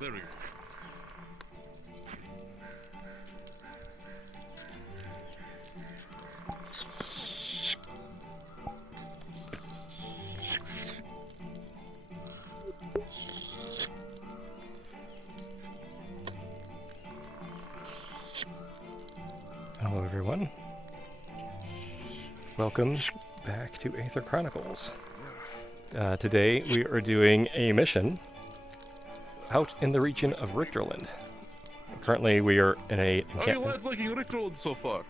There we go. Hello everyone. Welcome back to Aether Chronicles. Today we are doing a mission out in the region of Richterland. Currently we are in a How you encampment liking Richterland so far?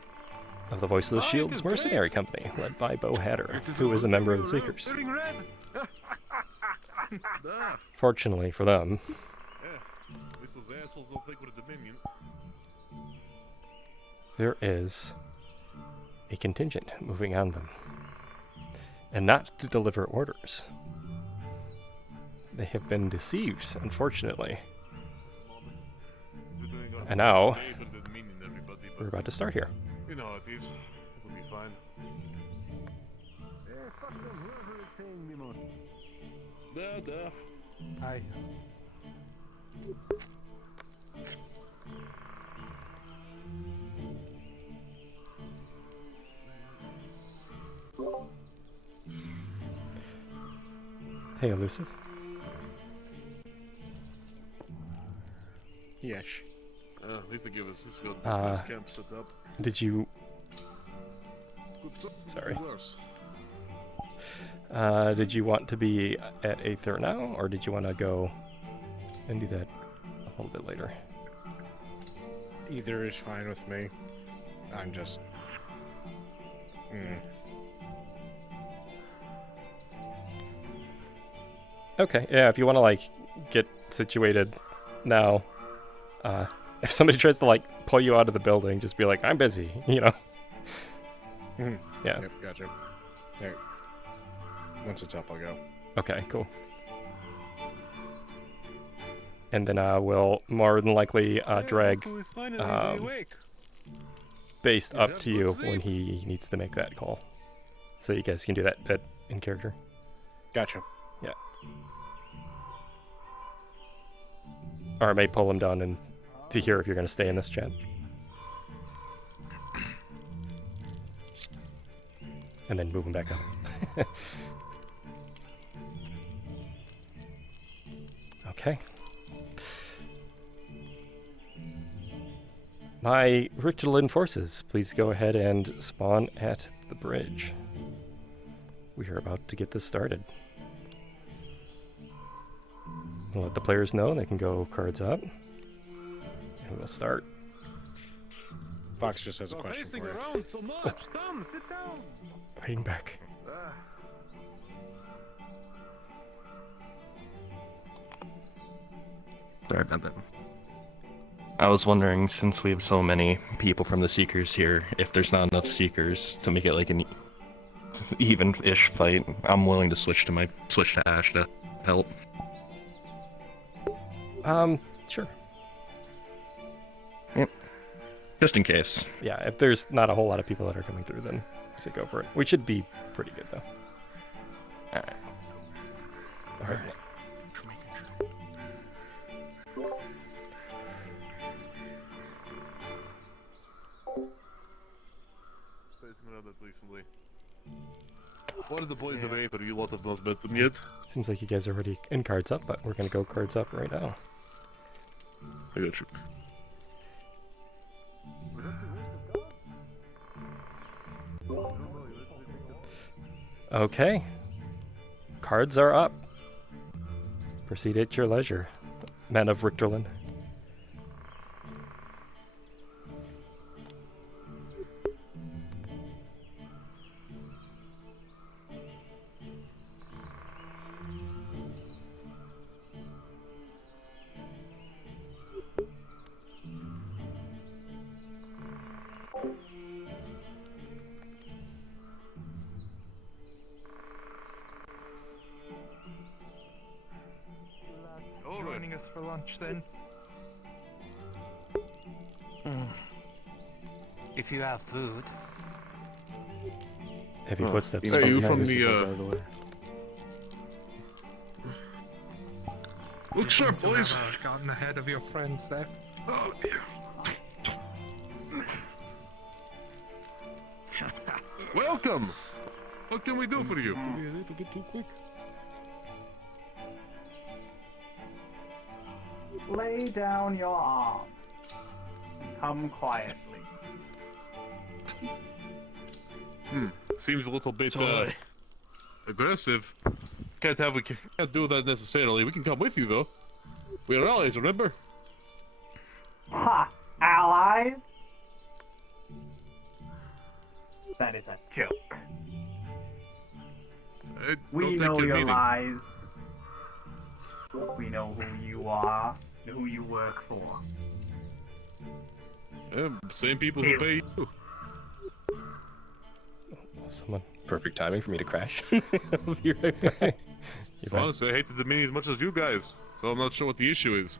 of the Voiceless Shields mercenary company, led by Bo Hatter, who is a member of the Seekers. Fortunately for them, Little assholes don't think we're the Dominion. there is a contingent moving on them. And not to deliver orders. They have been deceived, unfortunately. And now, we're about to start here. You know how it is. It'll be fine. Duh. Hi. Hey, Elusive. Yes. At least they give us this good base camp set up. Did you... Sorry. Did you want to be at Aether now, or did you want to go and do that a little bit later? Either is fine with me. I'm just... Okay, yeah, if you want to, like, get situated now, if somebody tries to, like, pull you out of the building, just be like, I'm busy, you know? Yeah. Yep, gotcha. Alright. Once it's up, I'll go. Okay, cool. And then we'll more than likely drag Based up to you when he needs to make that call. So you guys can do that bit in character. Gotcha. Yeah. Or I may pull him down and to hear if you're going to stay in this chat. And then move him back up. Okay. My Richterland forces, please go ahead and spawn at the bridge. We are about to get this started. We'll let the players know they can go cards up. And we'll start. Fox just has a question for you. Around so much. Tom, sit down. Fighting back. Sorry about that. I was wondering, since we have so many people from the Seekers here, if there's not enough Seekers to make it like an even-ish fight, I'm willing to switch to Ash to help. Sure. Yep. Just in case. Yeah, if there's not a whole lot of people that are coming through, then I say go for it. We should be pretty good, though. Alright. Alright. What are the boys of Aether? You lot have not met them yet. Seems like you guys are already in cards up, but we're gonna go cards up right now. I got you. Okay. Cards are up. Proceed at your leisure, men of Richterland. Joining us for lunch then. If you have food. Heavy footsteps. Are you behind from you. the Look sharp, boys. I've gotten ahead of your friends there. Oh, dear. Welcome. What can we do for you? A little bit too quick. Lay down your arm. Come quietly. Seems a little bit aggressive. Can't do that necessarily. We can come with you though. We are allies, remember? Ha! Allies? That is a joke. We know your lies. We know who you are, and who you work for. Same people who pay you. Someone. Perfect timing for me to crash. I'll be right back. You're fine. Honestly, I hate the Dominion as much as you guys, so I'm not sure what the issue is.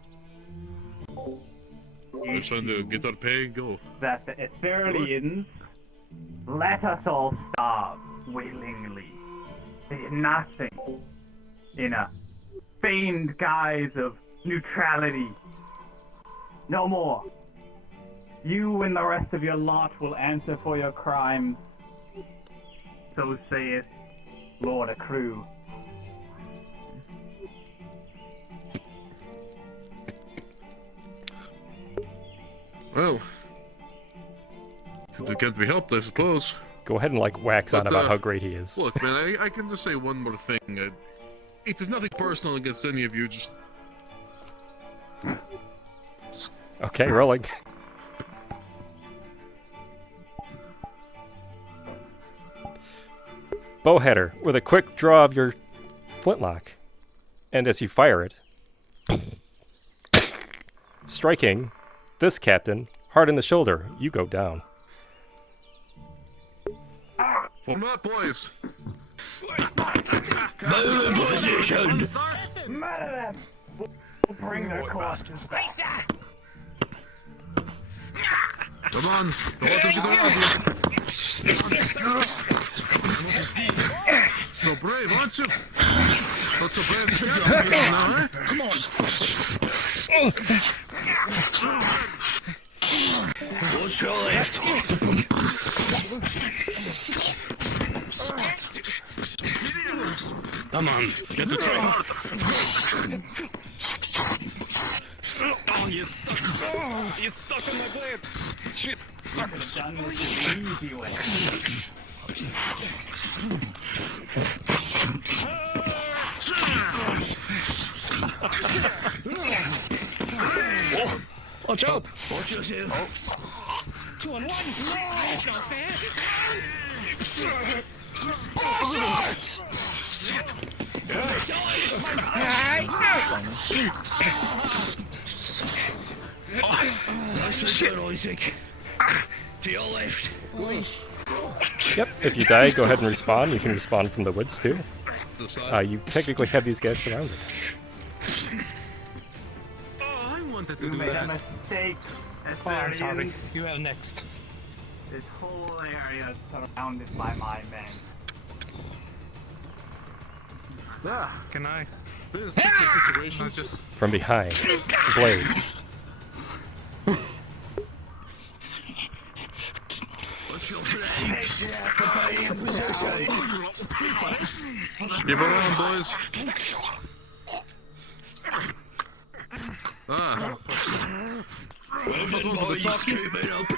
We're trying to get our pay and go. That the Aetherians let us all starve willingly. They did nothing in a feigned guise of neutrality. No more. You and the rest of your lot will answer for your crimes. So saith Lord Accrew. Well, since it can't be helped, I suppose. Go ahead and like wax on But, about how great he is. Look, man, I can just say one more thing. It is nothing personal against any of you, just... Okay, rolling. Bowheader, with a quick draw of your flintlock, and as you fire it, striking this captain hard in the shoulder, you go down. Form up, boys! Murder them! We'll bring their corpses back. Come on, don't let them get around you. So brave, aren't you? Not so brave as you are now, eh? Come on. What's your left? Come on, get the train. Oh, you're stuck. You're stuck on my blade. Shit. Done with the easy way. Oh, watch out. Watch yourself. 2 on 1. That's not fair. Shit. Shit, Isaac. To your left. Yep, if you die, go ahead and respawn. You can respawn from the woods too. You technically have these guys surrounded. Oh, I wanted to You do made a that. mistake. Oh, I'm Aetherians. sorry. You have next. This whole area is surrounded by my men. Can I? Situation. Just From behind, blade. What's your plan? Give her on, boys. Well done, boys. Keep it up.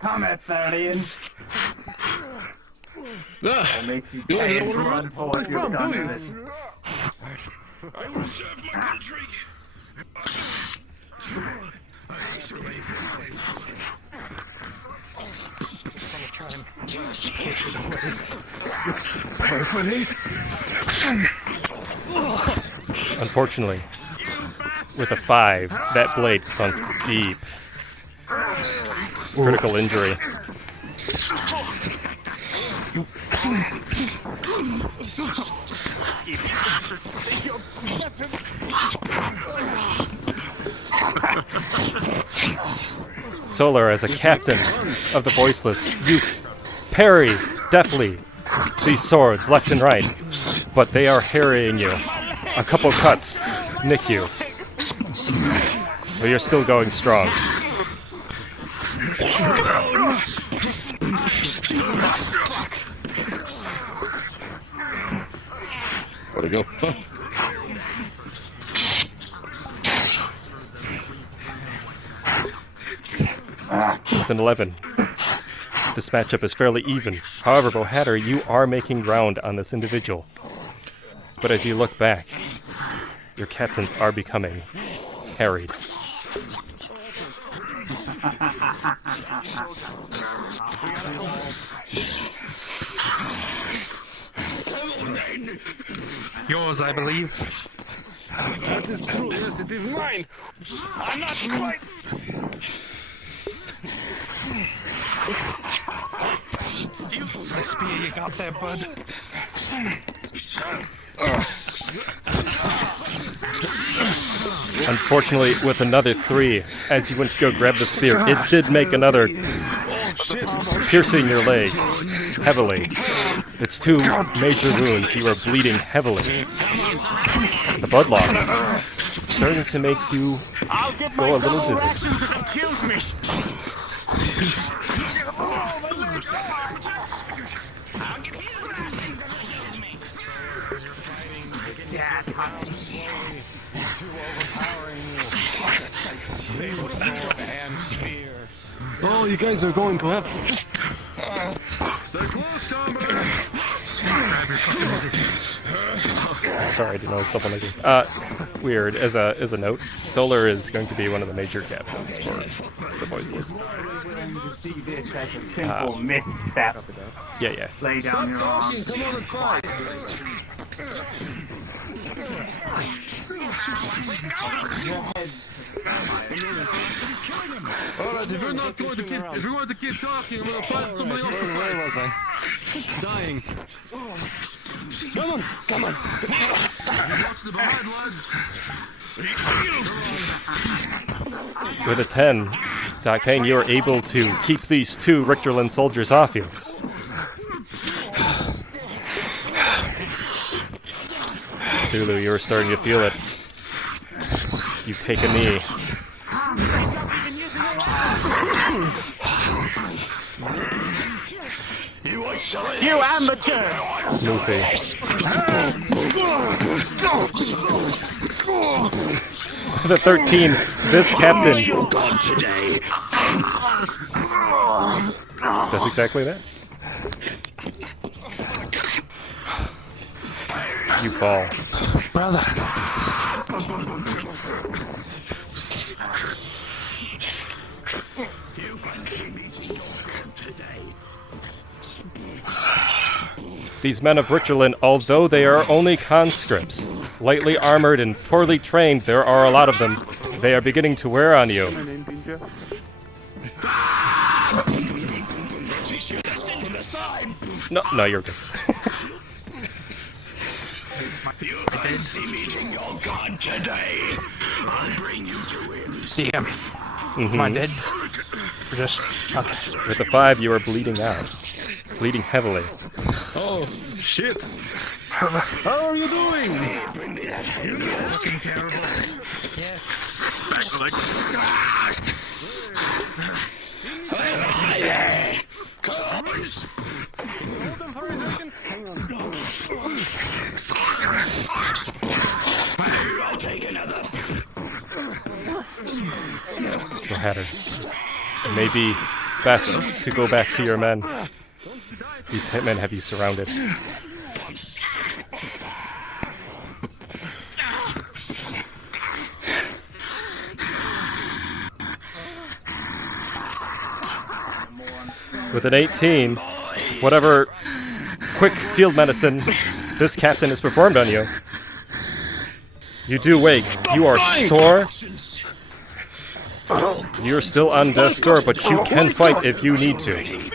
Come, Aetherians. I'll make you pay in blood for what you've done with it. I will serve my country. Unfortunately, with a 5, that blade sunk deep. Critical injury. Solar, as a captain of the Voiceless, you parry deftly these swords left and right, but they are harrying you. A couple cuts nick you, but you're still going strong. Where'd it go? With an 11. This matchup is fairly even. However, Bohatter, you are making ground on this individual. But as you look back, your captains are becoming harried. Yours, I believe. That is true. Yes, it is mine. I'm not quite. The spear you got there, bud. Unfortunately, with another 3, as you went to go grab the spear, it did make another, piercing your leg heavily. It's 2 major wounds. You are bleeding heavily. The blood loss starting to make you go a little dizzy. Oh, you guys are going to have. Sorry, I didn't know I was double negative. Weird. As a note, Solar is going to be one of the major captains for the Voiceless. See this as a simple misstep. Yeah. Lay down your arms. Come on and fight. Alright, if you're not going to keep, if you're going to keep talking, I'm gonna find somebody else to fight. Dying. Come on. Watch the behind, lads. With a 10, Doc Payne, you are able to keep these 2 Richterland soldiers off you. Tulu, you are starting to feel it. You take a knee. You amateurs! Luffy. The 13, this captain does exactly that. You fall. Brother. These men of Richterland, although they are only conscripts, lightly armored and poorly trained, there are a lot of them. They are beginning to wear on you. No, you're good. You fancy meeting your god today? I'll bring you to him. Damn. Am I dead? Just With a 5, you are bleeding out. Bleeding heavily. Oh, shit. How are you doing? Looking terrible. I'll take another. Bohatter. It may be best to go back to your men. These hitmen have you surrounded. With an 18, whatever quick field medicine this captain has performed on you, you do wake. You are sore. You're still on death's door, but you can fight if you need to.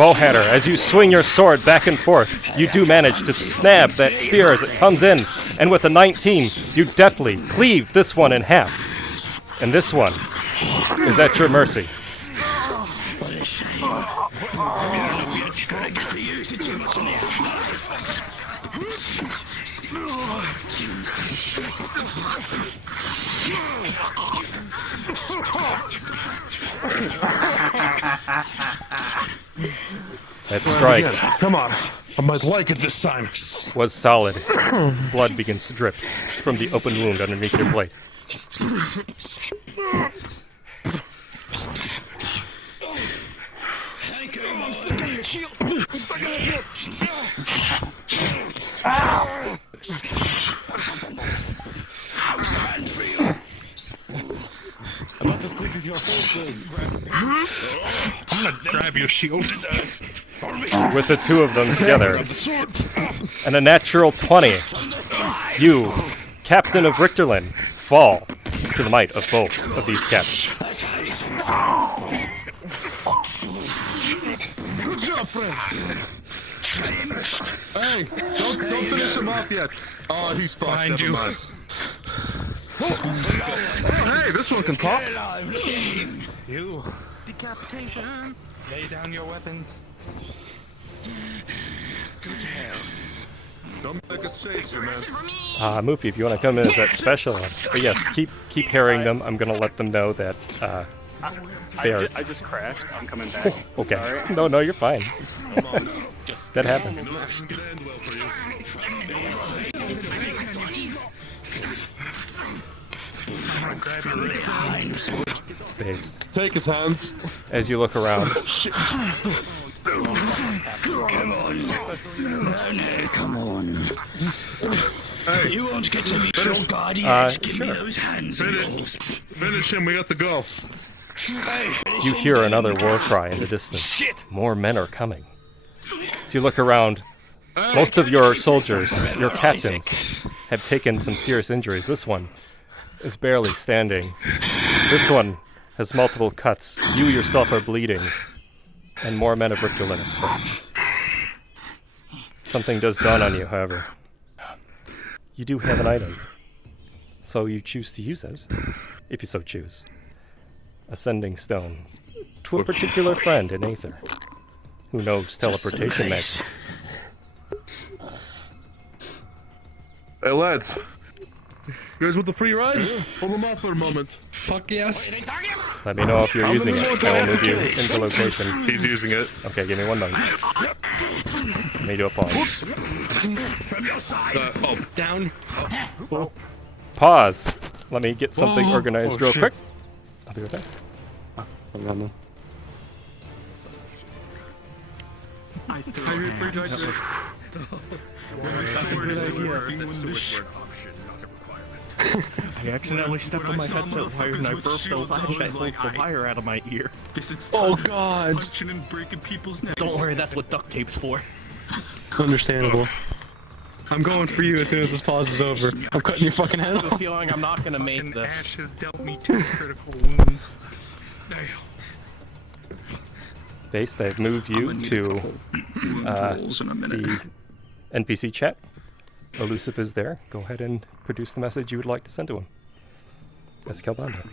Bowhunter, as you swing your sword back and forth, you do manage to snap that spear as it comes in, and with a 19, you deftly cleave this one in half. And this one is at your mercy. That strike Come on. I might like it this time. was solid. Blood begins to drip from the open wound underneath your blade. About as quick as your I'm gonna grab your shield. With the two of them together, and a natural 20, you, Captain of Richterland, fall to the might of both of these captains. Good job, friend. Hey, don't finish him off yet. Oh, he's fucked. Behind Never you. mind. Oh, hey, this one can pop. You. Decapitation. Lay down your weapons. Go to hell. Don't make us chase you, man. Moofy, if you want to come in as that specialist. But yes, keep harrying them. I'm going to let them know that they are... I just crashed. I'm coming back. Okay. Sorry. No, you're fine. That happens. Based. Take his hands. As you look around, Come on. Hey, You won't get to meet your guardians. Give me those hands of yours. finish him. We got to go. you hear another war cry in the distance. More men are coming. As you look around, most of your soldiers, your captains, have taken some serious injuries. This one is barely standing. This one has multiple cuts. You yourself are bleeding. And more men of Richterland approach. Something does dawn on you, however. You do have an item. So you choose to use it, if you so choose. A sending stone. To a particular friend in Aether, who knows teleportation magic. Hey, lads. You guys want the free ride? Hold them off for a moment. Fuck yes. Let me know if you're using it. I will move you into location. He's using it. Okay, give me 1 moment. Let me do a pause. Down. Pause! Let me get something organized real shit. quick. I'll be right back. I accidentally stepped on my headset wire and I burped the flashlight the wire out of my ear. Oh God. and breaking people's necks. Don't worry, that's what duct tape's for. Understandable. I'm going for you as soon as this pause is over. I'm cutting your fucking head I have a off. feeling I'm not gonna make Fucking this. Ash has dealt me 2 critical wounds. Damn. Base, they've moved you to the NPC chat. Elusive is there. Go ahead and produce the message you would like to send to him. That's Calbanda.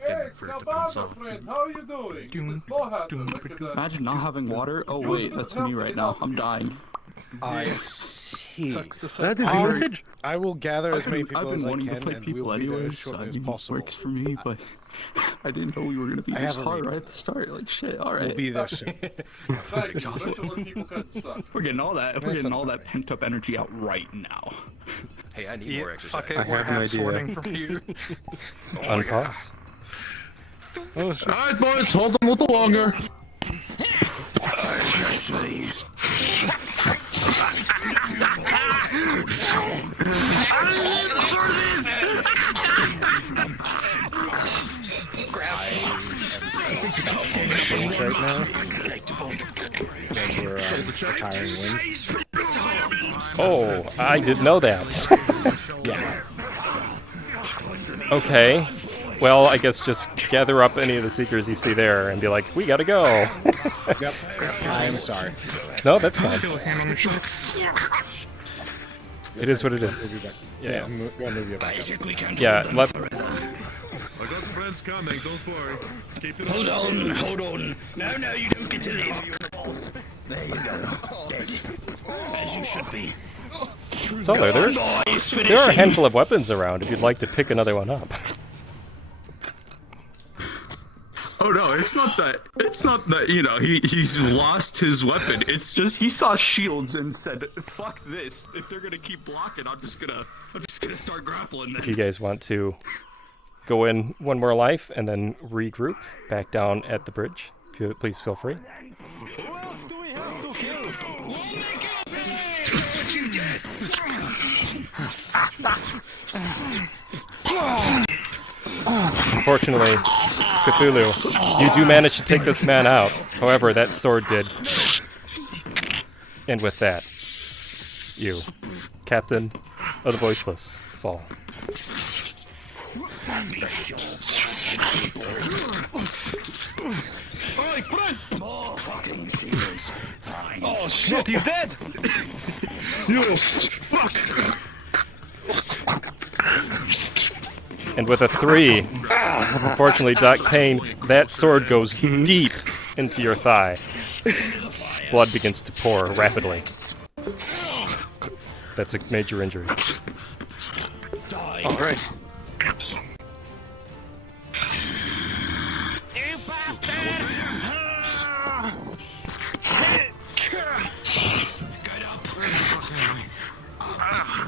Hey, Calbanda, friend, how are you doing? This Bowhunter, look at that. Imagine not having water. Oh wait, that's me right now. I'm dying. I see. That is the message. I will gather as many people I've been as I wanting can, to fight and people we'll be there anyway, as so shortly I as mean, it possible. works for me, but I didn't know we were gonna be I this have a hard read. right at the start. Like shit, alright. We'll be there soon. Thanks, especially people kind of suck. We're getting all that. We're That's getting not all that right. pent up energy out right now. Hey, I need more exercise. Fucking I have an idea. warning from you. Unpause. Alright, boys, hold them a little longer. Right now. As we're retiring wind. Oh, I didn't know that. Yeah. Okay. Well, I guess just gather up any of the Seekers you see there and be like, we gotta go. Yep. I'm sorry. No, that's fine. Feel a hand on your shoulder. It is what it is. Yeah, I'm gonna move you back up. Yeah, I got friends coming, don't worry. Keep it Hold on. No, you don't get to leave. There you go. Dead. As you should be. Solar, there are a handful of weapons around if you'd like to pick another one up. Oh no, it's not that, you know, he's lost his weapon. It's just he saw shields and said, fuck this. If they're gonna keep blocking, I'm just gonna start grappling them. If you guys want to go in one more life and then regroup back down at the bridge, please feel free. Who else do we have to kill? Unfortunately, Cthulhu, you do manage to take this man out. However, that sword did. And with that, you, Captain of the Voiceless, fall. Oi, friend! More fucking shields. Oh shit, he's dead! You fuck! And with a 3, unfortunately, Doc Payne, that sword goes deep into your thigh. Blood begins to pour rapidly. That's a major injury. Alright.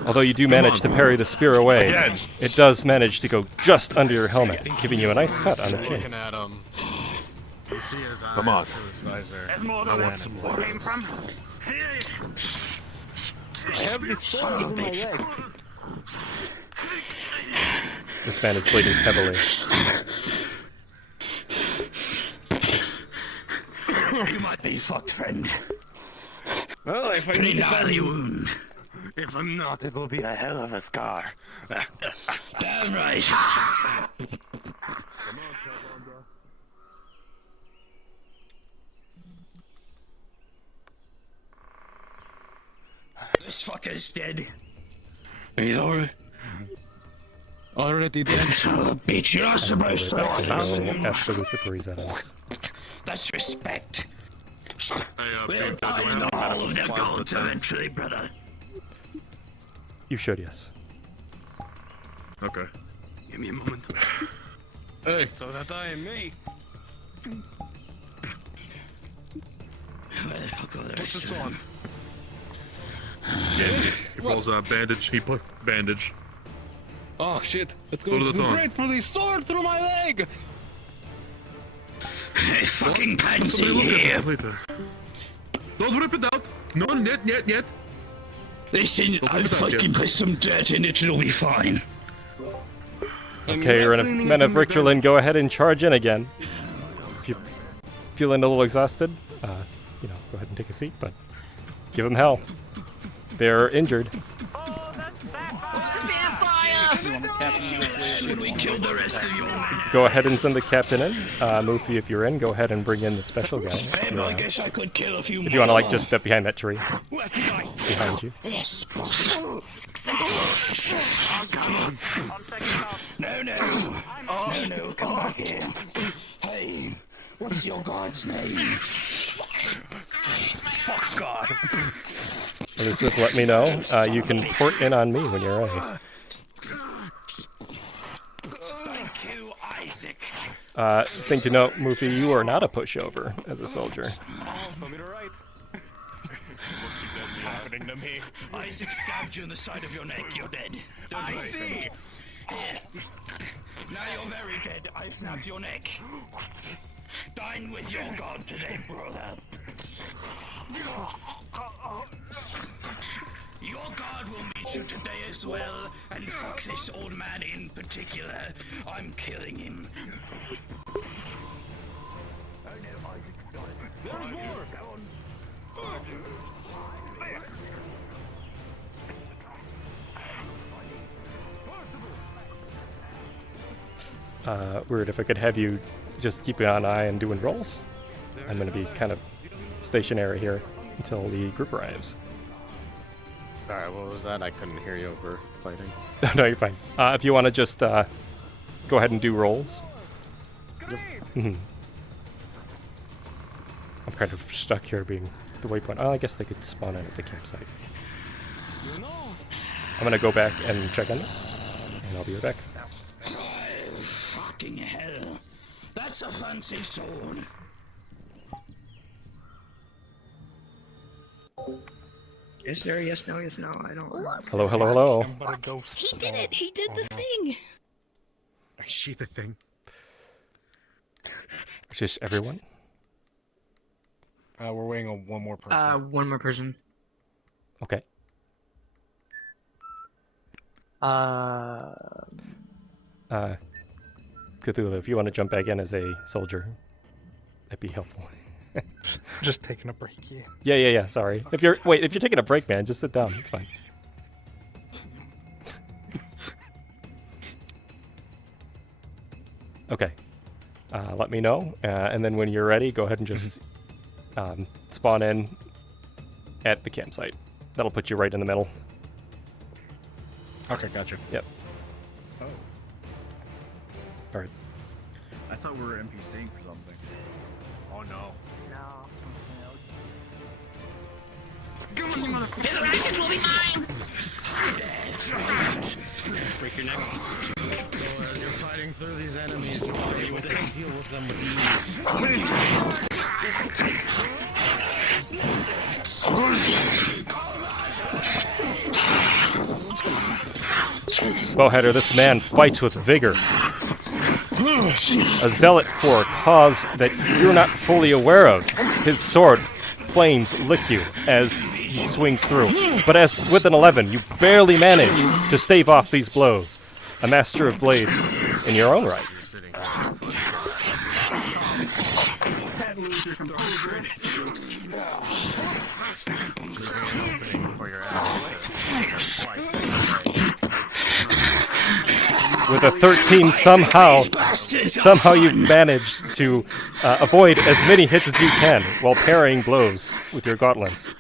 Although you do manage to parry the spear away, it does manage to go just under your helmet, giving you a nice cut on the chin. Come on. I want some more. Came from? I have this sword over my leg. This man is bleeding heavily. You might be fucked, friend. Well, if I Pretty need to gnarly wound. if I'm not, it'll be a hell of a scar. Damn right. This fucker's dead. He's already dead. Son of a bitch, you're not supposed to walk out soon. Ask the Luciferi's at us. That's respect. Hey, We'll die in the hall of the gods eventually, brother. You should, yes. Okay. Give me a moment. Hey. So that I am me. Put this on. Yeah. He pulls a bandage. He put bandage. Oh shit! It's Go going to to the be thorn. great for the sword through my leg. Hey, fucking pansy Somebody look at here. that later. Don't rip it out. No, yet. Listen, I'll rip it out, fucking put some dirt in it, it'll be fine. Okay, men of Richterland, go ahead and charge in again. If you're feeling a little exhausted, you know, go ahead and take a seat, but give them hell. They're injured. Should we kill the rest of your men? Go ahead and send the captain in. Mufi, if you're in, go ahead and bring in the special guy. I guess I could kill a few more. If you want to, like, just step behind that tree. Behind you. Yes, boss. No. Oh, no, come back here. Hey, what's your god's name? Fuck God. Elizabeth, let me know. You can port in on me when you're ready. Thank you, Isaac. Thing to note, Mufi, you are not a pushover as a soldier. Tell me to write. What's happening to me? Isaac stabbed you in the side of your neck. You're dead. I see. Now you're very dead. I snapped your neck. Dine with your god today, brother. Your god will meet you today as well, and fuck this old man in particular. I'm killing him. There's more. Weird, if I could have you just keep an eye and doing rolls. I'm going to be kind of stationary here until the group arrives. Alright, what was that? I couldn't hear you over fighting. No, you're fine. If you want to just go ahead and do rolls. I'm kind of stuck here being the waypoint. Oh, I guess they could spawn in at the campsite. I'm going to go back and check on them, and I'll be right back. Fucking hell. That's a fancy sword. Is there a yes, no, yes, no? I don't know. Hello, hello, hello. He did it! He did the thing! Is she the thing? Just everyone? We're waiting on one more person. One more person. Okay. Cthulhu, if you want to jump back in as a soldier, that'd be helpful. Just taking a break, yeah. Yeah, sorry. If you're taking a break, man, just sit down. It's fine. Okay. Let me know, and then when you're ready, go ahead and just spawn in at the campsite. That'll put you right in the middle. Okay, gotcha. Yep. Oh. Alright. I thought we were NPCing for something. Oh no. His rations will be mine! Break your neck. So you're fighting through these enemies. You would think deal with them with Bowheader, this man fights with vigor. A zealot for a cause that you're not fully aware of. His sword flames lick you as he swings through. But as with an 11, you barely manage to stave off these blows. A master of blade in your own right. With a 13, somehow you've managed to avoid as many hits as you can while parrying blows with your gauntlets.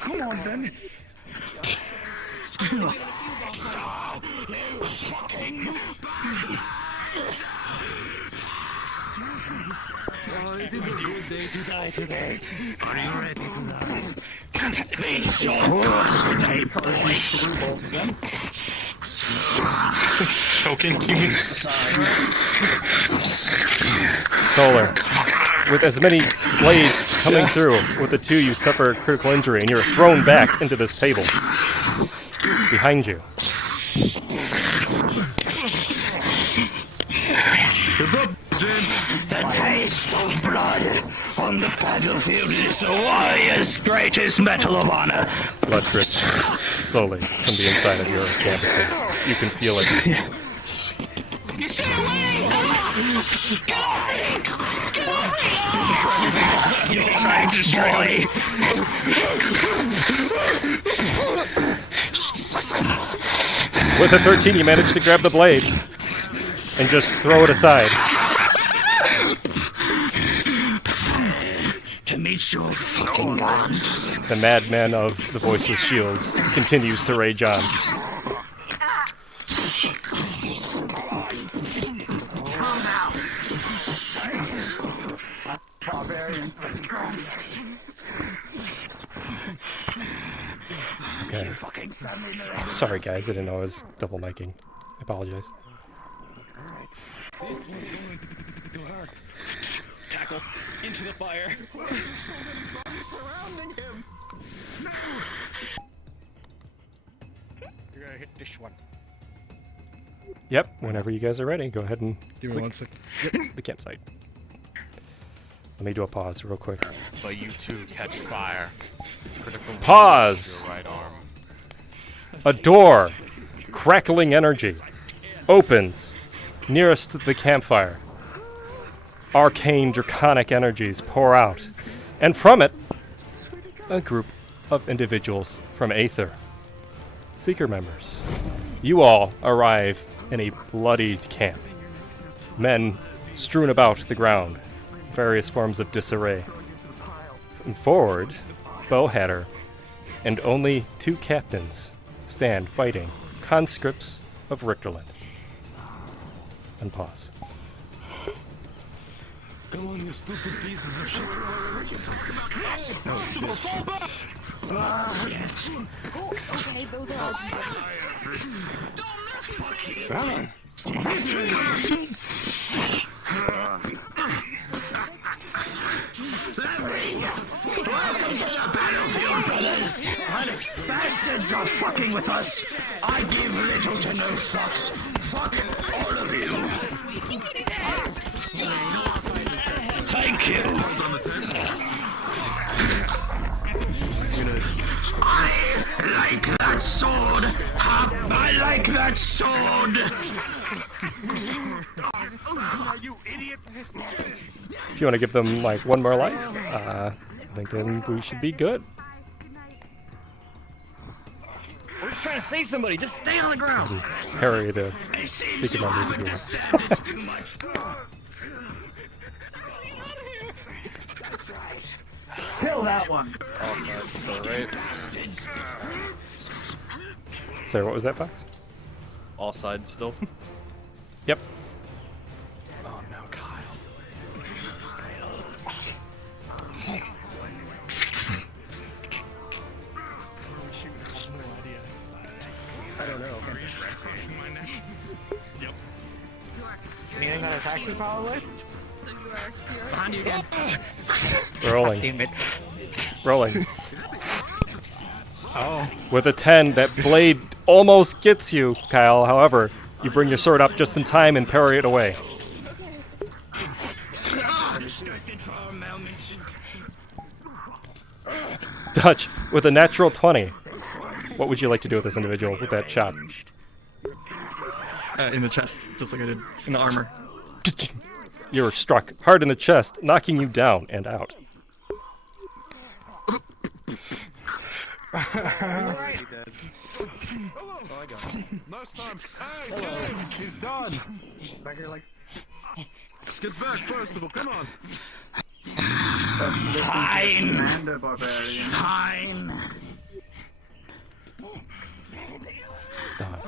Come on, then. It is a good day to die today. Are you ready to die? It's your word today, Choking you. Solar. With as many blades coming through, with the two you suffer a critical injury and you're thrown back into this table. Behind you. The taste of blood on the battlefield is the warrior's greatest medal of honor. Blood drips slowly from the inside of your canvas. You can feel it. Stay away! Get off me! Get off me! You practice, boy! With a 13, you manage to grab the blade and just throw it aside. To meet your fucking gods. The madman of the voiceless shields continues to rage on. Okay. Sorry guys, I didn't know I was double micing. I apologize. Tackle into the fire. Surrounding him. You're gonna hit this one. Yep, whenever you guys are ready, go ahead and Give me click 1 second. the campsite. Let me do a pause real quick. But you too catch fire. Critical Pause! your right arm. A door, crackling energy, opens nearest to the campfire. Arcane draconic energies pour out, and from it, a group of individuals from Aether. Seeker members. You all arrive in a bloodied camp. Men strewn about the ground, various forms of disarray. And forward, Bowhatter and only 2 captains stand fighting, conscripts of Richterland. And pause. Come on, you stupid pieces of shit. Oh, shit. Okay, those are all. Welcome to the battlefield, brothers! And if bastards are fucking with us, I give little to no fucks. Fuck all of you! Thank you! I like that sword! I like that sword! You idiot! If you want to give them like one more life, I think then we should be good. We're just trying to save somebody. Just stay on the ground. Harry the secret members if you want. Kill that one. All sides still, right? Sorry, what was that, Fox? All sides still. Yep. Oh no, Kyle. I don't know. Anything that attacks you, probably? Behind you again. Rolling. Damn it. Rolling. Oh. With a 10, that blade almost gets you, Kyle. However, you bring your sword up just in time and parry it away. Dutch, with a natural 20, what would you like to do with this individual with that shot? In the chest, just like I did in the armor. You were struck hard in the chest, knocking you down and out. Alright. Oh, I got him. Nice time. Hey, James, he's done. Back here, like. Get back, Percival, come on. Fine. Commander Barbarian. Fine. Done.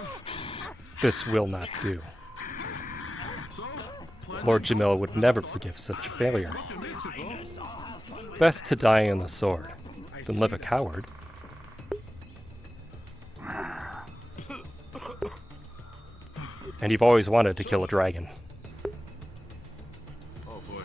This will not do. Lord Jamil would never forgive such failure. Best to die in the sword than live a coward. And you've always wanted to kill a dragon. Oh boy.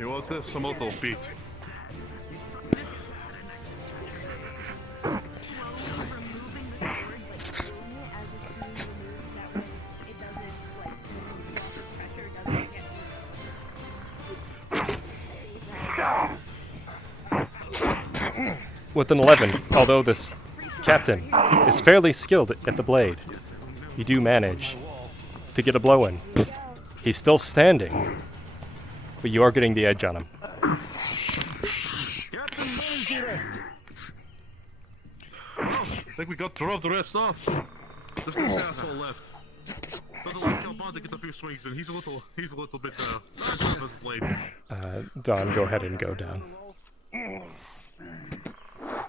You want this? Some other beat. With an 11, although this captain is fairly skilled at the blade, you do manage to get a blow in. He's still standing, but you are getting the edge on him. I think we got to rub the rest off. There's this asshole left. But like Kobold to get a few swings in. He's a little bit late. Don, go ahead and go down.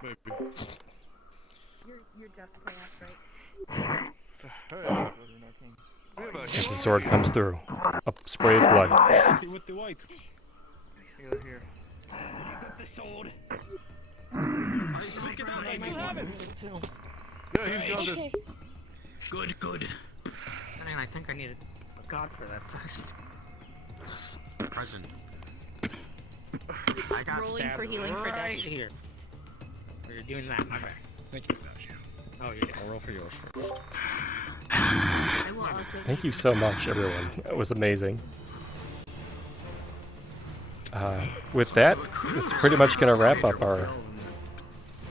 Maybe. You're just chaos, right? As the sword comes through, a spray of blood. With the white. Here. Yeah, he's got it. Good, good. I mean, I think I needed a god for that first. Present. I got Rolling stabbed for healing for right Dash. here. You're doing that, my bad. Thank you, Dash. Oh, you did. I'll roll for yours. I will also. Thank you so much, everyone. That was amazing. With that, it's pretty much going to wrap up our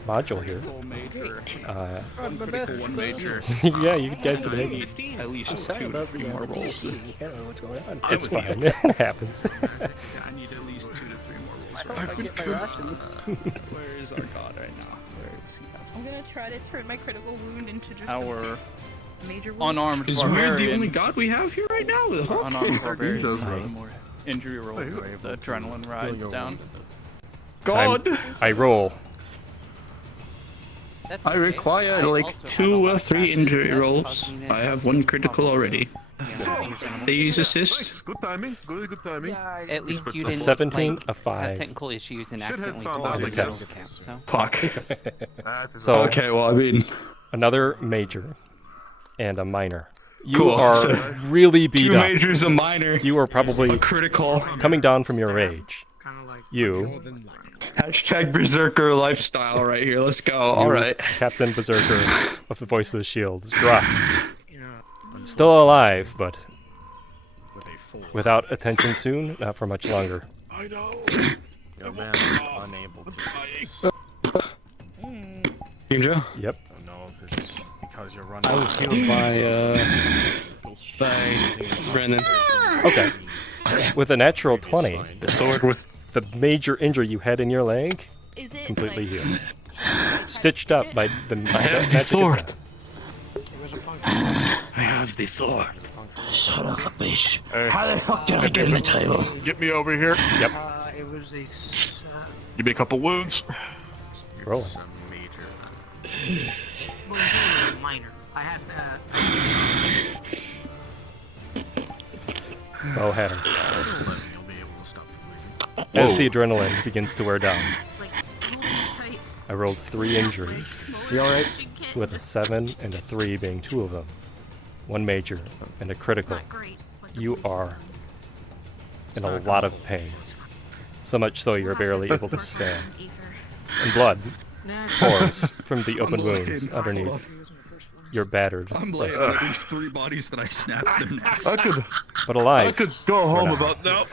module here. One critical, one major. Yeah, you guys did amazing. At least two to three more rolls. What's going on? I It's was fine. even- It happens. Yeah, I need at least 2 to 3 more rolls. I've been rations. Where is our god right now? Where is he? I'm gonna try to turn my critical wound into just Our a major wound. unarmed Is barbarian. Weird the only god we have here right now? Our unarmed Okay. barbarian. Ninjas, Some more injury rolls. The adrenaline rides down. I roll. I require like 2 or 3 injury rolls. I have 1 critical already. Please assist. Good timing. Good timing. At least you A didn't 17, like, a 5. have technical issues and Shit accidentally has found spawned out in again. the account. So Fuck. So Okay, well, I mean... another major and a minor. You Cool. are So, really beat 2 up. majors, a minor. You are probably A critical. coming down from your rage. You, Hashtag berserker lifestyle right here. Let's go. Alright. Captain Berserker of the Voice of the Shields, drop. Still alive, but without attention soon, not for much longer. I know. Your man is unable to. Ninja? Yep. Oh no, because you're running. I was healed by Brandon. Okay. With a natural 20, The sword with... the major injury you had in your leg, Is it completely like, healed. Stitched up by the I have the magic sword. of I have the sword. Shut up, bitch. How the fuck did I get in the table? Get me over here. Yep. It was a. Give me a couple wounds. Rolling. Minor. I had. Bow had her. As the adrenaline begins to wear down, I rolled 3 injuries. See alright? With a 7 and a 3 being 2 of them. 1 major and a critical. You are in a lot of pain. So much so you're barely able to stand. And blood pours from the open wounds underneath. You're battered. I'm laying by at least 3 bodies that I snapped their necks. but alive. I could go home now. about now.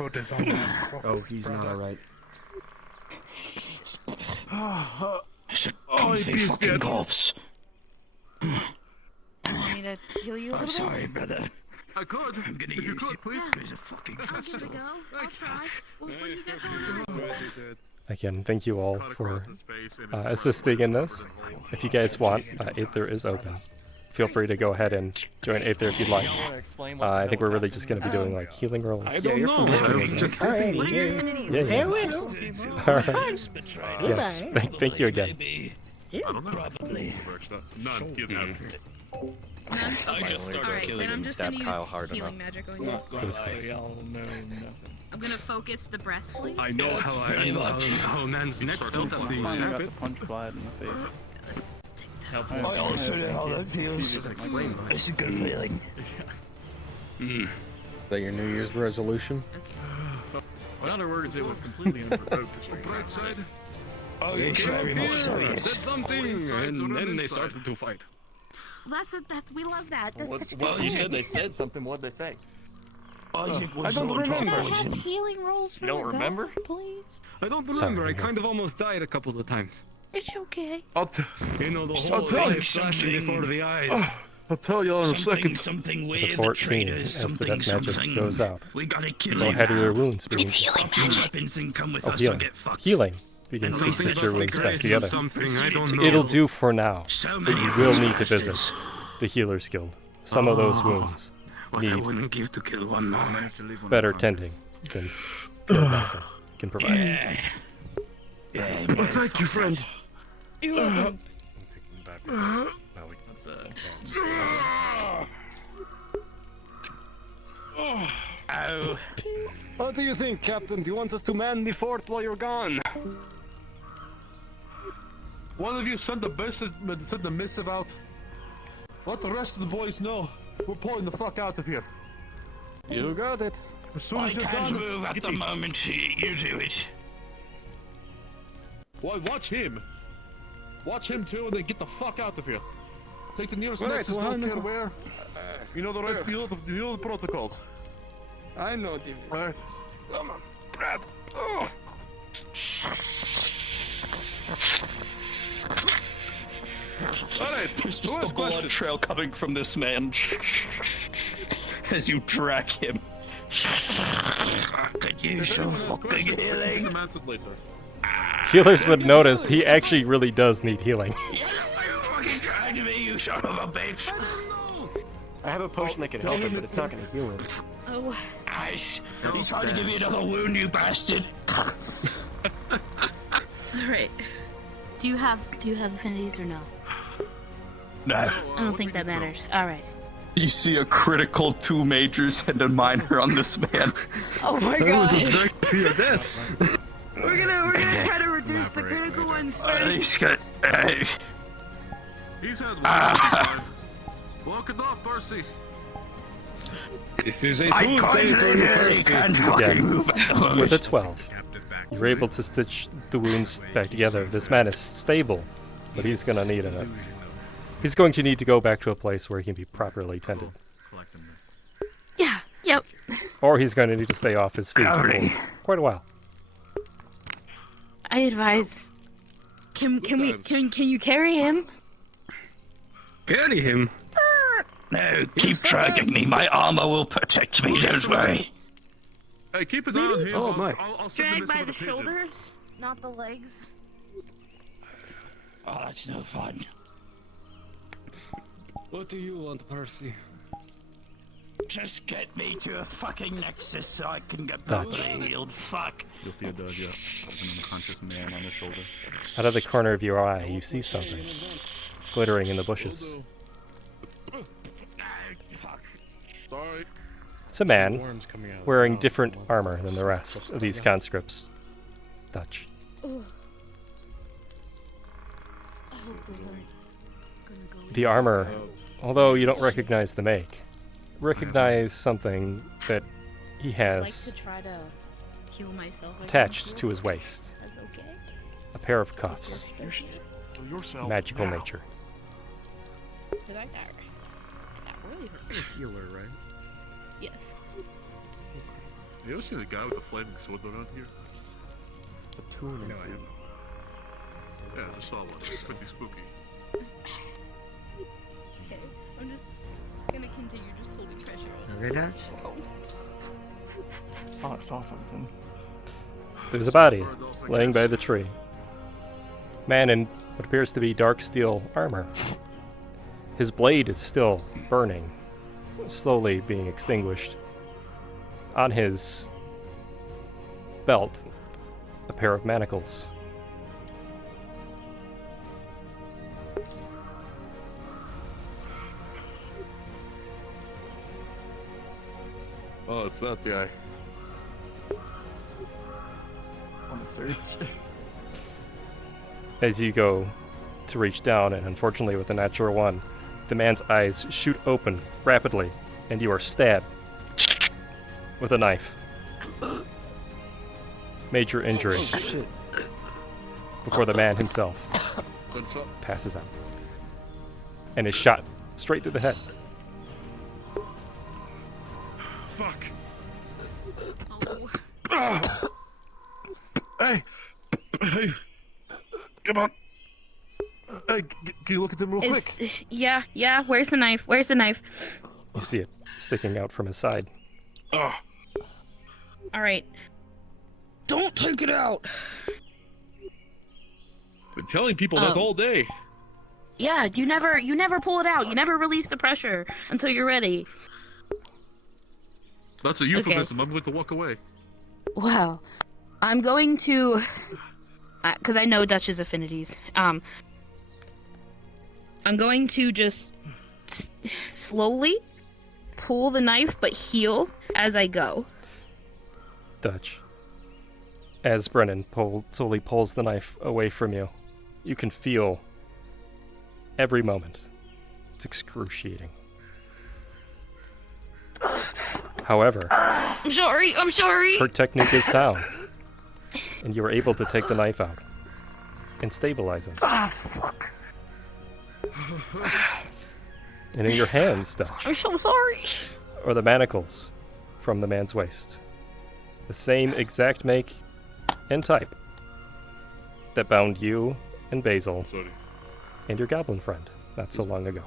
Oh, he's not alright. It's a Oh, comfy he's fucking dead. corpse. you want me to heal you a I'm little sorry, brother. I could. I'm gonna If you use could, you please. as a fucking bit? Give it a go. I'll try. What do you got going? Again, thank you all for assisting in this. If you guys want, Aether is open. Feel free to go ahead and join Aether if you'd like. I think we're really just going to be doing like healing rolls. I don't know. I was just Alrighty, Yeah, yeah. farewell. Alright. Yes. Thank you again. I don't know. Probably. None. Give none. I just started Alright, killing then I'm and just stabbed gonna Kyle use hard healing enough. magic on you. It was close. I'm gonna focus the breastplate. I know how Nan's neck felt after you snap it. Punch flat in the face. Let's take I also know how that feels. Explain. It's a good feeling. Is that your New Year's resolution? In other words, it was completely unprovoked. Bright side. Oh, yes, very much so, Said yes. something, and then they started to fight. we love that. That's such a good Well, you thing. said they said something. What'd they say? Isaac was I don't the one remember. talking Have to him. healing rolls for You don't the god, remember? please. I don't Sorry, remember. I yeah. kind of almost died a couple of times. It's okay. You know, the Something, whole life flashing something. before the eyes. I'll tell you all in a second. Something With with a the 14 traitors. as the Something, death magic something. goes out. We gotta kill Go him ahead of your now. wounds begin to Drop your weapons and come with us or healing. get fucked. Healing begins to Something stitch your about wounds the back grace together. of Something, I don't know. It'll do for now, So but many you will of need to those visit bastards. the Healer's Guild. Some of those wounds What I need wouldn't give to kill one more. better tending than field medicine can provide. Yeah, Well, thank you, friend. You're welcome. Ow. What do you think, Captain? Do you want us to man the fort while you're gone? One of you send the missive out. Let the rest of the boys know. We're pulling the fuck out of here. You got it. As soon I as you're can't done, move at the moment. You do it. Why, watch him. Watch him too, and then get the fuck out of here. Take the nearest Right, nexus, don't care 100. where. You know the right, you know the protocols. I know the. Alright. Come on, grab. Oh. There's just a blood trail coming from this man as you drag him. Could use some fucking healing. Healers would notice he actually really does need healing. Fucking trying to me, you son of a bitch. I have a potion that can help him, but it's not going to heal him. Oh. Nice. He's trying to give you another wound, you bastard. Alright. Do you have affinities or no? No. I don't think that matters. Alright. You see a critical 2 majors and a minor on this man. Oh my god. To your death. We're gonna try to reduce the critical ones first. He's got. He's had one. Walk it off, Percy. This is a I Tuesday for really can't fucking move. With a 12, you're able to stitch the wounds back together. This man is stable, but he's gonna need a. He's going to need to go back to a place where he can be properly tended. Yeah. Yep. Or he's going to need to stay off his feet for quite a while. I advise. Can you carry him? Carry him? No, keep dragging me. My armor will protect me. Don't worry. Hey, keep it on him. Oh my. I'll send Drag him by with the a pigeon. shoulders, not the legs. Oh, that's no fun. What do you want, Percy? Just get me to a fucking nexus so I can get Dutch. properly healed. Fuck. You'll see a dog, yeah. An unconscious man on his shoulder. Out of the corner of your eye, you see something glittering in the bushes. Sorry. It's a man wearing different armor than the rest of these conscripts. Dutch. The armor, although you don't recognize the make, recognize something that he I like has to try to heal myself. attached to his waist. That's okay. A pair of cuffs. Magical nature. But that really hurt. Healer, right? Yes. You ever seen a guy with a flaming sword around here? No, I haven't. Yeah, I just saw one. It's pretty spooky. Okay. I'm just gonna continue just holding pressure on Okay, Dutch? Oh, I saw something. There's a body laying by the tree. Man in what appears to be dark steel armor. His blade is still burning, slowly being extinguished. On his belt, a pair of manacles. Oh, it's that guy. On the search. As you go to reach down, and unfortunately with a natural one, the man's eyes shoot open rapidly, and you are stabbed with a knife. Major injury. Oh, shit. Before the man himself passes out. And is shot straight through the head. Fuck. Hey! Hey! Come on! Hey, can you look at them real quick? Yeah. Where's the knife? Where's the knife? You see it sticking out from his side. Oh. All right. Don't take it out. Been telling people that all day. Yeah, you never pull it out. You never release the pressure until you're ready. That's a euphemism. I'm going to walk away. Wow. I'm going to, because I know Dutch's affinities. I'm going to just slowly pull the knife, but heal as I go. Dutch. As Brennan slowly pulls the knife away from you, you can feel every moment. It's excruciating. However, I'm sorry. her technique is sound, and you are able to take the knife out and stabilize him. Fuck. And in your hands, Dutch, I'm so sorry. are the manacles from the man's waist. The same exact make and type that bound you and Basil and your goblin friend, not so long ago.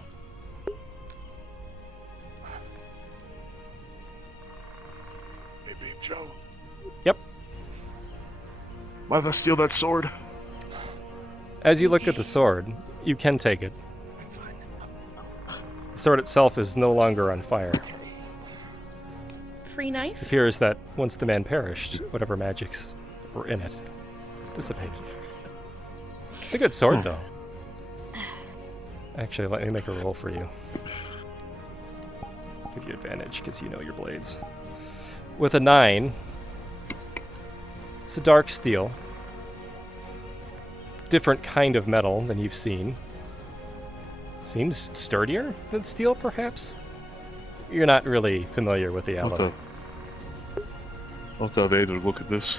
Maybe Joe. Yep. Why did I steal that sword? As you look at the sword, you can take it. The sword itself is no longer on fire. Free knife? It appears that once the man perished, whatever magics were in it dissipated. It's a good sword, though. Actually, let me make a roll for you. Give you advantage, because you know your blades. With a 9, it's a dark steel. Different kind of metal than you've seen. Seems sturdier than steel, perhaps? You're not really familiar with the alloy. I'll have Aether look at this.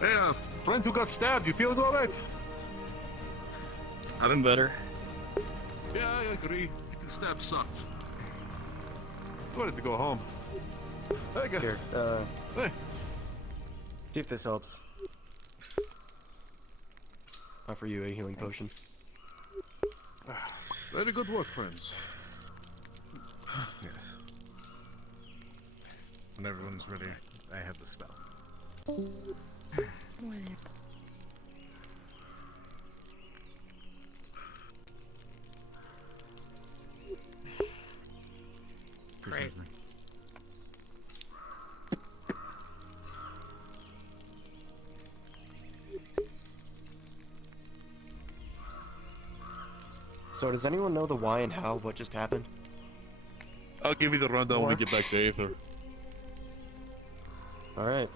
Hey, friend who got stabbed, you feeling alright? I've been better. Yeah, I agree. Getting stabbed sucks. I wanted to go home. Hey, guy. Here, Hey. see if this helps. Offer you a healing potion. Very good work, friends. Yes. When everyone's ready, I have the spell. Great. So does anyone know the why and how of what just happened? I'll give you the rundown when we get back to Aether. Alright.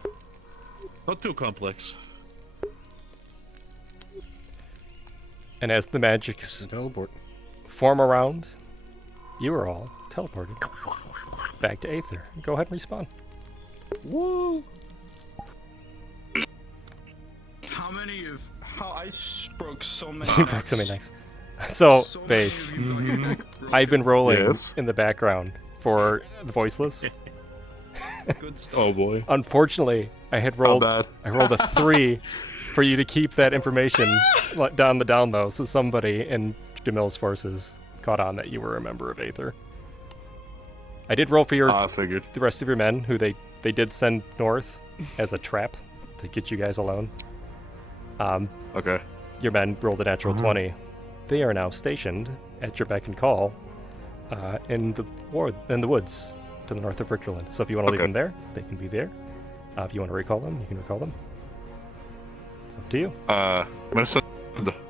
Not too complex. And as the magics form around, you are all teleported back to Aether. Go ahead and respawn. Woo! How many of... How I broke so many You broke so many necks. So, based. I've been rolling in the background for the voiceless. Good stuff. Oh boy. Unfortunately, I rolled a 3 for you to keep that information down the down low, so somebody in Jamil's forces caught on that you were a member of Aether. I did roll for the rest of your men, who they did send north as a trap to get you guys alone. Okay. Your men rolled a natural 20. They are now stationed at your beck and call in the woods to the north of Richland. So if you want to leave them there, they can be there. If you want to recall them, you can recall them. It's up to you. I'm gonna send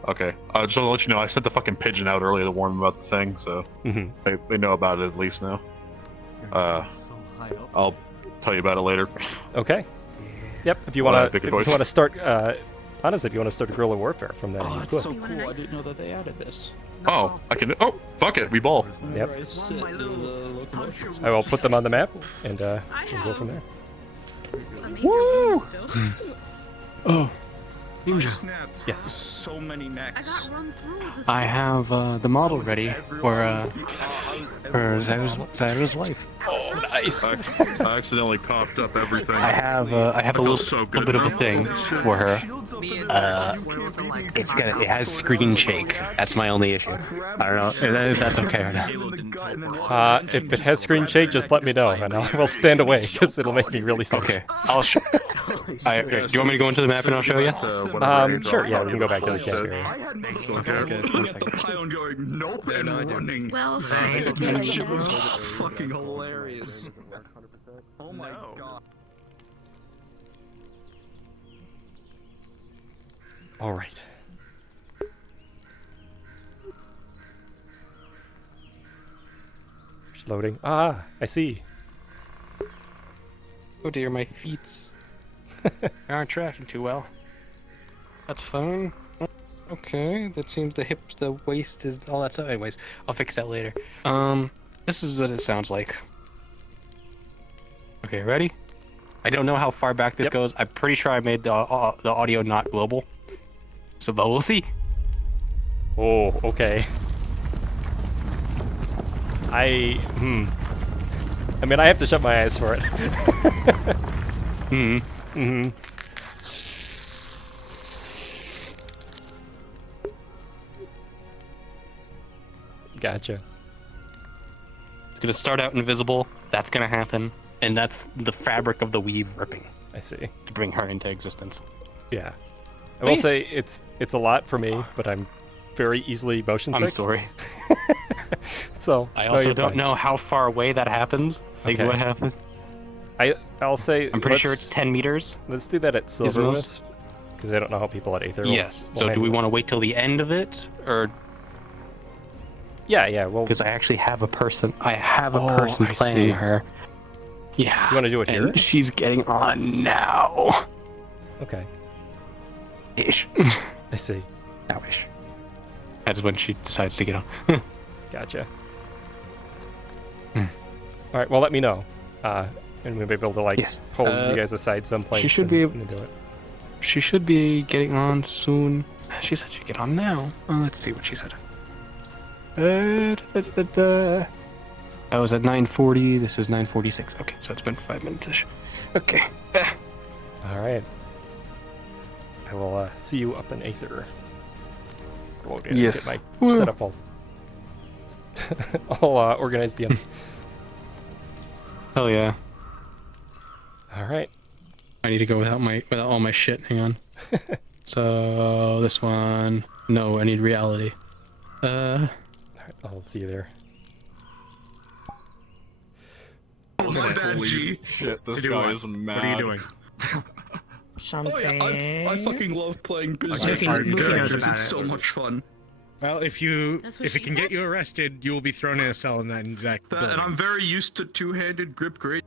okay. Just to let you know, I sent the fucking pigeon out earlier to warn them about the thing, so they know about it at least now. I'll tell you about it later. Okay. Yep. If you want to start, honestly, if you want to start a guerrilla warfare from there, you That's could. so cool. I didn't know that they added this. Oh, I can. Oh, fuck it. We ball. Yep. I sit the locomotion. I will put them on the map, and we'll go from there. Woo! Oh, Yes. So many necks. I got run through with this. I have the model ready for Zyra's life. Oh, nice. I accidentally coughed up everything. I have a little bit of a thing for her. It has screen shake. That's my only issue. I don't know if that's okay or not. If it has screen shake, just let me know, and I will stand away because it'll make me really sick. Okay, I'll show. Do you want me to go into the map and I'll show you? Sure. Yeah, we can go back to the camp area. Get the pound going, nope, and running. Well, That shit was fucking hilarious. Oh my god. All right. Just loading. Ah, I see. Oh dear, my feet aren't tracking too well. That's fine. Okay, that seems the hip, the waist is all that stuff. Anyways, I'll fix that later. This is what it sounds like. Okay, ready? I don't know how far back this goes. I'm pretty sure I made the audio not global. So, but we'll see. Oh, okay. I mean, I have to shut my eyes for it. Gotcha. It's gonna start out invisible. That's gonna happen, and that's the fabric of the weave ripping. I see. To bring her into existence. Yeah. I will say it's a lot for me, but I'm very easily motion sick. I'm sorry. So I also you're don't fine. know how far away that happens. Like Okay. what happens? I'll say I'm pretty sure it's 10 meters. Let's do that at Silverwolf, because I don't know how people at Aether will. Yes. will So do handle we it. want to wait till the end of it, or? Yeah. Well, because I actually have a person. I have a Oh, person I playing see. her. Yeah. You want to do it here? And she's getting on now. Okay. Ish. I see. Now-ish. That is when she decides to get on. Gotcha. All right. Well, let me know, and we'll be able to like Yes. pull you guys aside someplace. She should and, be. and do it. She should be getting on soon. She said she'd get on now. Well, let's see what she said. I was at 9:40. This is 9:46. Okay, so it's been 5 minutes-ish. Okay. All right. I will see you up in Aether. We'll Yes. Get my setup all organized again. Hell yeah. All right. I need to go without all my shit. Hang on. So this one. No, I need reality. All right, I'll see you there. Oh, my bad, G. Shit, this To do guy what? is mad. What are you doing? Something. Oh yeah, I fucking love playing business. Luffy knows about It's it. so much fun. Well, if you That's what if it she can said. get you arrested, you will be thrown in a cell in that exact building. And I'm very used to two-handed grip grade.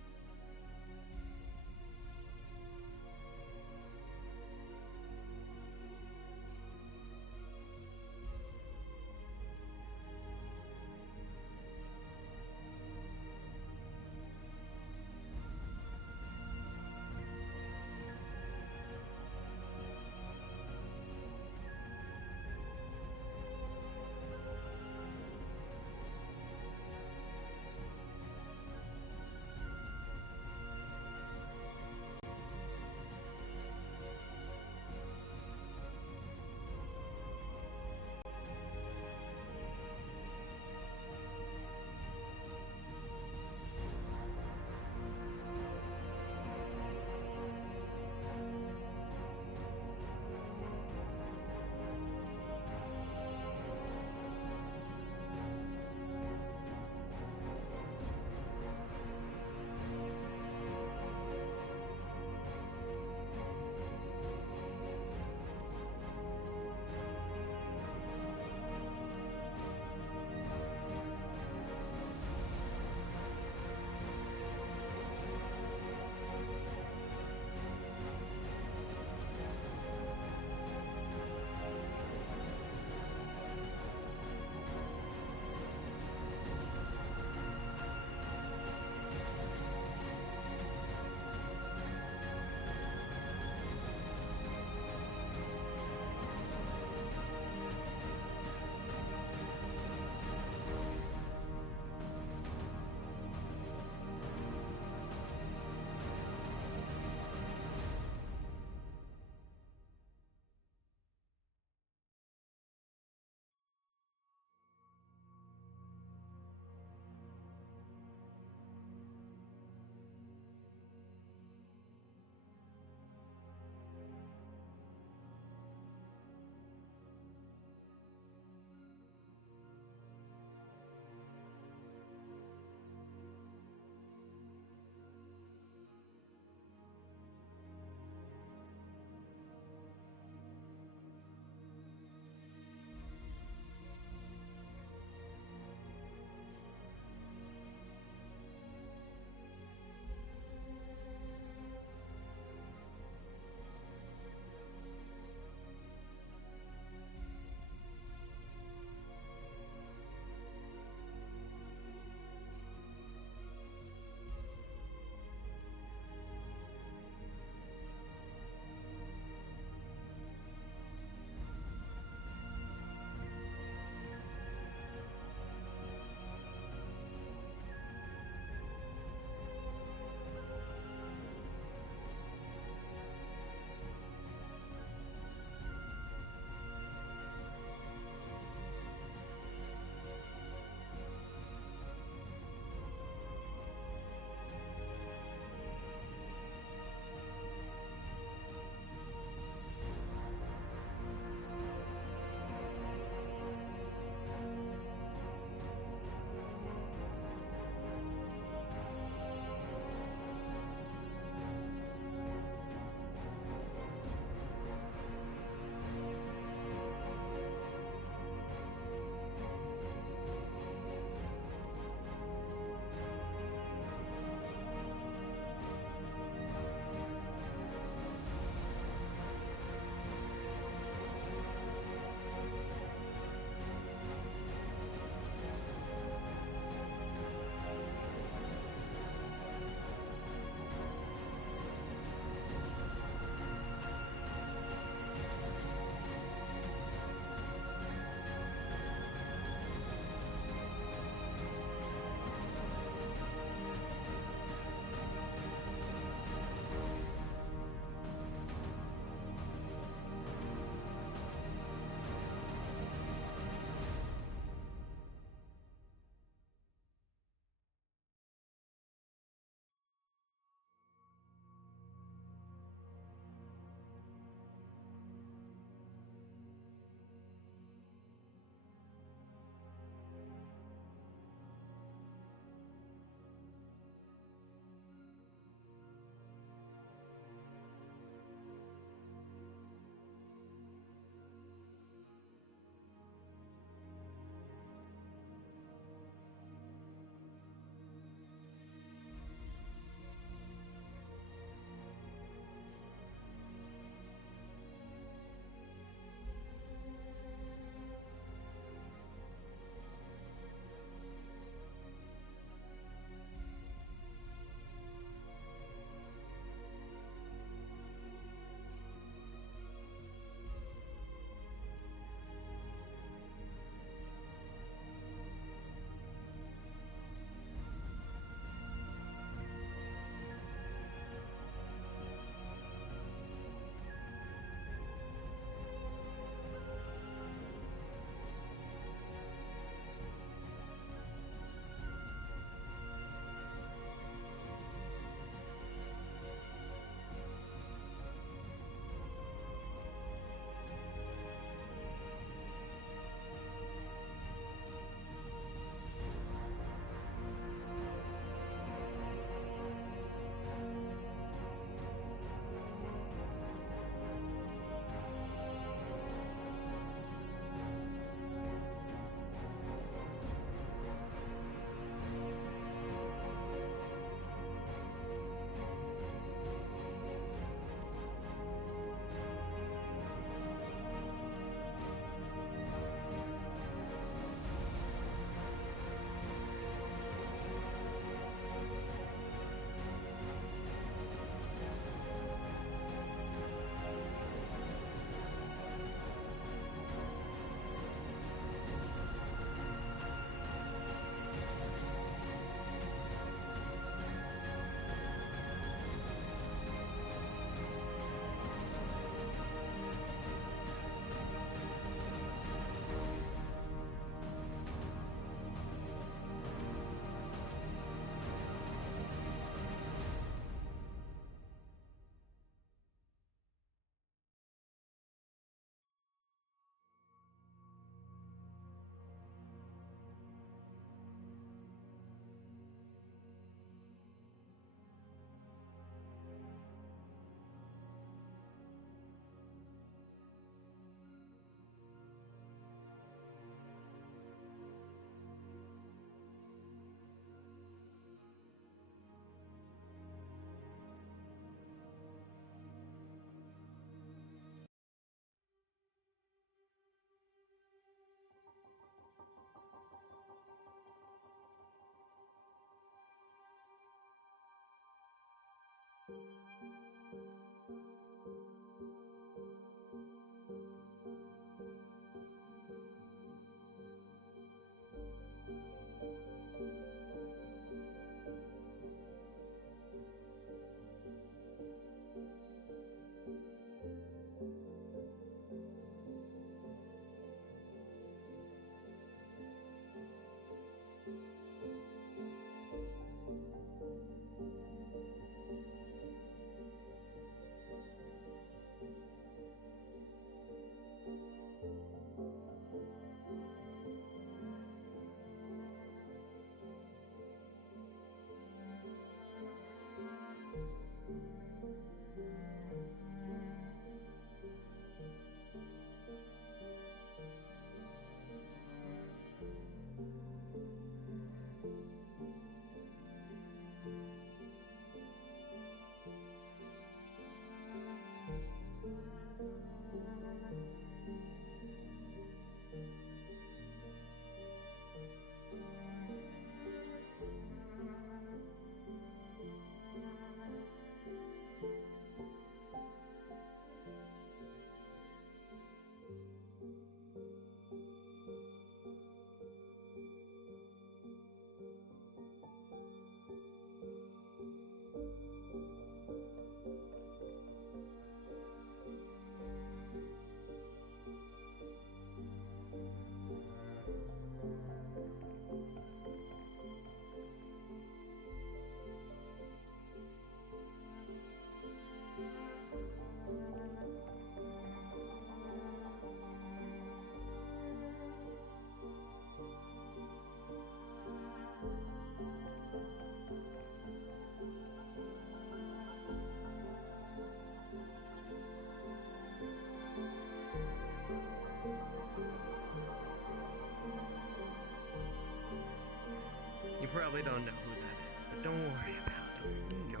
You probably don't know who that is, but don't worry about it. No.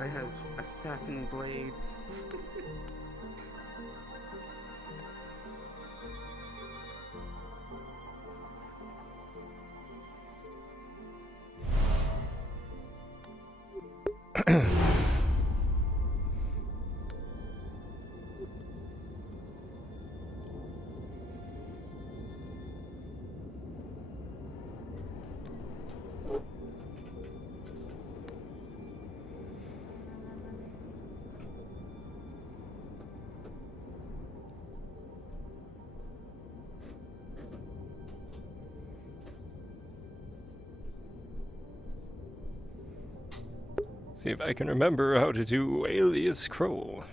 I have assassin blades. See if I can remember how to do alias scroll.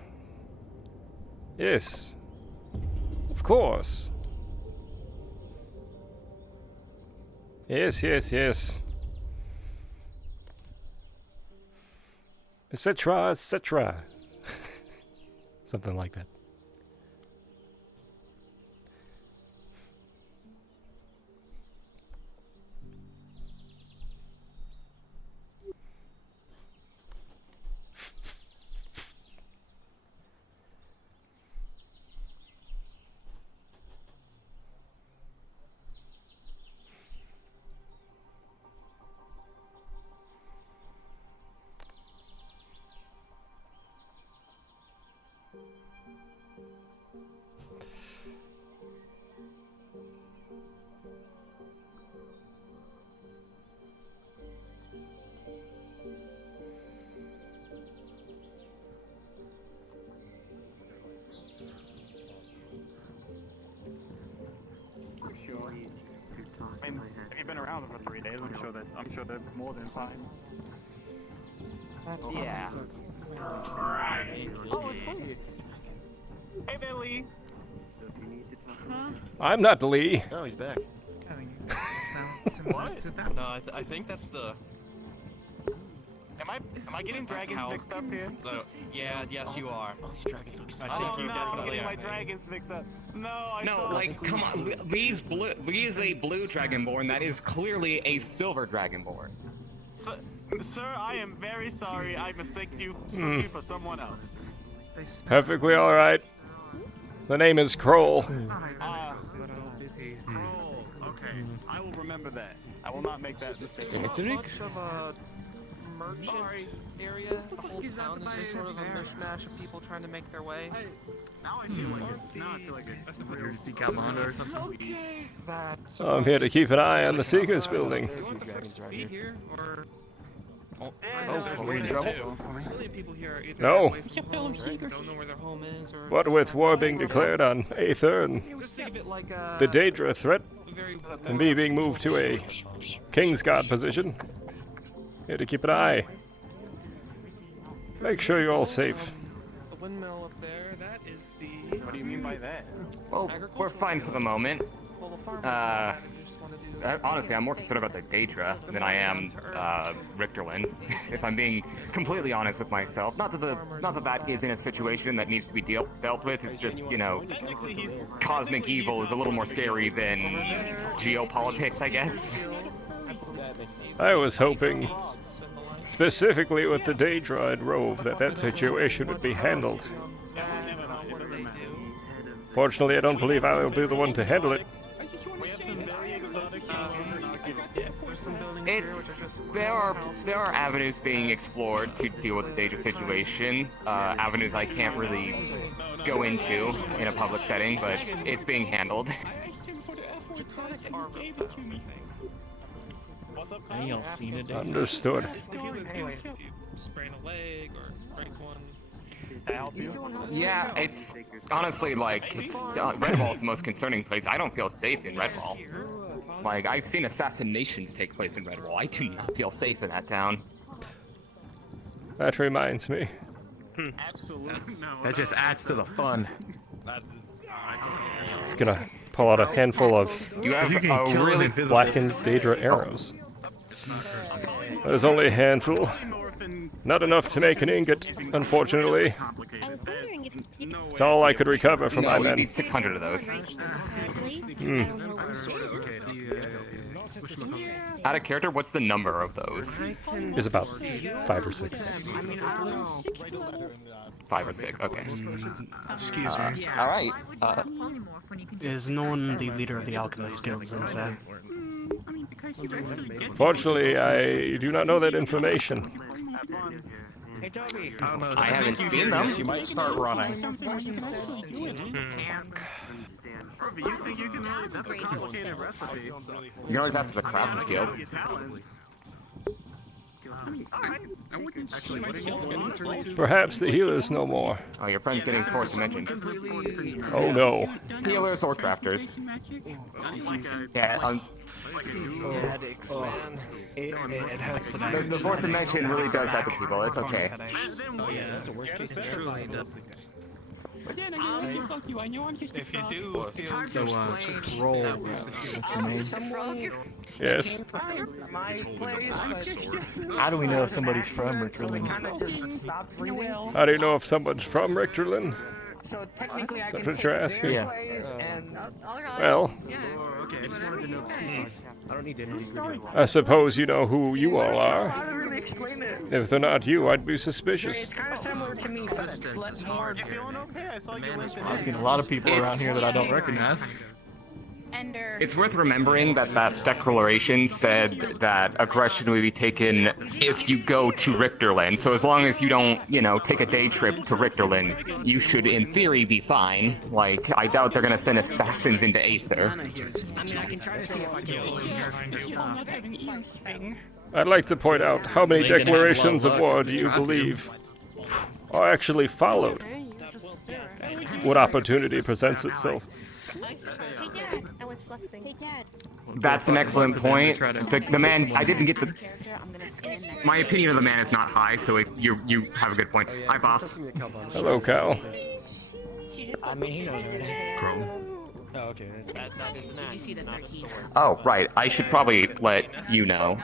Yes. Of course. Yes, yes, yes. Etc., etc. Something like that. I mean, if you've been around for 3 days, I'm sure they're more than fine. Yeah. Oh, it's Lee. Hey there, Lee. I'm not Lee. Oh, he's back. What? No, I think that's the. Am I getting dragons mixed up here? Yes, you are. I Oh think you no, I'm definitely getting are. my dragons mixed up. No, No, like, come on. Lee's a blue dragonborn. That is clearly a silver dragonborn. Sir, I am very sorry. I mistook you for someone else. Perfectly alright. The name is Kroll. Kroll. Okay, I will remember that. I will not make that mistake. Patrick? Merchant area, the whole town is just sort of a mishmash of people trying to make their way. Now I feel like it. Now I feel like it. That's the Here to seek out Mondo or something. Okay. I'm here to keep an eye on the Seekers building. You want the first to be here, or Are we in trouble? Really, people here are either No. away from home, or don't know where their home is, or What with war being declared on Aether and just think of it like the Daedra threat, and me being moved to a King's Guard position, here to keep an eye. Make sure you're all safe. the windmill up there. That is the. What do you mean by that? Well, we're fine for the moment. Well, the farmers just want to do. Honestly, I'm more concerned about the Daedra than I am Richterland. If I'm being completely honest with myself, not that that isn't a situation that needs to be dealt with. It's just, you know, cosmic evil is a little more scary than geopolitics, I guess. I was hoping, specifically with the Daedra and Rove, that situation would be handled. Fortunately, I don't believe I will be the one to handle it. There are avenues being explored to deal with the Daedra situation. Avenues I can't really go into in a public setting, but it's being handled. Any else seen it? Understood. Sprain a leg or break one. Yeah, it's honestly like Redwall's the most concerning place. I don't feel safe in Redwall. Like, I've seen assassinations take place in Redwall. I do not feel safe in that town. That reminds me. That just adds to the fun. It's gonna pull out a handful of really blackened Daedra arrows. There's only a handful. Not enough to make an ingot, unfortunately. It's all I could recover from my we men. need 600 of those. Out of character, what's the number of those? It's about 5 or 6. 5 or 6, okay. Excuse me. Alright, Is no one the leader of the Alchemist Guilds in today? Fortunately, I do not know that information. I haven't seen them. You might start running. You can always ask for the Crafters Guild. Perhaps the healers know more. Oh, your friend's getting fourth dimension. Oh no. Healers or crafters. Yeah, the fourth dimension really does that to people. It's okay. Oh yeah, that's a worst case scenario. If you do, So, roll. Yes. How do we know if somebody's from Richterland? How do you know if someone's from Richterland? So technically, I Is that can what you're take asking? their plays and Well, Okay, I just wanted to know the species. I don't need the nitty-gritty. I suppose you know who you all I are. don't really explain it. If they're not you, I'd be suspicious. It's kind of similar to me, but Existence is hard here. I've seen a lot of people around here that I don't recognize. It's worth remembering that that declaration said that aggression will be taken if you go to Richterland. So as long as you don't, you know, take a day trip to Richterland, you should, in theory, be fine. Like, I doubt they're gonna send assassins into Aether. I mean, I can try to see if I can. I'd like to point out how many declarations of war do you believe are actually followed? What opportunity presents itself? That's an excellent point. The man, I didn't get the... My opinion of the man is not high, so you have a good point. Hi, boss. Hello, Cal. I mean, he knows already. Chrome. Oh, okay. That's Oh, right. I should probably let you know,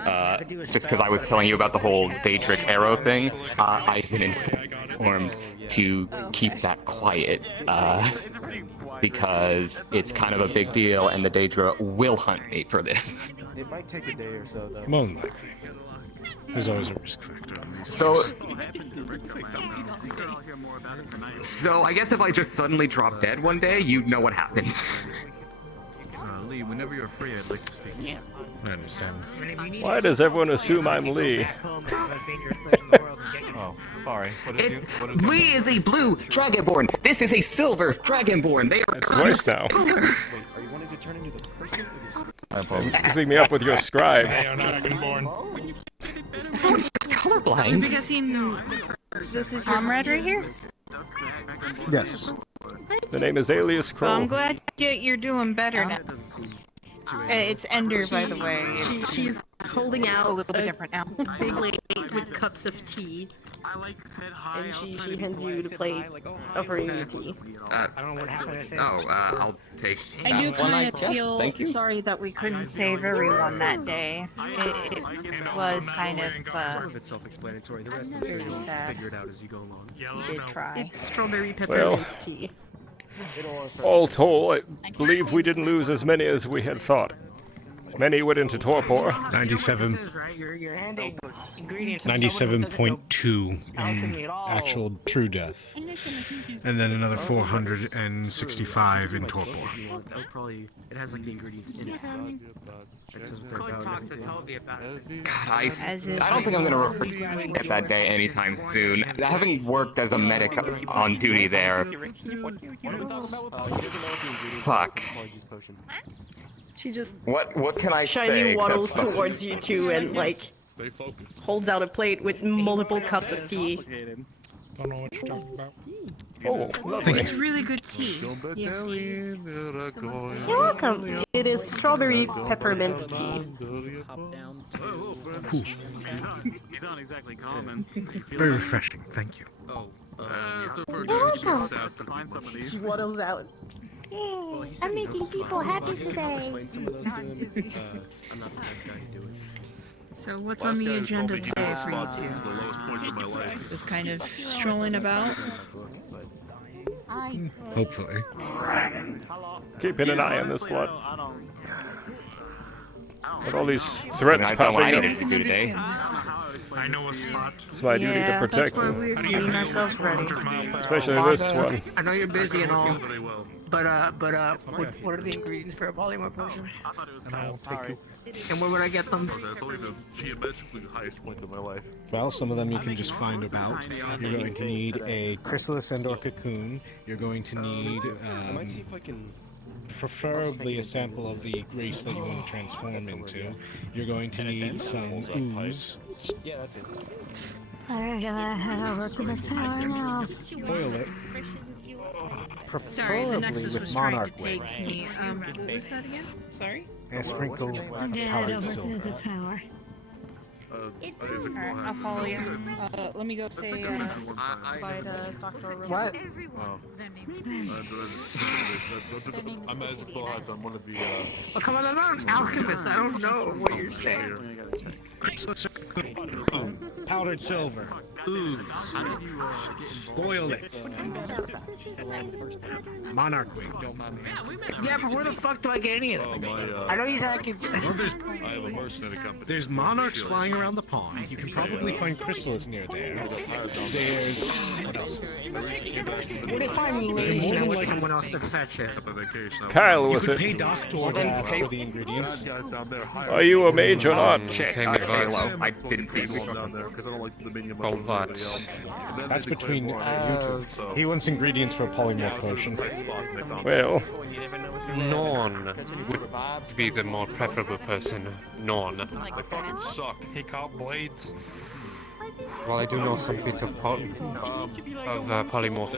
just because I was telling you about the whole Daedric arrow thing. I've been informed to keep that quiet, because it's kind of a big deal, and the Daedra will hunt me for this. It might take a day or so, though. More than likely. There's always a risk factor on these So I guess if I just suddenly drop dead one day, you'd know what happened. Lee, whenever you're free, I'd like to speak. I understand. Why does everyone assume I'm Lee? Oh, sorry. Lee is a blue Dragonborn. This is a silver Dragonborn. They are twice now. Are you wanting to turn into the person? Mixing me up with your scribe. They are Dragonborn. Everyone's colorblind. Because this is comrade right here? Yes. The name is Alias Well, I'm Crow. glad you're doing better now. It's Ender, by the way. She's holding out a little bit different now. big plate with cups of tea. And she hands you the plate of her new tea. I don't know what half of this is. I'll take I do kind of feel Thank you. sorry that we couldn't save everyone that day. It was kind of Some of it's self-explanatory. The rest of it very you'll sad. figure it out as you go along. We did try. It's strawberry Well, peppermint tea. all told, I believe we didn't lose as many as we had thought. Many went into torpor. 97.2 in actual true death. And then another 465 in torpor. That'll probably, it has like the ingredients in it. It says what they're about and everything. God, I don't think I'm gonna forget that day anytime soon. Having worked as a medic on duty there. Fuck. She just What can I say? shyly except waddles stuff? towards you two and like holds out a plate with multiple cups of tea. Don't know what you're talking about. Oh, It's really good tea. You're welcome. It is strawberry peppermint tea. He's not exactly common. Very refreshing, thank you. She waddles out. I'm making people happy today. Explain some of those to him. I'm not the best guy to do it. So what's on the agenda today for you two? The lowest point of my life. Just kind of strolling about. Hopefully. Keeping an eye on this lot. With all these threats I don't know what I popping needed to do today. I know a spot. It's my duty to protect that's why them. we're getting ourselves ready. Especially this one. I know you're busy and all, but what are the ingredients for a polymorph potion? And where would I get them? That's only the geometrically highest point of my life. Well, some of them you can just find about. You're going to need a chrysalis and/or cocoon. You're going to need, I might see if I can. preferably a sample of the grease that you want to transform into. You're going to need some ooze. Yeah, that's it. I'm gonna head over to the tower now. Boil it. Sorry, the Nexus Preferably was with trying monarch to wing. take me. What was that again? Sorry? And sprinkle I'm gonna head powdered over to silver. the tower. Alright, I'll follow you. Let me go say bye to Dr. What? I'm Isaac Bullheads. I'm one of the. Oh, come on, I'm not an alchemist. I don't know what you're saying. Chrysalis or cocoon. Powdered silver. Ooze. Boil it. Monarch wing. Don't mind me asking. Yeah, but where the fuck do I get any of them? I know you said I could. Well, I have a mercenary company. there's monarchs flying around the pond. You can probably find chrysalis near there. There's what else? What if I'm lazy and I want someone else to fetch it? Kyle, You was could it? pay Doctor to ask for the ingredients. Are you a mage or not? Check. Hello. I didn't see you. down there because I don't like the minion Oh, mushroom what? everybody else. And then That's they declare between war. you two. He wants ingredients for a polymorph potion. Well, Norn would be the more preferable person. Norn. They fucking suck. He caught blades. While I do know some bits of polymorph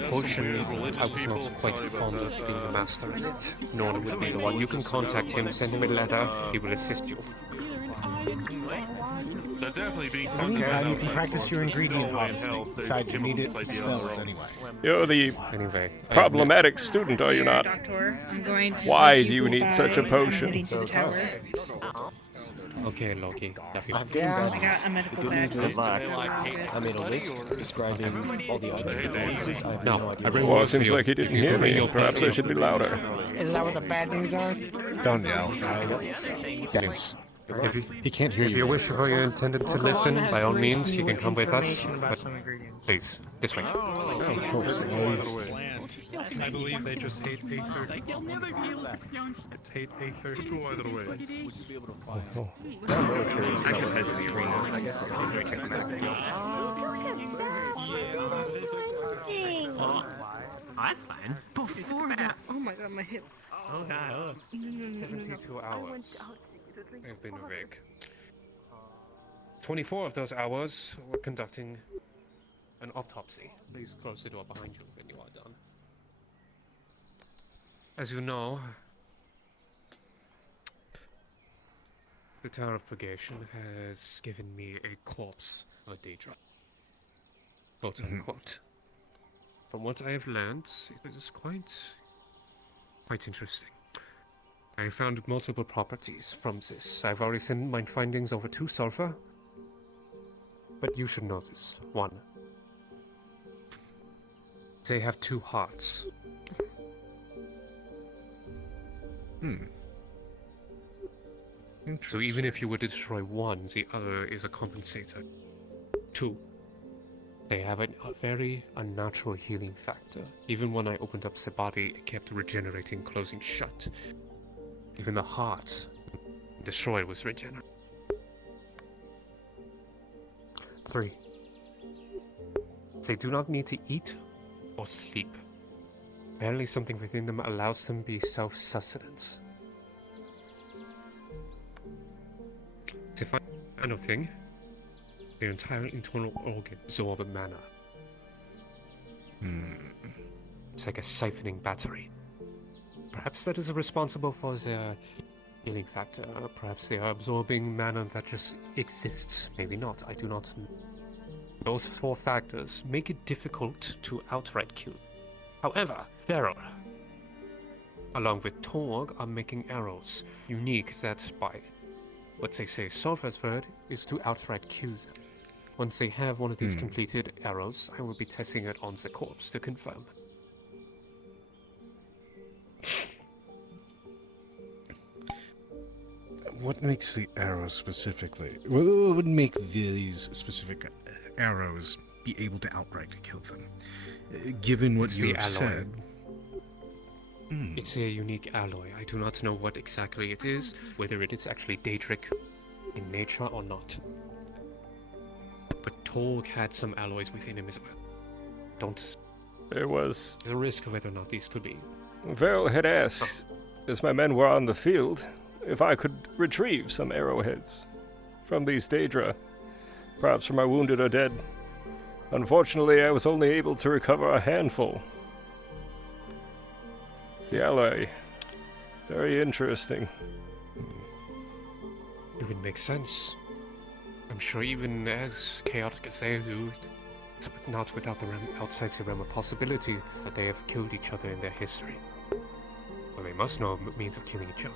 potion, I was not quite fond of being a master in it. Norn would be the one. You can contact him, send him a letter, he will assist you. They're definitely being In the meantime, you can practice your ingredient harvesting. Besides, you need it for spells anyway. you're the Anyway, problematic student, are you not? Doctor, I'm going to. Why let do you go need by. such a I'm potion? heading to the tower. okay, Loki. Love you. I've gotten I bad got a news. medical The good bag. news is so I made a list describing all the items and bonuses. I have No, no idea. I bring Well, it one for seems you. like he didn't hear me. Perhaps I should be louder. Is that what the bad news are? Don't yell. Dance. He can't hear If you. you wish for your attendant to listen, by all means, you can come with us. But please, this way. Of course. I believe they just hate Aether. It's hate Aether. Go either way. Oh. I should head to the arena. I guess I'll see if I can Oh, that's fine. Before that. Oh my god, my hip. Oh god. 72 hours. I've been awake. 24 of those hours, we're conducting an autopsy. Please close the door behind you when you are done. As you know, the Tower of Purgation has given me a corpse of Daedra. Quote unquote. From what I have learned, it is quite interesting. I found multiple properties from this. I've already sent my findings over to Sulfur. But you should know this. One, they have two hearts. So even if you were to destroy one, the other is a compensator. Two, they have a very unnatural healing factor. Even when I opened up the body, it kept regenerating, closing shut. Even the heart destroyed was regenerated. 3, they do not need to eat or sleep. Apparently something within them allows them to be self-sustenance. The final thing, their entire internal organ absorb mana. It's like a siphoning battery. Perhaps that is responsible for their healing factor. Perhaps they are absorbing mana that just exists. Maybe not. I do not know. Those 4 factors make it difficult to outright kill. However, Beryl, along with Torg, are making arrows unique that, by what they say Sulfur's word, is to outright kill them. Once they have one of these completed arrows, I will be testing it on the corpse to confirm. What makes the arrows specifically? What would make these specific arrows be able to outright kill them? Given what you have said. It's a unique alloy. I do not know what exactly it is, whether it is actually Daedric in nature or not. But Torg had some alloys within him as well. There was... There's a risk of whether or not these could be. Veril had asked, as my men were on the field, if I could retrieve some arrowheads from these Daedra, perhaps from our wounded or dead. Unfortunately, I was only able to recover a handful. It's the alloy. Very interesting. It would make sense. I'm sure even as chaotic as they do, it's not without the outside the realm of possibility that they have killed each other in their history. Well, they must know a means of killing each other.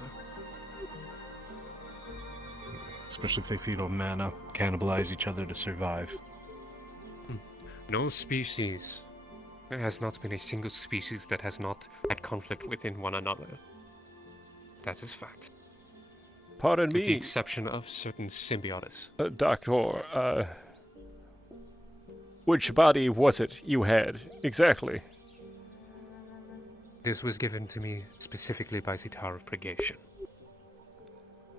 Especially if they feed on mana, cannibalize each other to survive. No species. There has not been a single species that has not had conflict within one another. That is fact. Pardon me. With the exception of certain symbiotes. Doctor, which body was it you had, exactly? This was given to me specifically by the Tower of Purgation.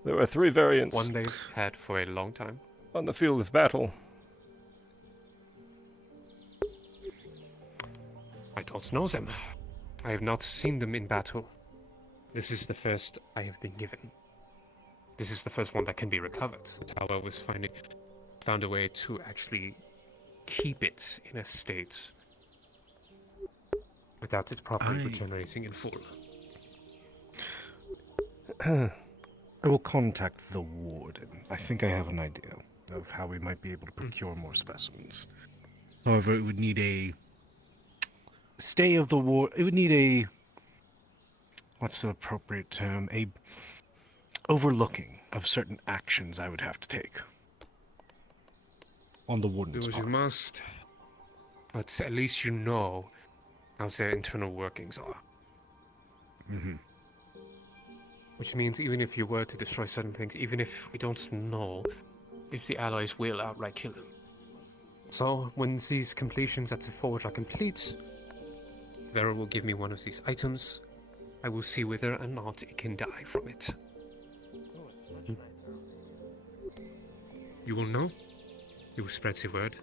There were 3 variants. One they've had for a long time. On the field of battle. I don't know them. I have not seen them in battle. This is the first I have been given. This is the first one that can be recovered. The tower was found a way to actually keep it in a state without it properly regenerating in full. I will contact the warden. I think I have an idea of how we might be able to procure more specimens. However, it would need a stay of the war. It would need a, what's the appropriate term? A overlooking of certain actions I would have to take on the warden's Do as part. you must, but at least you know how their internal workings are. Which means even if you were to destroy certain things, even if we don't know if the allies will outright kill them. So, when these completions at the forge are complete, Vera will give me one of these items. I will see whether or not it can die from it. You will know. You will spread the word.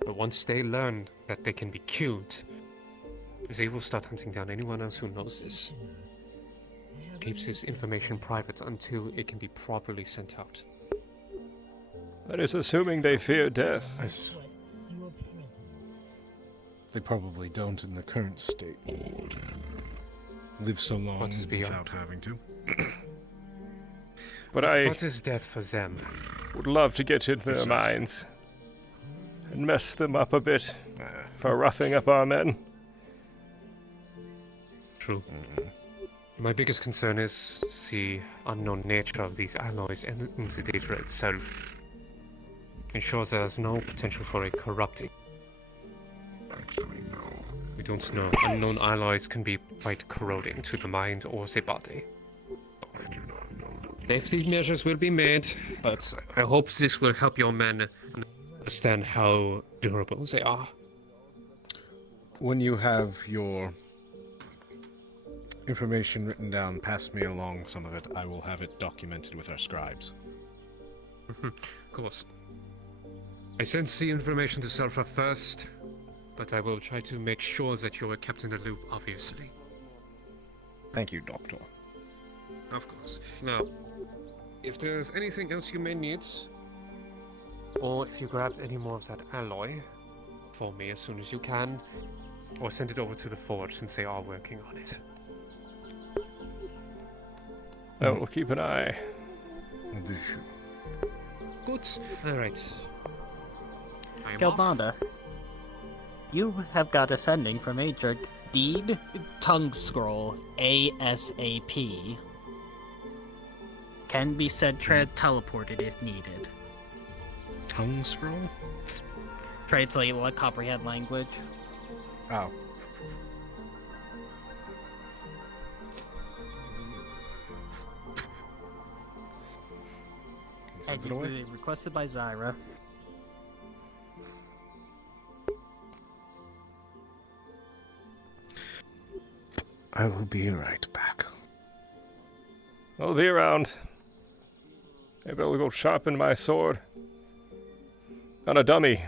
But once they learn that they can be killed, they will start hunting down anyone else who knows this. Keeps this information private until it can be properly sent out. That is assuming they fear death. They probably don't in the current state. Live so long What is beyond? without having to. But I What is death for them? would love to get into their minds and mess them up a bit for roughing up our men. True. My biggest concern is the unknown nature of these alloys and the data itself. Ensure there's no potential for a corrupting. We don't know. Unknown alloys can be quite corroding to the mind or the body. Safety measures will be made, but I hope this will help your men understand how durable they are. When you have your information written down, pass me along some of it. I will have it documented with our scribes. Of course. I sent the information to Sulfur first, but I will try to make sure that you are kept in the loop, obviously. Thank you, Doctor. Of course. Now, if there's anything else you may need, or if you grabbed any more of that alloy for me as soon as you can, or send it over to the Forge since they are working on it. I will keep an eye. Good. Alright. Galbanda, you have got a sending from Major Deed Tongue Scroll ASAP. Can be said teleported if needed. Tongue scroll? Translate like comprehend language. Oh. Requested by Zyra. I will be right back. I'll be around. Maybe I'll go sharpen my sword. On a dummy.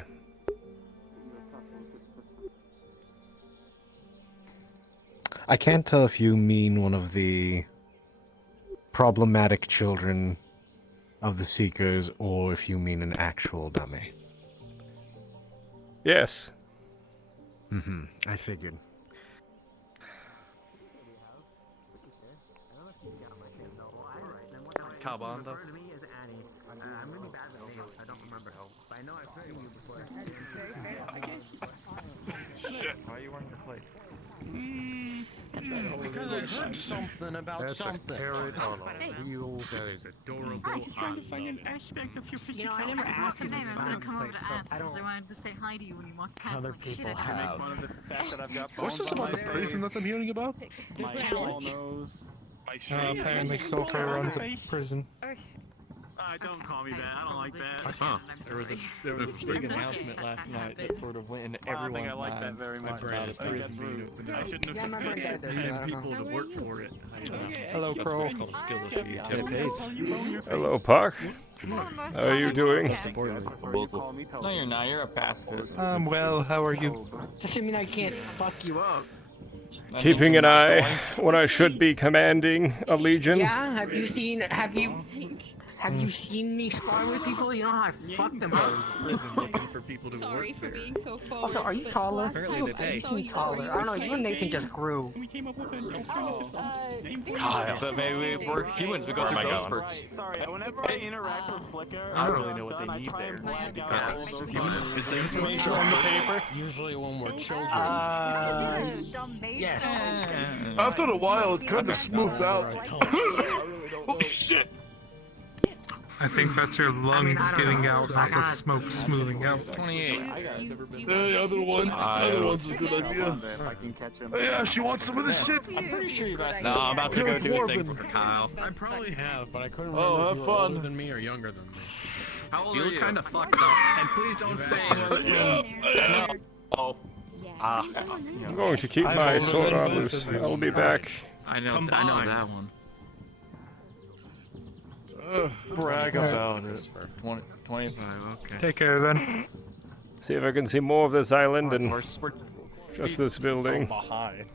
I can't tell if you mean one of the problematic children of the Seekers or if you mean an actual dummy. Yes. I figured. Cowbanda. I'm really bad at names. I don't remember how. But I know I've heard of you before. Shit. Why are you wearing the plate? Because I heard something about That's something. a carrot on a wheel. That is adorable. I was trying to find an aspect of your physical. You know, I never asked you your name. I was gonna come over to ask I because don't. I wanted to say hi to you when you walked past. Other like, shit, people I don't have. know. Make fun of the fact that I've got What's this about the prison that I'm hearing about? My tall nose. My Apparently Sulfur runs a prison. Don't call me that. I don't like that. Huh. There was a big announcement last night that sort of went into everyone's minds about a prison being opened up. I shouldn't have said that. And people to work for it. Hello, That's Pro. what's called a skill issue. And it pays. Hello, Park. How are you doing? Most importantly. No, you're not. You're a pacifist. Well, how are you? Doesn't mean I can't fuck you up. Keeping an eye when I should be commanding a legion. Yeah, have you seen me spar with people? You know how I fuck them up. Prison looking for people to Sorry work for there. being so forward. Also, are you taller? Apparently they pay. You seem taller. I don't know. You and Nathan just grew. Kyle. So maybe we're humans. We go through growth spurts. Sorry, whenever I interact with Flicker, I don't really know what they need there. Is the information on the paper? Usually when we're children. Yes. After a while, it kind of smooths out. Oh shit! I think that's your lungs getting out, not the smoke smoothing out. 28. The other one. The other one's a good idea. Yeah, she wants some of this shit. I'm pretty sure you've asked No, I'm about to go do a thing Dwarven. for Kyle. I probably have, but I couldn't Oh, remember if have you were fun. older than me or younger than me. How old are you? Kind of fucked up. And please don't say. Oh. I'm going to keep my sword on loose. I'll be back. I know that one. Brag about it. 25, okay. Take care then. See if I can see more of this island than just this building. Behind.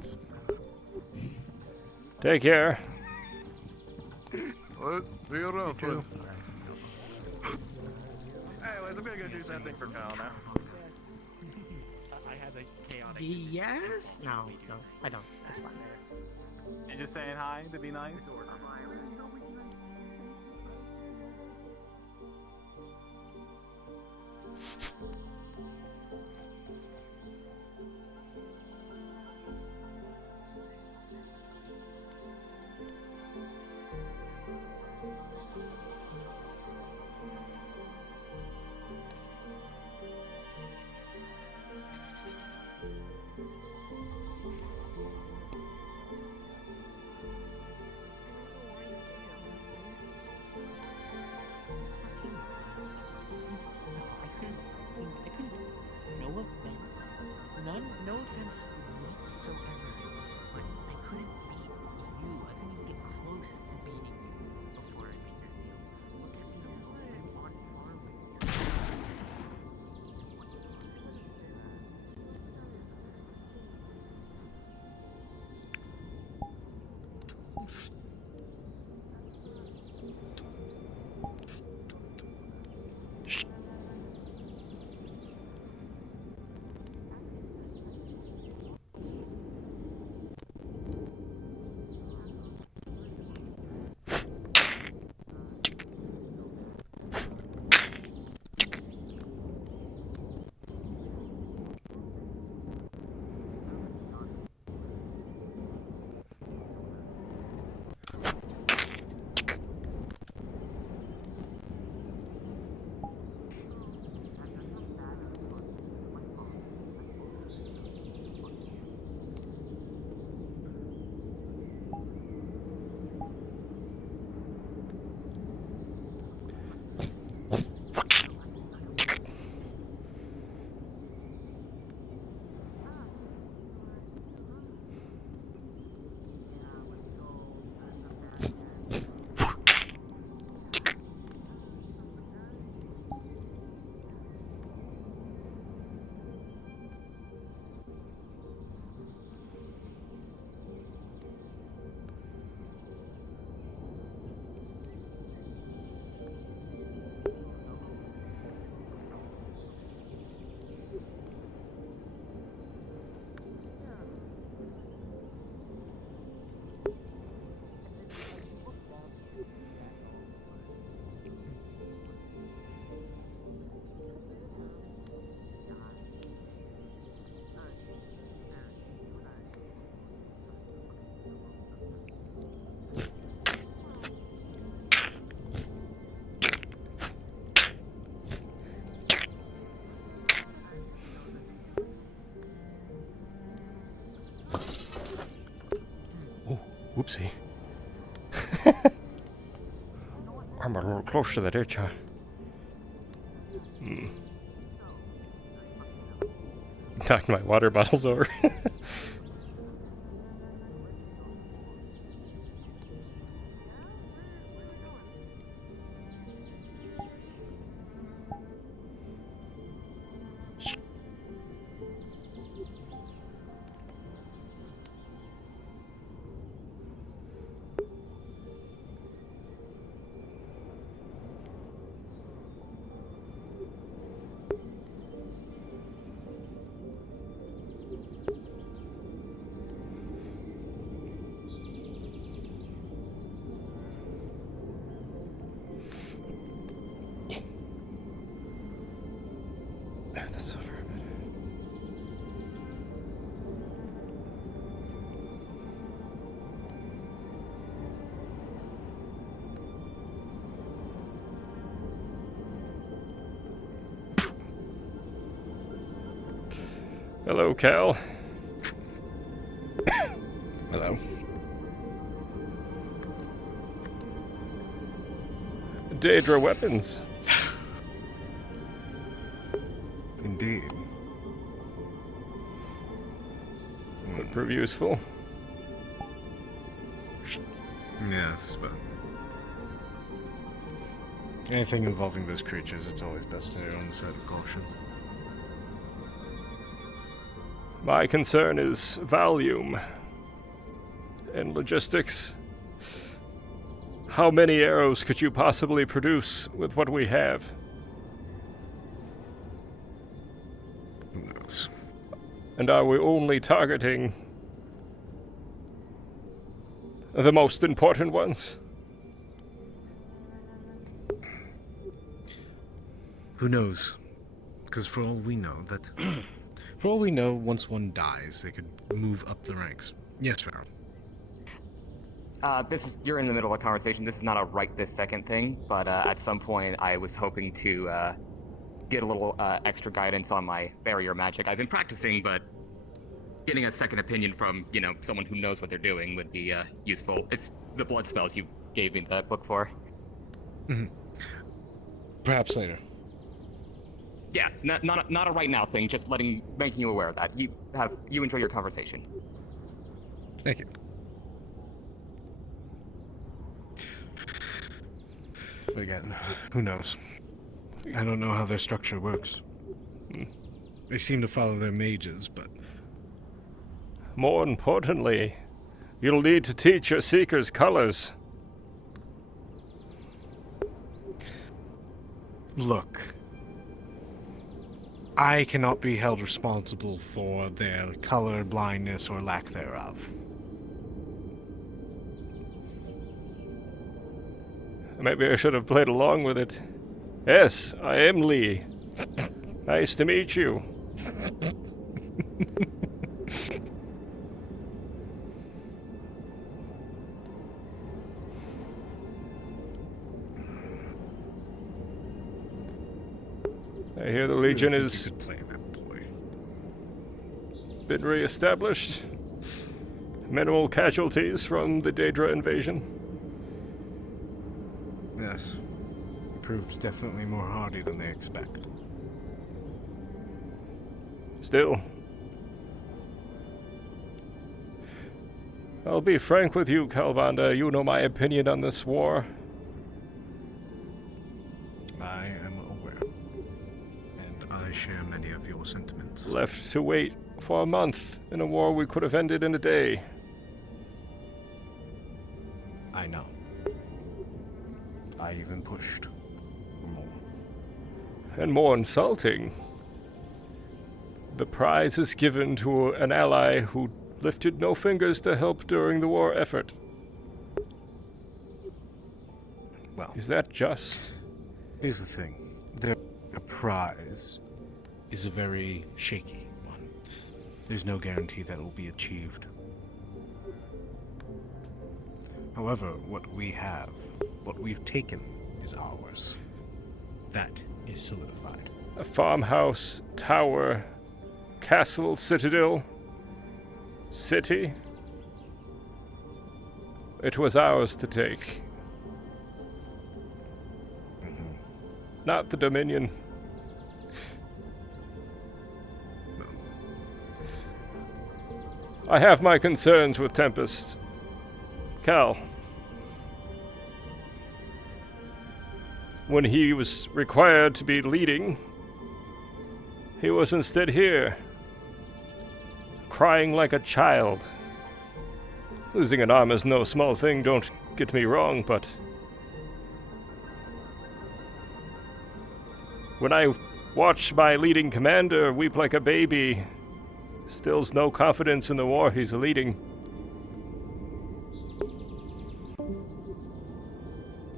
Take care. What? See you around, friend. Anyways, I'm gonna go do that thing for Kyle now. I had a chaotic. Yes? No, I don't. It's fine. You're just saying hi to be nice? No offense whatsoever, but I couldn't beat you. I couldn't even get close to beating you before I made that deal. Look at me now. I'm on par with you. Whoopsie. I'm a little close to that edge, huh? Knocked my water bottles over. Hello, Cal. Hello. Daedra weapons. Indeed. Would prove useful. Yes, but anything involving those creatures, it's always best to err on the side of caution. My concern is volume and logistics. How many arrows could you possibly produce with what we have? And are we only targeting the most important ones? Who knows? Because for all we know, once one dies, they could move up the ranks. Yes, Pharaoh. You're in the middle of a conversation. This is not a right this second thing, but at some point I was hoping to get a little extra guidance on my barrier magic. I've been practicing, but getting a second opinion from, someone who knows what they're doing would be useful. It's the blood spells you gave me that book for. Mm-hmm. Perhaps later. Yeah, not a right now thing, just making you aware of that. You enjoy your conversation. Thank you. But again, who knows? I don't know how their structure works. They seem to follow their mages, but... More importantly, you'll need to teach your Seekers colors. Look, I cannot be held responsible for their color blindness or lack thereof. Maybe I should have played along with it. Yes, I am Lee. Nice to meet you. I hear the Legion has been re-established. Minimal casualties from the Daedra invasion. Yes. Proved definitely more hardy than they expect. Still, I'll be frank with you, Calvanda. You know my opinion on this war. I am aware. And I share many of your sentiments. Left to wait for a month in a war we could have ended in a day. I know. I even pushed more. And more insulting, the prize is given to an ally who lifted no fingers to help during the war effort. Well, is that just? Here's the thing. A prize is a very shaky one. There's no guarantee that it will be achieved. However, what we have, what we've taken, is ours. That is solidified. A farmhouse, tower, castle, citadel, city. It was ours to take. Mm-hmm. Not the Dominion. I have my concerns with Tempest. Cal. When he was required to be leading, he was instead here, crying like a child. Losing an arm is no small thing, don't get me wrong, but when I watch my leading commander weep like a baby, stills no confidence in the war he's leading.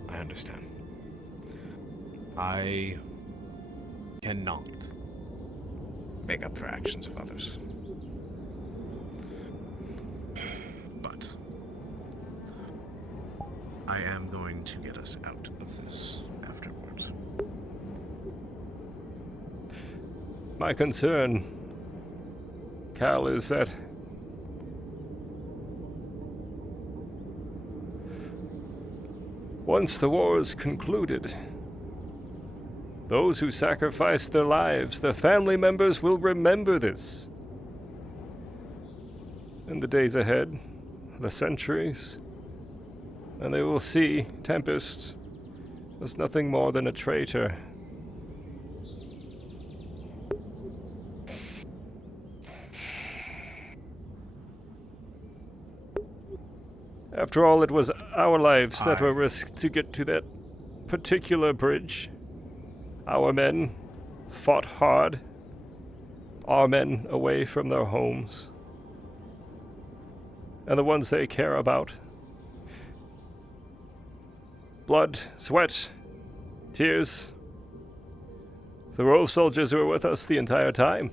I understand. I cannot make up for actions of others. But I am going to get us out of this afterwards. My concern, Cal, is that once the war is concluded, those who sacrificed their lives, their family members will remember this. In the days ahead, the centuries, and they will see Tempest as nothing more than a traitor. After all, it was our lives that were risked to get to that particular bridge. Our men fought hard, our men away from their homes and the ones they care about. Blood, sweat, tears. The row of soldiers who were with us the entire time.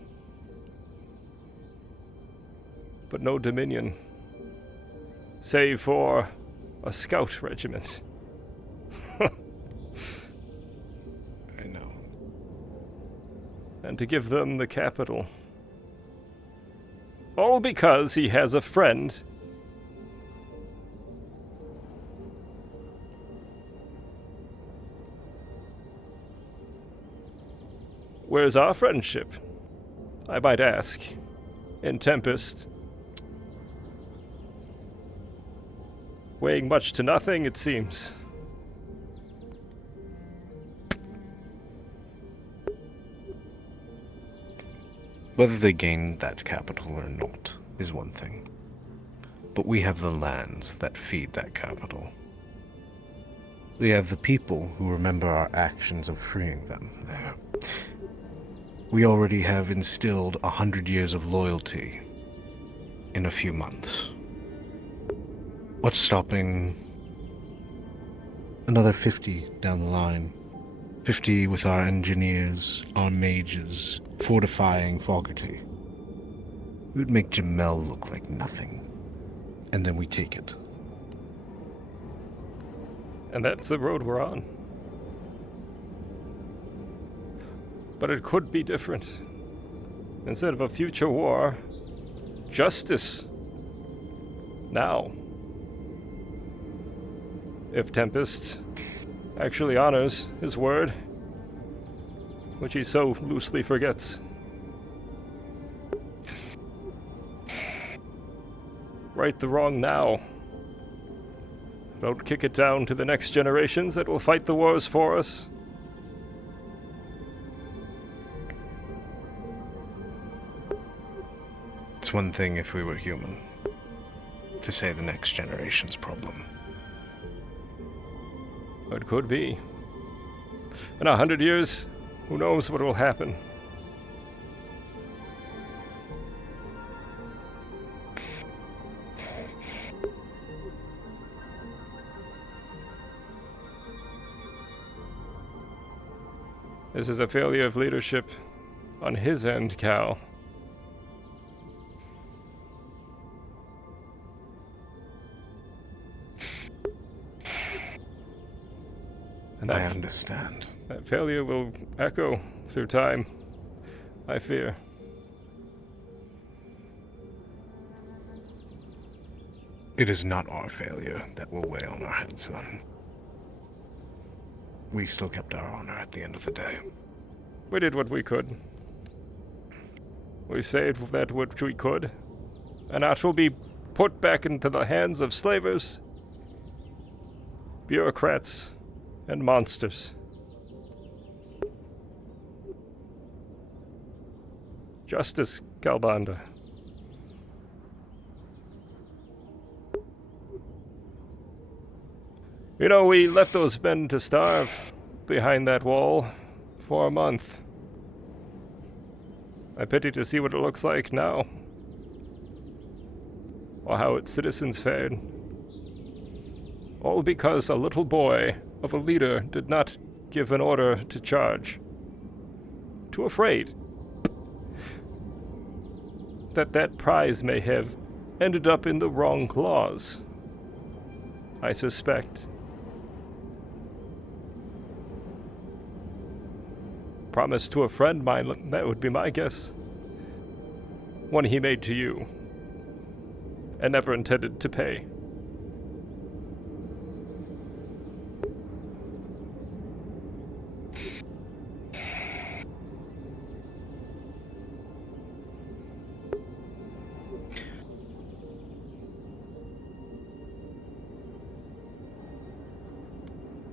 But no Dominion, save for a scout regiment. I know. And to give them the capital. All because he has a friend. Where's our friendship? I might ask. In Tempest. Weighing much to nothing, it seems. Whether they gain that capital or not is one thing. But we have the lands that feed that capital. We have the people who remember our actions of freeing them there. We already have instilled 100 years of loyalty in a few months. What's stopping another 50 down the line? 50 with our engineers, our mages, fortifying Fogarty. We would make Jamel look like nothing. And then we take it. And that's the road we're on. But it could be different. Instead of a future war, justice. Now. If Tempest actually honors his word, which he so loosely forgets. Right the wrong now. Don't kick it down to the next generations that will fight the wars for us. It's one thing if we were human, to say the next generation's problem. It could be. In 100 years, who knows what will happen? This is a failure of leadership on his end, Cal. And I understand. That failure will echo through time, I fear. It is not our failure that will weigh on our heads, son. We still kept our honor at the end of the day. We did what we could. We saved that which we could, and that will be put back into the hands of slavers, bureaucrats, and monsters. Justice, Galbanda. You know, we left those men to starve behind that wall for a month. I pity to see what it looks like now, or how its citizens fared. All because a little boy of a leader did not give an order to charge. Too afraid that prize may have ended up in the wrong claws, I suspect. Promise to a friend mine, that would be my guess. One he made to you, and never intended to pay.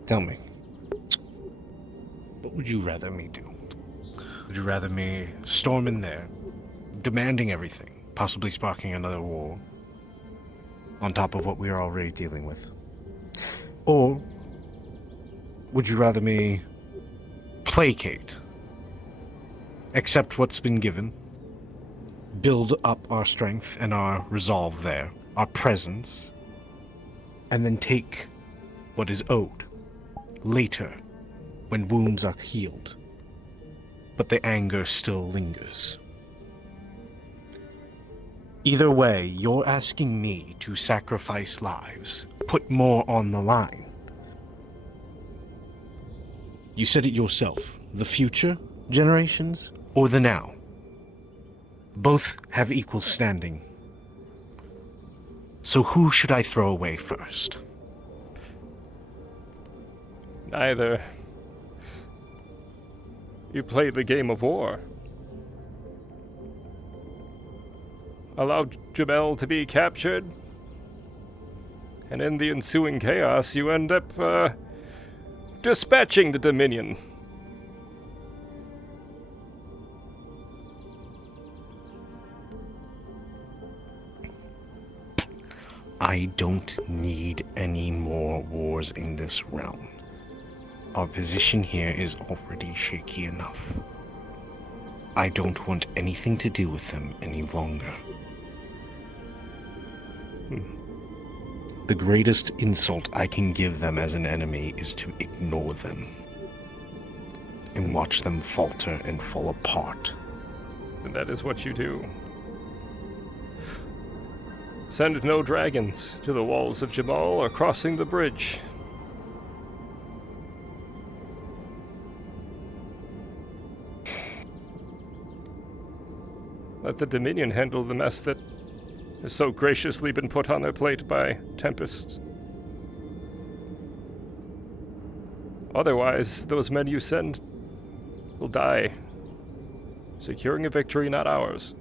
Tell me, what would you rather me do? Would you rather me storm in there, demanding everything, possibly sparking another war, on top of what we are already dealing with? Or would you rather me placate, accept what's been given, build up our strength and our resolve there, our presence, and then take what is owed later when wounds are healed. But the anger still lingers. Either way, you're asking me to sacrifice lives, put more on the line. You said it yourself, the future generations or the now? Both have equal standing. So who should I throw away first? Neither. You played the game of war. Allowed Jamel to be captured, and in the ensuing chaos, you end up, dispatching the Dominion. I don't need any more wars in this realm. Our position here is already shaky enough. I don't want anything to do with them any longer. The greatest insult I can give them as an enemy is to ignore them and watch them falter and fall apart. And that is what you do. Send no dragons to the walls of Jamal or crossing the bridge. Let the Dominion handle the mess that has so graciously been put on their plate by Tempest. Otherwise, those men you send will die, securing a victory not ours.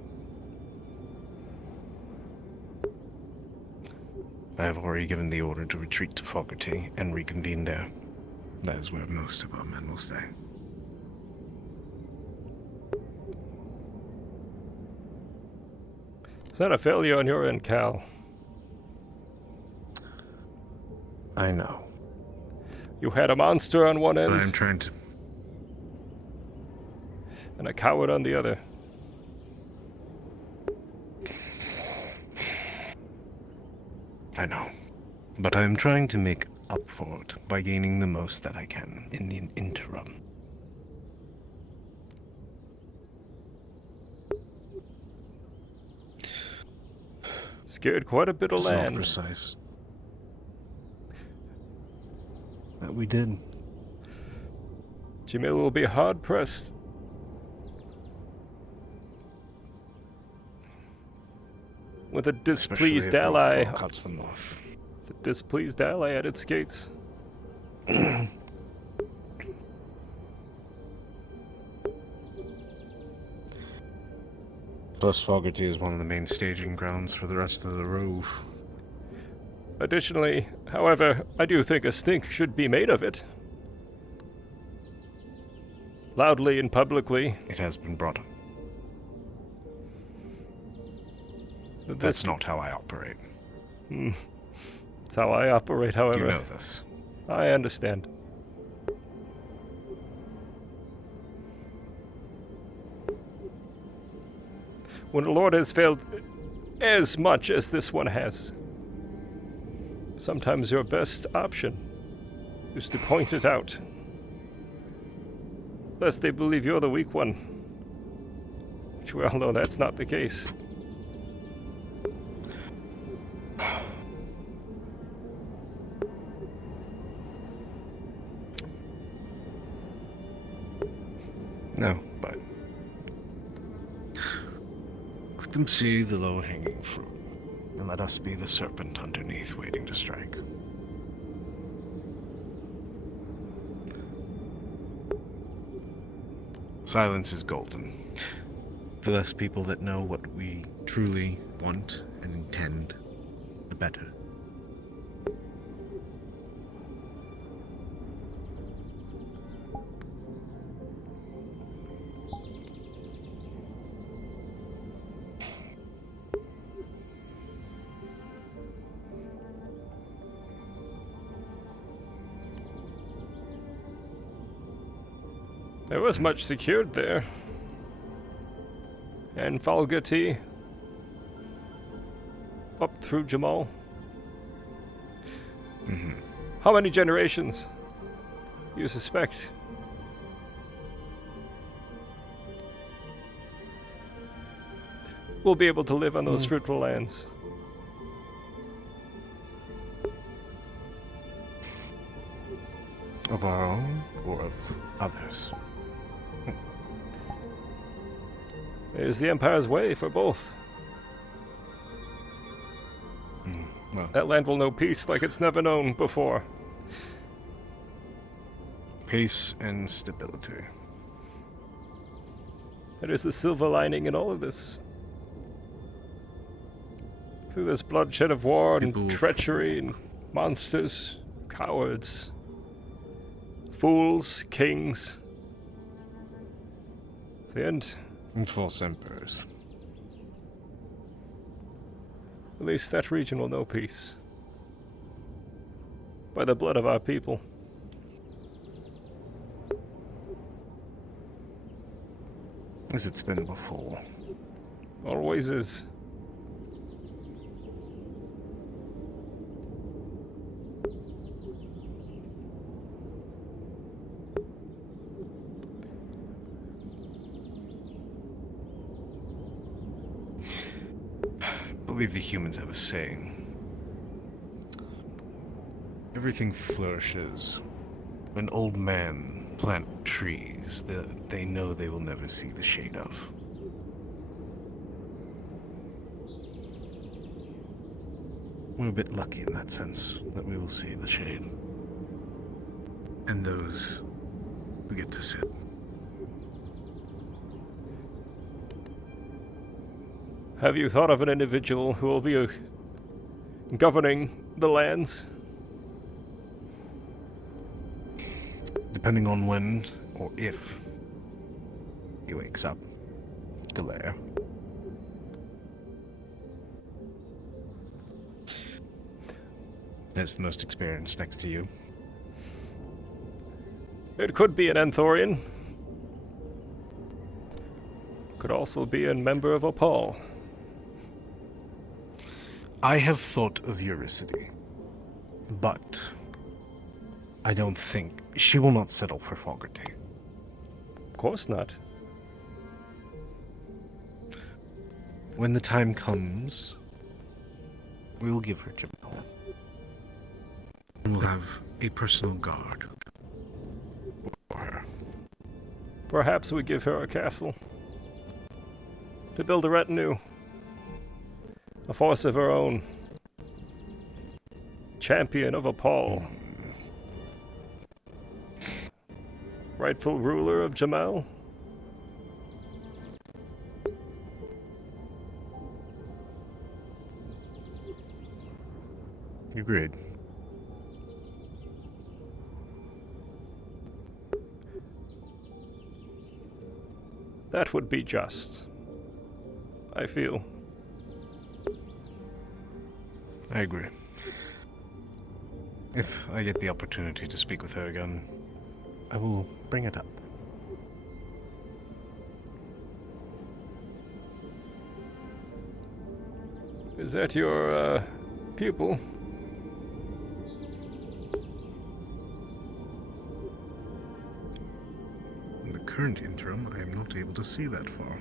I have already given the order to retreat to Fogarty and reconvene there. That is where most of our men will stay. It's not a failure on your end, Cal. I know. You had a monster on one end. But I'm trying to... And a coward on the other. I know. But I'm trying to make up for it by gaining the most that I can in the interim. Scared quite a bit of land. It's not precise. That we did. Jamil will be hard-pressed. With a displeased ally. Cuts them off. The displeased ally at its gates. Plus, Fogarty is one of the main staging grounds for the rest of the Rove. Additionally, however, I do think a stink should be made of it. Loudly and publicly. It has been brought up. That's not how I operate. It's how I operate, however. You know this. I understand. When a lord has failed as much as this one has, sometimes your best option is to point it out. Lest they believe you're the weak one. Which we all know that's not the case. No, but let them see the low-hanging fruit, and let us be the serpent underneath waiting to strike. Silence is golden. The less people that know what we truly want and intend, the better. There was much secured there. And Falgati through Jamal? Mm-hmm. How many generations you suspect? We'll be able to live on those fruitful lands. Of our own or of others? It is the Empire's way for both. Well, that land will know peace like it's never known before. Peace and stability. There is the silver lining in all of this. Through this bloodshed of war and treachery and monsters, cowards, fools, kings. The end. And false emperors. At least that region will know peace. By the blood of our people. As it's been before. Always is. I believe the humans have a saying. Everything flourishes when old men plant trees that they know they will never see the shade of. We're a bit lucky in that sense, that we will see the shade. And those we get to sit. Have you thought of an individual who will be governing the lands? Depending on when or if he wakes up. Galare. That's the most experienced next to you. It could be an Anthorian. Could also be a member of Opal. I have thought of Eurysity, but I don't think she will not settle for Fogarty. Of course not. When the time comes, we will give her Jamal. And we'll have a personal guard for her. Perhaps we give her a castle. To build a retinue. A force of her own. Champion of Opal. Rightful ruler of Jamal. Agreed. That would be just. I feel. I agree. If I get the opportunity to speak with her again, I will bring it up. Is that your, pupil? In the current interim, I am not able to see that far.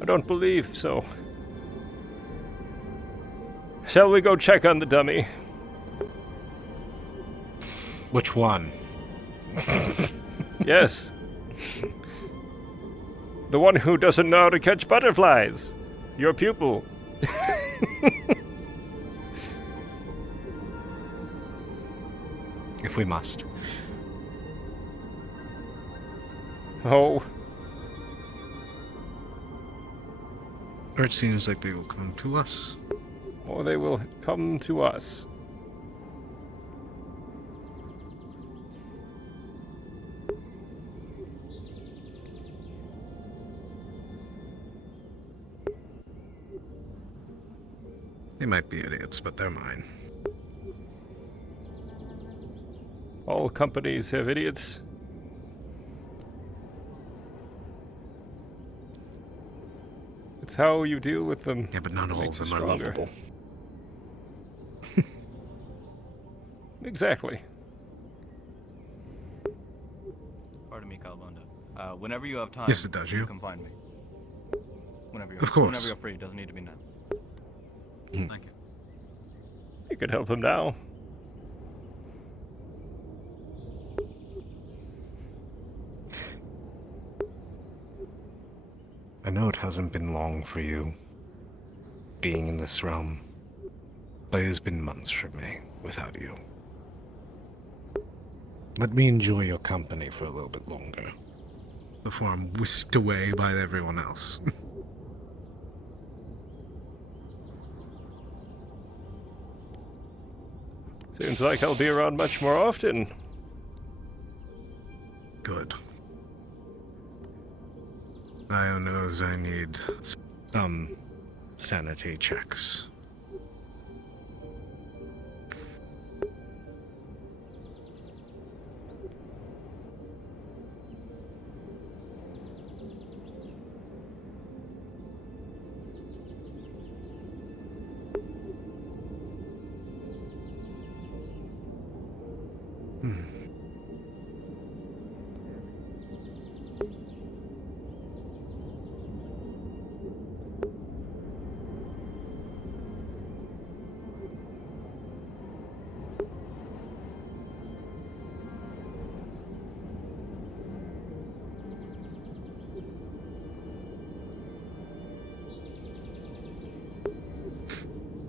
I don't believe so. Shall we go check on the dummy? Which one? Yes. The one who doesn't know how to catch butterflies. Your pupil. If we must. Oh. Or it seems like they will come to us. Or they will come to us. They might be idiots, but they're mine. All companies have idiots. It's how you deal with them. Yeah, but not all of Makes you them are stronger. lovable. Exactly. Pardon me, Calvanda. Whenever you have time, Yes, it does, you. can find me. Whenever Of course. Whenever you're free, it doesn't need to be now. Thank you. You could help him now. I know it hasn't been long for you being in this realm, but it has been months for me without you. Let me enjoy your company for a little bit longer before I'm whisked away by everyone else. Seems like I'll be around much more often. Good. I knows I need some sanity checks.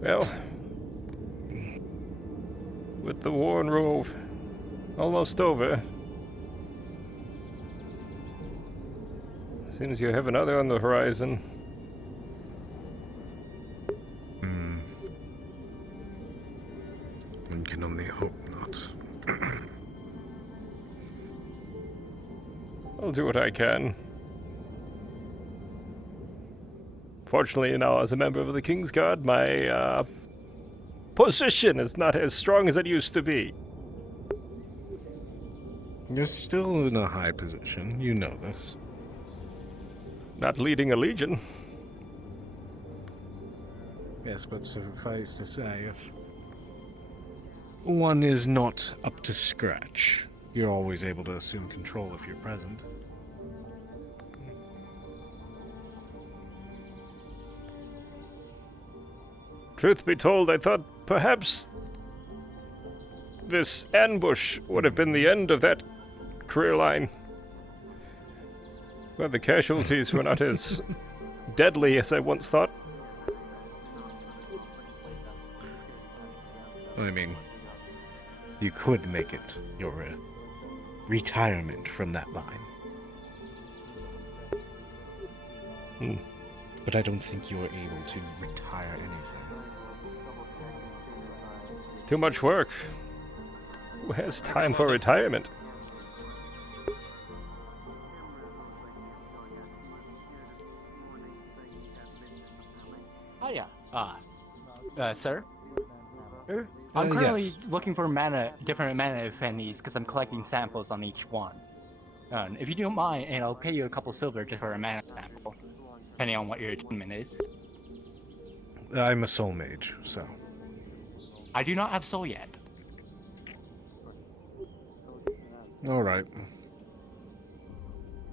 Well, with the war in Rove almost over, seems you have another on the horizon. One can only hope not. I'll do what I can. Fortunately, now as a member of the King's Guard, my position is not as strong as it used to be. You're still in a high position, you know this. Not leading a legion. Yes, but suffice to say, if one is not up to scratch, you're always able to assume control if you're present. Truth be told, I thought perhaps this ambush would have been the end of that career line. Where the casualties were not as deadly as I once thought. I mean, you could make it your retirement from that line. But I don't think you are able to retire anything. Too much work. Who has time for retirement? Oh yeah. Sir? I'm currently yes. looking for different mana pennies because I'm collecting samples on each one. If you don't mind, and I'll pay you a couple silver just for a mana sample, depending on what your achievement is. I'm a soul mage, so. I do not have soul yet. Alright.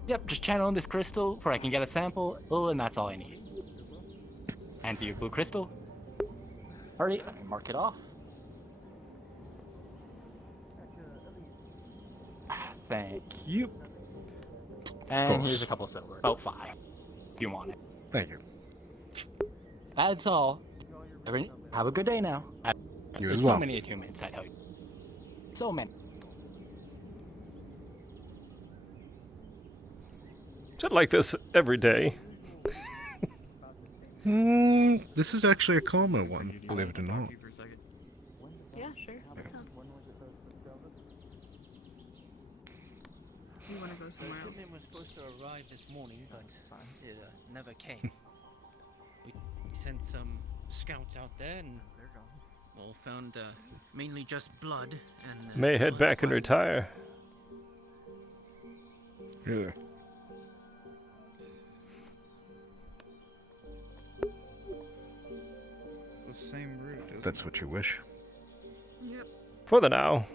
Yep, just channel in this crystal where I can get a sample, and that's all I need. And to your blue crystal. Alright, mark it off. Thank you. And here's a couple silver. About 5. If you want it. Thank you. That's all. Have a good day now. You There's as well. so many attunements, I tell you. So many. Is it like this every day? This is actually a calmer one, believe it or not. Yeah, sure. What's up? You want to go somewhere else? Shipment was supposed to arrive this morning, but it never came. We sent some scouts out there and all found mainly just blood and. May head back and retire. Yeah. the same route. Isn't That's what you wish. Yep. For the now.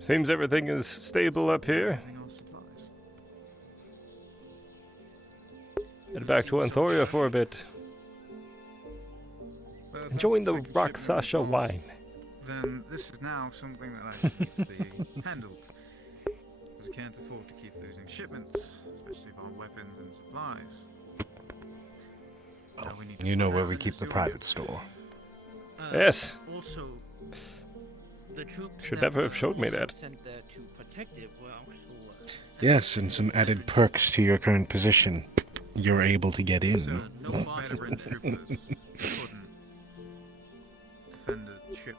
Seems everything is stable up here. Head back to Anthoria for a bit. Enjoying the Roxasha wine. Then this is now something that actually needs to be handled. Because we can't afford to keep losing shipments, especially of our weapons and supplies. We need to You know find where out we who's keep the doing private it. store. Yes. Also, the troops Should that never have were showed me also that. sent there to protect it were also, Yes, and some added perks to your current position. You're able to get in. No veteran troopers couldn't defend a shipment,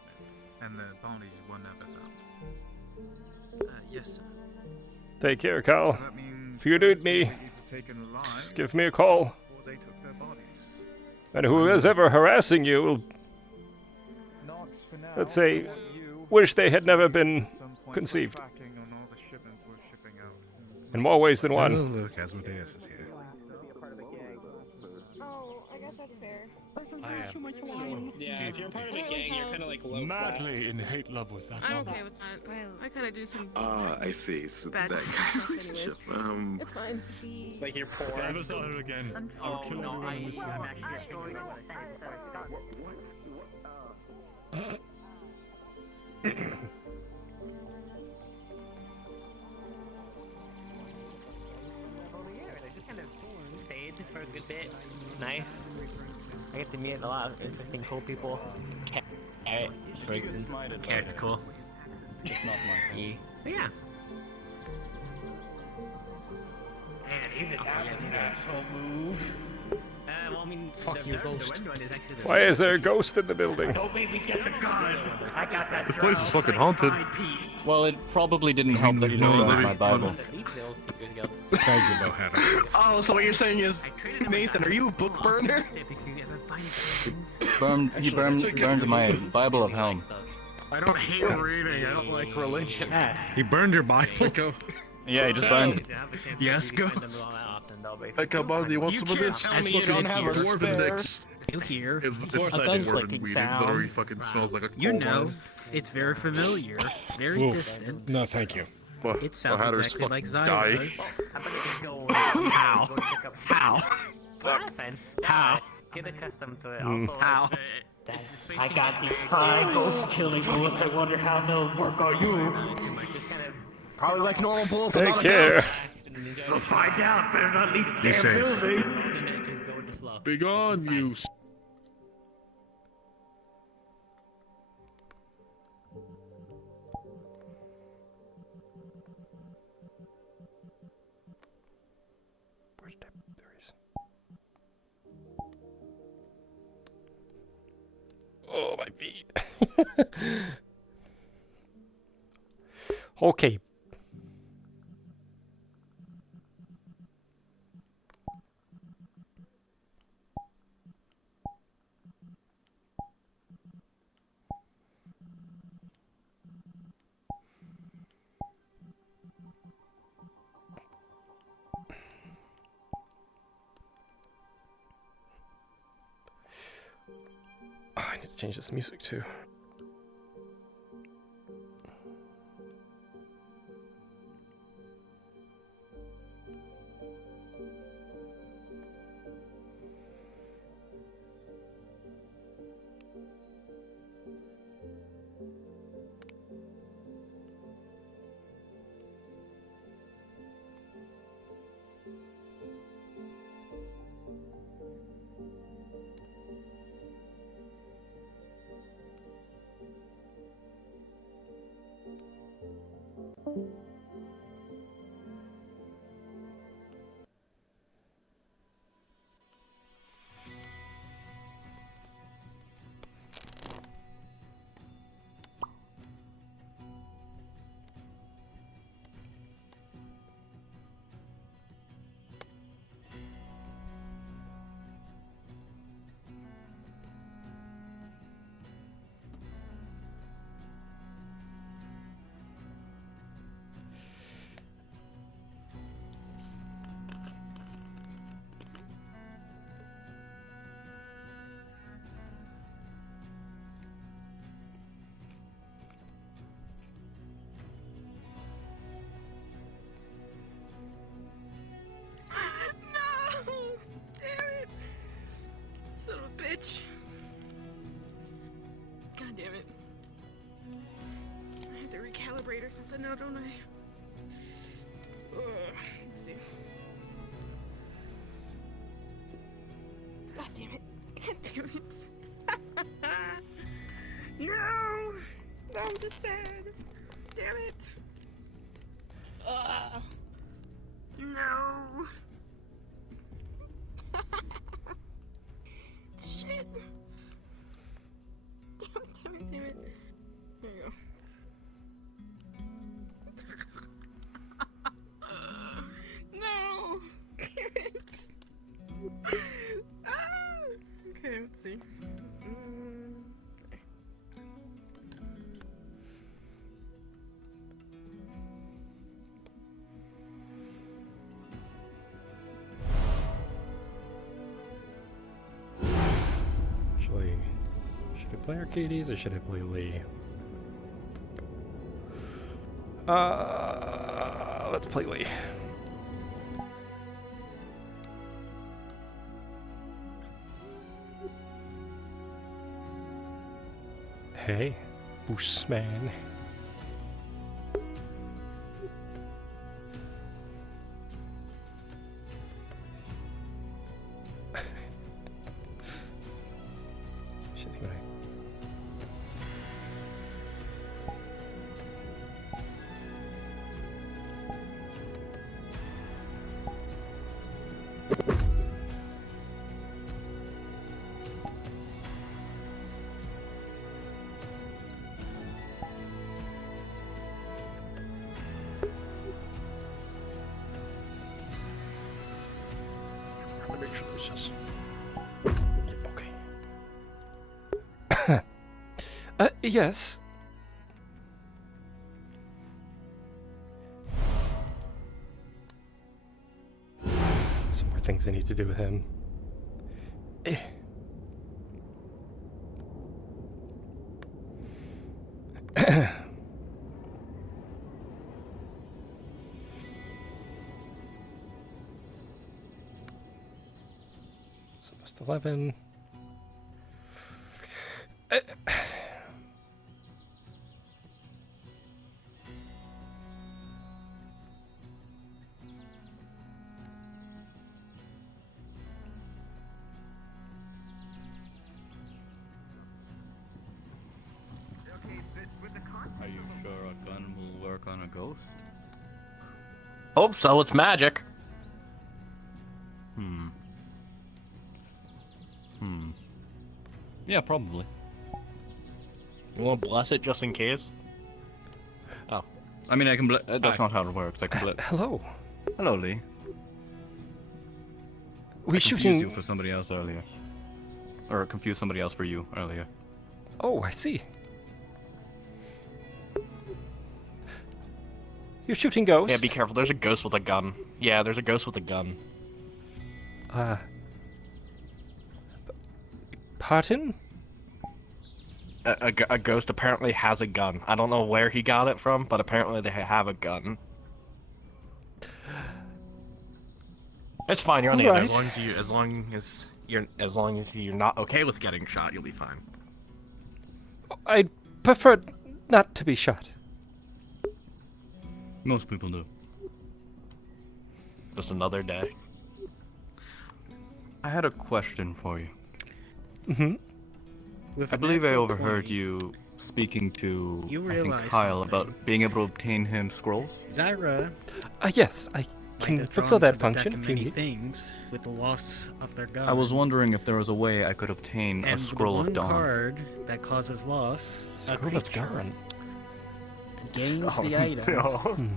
and the bodies were never found. yes, sir. Take care, Carl. So that means If you need me, either taken alive, just give me a call. or they took their bodies. And who is ever harassing you will, let's say, wish they had never been conceived. In more ways than one. Oh, look, Asmodeus is here. Oh, I guess that's fair. Yeah, if you're part of a gang, you're kind of like low Madly in hate love with that. I'm okay with that. I kind of do some. I see. So Bad that stuff relationship. It's fine. Like you're poor. Never saw her again. Oh no, I'm actually just kind of stayed for a good bit. Nice. I get to meet a lot of interesting, cool people. Carrot, for instance. Carrot's cool. It's not my But yeah. Man, even that was an asshole move. Well, I mean, Fuck you, Ghost. Why is there a ghost in the building? Don't make me get the gun. I got that. This place is fucking haunted. Well, it probably didn't help that you no, don't no, read my no. Bible. Thank you, Bohanna. Oh, so what you're saying is, Nathan, are you a book burner? He burned my Bible of Helm. I don't hate reading. I don't like religion. He burned your Bible? Yeah, he just burned. Yes, Ghost. Hey, Kobold, you want some of this? Tell me you don't have a spare. You hear? It's A like gun dwarven clicking weed. It sound. literally fucking smells like a coal You know, mine. it's very familiar, very Ooh. distant. No, thank you. Well, It sounds Hatter's exactly like fucking Zion die. does. How? How? How? Get accustomed to it. Mm. Also, How? I got these 5 ghost killing bullets. I wonder how they'll work on you. Probably like normal bullets. Take care. We'll find out. Better not leave the Be safe. building. Be gone, you. Oh, my feet. Okay. Oh, I need to change this music too. damn it. I had to recalibrate or something now, don't I? Let's see. God damn it. God damn it. No! No, I'm just sad. Damn it. No. Shit. Damn it. There you go. No. Damn it. Okay, let's see. Should I play Arcadies or should I play Lee? Let's play Lee. Hey, Bushman. Yes. Some more things I need to do with him. So almost 11. Are you sure a gun will work on a ghost? Hope so, it's magic. Yeah, probably. You want to bless it just in case? Oh. I mean, I can that's not how it works. I can Hello. Hello, Lee. We I shooting confused you for somebody else earlier. Or confused somebody else for you earlier. Oh, I see. You're shooting ghosts? Yeah, be careful. There's a ghost with a gun. Yeah, there's a ghost with a gun. Pardon? A ghost apparently has a gun. I don't know where he got it from, but apparently they have a gun. It's fine. You're on the Alright. edge. As long as you're not okay with getting shot, you'll be fine. I'd prefer not to be shot. Most people do. Just another day. I had a question for you. Mm-hmm. I believe I overheard you speaking to I think Kyle about being able to obtain him scrolls. Zyra. Yes, I can fulfill that function if you many need. things with the loss of their gun. I was wondering if there was a way I could obtain and a scroll the of dawn. card that causes loss. Scroll of dawn. Gains the items,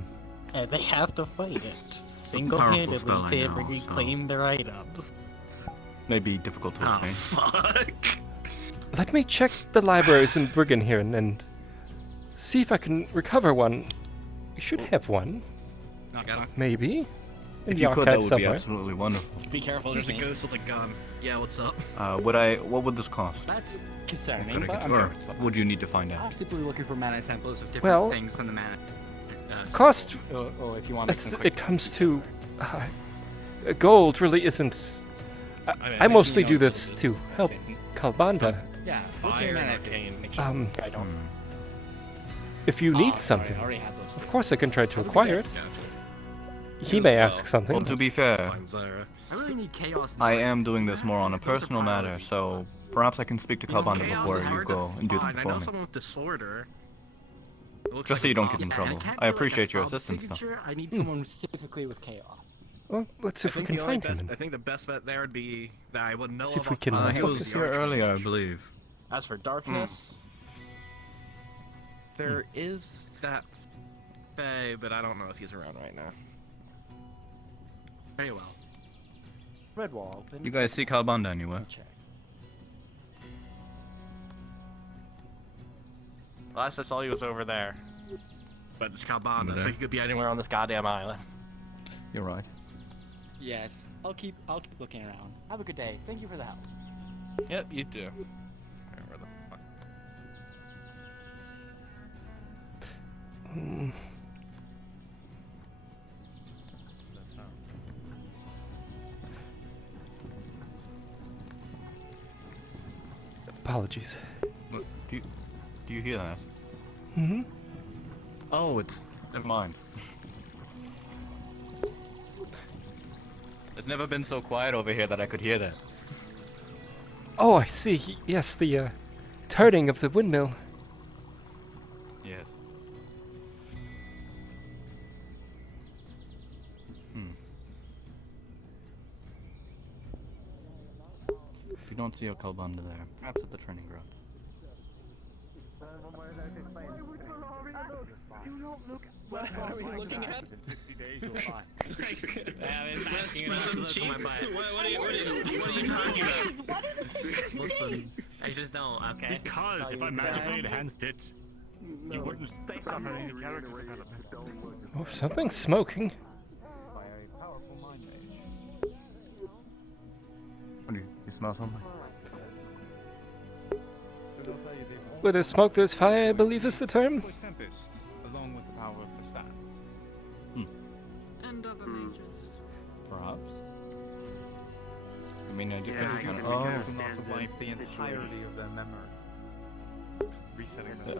and they have to fight it single-handedly to reclaim their items. May be difficult to obtain. Let me check the libraries in Briggan here and see if I can recover one. You should have one. Maybe. In If the you could, that archive would somewhere. be absolutely wonderful. Be careful, there's a ghost with a gun. Yeah, what's up? What would this cost? That's concerning, Could I but get- I'm or sure. would you need to find out? Possibly looking for mana samples of different Well, things from the mana. Cost. Or if you want some It comes to. Gold really isn't. I mostly do this to help Kalbanda. Yeah, Fire, arcane. Make sure I don't. If you need something, of course I can try to acquire it. He may ask something. Well, to be fair, I really need chaos. I am doing this more on a personal matter, so perhaps I can speak to Kalbanda before you go and do the I know performing. someone with disorder. Just so you don't get in trouble. I appreciate your assistance, though. I need someone specifically with chaos. Well, let's see if we can find him. I think the best bet there would be that I would know See if we about can, the He was here earlier, I believe. As for darkness, there is that Fae, but I don't know if he's around right now. Very well. Red wall. Open. You guys see Kalbanda anywhere? Last I saw he was over there. But it's Kalbanda, Over so there? he could be anywhere on this goddamn island. You're right. Yes, I'll keep looking around. Have a good day. Thank you for the help. Yep, you do. Where the fuck? Apologies. Look, do you hear that? Mm-hmm. Oh, it's... Never mind. It's never been so quiet over here that I could hear that. Oh, I see. Yes, the turning of the windmill. Yes. You don't see a Kalbanda there. Perhaps at the training grounds. What are we looking at? In 60 days, you'll find. What are you talking about? Listen, I just don't, okay? Because if I magically enhanced it, you wouldn't suffer any character development. Oh, something's smoking. What do you smell something? Where there's smoke, there's fire, I believe is the term. Tempest, along with the power of the staff. And other mages. Perhaps. I mean, I do Yeah, think you it's can kind be of... careful not to wipe the entirety of their memory. Resetting the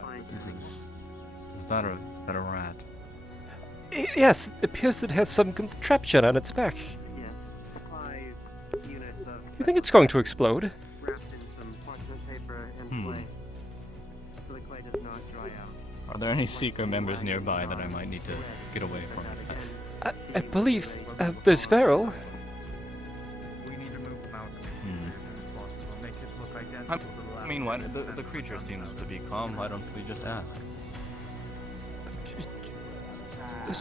Is that a rat? Yes, it appears it has some contraption on its back. Yes. 5 units of You think it's going to explode? wrapped in some parchment paper and clay. So the clay does not dry out. Are there any Seeker members nearby that I might need to get away from? I believe there's Varel. We need to move them out as soon as possible. Make it look identical to the last. I mean, why, the creature seems to be calm. Why don't we just ask?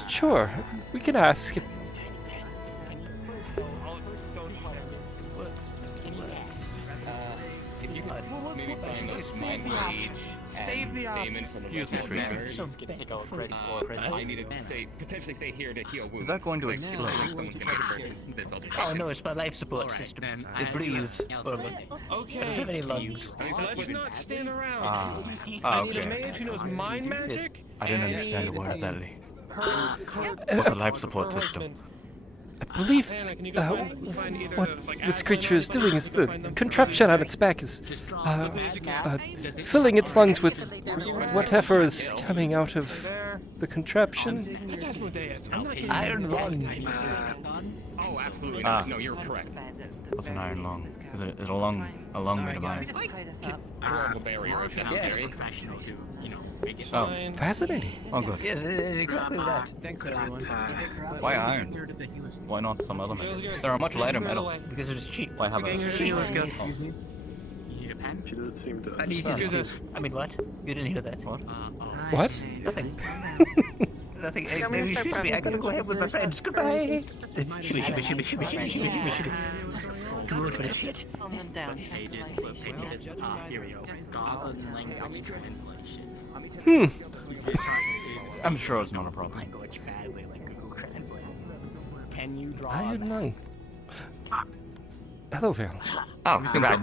Sure, we can ask. If you could maybe find those mind page Save the Damon. Excuse me, Tracy. I need to potentially stay here to heal wounds. Is that going to Like, explode? someone's gonna get hurt this altercation. Oh no, it's my life support system. It breathes for me. I don't have any lungs. Let's not stand around. Ah, I need a okay. mage who knows mind magic. I didn't understand the word exactly. What's a life support system? I believe what this creature is doing is the contraption on its back is filling its lungs with whatever is coming out of the contraption. Let's ask Modeus. I'm not getting Iron lung. Oh, absolutely Ah. not. No, you're correct. What's an iron lung? Is it a lung made of iron? Durable barrier if necessary. Professional to, you know, make it Oh, Fascinating. oh good. Yes, it's exactly that. Thanks, everyone. Why iron? Why not some other metal? They're a much lighter metal. Because it's cheap. Why have a... Let's go. Excuse me. You need a pen? She doesn't seem to. I need to. I mean, what? You didn't hear that? What? What? Nothing. Nothing. Excuse me. I gotta go ahead with my friends. Goodbye. Shimmy, shimmy, shimmy, shimmy, shimmy, shimmy, shimmy, shimmy. Too old for this shit. Pages, flip pages. Here we go. Goblin language translation. I'm sure it's not a problem. Language badly, like Google Translate. Can you draw Iron lung. Hello, Varel. Oh, so back.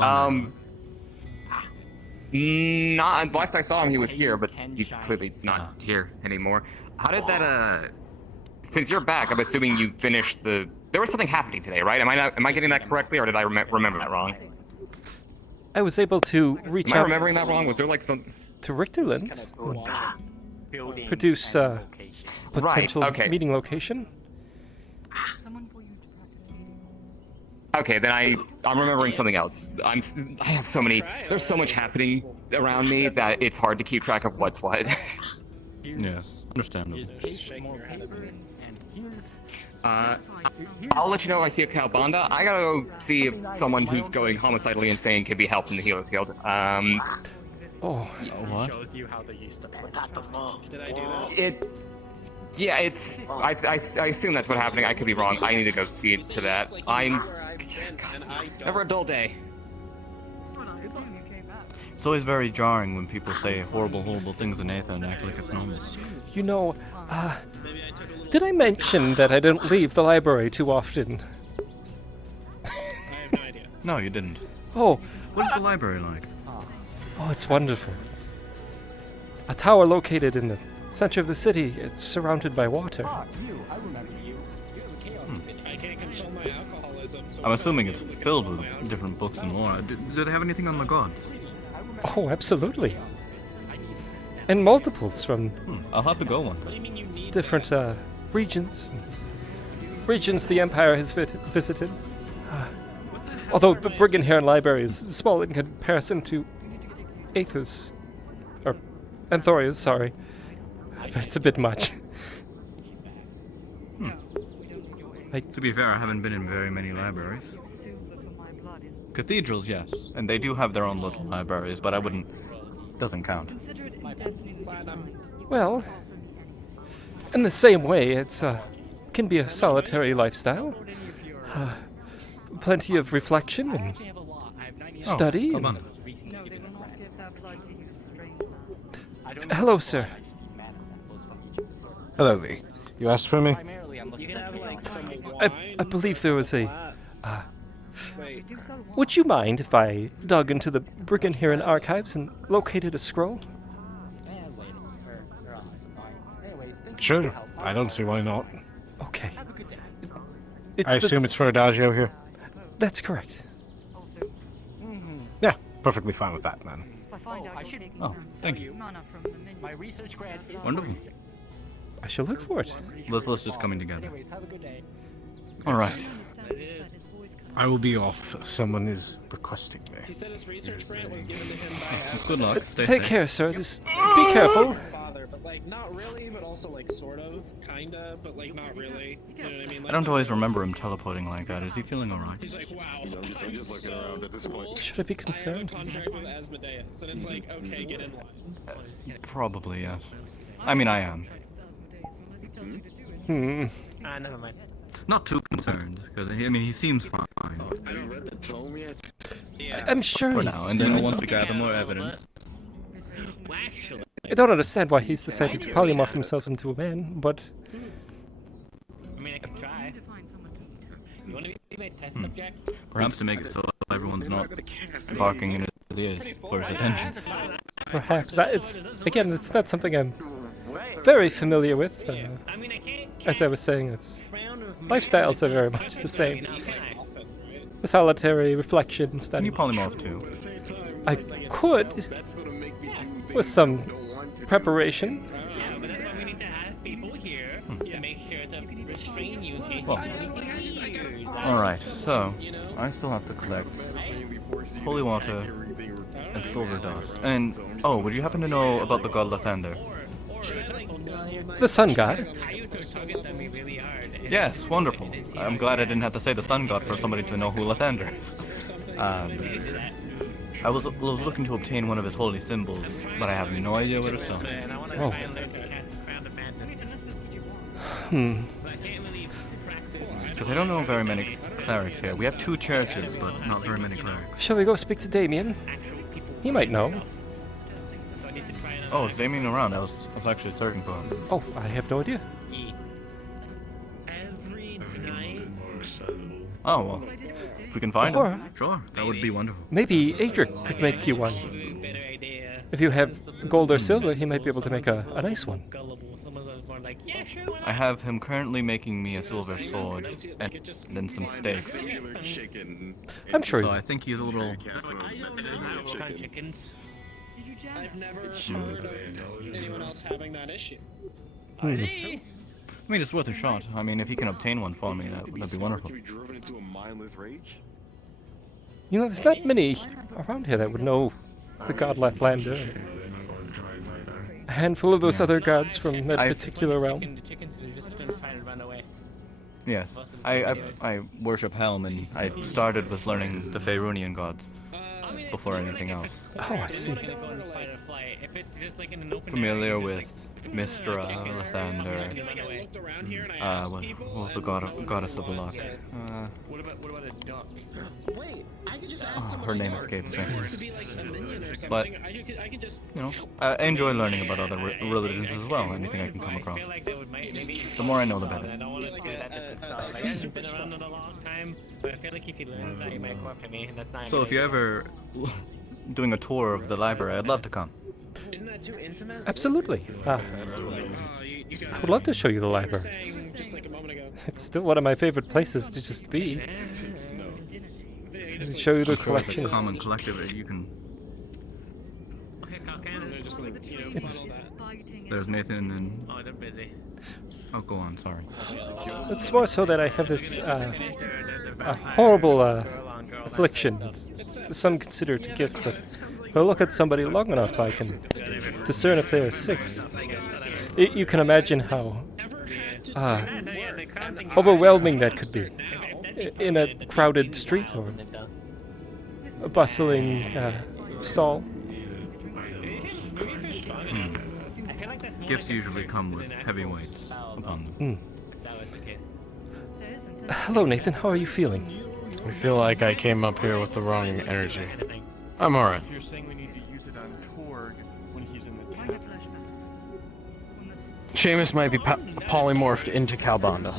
Not last I saw him, he was here, but he's clearly not here anymore. How did that? Since you're back, I'm assuming you finished the. There was something happening today, right? Am I getting that correctly, or did I remember that wrong? I was able to reach Am I out remembering that wrong? Was there like some... to Richterland, produce a potential Right, okay. meeting location. Okay, then I'm remembering something else. I have so many. There's so much happening around me that it's hard to keep track of what's what. Yes, understandable. I'll let you know if I see a Calbanda. I gotta go see if someone who's going homicidally insane can be helped in the Healers Guild. Oh, what? Shows you how they used to play. Did I do that? Yeah, it's. I assume that's what's happening. I could be wrong. I need to go see to that. Never a dull day. It's always very jarring when people say horrible things in Aether and act like it's normal. You know, did I mention that I don't leave the library too often? No, you didn't. Oh. What is the library like? Oh, it's wonderful. It's a tower located in the center of the city. It's surrounded by water. I'm assuming it's filled with different books and lore. Do they have anything on the gods? Oh, absolutely. And multiples from I'll have to go one. different regions. Regions the Empire has visited. Although the Brigand Heron Library is small in comparison to Aether's. Or Anthoria's, sorry. It's a bit much. To be fair, I haven't been in very many libraries. Cathedrals, yes. And they do have their own little libraries, but I wouldn't... doesn't count. Well, in the same way, it's can be a solitary lifestyle. Plenty of reflection and study. Hold on. Hello, sir. Hello, Lee. You asked for me? I believe there was a... would you mind if I dug into the Brigand Heron archives and located a scroll? Sure. I don't see why not. Okay. I assume it's for Adagio here? That's correct. Yeah, perfectly fine with that, then. Oh, thank you. My research grant is Wonderful. I shall look for it. This list is coming together. Alright. I will be off. Someone is requesting me. He said his research grant was given to him by Good luck. Stay Take safe. care, sir. Just be careful. father, but like not really, but also like sort of, kinda, but like not really. You know what I mean? I don't always remember him teleporting like that. Is he feeling alright? He's like, wow. I'm just looking around at this point. Should I be concerned? I have a contract with Asmodeus, and it's like, okay, get in line. Probably, yes. I mean, I am. never mind. Not too concerned, because I mean, he seems fine. I haven't read the tome yet. I'm sure For he's... now, and then once we gather more evidence. Well, actually, I don't understand why he's decided to polymorph himself into a man, but... I mean, I could try. You want to be my test subject? Perhaps to make it so everyone's not barking in his ears for his attention. Perhaps. It's not something I'm very familiar with. As I was saying, lifestyles are very much the same. The solitary reflection study. Can you polymorph too? I could, with some preparation. Yeah, but that's why we need to have people here to make sure to restrain you in case you Alright, so I still have to collect holy water and silver dust. And oh, would you happen to know about the god Lathander? The sun god. Yes, wonderful. I'm glad I didn't have to say the sun god for somebody to know who Lathander is. I was looking to obtain one of his holy symbols, but I have no idea where to start. Oh. Because I don't know very many clerics here. We have 2 churches, but not very many clerics. Shall we go speak to Damien? He might know. Oh, is Damien around? I was actually searching for him. Oh, I have no idea. Oh, well. If we can find Or- him. Sure, that would be wonderful. Maybe Adric could make you one. If you have gold or silver, he might be able to make a nice one. Someone was more like, yeah, I have him currently making me a silver sword and then some steaks. I'm sure. So I think he's a little. I've never heard of anyone else having that issue. I mean, it's worth a shot. I mean, if he can obtain one for me, that'd be wonderful. You know, there's not many around here that would know the god Lathlander. A handful of those other gods from that particular realm. Yes, I worship Helm, and I started with learning the Faerunian gods before anything else. Oh, I see. Familiar with Mystra, Lathander, what was the goddess of the luck? What about a duck? Wait, I could just Oh, her name escapes me. But, I could just. you know, I enjoy learning about other religions as well, anything I can come across. The more I know, the better. I see. I've been around it a long time, but I feel like if you learn that, you might come up to me, and that's not. So if you're ever doing a tour of the library, I'd love to come. Isn't that too intimate? Absolutely. I would love to show you the library. It's still one of my favorite places to just be. To show you the collection. Common collective, you can. It's. There's Nathan and. Oh, they're busy. Oh, go on. Sorry. It's more so that I have this a horrible affliction. Some consider it a gift, but if I look at somebody long enough, I can discern if they are sick. You can imagine how overwhelming that could be in a crowded street or a bustling stall. Gifts usually come with heavy weights upon them. Hello, Nathan. How are you feeling? I feel like I came up here with the wrong energy. I'm alright. You're saying we need to use it on Torg when he's in the town. Seamus might be polymorphed into Calbanda.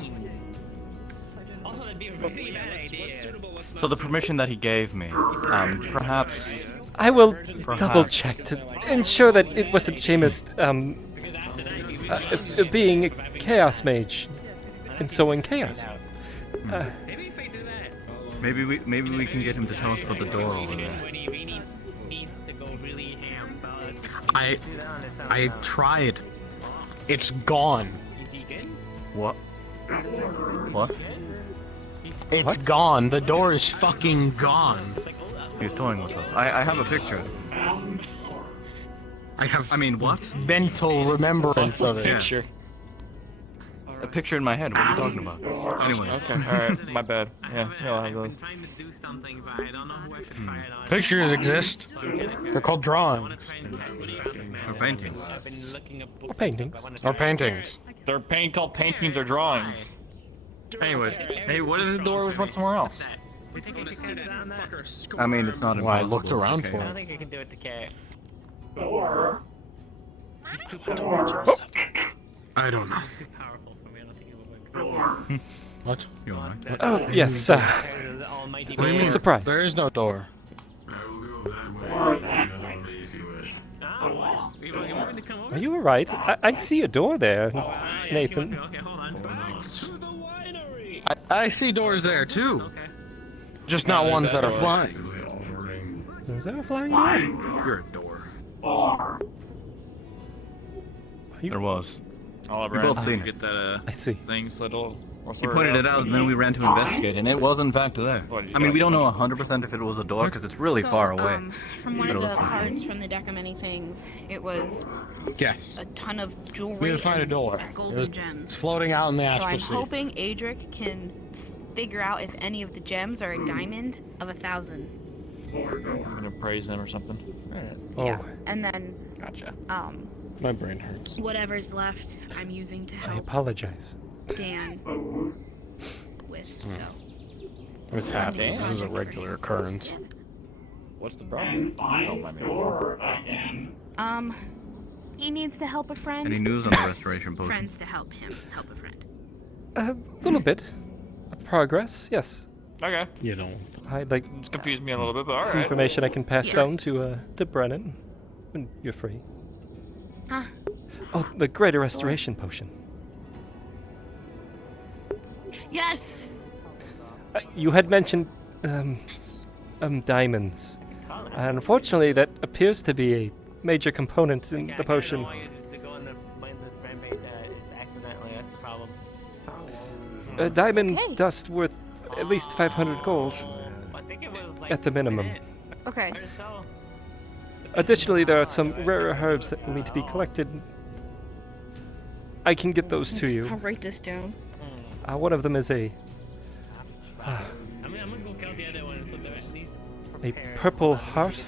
So the permission that he gave me, perhaps... I will double check to ensure that it wasn't Seamus being a chaos mage and sowing chaos. Maybe we can get him to tell us about the door over there. I tried. It's gone. What? What? It's gone. The door is fucking gone. He's toying with us. I have a picture. I mean, what? Mental remembrance of it. Picture. A picture in my head. What are you talking about? Anyways. Okay, alright. My bad. Yeah, I'll have those. Pictures exist. They're called drawings. Or paintings. Or paintings. Or paintings. They're called paintings or drawings. Anyways, hey, what if the door was somewhere else? I mean, it's not impossible. Well, I looked around for I don't it. think I can do it to Carrot. I don't know. Too powerful for me. I don't think it will work. What? You alright? Oh, yes. What do you mean? Surprise. There is no door. Are you alright? I see a door there, Nathan. Okay, hold on. I see doors there too. Just not ones that are flying. Is that a flying door? You're a door. There was. I'll We both seen it. get that I see. thing, so it'll. He pointed it out, and then we ran to investigate, and it was in fact there. I mean, we don't know 100% if it was a door because it's really far away. From one of the cards from the deck of many things, it was a ton of jewelry. We didn't find a and door. golden It was gems. floating out in the So astral I'm sea. hoping Adric can figure out if any of the gems are a diamond of 1,000. I'm gonna praise them or something. Yeah. And then Gotcha. My brain hurts. whatever's left, I'm using to I help apologize. Dan with. So. It's happening. This is a regular occurrence. What's the problem? Oh, my He needs to help a friend. Any news on the restoration potion? Friends to help him help a friend. A little bit of progress, yes. Okay. You know. I'd like It's confused me a little bit, but alright. some information I can pass down to Brennan when you're free. Huh? Oh, the Greater Restoration Potion. Yes. You had mentioned diamonds. Unfortunately, that appears to be a major component in the potion. I don't want you to go in the rampage accidentally. That's the problem. Diamond dust worth at least 500 gold. At the minimum. Okay. Additionally, there are some rarer herbs that will need to be collected. I can get those to you. I'll write this down. One of them is a I'm gonna go count the other one so they're at least a purple heart.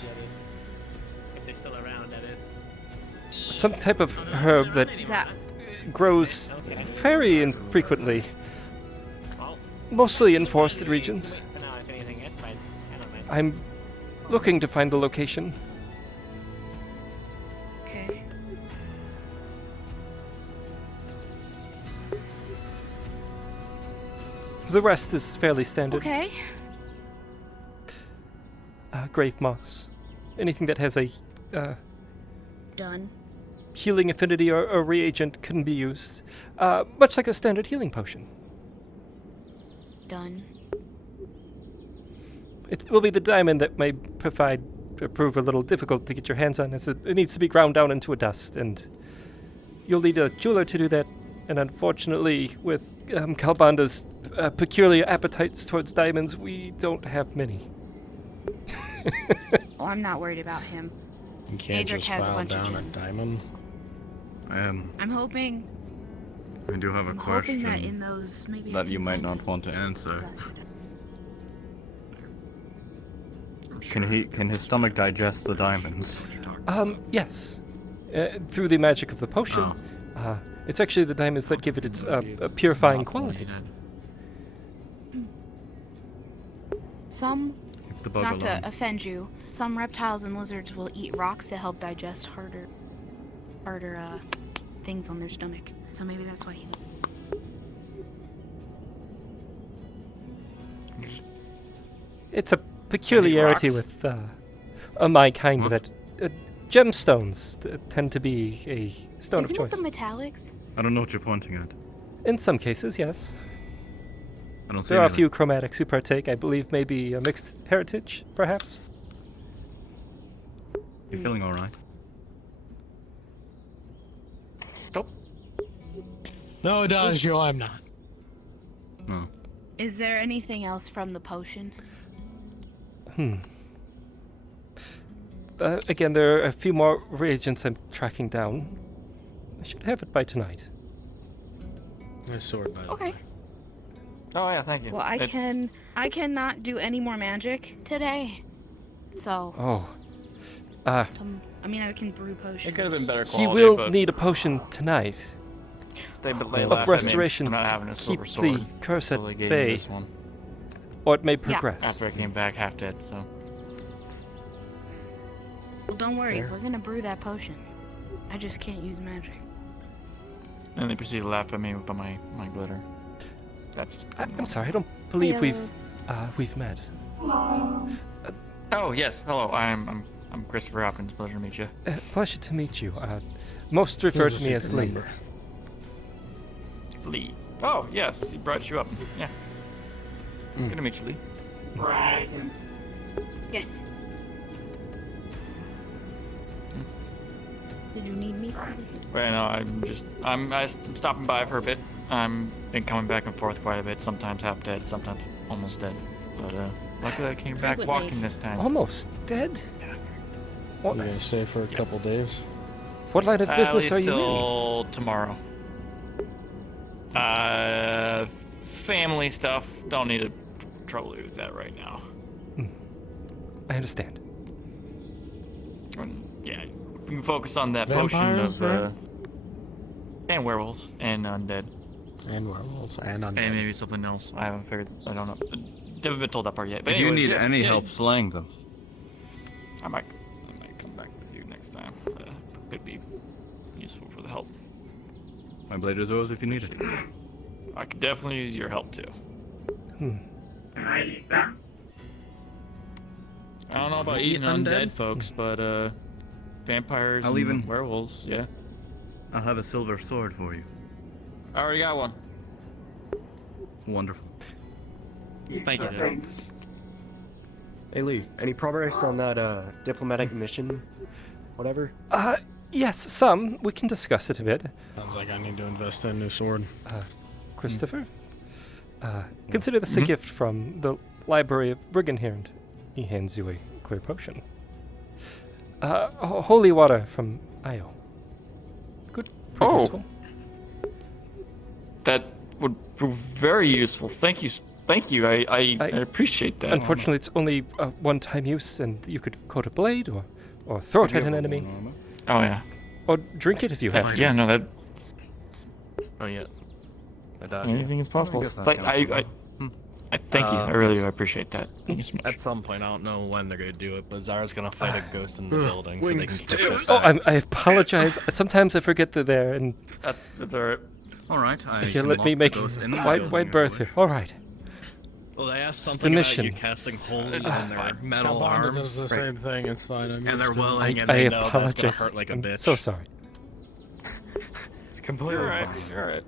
if they're still around, that is. Some type of herb that grows very infrequently, mostly in forested regions. I'm looking to find a location. Okay. The rest is fairly standard. Okay. Grave moss. Anything that has a Done. healing affinity or a reagent can be used. Much like a standard healing potion. Done. It will be the diamond that may prove a little difficult to get your hands on, as it needs to be ground down into a dust, and you'll need a jeweler to do that. And unfortunately, with Kalbanda's peculiar appetites towards diamonds, we don't have many. Well, I'm not worried about him. You can't Adric just has a file bunch of down a gems. diamond. I'm hoping. I do have a I'm question hoping that in those maybe. I that can you might find not want to answer. Can his stomach digest the diamonds? Yes. Through the magic of the potion. It's actually the diamonds that give it its purifying quality. Some, the bug not alarm. to offend you, some reptiles and lizards will eat rocks to help digest harder things on their stomach. So maybe that's why he. It's a peculiarity with my kind that gemstones tend to be a stone Isn't of it choice. the metallics? I don't know what you're pointing at. In some cases, yes. I don't see There are a anything. few chromatics who partake. I believe maybe a mixed heritage, perhaps. You feeling all right? No, Adagio, I'm not. No. Is there anything else from the potion? Again, there are a few more reagents I'm tracking down. I should have it by tonight. My sword, by the Okay. way. Oh yeah, thank you. Well, I cannot do any more magic today. So. Oh. I mean, I can brew potions. It could have been better He quality. will but need a potion tonight. They of laughed at me restoration for not to having a keep silver sword, the curse at so they gave me bay, this one. or it may progress. After I came back half dead, so. Well, don't worry. Fair. We're gonna brew that potion. I just can't use magic. And they proceeded to laugh at me about my glitter. That's just I'm sorry, I don't believe we've met. Oh yes, hello. I'm Christopher Hopkins. Pleasure to meet you. Pleasure to meet you. Most refer Here's to a me as secret Lee. number. Lee. Oh yes, he brought you up. Yeah. Good to meet you, Lee. Right. Yes. Did you need me? Well, no, I'm stopping by for a bit. I'm been coming back and forth quite a bit. Sometimes half dead, sometimes almost dead. But luckily I came back Frequently. walking this time. Almost dead? You gonna stay for a couple days? What line of business At are least you in? till tomorrow. Family stuff. Don't need to trouble you with that right now. I understand. Yeah, we can focus on that Vampires, potion of and werewolves and undead. And werewolves and undead. And maybe something else. I haven't figured. I don't know. Haven't been told that part yet. But If you anyways, need yeah, any yeah, help slaying them, I might come back with you next time. Could be useful for the help. my blade is yours if you need it. I could definitely use your help too. I don't know about eating undead folks, but vampires I'll and even- werewolves, yeah. I'll have a silver sword for you. I already got one. Wonderful. Thank you, Dad. Hey Lee, any progress on that diplomatic mission? Whatever? Yes, some. We can discuss it a bit. Sounds like I need to invest in a new sword. Christopher? Consider this a gift from the Library of Brigandhirnd. He hands you a clear potion. Holy water from Io. Good. Pretty useful. That would be very useful. Thank you. Thank you. I appreciate that. Unfortunately, it's only one-time use, and you could coat a blade or throw it at an enemy. Oh yeah. Or drink it if you have to. Yeah, no, that. Oh yeah. Anything is possible. I thank you. I really appreciate that. Thank you so much. At some point, I don't know when they're gonna do it, but Zara's gonna fight a ghost in the building so they can get us Oh, back. I apologize. Sometimes I forget they're there, and That's alright. Alright, here, let me make wide berth here. All right. Well, they asked The something about mission. you casting holy in their metal Calvanda arms. does the same thing. It's fine. I'm And they're used to it. willing, and I they know that's gonna apologize. hurt like a I'm bitch. so sorry. It's completely You're fine. You're alright.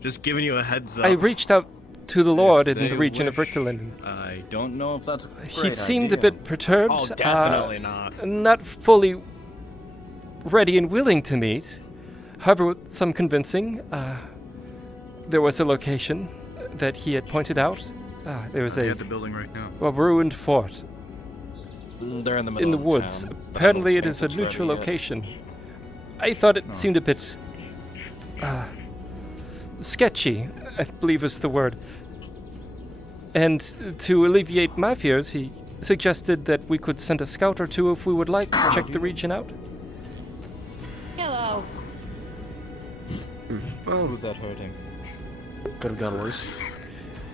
Just giving you a heads up. I reached out to the Lord in they the region of wish. Richterland. I don't know if that's a great He seemed a idea. bit perturbed. Oh, definitely not. Not fully ready and willing to meet. However, with some convincing, there was a location that he had pointed out. There was At the building right now. a ruined fort They're in the middle in the of woods. town. Apparently, I it don't is a think it's neutral ready yet. location. I thought it seemed a bit sketchy, I believe is the word. And to alleviate my fears, he suggested that we could send a scout or two if we would like to check the region out. Hello. Oh, Who's that hurting? could have gone worse.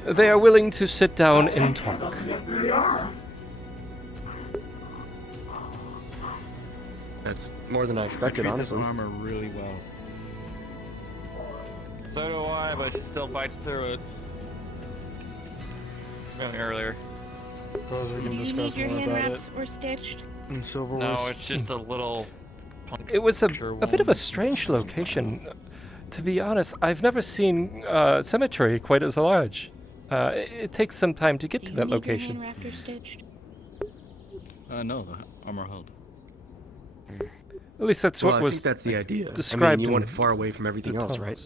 They are willing to sit down and talk. That's more than I expected, Treat this honestly. armor really well. So do I, but she still bites through it. Earlier. Suppose we Do can you discuss need your more hand about it. wraps or stitched? And Silver No, was- it's just a little. It was a bit of a strange location. To be honest, I've never seen a cemetery quite as large. It takes some time to get to that location. Hand wrapped or stitched? No, the armor held. At least that's Well, what I was think that's the idea. described I mean, you in want it far away from everything the else, right?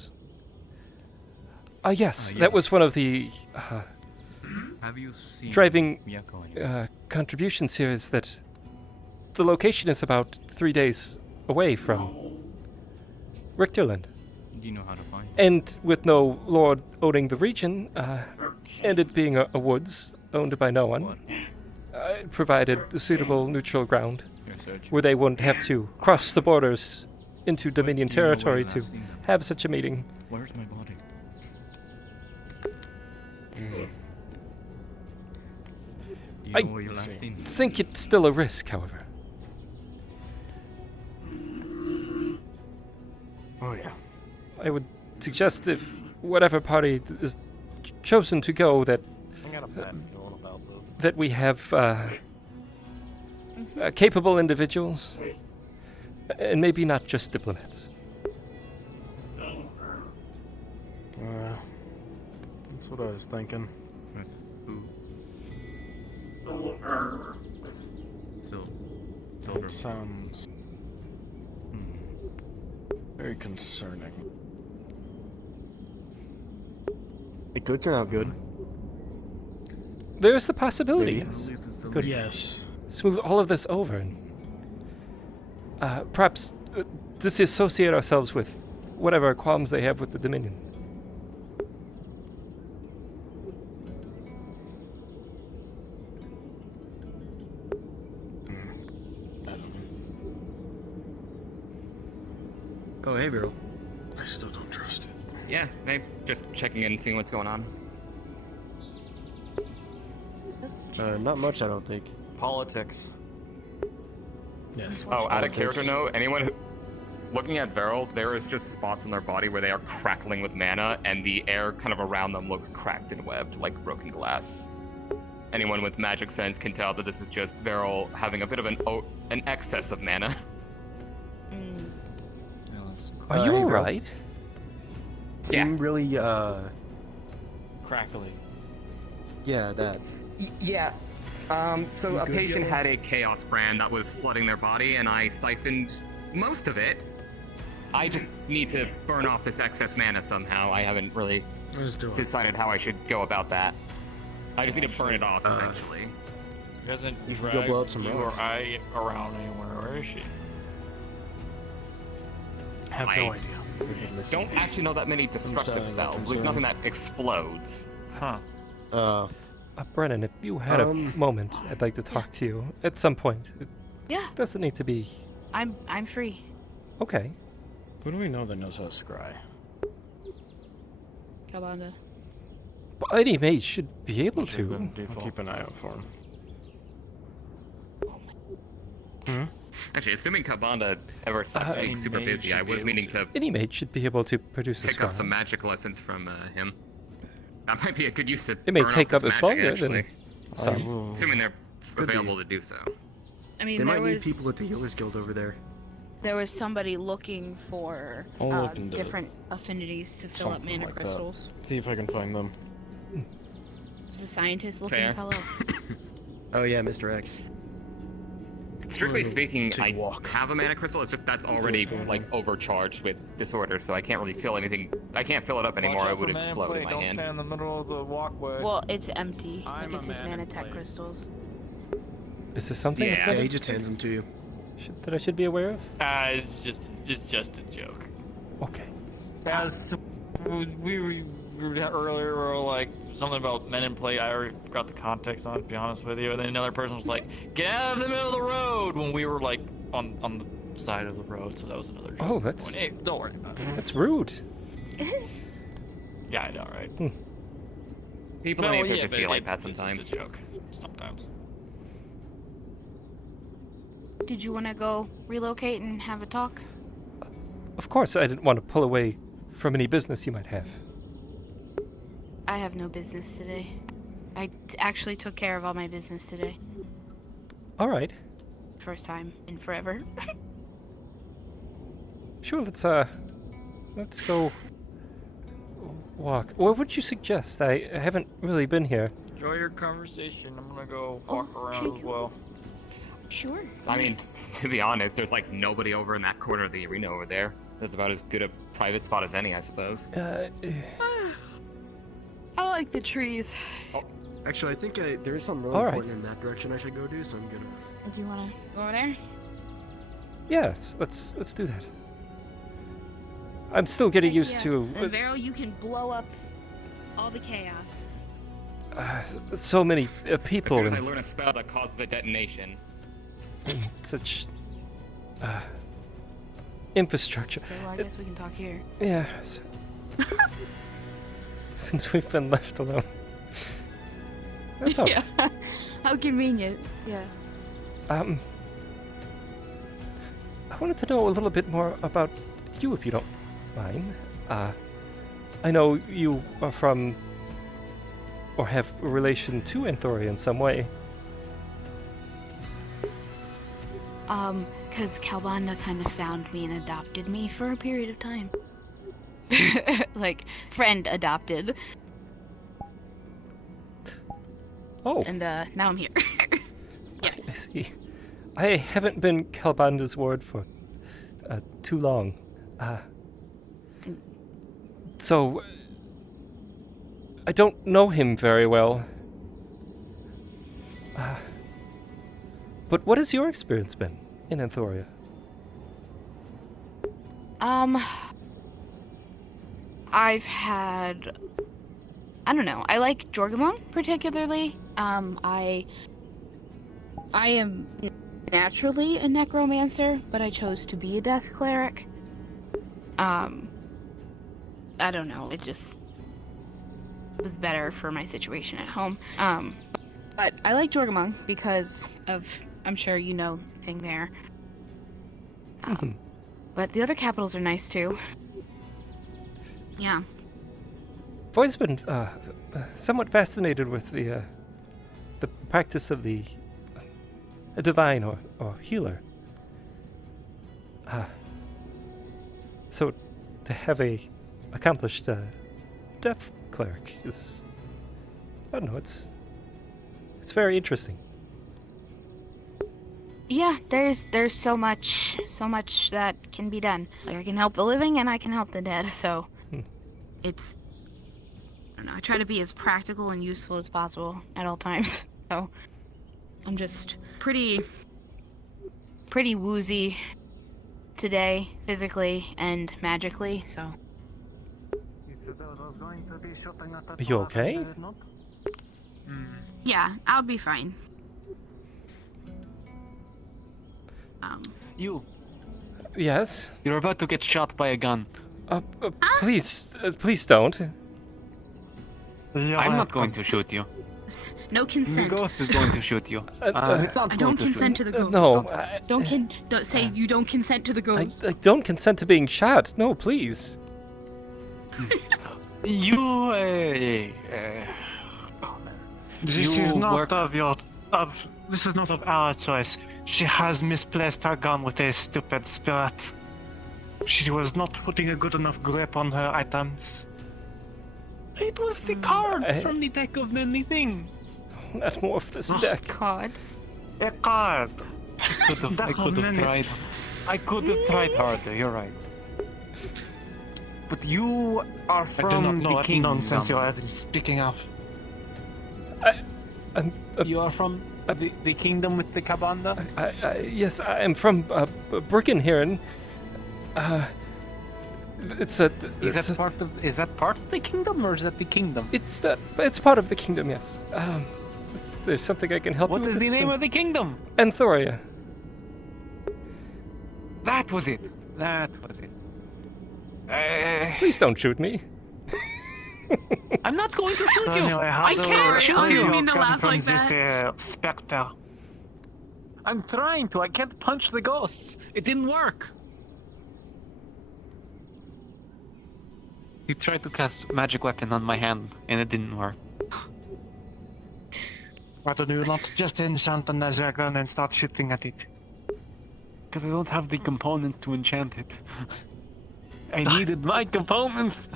tunnels. Yes, that was one of the Have you seen driving Miyako contributions here is that the location is about 3 days away from Richterland. Do you know how to find it? And with no lord owning the region, and it being a woods owned by no one, it provided a suitable neutral ground where they wouldn't have to cross the borders into Dominion do you know where territory you to last seen them? have such a meeting. Where's my body? Do you I know where you last seen them? think it's still a risk, however. Oh yeah. I would suggest if whatever party is chosen to go that I got a bad feeling about this. that we have capable individuals, and maybe not just diplomats. That's what I was thinking. Silver. It sounds very concerning. It could turn out good. There is the possibility, Maybe. yes. At least it's still Could Yes. smooth all of this over and perhaps disassociate ourselves with whatever qualms they have with the Dominion. Oh, hey, Vero. I still don't trust it. Yeah, hey, just checking in, seeing what's going on. Not much, I don't think. Politics. Yes. Oh, out of Politics. character note, anyone looking at Beryl, there is just spots on their body where they are crackling with mana, and the air kind of around them looks cracked and webbed like broken glass. Anyone with magic sense can tell that this is just Beryl having a bit of an excess of mana. Are you Hey, bro. alright? Seem really, crackly. Yeah, that. Yeah. So a patient had a chaos brand that was flooding their body, and I siphoned most of it. I just need to burn off this excess mana somehow. I haven't really decided how I should go about that. I just need to burn it off, essentially. She doesn't You should drag go blow up some you rocks. or I around anywhere. Where is she? I have no idea. Don't actually know that many destructive spells. There's nothing that explodes. Huh. Brennan, if you had a moment, I'd like to talk to you at some point. It Yeah. doesn't need to be. I'm free. Okay. Who do we know that knows how to scry? Kabanda. But any mage should be able to. I'll keep an eye out for him. Actually, assuming Kabanda ever stops being super busy, I was meaning to Any mage should be able to produce a pick up scry. some magic lessons from him. That might be a good use to It may burn take off up this as magic, longer than actually. some. Assuming they're available to do so. I mean, They there might was need people at the Healers Guild over there. there was somebody looking for I'll look into different affinities to fill up something mana like that. crystals. See if I can find them. Is the scientist looking Fair. fellow? Oh yeah, Mr. X. Strictly speaking, I have a mana crystal. It's just that's already like overcharged with disorder, so I can't really fill anything. I can't fill it up anymore. It would explode in my Don't hand. stand in the middle of the walkway. Well, it's empty. I'm Look, a it's his mana mana tech plate. crystals. Is there something that's Yeah, not Yeah, he just hands them to you. that I should be aware of? It's just a joke. Okay. As we were earlier, we were like something about men in plate. I already forgot the context on it, to be honest with you. And then another person was like, "Get out of the middle of the road!" when we were like on the side of the road. So that was another joke. Oh, that's Hey, don't worry about it. that's rude. Yeah, I know, right? People No, in Aether yeah, just but be like it's that just sometimes. a joke. Sometimes. Did you want to go relocate and have a talk? Of course, I didn't want to pull away from any business you might have. I have no business today. I actually took care of all my business today. All right. First time in forever. Sure, let's go walk. What would you suggest? I haven't really been here. Enjoy your conversation. I'm gonna go walk around as well. Sure. I mean, to be honest, there's like nobody over in that corner of the arena over there. That's about as good a private spot as any, I suppose. I like the trees. Actually, I think there is something really All right. important in that direction I should go do, so I'm gonna. Do you want to go over there? Yeah, let's do that. I'm still getting used to And Vero, you can blow up all the chaos. so many people As soon as I and learn a spell that causes a detonation. such infrastructure. Okay, well, I guess we can talk here. Yeah. Since we've been left alone. That's all. Yeah. How convenient. Yeah. I wanted to know a little bit more about you, if you don't mind. I know you are from, or have a relation to Anthoria in some way. Because Kalbanda kind of found me and adopted me for a period of time. Like, friend adopted. Oh. And, now I'm here. I see. I haven't been Kalbanda's ward for too long. So I don't know him very well. But what has your experience been in Anthoria? I've had... I don't know. I like Jorgamon particularly. I am naturally a necromancer, but I chose to be a death cleric. I don't know. It just was better for my situation at home. But I like Jorgamon because of, I'm sure you know, the thing there. But the other capitals are nice too. Yeah. I've always been somewhat fascinated with the practice of the a divine or healer. So to have a accomplished death cleric is I don't know. It's very interesting. Yeah, there's so much that can be done. Like, I can help the living and I can help the dead. So it's, I don't know. I try to be as practical and useful as possible at all times. So I'm just pretty woozy today, physically and magically. So. Are you okay? Yeah, I'll be fine. You. Yes. You're about to get shot by a gun. Please don't. I'm not going to shoot you. No consent. The ghost is going to shoot you. It's not I going don't to consent shoot to the ghost. No. Don't say you don't consent to the ghost. I don't consent to being shot. No, please. You. This is not of our choice. She has misplaced her gun with a stupid spirit. She was not putting a good enough grip on her items. It was the card from the deck of many things. Not more of this deck. Card. A card. I could have tried. I could have tried harder. You're right. But you are I do not from know the what kingdom. nonsense you are speaking of. You are from the kingdom with the Kabanda? Yes, I am from Brickenhiren. Is that part of the kingdom, or is that the kingdom? It's part of the kingdom. Yes. There's something I can help you with. What is the name of the kingdom? Anthoria. That was it. Please don't shoot me. I'm not going to shoot you. Anyway, I can't shoot you. I didn't mean to laugh from like this that. specter. I'm trying to. I can't punch the ghosts. It didn't work. He tried to cast magic weapon on my hand, and it didn't work. Why do you not just enchant another gun and start shooting at it? Because I don't have the components to enchant it. I needed my components.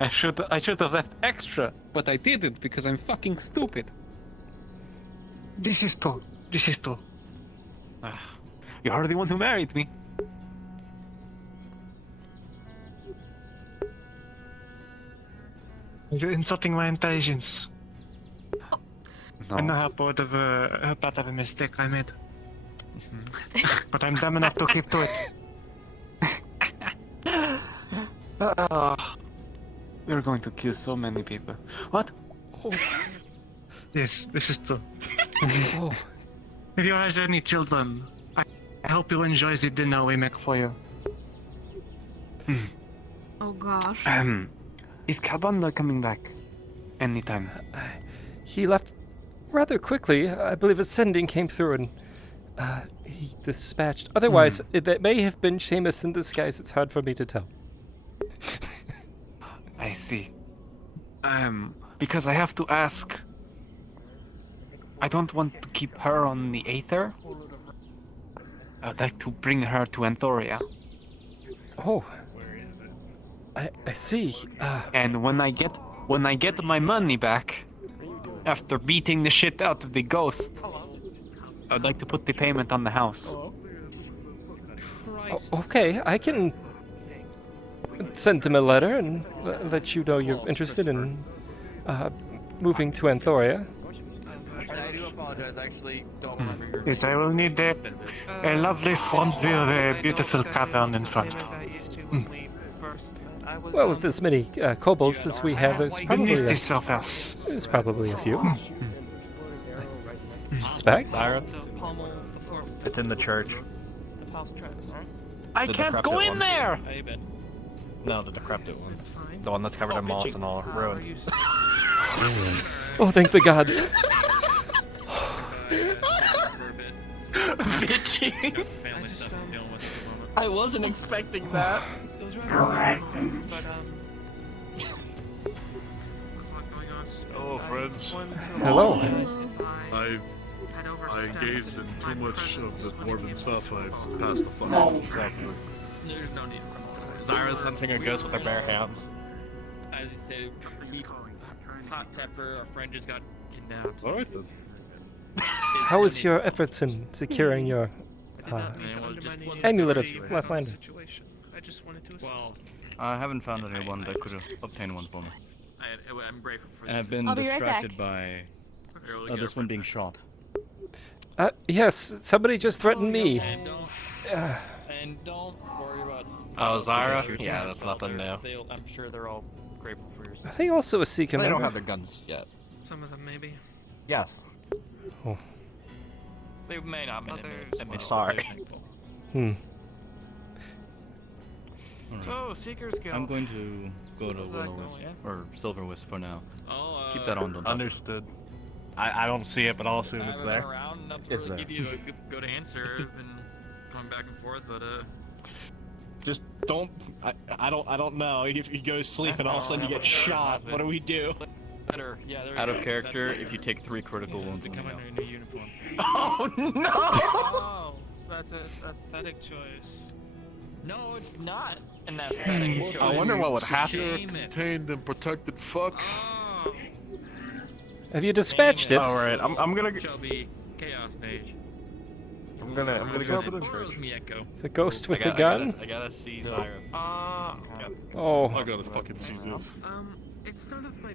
I should have left extra, but I didn't because I'm fucking stupid. This is true. You're the one who married me. You're insulting my intelligence. No. I know how bad of a mistake I made. But I'm dumb enough to keep to it. We're going to kill so many people. What? Oh. Yes, this is true. If you have any children, I hope you enjoy the dinner we make for you. Oh gosh. Is Kabanda coming back anytime? He left rather quickly. I believe a sending came through and he dispatched. Otherwise, that may have been Seamus in disguise. It's hard for me to tell. I see. Because I have to ask. I don't want to keep her on the Aether. I'd like to bring her to Anthoria. Oh. I see. And when I get my money back, after beating the shit out of the ghost, I'd like to put the payment on the house. Okay, I can send him a letter and let you know you're interested in moving to Anthoria. I do apologize, I actually don't remember your Yes, I will need a lovely front view of a beautiful cavern in front. Well, with as many kobolds as we have, there's probably a few. Suspect? It's in the church. I can't go in there! No, the decrepit one. The one that's covered in moss and all ruined. Oh, thank the gods. Bitchy. I wasn't expecting that. Hello, friends. Hello. I engaged in too much of the dwarven stuff. I passed the fuck up. What's happening? There's no need for Zyra's hunting a ghost with her bare hands. As you say, hot temper. Our friend just got kidnapped. All right then. How was your efforts in securing your amulet of Lifelander? I just wanted to assist. Well, I haven't found anyone that could obtain one for me. I'm grateful for And this. I've been I'll be right distracted back. by this one being shot. Yes, somebody just threatened me. And don't worry about. Oh, Zyra? shooting Yeah, at that's each other. nothing new. I'm sure they're all grateful for your Are they also a Seeker They member? don't have their guns yet. Some of them, maybe. Yes. Oh. They may not admit Sorry. Hmm. So, Seeker's Guild. I'm going to go to How's that Willow going, Wisp, yeah? or Silver Wisp for now. Oh, Keep that on. Don't touch it. Understood. I don't see it, but I'll assume it's there. Around, enough Is to there? give you a good answer and going back and forth, but Just don't. I don't know. If you go to sleep and all of a sudden you get shot, what do we do? better. Yeah, there Out you of go. character, That's if you take 3 critical wounds, to let come me in know. a new uniform. Oh no! Oh, that's an aesthetic choice. No, it's not an aesthetic choice. I wonder what would happen. Seamus. Contained and protected. Fuck. Oh. Have you dispatched it? All right, I'm gonna. Shall be Chaos Mage. I'm gonna go to the Borrows church. me Echo. The ghost with the gun? I gotta see Zyra. Oh. I gotta fucking see this. It's none of my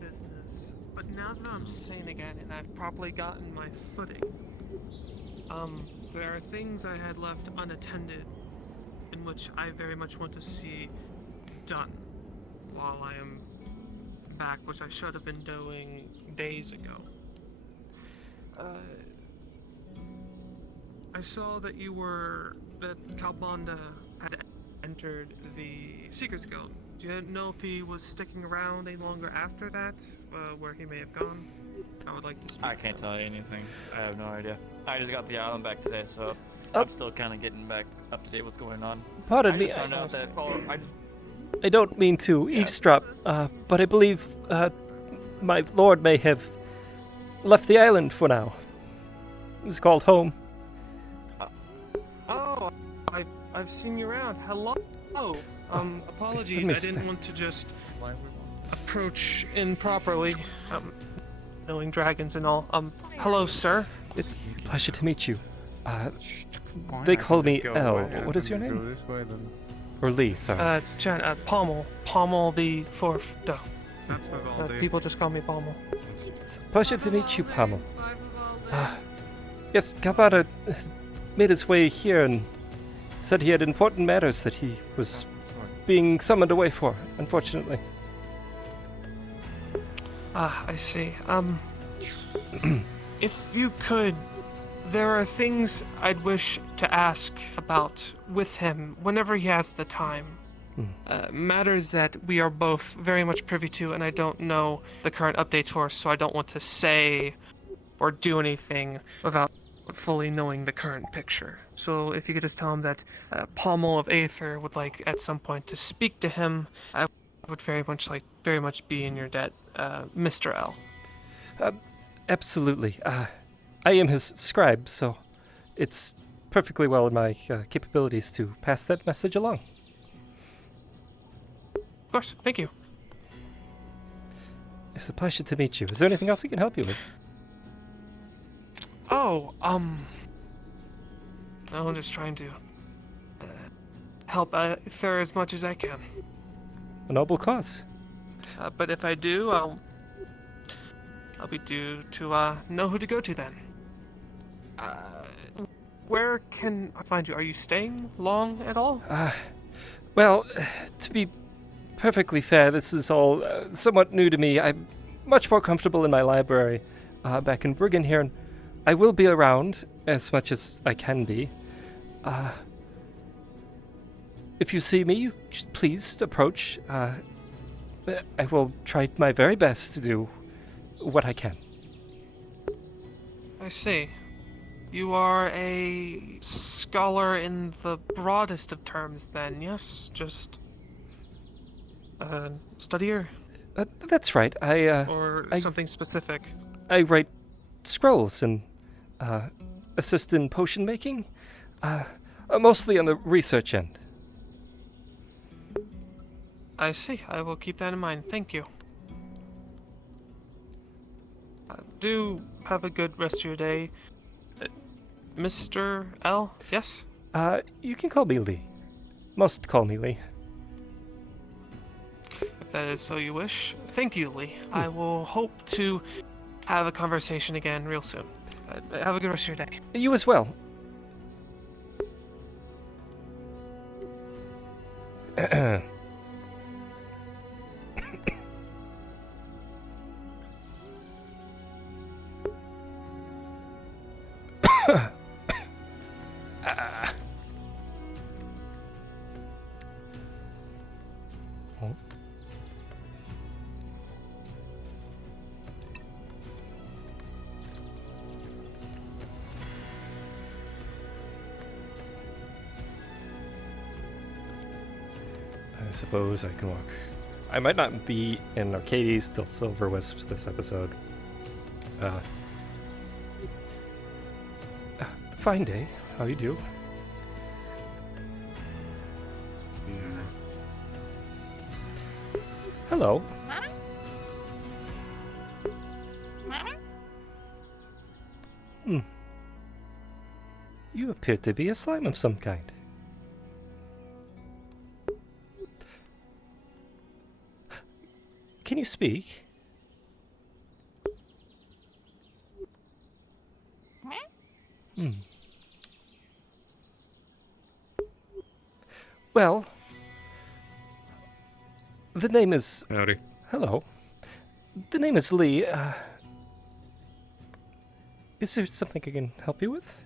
business. But now that I'm sane again and I've properly gotten my footing, there are things I had left unattended in which I very much want to see done while I am back, which I should have been doing days ago. I saw that that Kalbanda had entered the Seekers Guild. Do you know if he was sticking around any longer after that, where he may have gone? I would like to speak. I can't tell you anything. I have no idea. I just got the island back today, so I'm still kind of getting back up to date what's going on. Pardon I me. just found out that. Oh, I don't mean to eavesdrop, but I believe my lord may have left the island for now. It's called home. Oh, I've seen you around. Hello. Apologies. I didn't want to just approach improperly. Knowing dragons and all. Hello, sir. It's a pleasure to meet you. They call me L. What is your name? Or Lee, sorry. Pommel. Pommel the Fourth. No. That's Vivaldi. People just call me Pommel. It's a pleasure to meet you, Pommel. Yes, Kalbanda made his way here and said he had important matters that he was being summoned away for, unfortunately. I see. If you could, there are things I'd wish to ask about with him whenever he has the time. Matters that we are both very much privy to, and I don't know the current updates for, so I don't want to say or do anything without fully knowing the current picture. So if you could just tell him that Pommel of Aether would like at some point to speak to him, I would very much be in your debt, Mr. L. Absolutely. I am his scribe, so it's perfectly well in my capabilities to pass that message along. Of course, thank you. It's a pleasure to meet you. Is there anything else I can help you with? Oh, no, I'm just trying to help Aether as much as I can. A noble cause. But if I do, I'll be due to know who to go to then. Where can I find you? Are you staying long at all? Well, to be perfectly fair, this is all somewhat new to me. I'm much more comfortable in my library back in Bruggen here, and I will be around as much as I can be. If you see me, you should please approach. I will try my very best to do what I can. I see. You are a scholar in the broadest of terms, then, yes? Just a studier? That's right. Or something specific? I write scrolls and assist in potion making, mostly on the research end. I see. I will keep that in mind. Thank you. do have a good rest of your day. Mr. L, yes? You can call me Lee. Most call me Lee. If that is so you wish. Thank you, Lee. I will hope to have a conversation again real soon. Have a good rest of your day. You as well. I suppose I can walk. I might not be in Arcadies till Silver Wisps this episode. Fine day. How you do? Hello. You appear to be a slime of some kind. Can you speak? Well, the name is... Howdy. Hello. The name is Lee. Is there something I can help you with?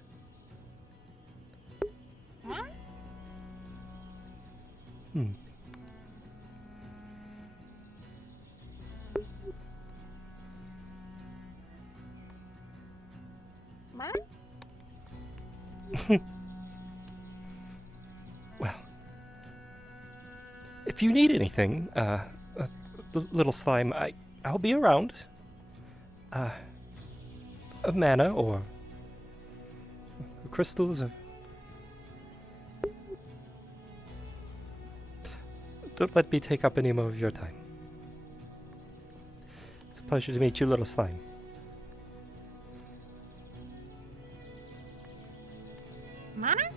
Well, if you need anything, little slime, I'll be around. A mana or crystals or... Don't let me take up any more of your time. It's a pleasure to meet you, little slime. Mama?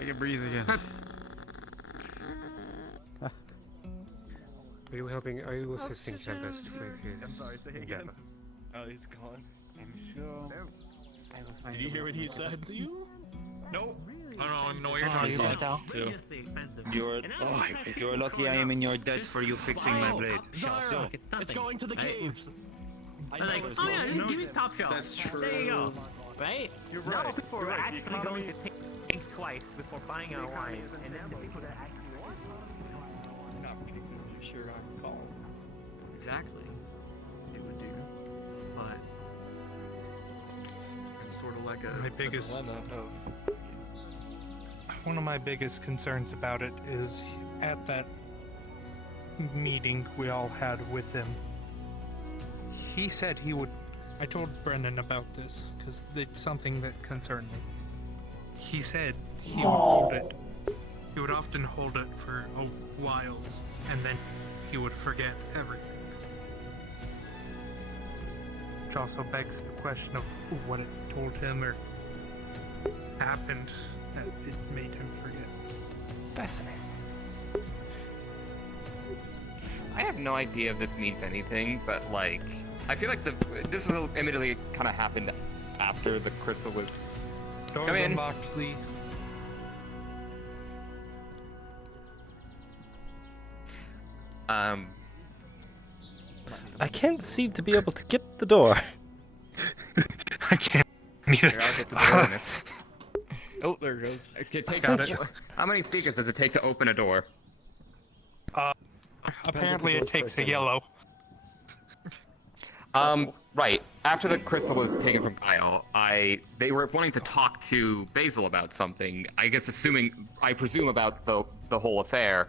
I can breathe again. Are you helping? Are you assisting Tempest with his? I'm sorry, say again. Oh, he's gone. I'm sure. Did you hear what he said? Nope. I don't know what you're Oh, talking you about. about too. You're lucky I am in your debt for you fixing my blade. Look, it's going to the caves. Like, it's oh yeah, not. give me the top shelf. That's true. There you go. Right? You're Now right. people You're are right. The actually economy- going to think twice before buying our wine, and then the people that actually want Not particularly sure I recall exactly it would do, but it's sort of like a My biggest- dilemma of One of my biggest concerns about it is at that meeting we all had with him, he said he would. I told Brendan about this because it's something that concerned me. He said he would hold it. He would often hold it for a while, and then he would forget everything. Which also begs the question of what it told him or happened that it made him forget. Fascinating. I have no idea if this means anything, but like, I feel like this is admittedly kind of happened after the crystal was. Doors Come in. unlocked, Lee. I can't seem to be able to get the door. I can't Here, I'll get the door in it. Oh, there it goes. It takes Got it. How many seekers does it take to open a door? Apparently it takes a yellow. Right. After the crystal was taken from Kyle, they were wanting to talk to Basil about something. I guess I presume about the whole affair.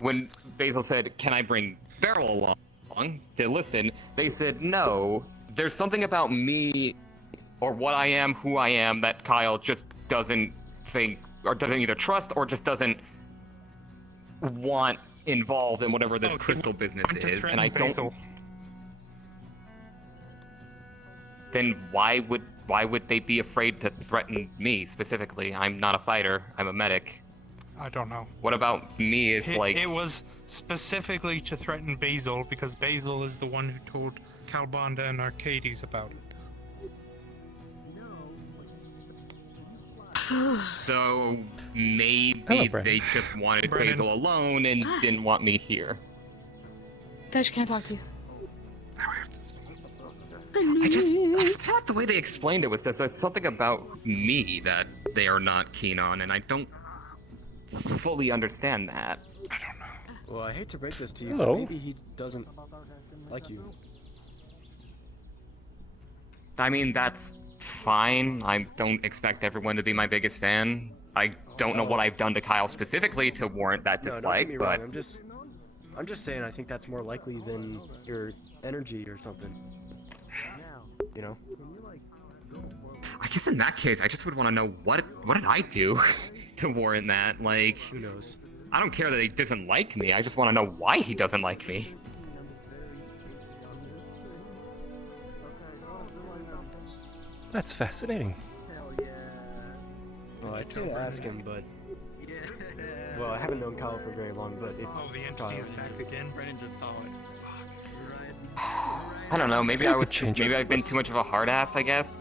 When Basil said, "Can I bring Beryl along?" long to listen. They said, no, there's something about me or what I am, who I am, that Kyle just doesn't think, or doesn't either trust, or just doesn't want involved in whatever this crystal business is, and I don't... Basil. Then why would they be afraid to threaten me specifically? I'm not a fighter, I'm a medic. I don't know. What about me is like... It was specifically to threaten Basil, because Basil is the one who told Calbonda and Arcadies about it. So maybe they just wanted Basil alone and didn't want me here. Dash, can I talk to you? I thought the way they explained it was just there's something about me that they are not keen on, and I don't fully understand that. Well, I hate to break this to you, Hello. but maybe he doesn't like you. I mean, that's fine. I don't expect everyone to be my biggest fan. I don't know what I've done to Kyle specifically to warrant that No, don't dislike, get me but... wrong. I'm just saying I think that's more likely than your energy or something. You know? I guess in that case, I just would want to know what did I do to warrant that? Like, who knows? I don't care that he doesn't like me. I just want to know why he doesn't like me. That's fascinating. Well, I'd say to ask him, but... Well, I haven't known Kyle for very long, but it's... Oh, the entity is back again. Brennan just saw it. I don't know. Maybe I I was. could change Maybe it. I've been too much of a hard ass. I guess.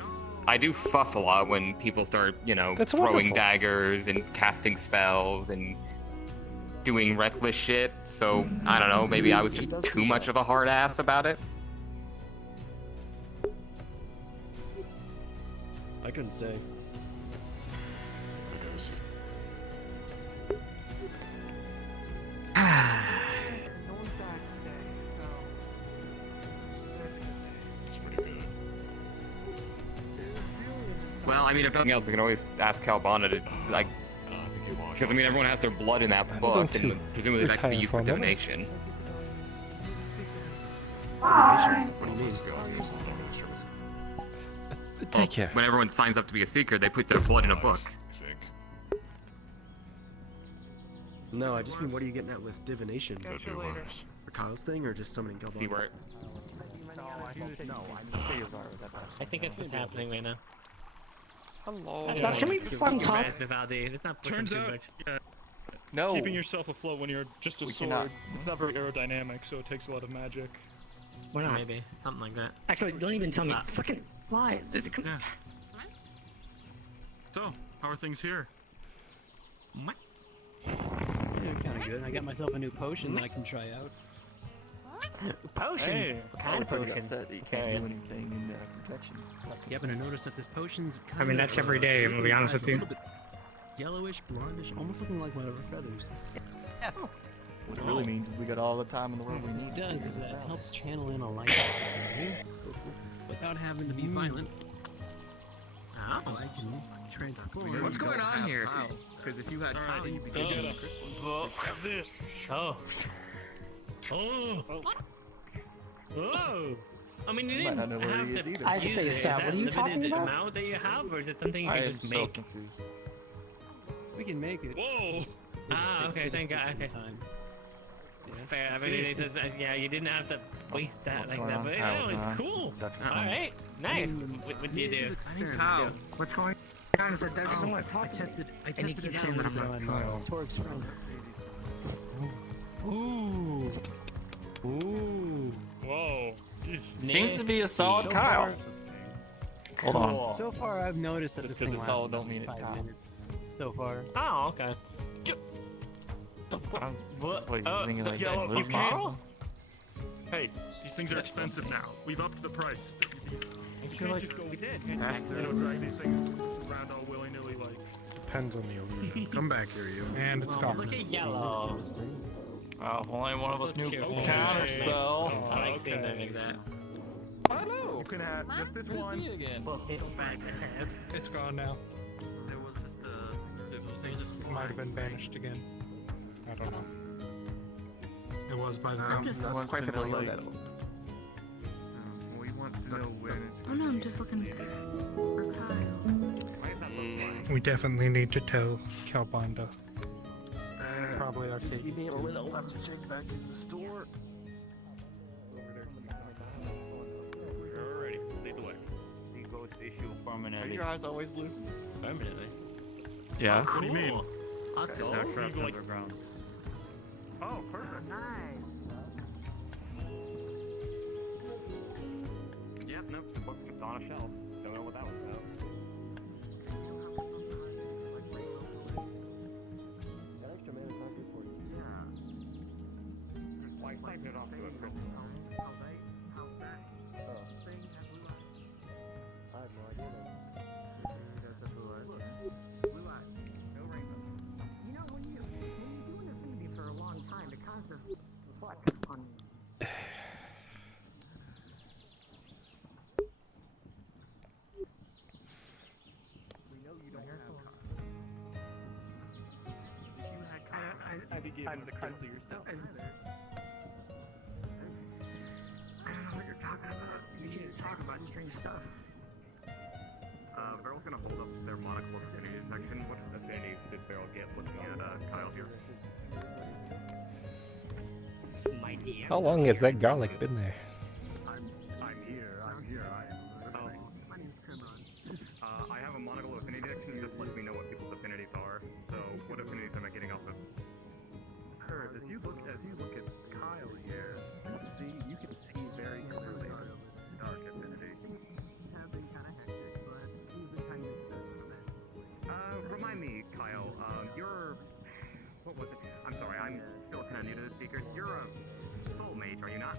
I do fuss a lot when people start, you know, That's throwing wonderful. daggers and casting spells and doing reckless shit. So I don't know. Maybe I was just too much of a hard ass about it. I couldn't say. Well, I mean, if nothing else, we can always ask Calbana to, like, because I mean, everyone has their blood in that going book, to and presumably that could be retire used for for a moment. divination. What do you mean? Take care. When everyone signs up to be a seeker, they put their blood in a book. No, I just mean, what are you getting at with divination? For Kyle's thing, or just summoning Calbon? See where it... I think that's what's happening right now. Hello. That's gonna be fun talk. Turns out, yeah, No. keeping yourself afloat when you're just a We sword, cannot. it's not very aerodynamic, so it takes a lot of magic. We're not. Maybe. Something like that. Actually, don't even tell me. Fucking lie. Yeah. So, how are things here? Kind of good. I got myself a new potion that I can try out. Potion? Hey, What kind of potion? Upset that you can't do anything in protections. Yeah, but I noticed that this potion's I mean, that's every day, I'm gonna be honest with you. Yellowish, blondish, almost looking like one of her feathers. Yeah. What it really means is we got all the time in the world we What this need. to does is figure that this it out. helps channel in a light without having to be violent. So I can transform. What's going on here? Because if you had Kyle, you'd be Get getting a- a crystal. This. Oh. Oh. Oh. I mean, you Might not didn't know where have he is to either. I I spaced out. What are you talking about? Amount that you have, or is it something you I can am just so make? confused. We can make it. Whoa! Okay, thank God. Okay. Fair. I mean, yeah, you didn't have to waste that What's like going that, on? but Kyle's no, it's gone. cool. Dr. All Tom. right, nice. What do you do? Kyle. What's going on? Is that I just don't want to talk to him. I And he tested keeps it saying that I'm not on Kyle. Torque's friend. Ooh. Ooh. Whoa. Seems to be a solid Kyle. Hold on. So far, I've noticed that Just this 'cause thing it's lasts solid don't about mean it's 5 Kyle. minutes. So far. Oh, okay. What? What, he's thinking like yellow, that? you Luke? can't. Hey, these things are expensive now. We've upped the price. You can't just go, We did. you know, drag these things around all willy-nilly like. Depends on the illusion. Come back here, you. And it's gone. Look at yellow. Oh, only one of us knew Okay. counter spell. I like seeing them like that. Hello. You can have just this one. Again. It's gone now. It might have been banished again. I don't know. It was by the I'm fountain. not quite familiar with that. Oh no, I'm just looking for Kyle. We definitely need to tell Calbanda. Probably Arcadies. You need a little left to check back in the store. Alrighty, lead the way. You go to issue permanently. Are your eyes always blue? Permanently. Yeah. What do you mean? It's now trapped underground. Oh, perfect. Nice. Yep, nope, the book was on a shelf. Don't know what that was about. That extra man is not good for you. Why claim it off to a crystal? I have no idea then. You know, when you're doing affinity for a long time, it causes reflect on. I think you have the crystal yourself. I don't know what you're talking about. You can't talk about strange stuff. Beryl's gonna hold up their monocle of affinity section. What affinity did Beryl get looking at Kyle here? My dear. How long has that garlic been there? I'm here. My name's Kobold. I have a monocle of affinity section. Just lets me know what people's affinities are. So, what affinities am I getting off of? Kurt, as you look at Kyle here, you can see very clearly the dark affinity. Have been kind of hectic, but he's been kind of Remind me, Kyle, what was it? I'm sorry, I'm still kind of new to the speakers. You're a soul mage, are you not?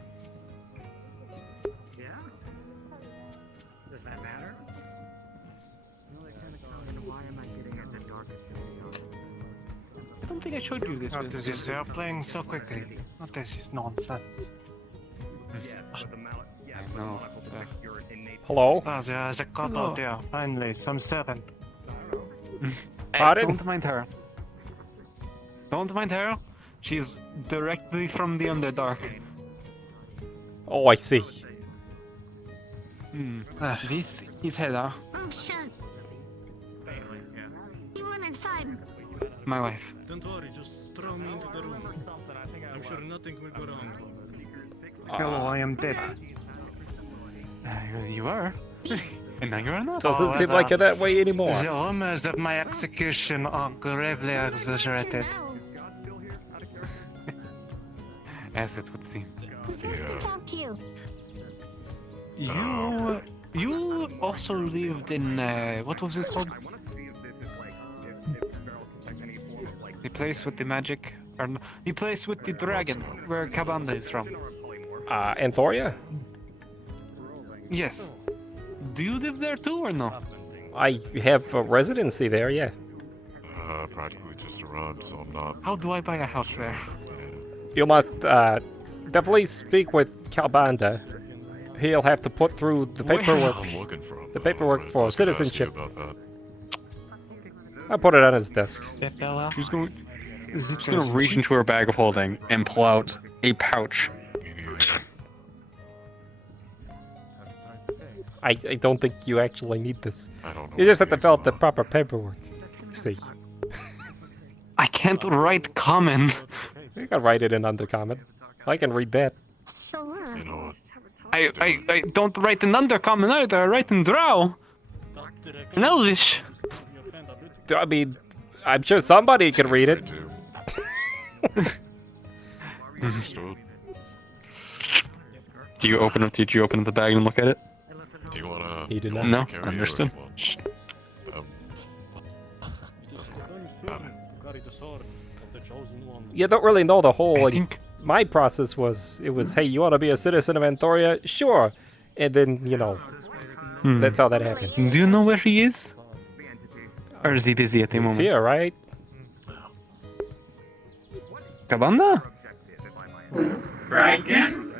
Yeah? Does that matter? Well, it kind of comes into why am I getting at the dark affinity on it? I don't think I showed you this. What is this? They are playing so quickly. What is this nonsense? Yes, with the mallet. Yes, with the No. monocle detects your innate. Hello? Ah, there is a Kobold there. Finally, some servant. Pardon? Don't mind her. Don't mind her. She's directly from the Underdark. Oh, I see. This is Heather, Oh, shit. You went inside. my wife. Don't worry, just throw me into the room. I'm sure nothing will go wrong. Hello, I am dead. You are? And now you're not. Doesn't seem like it that way anymore. The rumors of my execution are gravely exaggerated. As it would seem. Who's nice to talk to you? You also lived in what was it called? The place with the magic, or no, the place with the dragon, where Kabanda is from. Anthoria? Yes. Do you live there too, or no? I have a residency there, yeah. Practically just around, so I'm not. How do I buy a house there? You must definitely speak with Calbanda. He'll have to put through the paperwork. I'm looking for him. The paperwork for I was gonna ask you citizenship. about that. I put it on his desk. She's going to reach into her bag of holding and pull out a pouch. I don't think you actually need this. You just have to fill out the proper paperwork. See. I can't write common. You can write it in Undercommon. I can read that. So, You know what? I don't write in Undercommon either. I write in Drow. In Elvish. I mean, I'm sure somebody can read it. Did you open up the bag and look at it? Do you wanna? He did not. No, carry it or understood. Um, You don't really know the whole. My process was, hey, you want to be a citizen of Anthoria? Sure. And then, that's how that happened. Do you know where he is? Or is he busy at the He's moment? here, right? Kabanda? Dragon?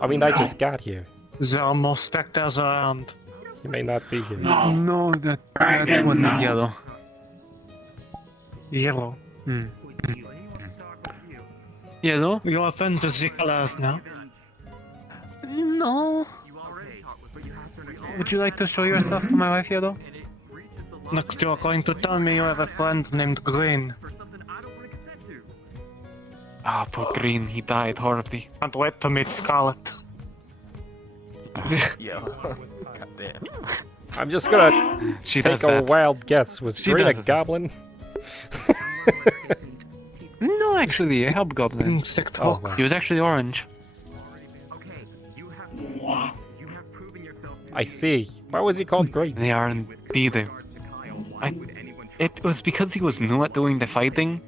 I mean, I just got here. There are more specters around. He may not be here. No, that one is yellow. Yellow. Yellow? Your offense is the colors now. No. Would you like to show yourself to my wife here, though? Next, you're going to tell me you have a friend named Green. Ah, poor Green, he died horribly. Can't wait to meet Scarlet. Yo. Goddamn. I'm just gonna She take does a that. wild guess. Was She Green a does that. goblin? No, actually, a hobgoblin. Oh, wow. He was actually orange. I see. Why was he called Green? They are indeed. It was because he was new at doing the fighting.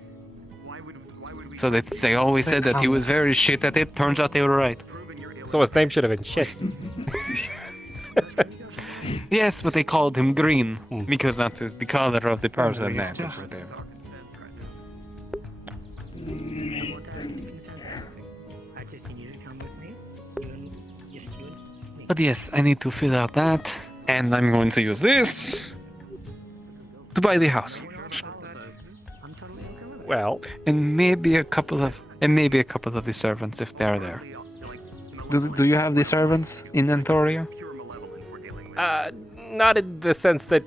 So they always said that he was very shit at it. Turns out they were right. So his name should have been shit. Yes, but they called him Green because that is the color of the person that is right there. But yes, I need to fill out that, and I'm going to use this to buy the house. Well, and maybe a couple of the servants if they're there. Do you have the servants in Antoria? Not in the sense that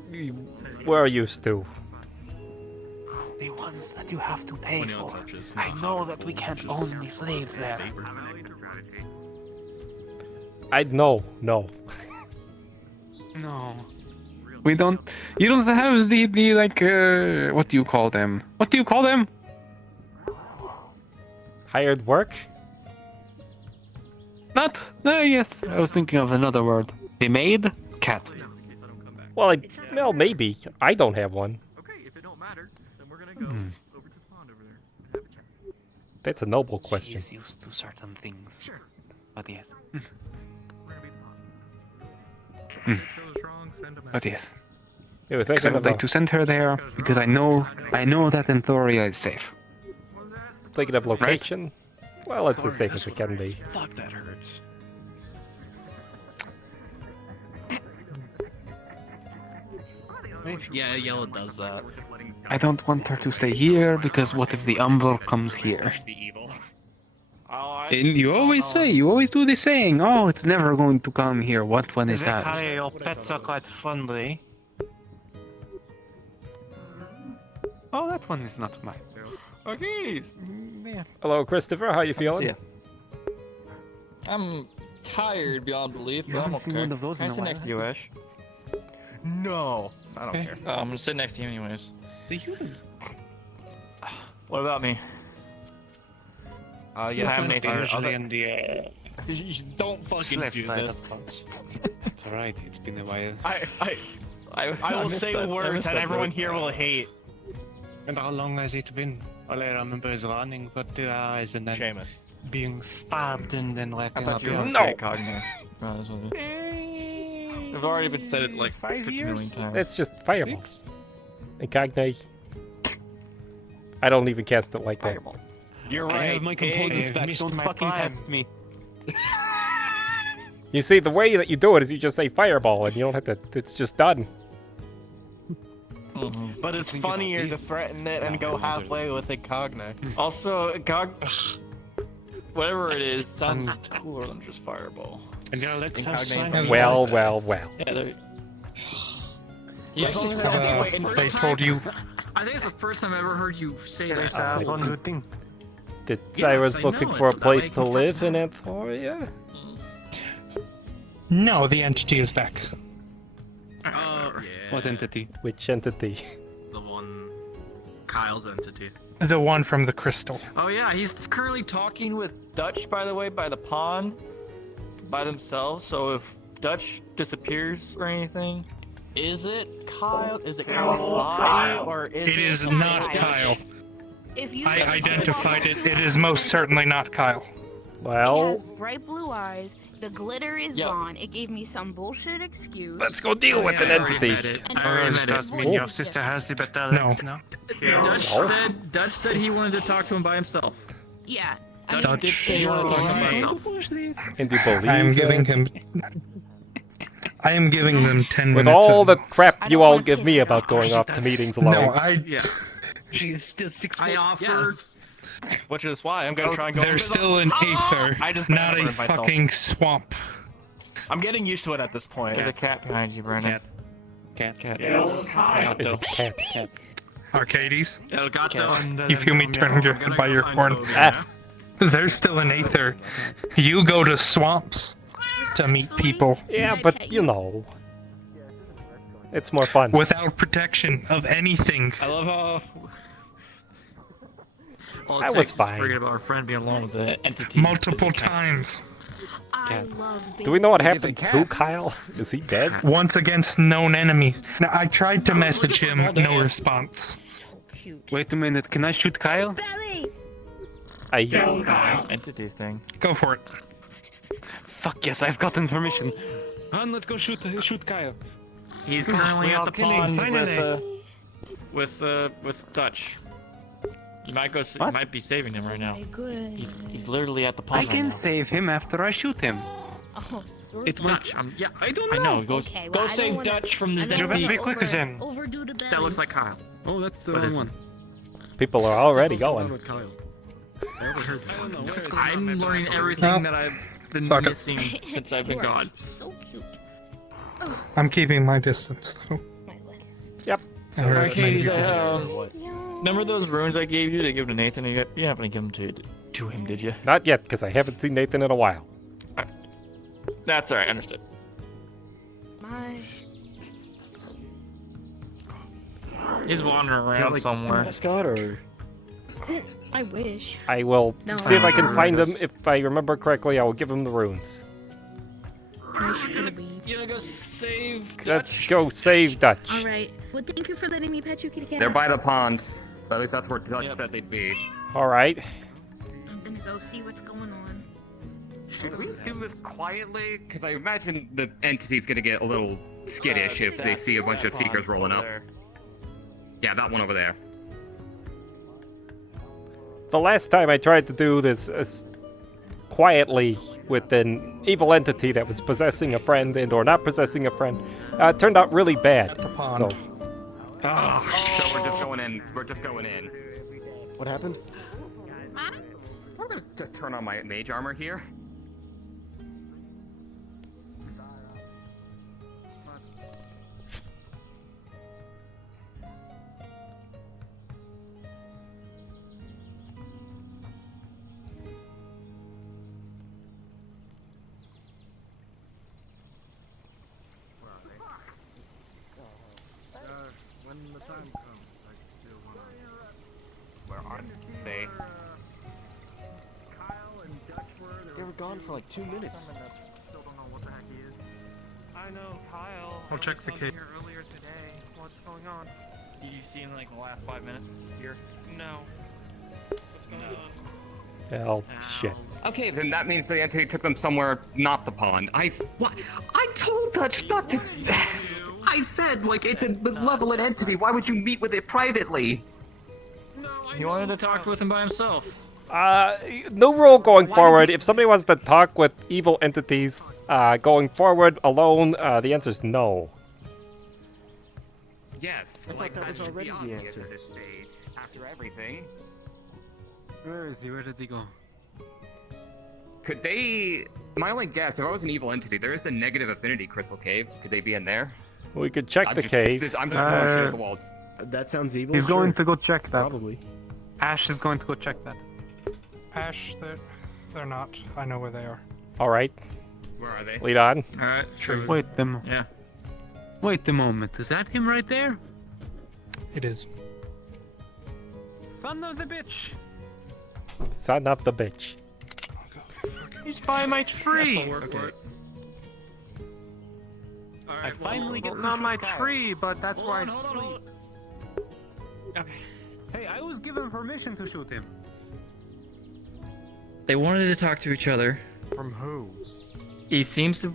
we're used to. The ones that you have to pay for. I know that we can't own the slaves there. No. No. We don't. You don't have the like. What do you call them? What do you call them? Hired work? Not. Yes. I was thinking of another word. The maid? Cat. Well, maybe. I don't have one. That's a noble question. She's used to certain things. But yes. But yes. Yeah, Because I would like to send her there because I know that Antoria is safe. Thinking of location? Well, it's as safe as it can be. Fuck, that hurts. Yeah, yellow does that. I don't want her to stay here because what if the Umbral comes here? And you always do the saying, oh, it's never going to come here. What when it does? Zekaya, your pets are quite friendly. Oh, that one is not mine. Okay. Yeah. Hello, Christopher. How you feeling? I'm tired beyond belief, but I'm haven't okay. seen one of those Can I in a sit while, next to you, have Ash? No. I don't care. I'm gonna sit next to you anyways. The human. What about me? Yeah, I'm Nathan, usually in the Don't fucking do this. It's alright. It's been a while. I will say words that everyone here will hate. And how long has it been? All I remember is running for 2 hours and then Seamus. being stabbed and then waking up. I've already been said it like 5 50 years? million times. It's just fireball. Incognite. I don't even cast it like that. You're I right. have my components back. missed Don't my fucking prime. test me. You see, the way that you do it is you just say fireball and you don't have to, it's just done. But it's funnier to threaten it and go halfway with Incognite. Also, whatever it is, sounds cooler than just fireball. And your legs are Incognite. slimy. Well. Yeah, they're... Yeah, They told you. I think it's the first time I ever heard you say that. That's one good thing. That Yes, I was I looking know, for a it's place to about live in Amphoria. No, the entity is back. Oh, yeah. What entity? Which entity? The one, Kyle's entity. The one from the crystal. Oh yeah, he's currently Talking with Dutch, by the way, by the pond, by themselves. So if Dutch disappears or anything, Is it Kyle? Is it Kyle's body or is It is not Kyle. If you I identified it. It is most certainly not Kyle. It Well, has bright blue eyes. The glitter is gone. It gave me some bullshit excuse. let's go deal with an entity. Does that mean your sister has the better No. legs now? Dutch said he wanted to talk to him by himself. Yeah. Dutch did say he wanted to talk to him by himself. And you believe I am that? giving him. I am giving them 10 With minutes. all of- the crap you all give me about going off to meetings alone. No, I. Yeah. She's still 6 I offered. Which is why I'm gonna try and go. There's still an Aether, I just not a remembered myself. fucking swamp. I'm getting used to it at this point. There's a cat behind you, Brennan. Cat. It's a cat. Arcadies, El Gato. you feel me turn by your horn. There's still an Aether. You go to swamps to meet people. Yeah, but you know, it's more fun. Without protection of anything. I love how. All it That takes was is fine. forget about our friend being alone with the entity. Multiple times. Do we know what happened to Kyle? Is he dead? Once against known enemy. Now, I tried to message him, no response. Wait a minute, can I shoot Kyle? This entity thing. Go for it. Fuck yes, I've gotten permission. Han, let's go shoot Kyle. He's currently at the pond Finally. with Dutch. You might go. You might be saving him right now. He's literally at the pond. I can save him after I shoot him. Oh, It Dutch. will. I don't know. I know. Go, Okay, go well, I save don't wanna- Dutch from the I don't Zed. wanna Be quick as him. Overdo the That looks like Kyle. Oh, that's the But wrong it's- one. People are already What's going on going. with Kyle? I overheard. I'm learning everything that I've been Fuck it. missing since I've been gone. So cute. I'm keeping my distance, though. Yep. I heard it many Arcadies, people. remember those runes I gave you to give to Nathan? You haven't given them to him, did you? Not yet, because I haven't seen Nathan in a while. That's alright. Understood. My. He's wandering around somewhere. Mascot or? I wish. I will No. see if I can find him. If I remember correctly, I will give him the runes. You gonna go save Let's go save Dutch. All right. Well, thank you for letting me pet you, kitty cat. They're by the pond. At least that's where Dutch said they'd be. All right. I'm gonna go see what's going on. Should we do this quietly? Because I imagine the entity's gonna get a little skittish if they see a bunch of seekers rolling up. Yeah, that one over there. The last time I tried to do this quietly with an evil entity that was possessing a friend and or not possessing a friend, it turned out really bad. So, So we're just going in. We're just going in. What happened? We're gonna just turn on my mage armor here. When the time comes, I still want to. Where are they? Kyle and Dutch were. They were gone for like 2 minutes. Still don't know what the heck he is. I know, Kyle. I'll check the was kid. here earlier today. What's going on? Did you see him like in the last 5 minutes here? No. What's going on? well, shit. Okay, then that means the entity took them somewhere not the pond. What? I told Dutch not to. I said, like, it's a malevolent entity. Why would you meet with it privately? He wanted to talk with him by himself. No rule going forward. If somebody wants to talk with evil entities going forward alone, the answer is no. Yes. I thought that was should be already the obvious answer. at this stage, after everything. Where is he? Where did he go? Could they? My only guess, if I was an evil entity, there is the negative affinity crystal cave. Could they be in there? We could check the cave. I'm just throwing shit at the walls. That sounds evil. He's going sure. to go check that. Probably. Ash is going to go check that. Ash, they're not. I know where they are. All right. Where are they? Lead on. All right, sure. Wait Yeah. Wait a moment. Is that him right there? It is. Son of the bitch! Son of the bitch. He's by my tree! Okay. I finally get on my tree, but that's where I sleep. Okay. Hey, I was given permission to shoot him. They wanted to talk to each other. From who? He seems to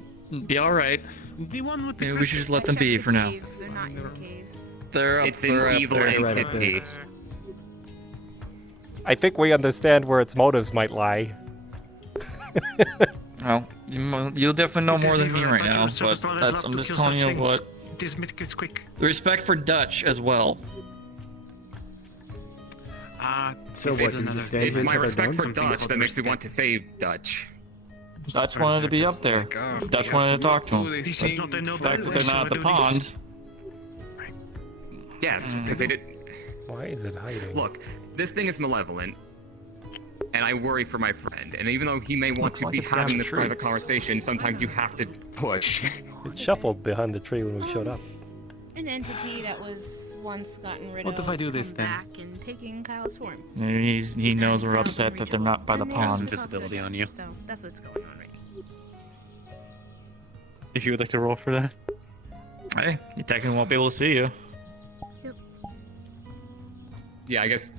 be all right. The one with the. Maybe we should just let them be for now. They're not in the caves. They're up. It's an evil entity. I think we understand where its motives might lie. Well, you'll definitely know more than me right now, but I'm just telling you what. This mythic is quick. The respect for Dutch as well. So what? You just stand It's here my till they're respect done? for Dutch that makes me want to save Dutch. Dutch wanted to be up there. Dutch wanted to talk to him. The fact that they're not at the pond. Yes, because they did. Why is it hiding? Look, this thing is malevolent, and I worry for my friend. And even though he may want to be having this private conversation, sometimes you have to push. It shuffled behind the tree when we showed up. An entity that was once gotten rid What of. if I do this come then? Back and taking Kyle's form. Maybe he knows we're upset that they're not by the pond. Visibility on you. So that's what's going on right now. If you would like to roll for that. Hey, you technically won't be able to see you. Yeah, I guess.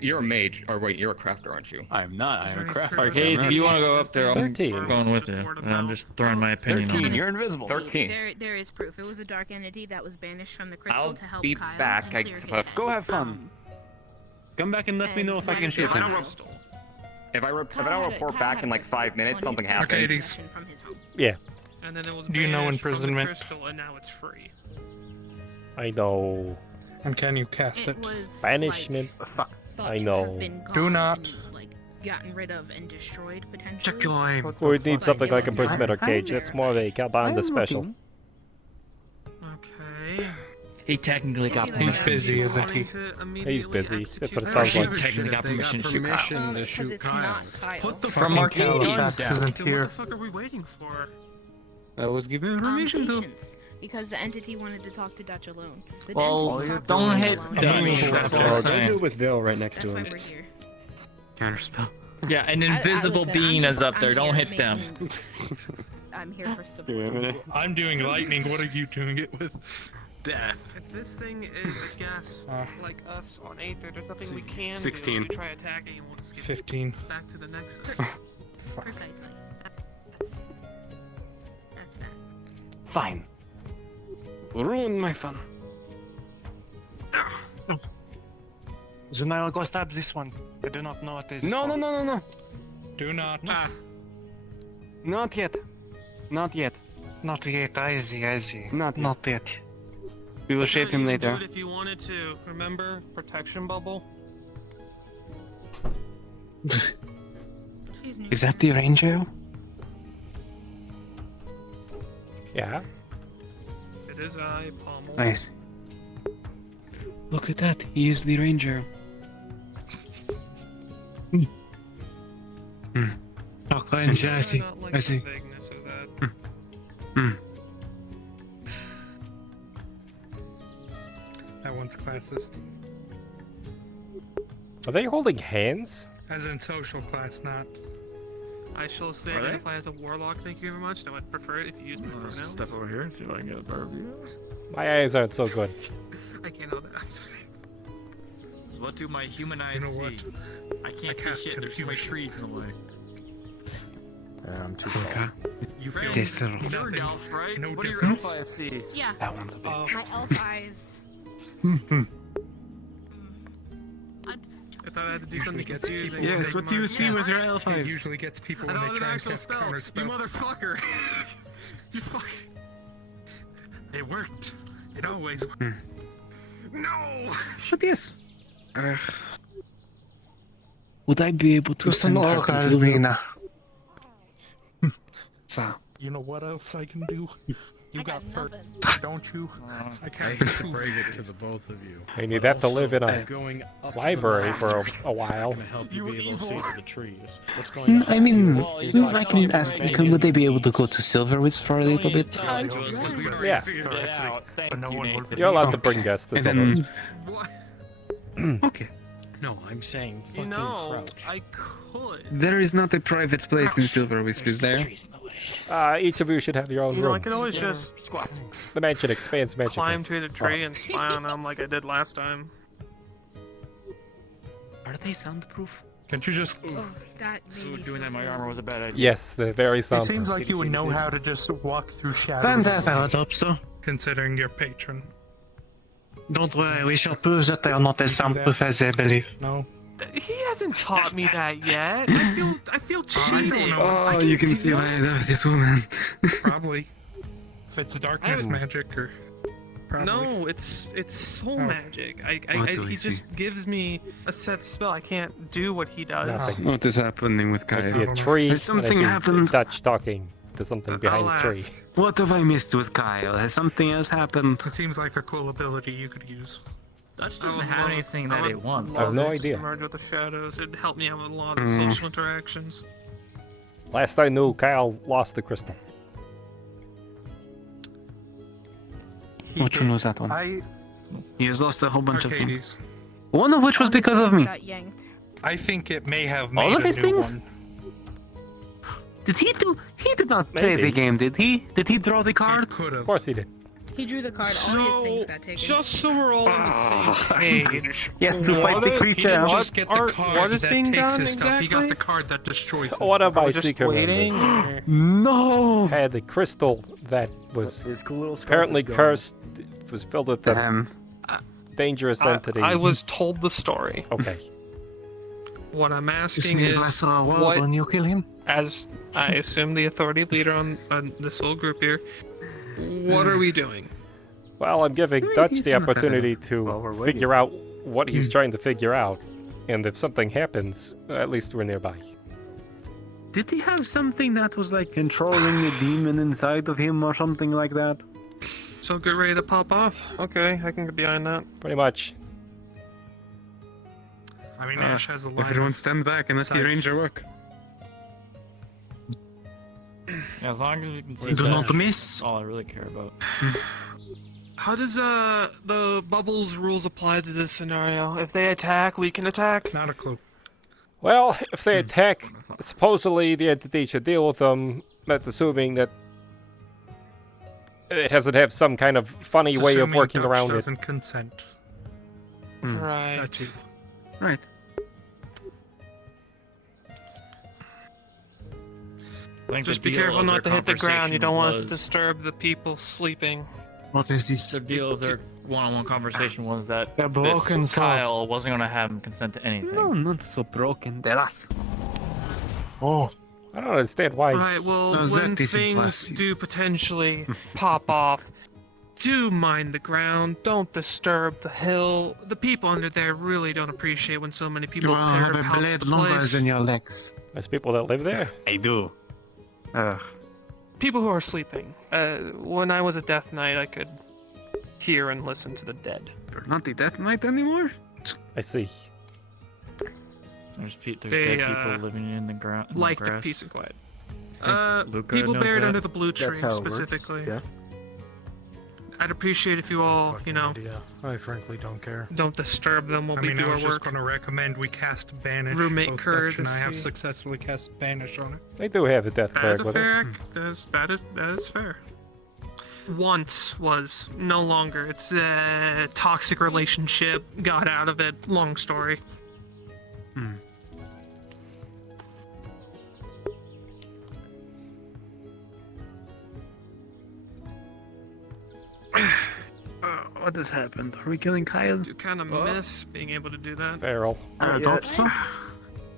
You're a mage, or wait, you're a crafter, aren't you? I am not. I am a crafter. Arcadies, if you want to go up there, I'm 13. going with you. I'm just throwing my opinion on 13, it. you're invisible. 13. There is proof. It was a dark entity that was banished from the crystal I'll to help be Kyle back, and I clear his suppose. head. Go have fun. Come back and let me know if I can shoot him. If I don't report back in like 5 minutes, something happens. Arcadies. Yeah, And then it was Do you know banished from the imprisonment? crystal, and now it's free. I know. And can you cast it? It was Banishment. thought I to know. have been Do gone not. and, like gotten rid of and destroyed potentially. We would need something like a it prismatic wasn't cage. That's more of a Calbanda special. Okay. He technically got He's busy, isn't he? He's busy. That's what it sounds like. technically got permission to shoot Kyle. To shoot Kyle. Put the From fucking Arcadies gun down. isn't Then here. What the fuck are we waiting for? I was given information to. Patience, because the entity wanted to talk to Dutch alone. The Well, entity don't talked to hit Dutch Dutch. alone. That's all I'm Don't do it saying. with Vil right next That's to why him. we're here. Counterspell. Yeah, an I- invisible listen, being I'm is up there. I'm Don't here hit them. I'm here for support. I'm doing lightning. What are you doing it with? Death. If this thing is a guest like us on Aether, there's nothing we can 16. do. We try attacking and we'll just get 15. back to the Nexus. Precisely. That's that. Fine. Ruin my fun. Then I'll go stab this one. I do not know what this is. No. Do not. Not yet. Not yet. Not yet. Easy. Not yet. We will shave him You can later. do it if you wanted to. Remember protection bubble? Is that the ranger? Yeah. It is I, Pommel. Nice. Look at that. He is the ranger. Oh, I see. not like I see. the vagueness of that. That one's classist. Are they holding hands? As in social class, not. I shall say Are they? identify as a warlock, thank you very much. I would prefer it if you use my pronouns. Step over here and see if I can get a better view. My eyes aren't so good. I can't know that. I'm sorry. What do my human eyes You know see? what? I can't see cast shit. There's too many confusion. trees in the way. I'm too Silka. You feel You're an elf, right? No what do your difference. elf eyes see? Yeah. That one's a bitch. My elf eyes. I thought I had to do something gets confusing. people- Yes, what do you see with your elf It eyes? usually gets people I when know they the try and actual cast spell. counter spell. You motherfucker. You fuck. It worked. It always worked. No! What is? Would I be able to send her to Silverina? So. You know what else I can do? You got fur, don't you? I cast Bring it to the both of you. And you'd have to live in a Going up library for a while. to help you be able to see to the trees. What's going on? I mean, I can ask. Would they be able to go to Silverwoods for a little bit? Yeah. But no one will. You're allowed to bring guests to And some then- Okay. No, I'm saying You fucking know, crouch. I could. There is not a private place in Silverwoods, is there? Each of you should have your own You know, I room. could always just squat, The mansion expands magically. climb to the tree and spy on them like I did last time. Are they soundproof? Can't you just? Oh, that made me Doing that in my feel armor was a bad idea. Yes, they're very It soundproof. seems like you would know how to just walk through shadows. Fantastic. I would hope so. Considering your patron. Don't worry, we shall prove that they are not as soundproof as they believe. No. He hasn't taught me that yet. I feel cheated. Oh, you can see why I love this woman. Probably. If it's darkness magic or. No, it's soul magic. He just gives me a set spell. I can't do what he does. Nothing. What is happening with Kyle? I see a tree. Has something and I see happened? Dutch talking to something behind the tree. What have I missed with Kyle? Has something else happened? It seems like a cool ability you could use. Dutch doesn't have anything that it wants. I have no idea. Merge with the shadows. It'd help me out with a lot of Mm. social interactions. Last I knew, Kyle lost the crystal. Which one was that one? He has lost a whole bunch of Arcadies. things. One of which was because of me. Got yanked. I think it may have All made of a his new things? one. Did he do? He did not play Maybe. the game, did he? Did he draw the card? Could have. Of course he did. He drew the card. All his things got taken. Just so we're all on the same page. Yes, to fight the creature. Just get the card what is that being takes done his stuff. He got exactly? the card that destroys his What stuff. am I just secret waiting, members? No! Had the crystal that was His cool little scarf apparently is gone. cursed. It was filled with a dangerous entity. I was told the story. Okay. What I'm This asking means is, less of a world what, when you kill him. as I assume the authority leader on this whole group here, what are we doing? Well, I'm giving Dutch the opportunity to figure out what he's trying to figure out. And if something happens, at least we're nearby. Did he have something that was like controlling the demon inside of him or something like that? So get ready to pop off. Okay, I can get behind that. Pretty much. I mean, Ash has a line. Everyone stand back and let the ranger work. Yeah, as long as we can see Do that, not miss. that's all I really care about. How does the bubbles rules apply to this scenario? If they attack, we can attack? Not a clue. Well, if they attack, supposedly the entity should deal with them. That's assuming that it doesn't have some kind of funny way of Assuming working Dutch around it. doesn't consent. Right. That's it. Right. I think Just the be deal careful of not to their hit the ground. You conversation don't want it to was- disturb the people sleeping. What is this? The deal of their one-on-one conversation was that They're broken, this so- Kyle wasn't going to have him consent to anything. No, not so broken. They're us. Oh. I don't understand why. Right, well, No, when that isn't things plastic. do potentially pop off, do mind the ground. Don't disturb the hill. The people under there really don't appreciate when so many people You have a pop blade the longer place. than your legs. There's people that live there. I do. People who are sleeping. When I was at Death Knight, I could hear and listen to the dead. You're not the Death Knight anymore? I see. There's They, dead people living in the ground. Like the peace and quiet. Luca People knows buried that? under the blue tree That's how it works, specifically. yeah. I'd appreciate if you all, you know, Yeah, I frankly don't care. don't disturb them while I we mean, do I our was just work. going to recommend we cast Banish. Roommate Both Dutch and I have courtesy. successfully cast Banish on it. They do have a death That is cleric a with us. fair. That is fair. Once was no longer. It's a toxic relationship. Got out of it. Long story. What has happened? Are we killing Kyle? Do kind of miss being able to do that. Feral. I thought so.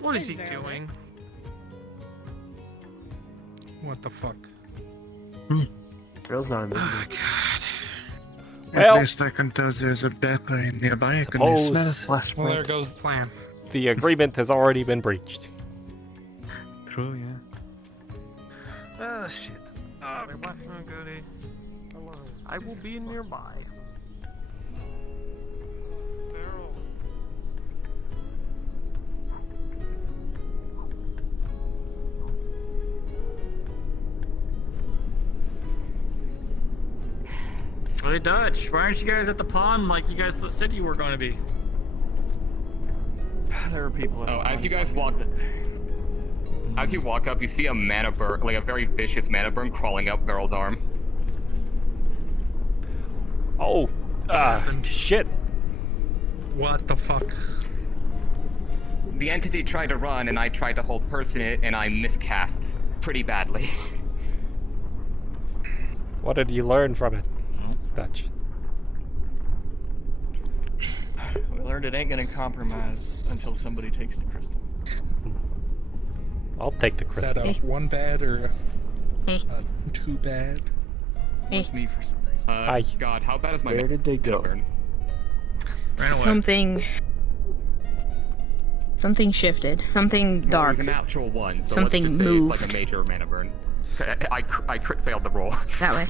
What is he doing? What the fuck? Girl's not invisible. Well, At least I can tell there's a backline nearby. I can use suppose- smell flashlight. Well, there goes the plan. The agreement has already been breached. True, yeah. Oh shit. Oh, goody. I will be nearby. Hey Dutch, why aren't you guys at the pond like you guys said you were going to be? There are people. Oh, as you guys walk up, you see a mana burn, like a very vicious mana burn crawling up Beryl's arm. Oh, shit. What the fuck? The entity tried to run, and I tried to hold person it, and I miscast pretty badly. What did you learn from it, Dutch? We learned it ain't gonna compromise until somebody takes the crystal. I'll take the Is that crystal. a one bad or a two bad? It's me for some reason. Hi. God, how bad is my? Where did they go? Something shifted. Something Well, dark. it was a natural one, so Something let's just say moved. it's like a major mana burn. I crit failed the roll. That way.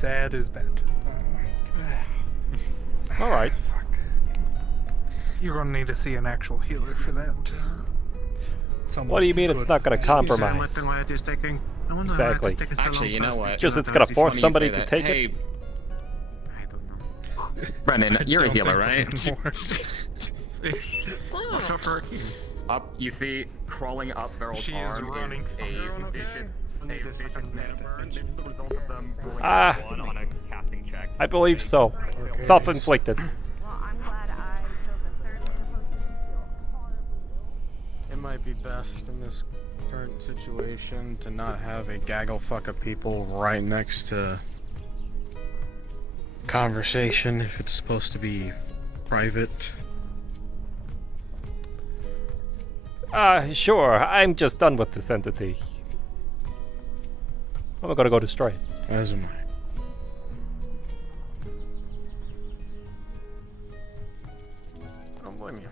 That is bad. All right. You're gonna need to see an actual healer for that. What do you mean it's not going to compromise? Exactly. Actually, you know what? Just it's going to force somebody to take hey, it? Brendan, you're a healer, right? Watch out for Arcadies. Up, you see, crawling up Beryl's arm running. is a vicious mana burn. It's the result of them rolling Ah. one on a casting check. I believe so. Self-inflicted. It might be best in this current situation to not have a gaggle fuck of people right next to conversation if it's supposed to be private. Sure. I'm just done with this entity. I'm going to go destroy it. As am I. I don't blame you.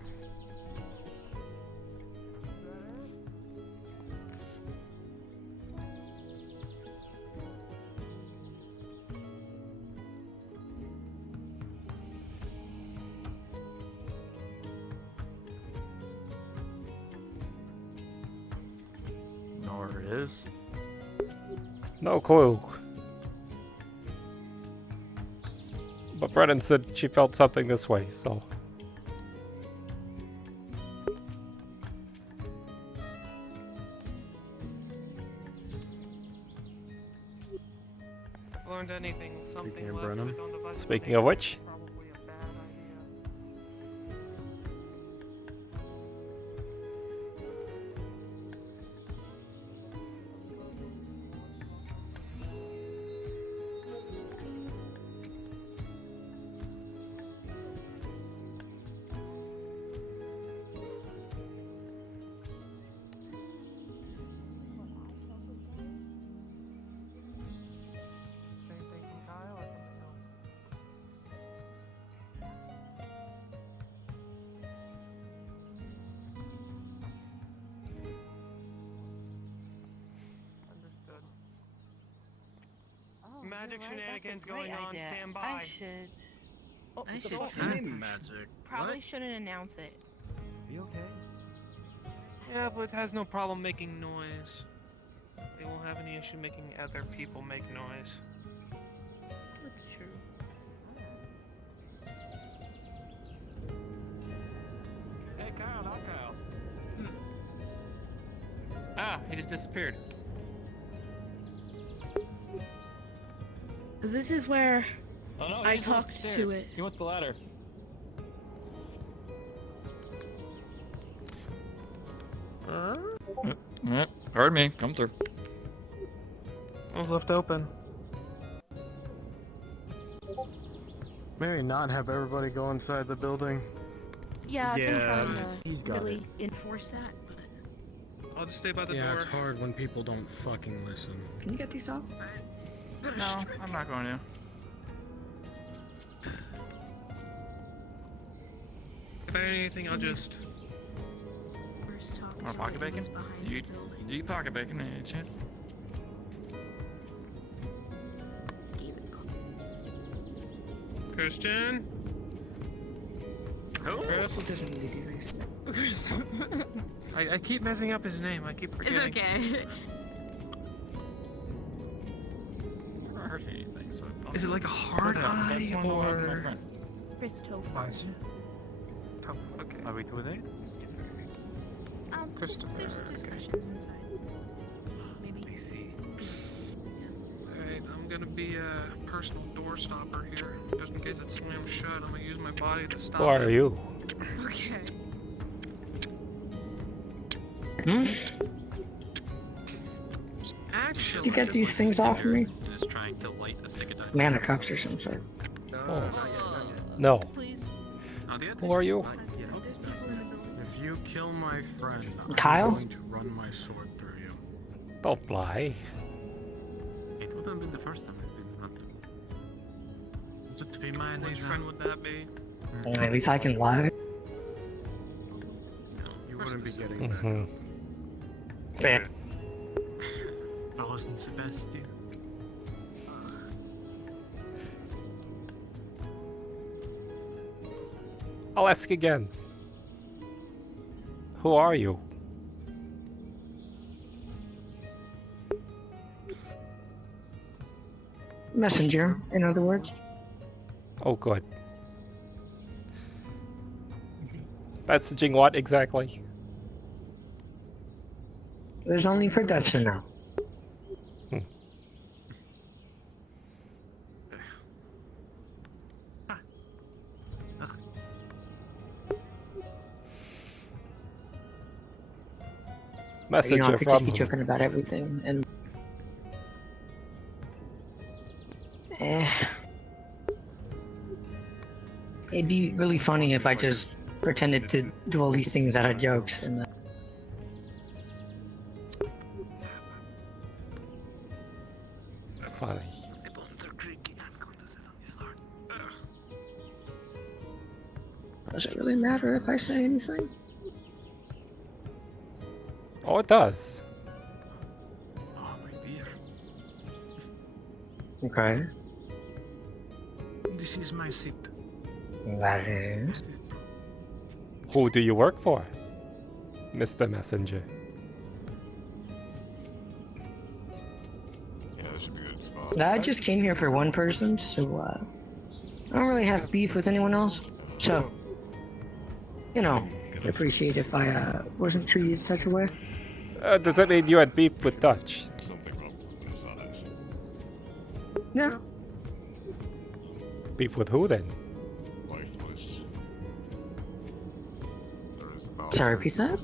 Know where it is? No clue. But Brennan said she felt something this way, so... Learned anything? Something left Brennan. with on the bus. Speaking of which... Magic shenanigans going on. Stand by. I should. Oh, I should oh, try magic. Probably shouldn't announce it. You okay? Yeah, but it has no problem making noise. They won't have any issue making other people make noise. That's true. Hey, Kyle, not Kyle. Ah, he just disappeared. Because this is where Oh no, I he just went talked to upstairs. it. He went the ladder. Yep, pardon me, come through. It was left open. Maybe not have everybody go inside the building. Yeah, I've been trying he's to got really it. enforce that, but... I'll just stay by the Yeah, door. it's hard when people don't fucking listen. Can you get these off? No, I'm not going to. If I need anything, I'll just... Want pocket bacon? Do you eat pocket bacon any chance? Christian? Who? Chris? I keep messing up his name. I keep forgetting. It's okay. Never hurt anything, so... Is it like a hard eye or... Christopher. Okay. Are we through there? Christopher. There's discussions inside. Maybe. I see. Alright, I'm gonna be a personal door stopper here. Just in case it slams shut, I'm gonna use my body to stop Who are it. you? Okay. Actually... You get these things off of me? Just trying to light a stick of dynamite. Mana cups or some sort. Oh. No. Not yet? Who are you? If you kill my friend, Kyle? I'm going to run my sword through you. Don't lie. It wouldn't have been the first time I've been hunting. To be mine, which friend would that be? At least I can lie. You wouldn't be getting that. Mm-hmm. Yeah. I wasn't Sebastian. I'll ask again. Who are you? Messenger, in other words. Oh, good. Messaging what exactly? There's only for Dutch to know. Messenger I could from just be joking about everything, and it'd be really funny if I just pretended to do all these things out of jokes, and funny. The bones are creaky. I'm going to sit on your throat. does it really matter if I say anything? Oh, it does. Oh, my dear. Okay. This is my seat. That is. Who do you work for, Mr. Messenger? Yeah, that should be a good spot. I just came here for one person, so I don't really have beef with anyone else. So, you know, I'd appreciate if I wasn't treated such a way. Does that mean you had beef with Dutch? No. Beef with who then? Sorry, repeat that?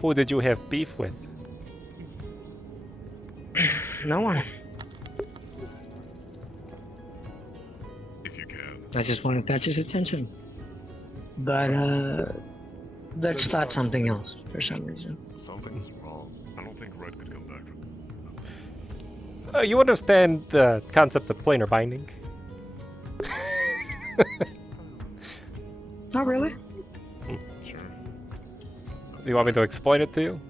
Who did you have beef with? No one. If you can. I just wanted Dutch's attention. But, Dutch thought something else for some reason. Something's wrong. I don't think Red could come back from You understand the concept of planar binding? Not really. Sure. You want me to explain it to you?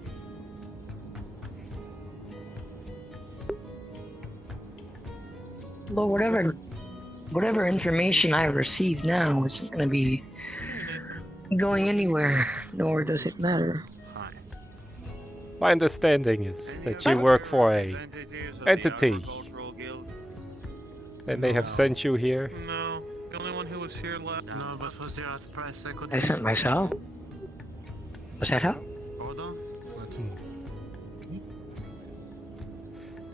Well, whatever information I receive now isn't going to be going anywhere, nor does it matter. My understanding is that you work for a entity. They may have sent you here. No, the only one who was here left. No, but was here at the price I could. I sent myself. Was that how? Hold on.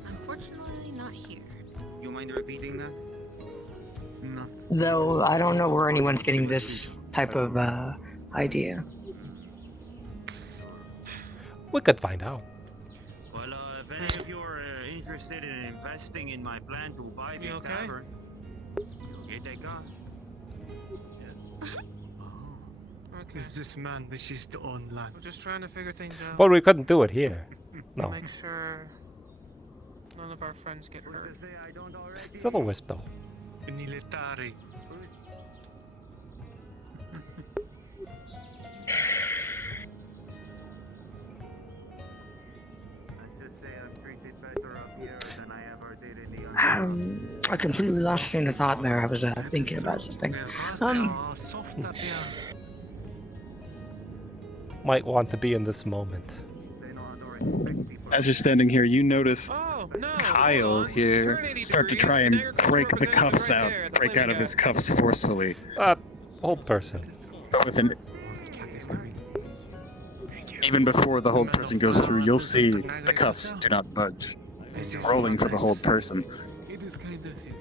Unfortunately, not here. You mind repeating that? No. Though I don't know where anyone's getting this type of idea. We could find out. Well, if any of you are interested in investing in my plan to buy the tavern, here they go. Okay. Is this man wishes to own land? We're just trying to figure things out. But we couldn't do it here. No. Make sure none of our friends get hurt. Civil Wisp though. Military. I completely lost train of thought there. I was thinking about something. Might want to be in this moment. As you're standing here, you notice Kyle here start to try and break the cuffs out, break out of his cuffs forcefully. Old person. With an... Even before the hold person goes through, you'll see the cuffs do not budge, rolling for the hold person. It is kind of silly.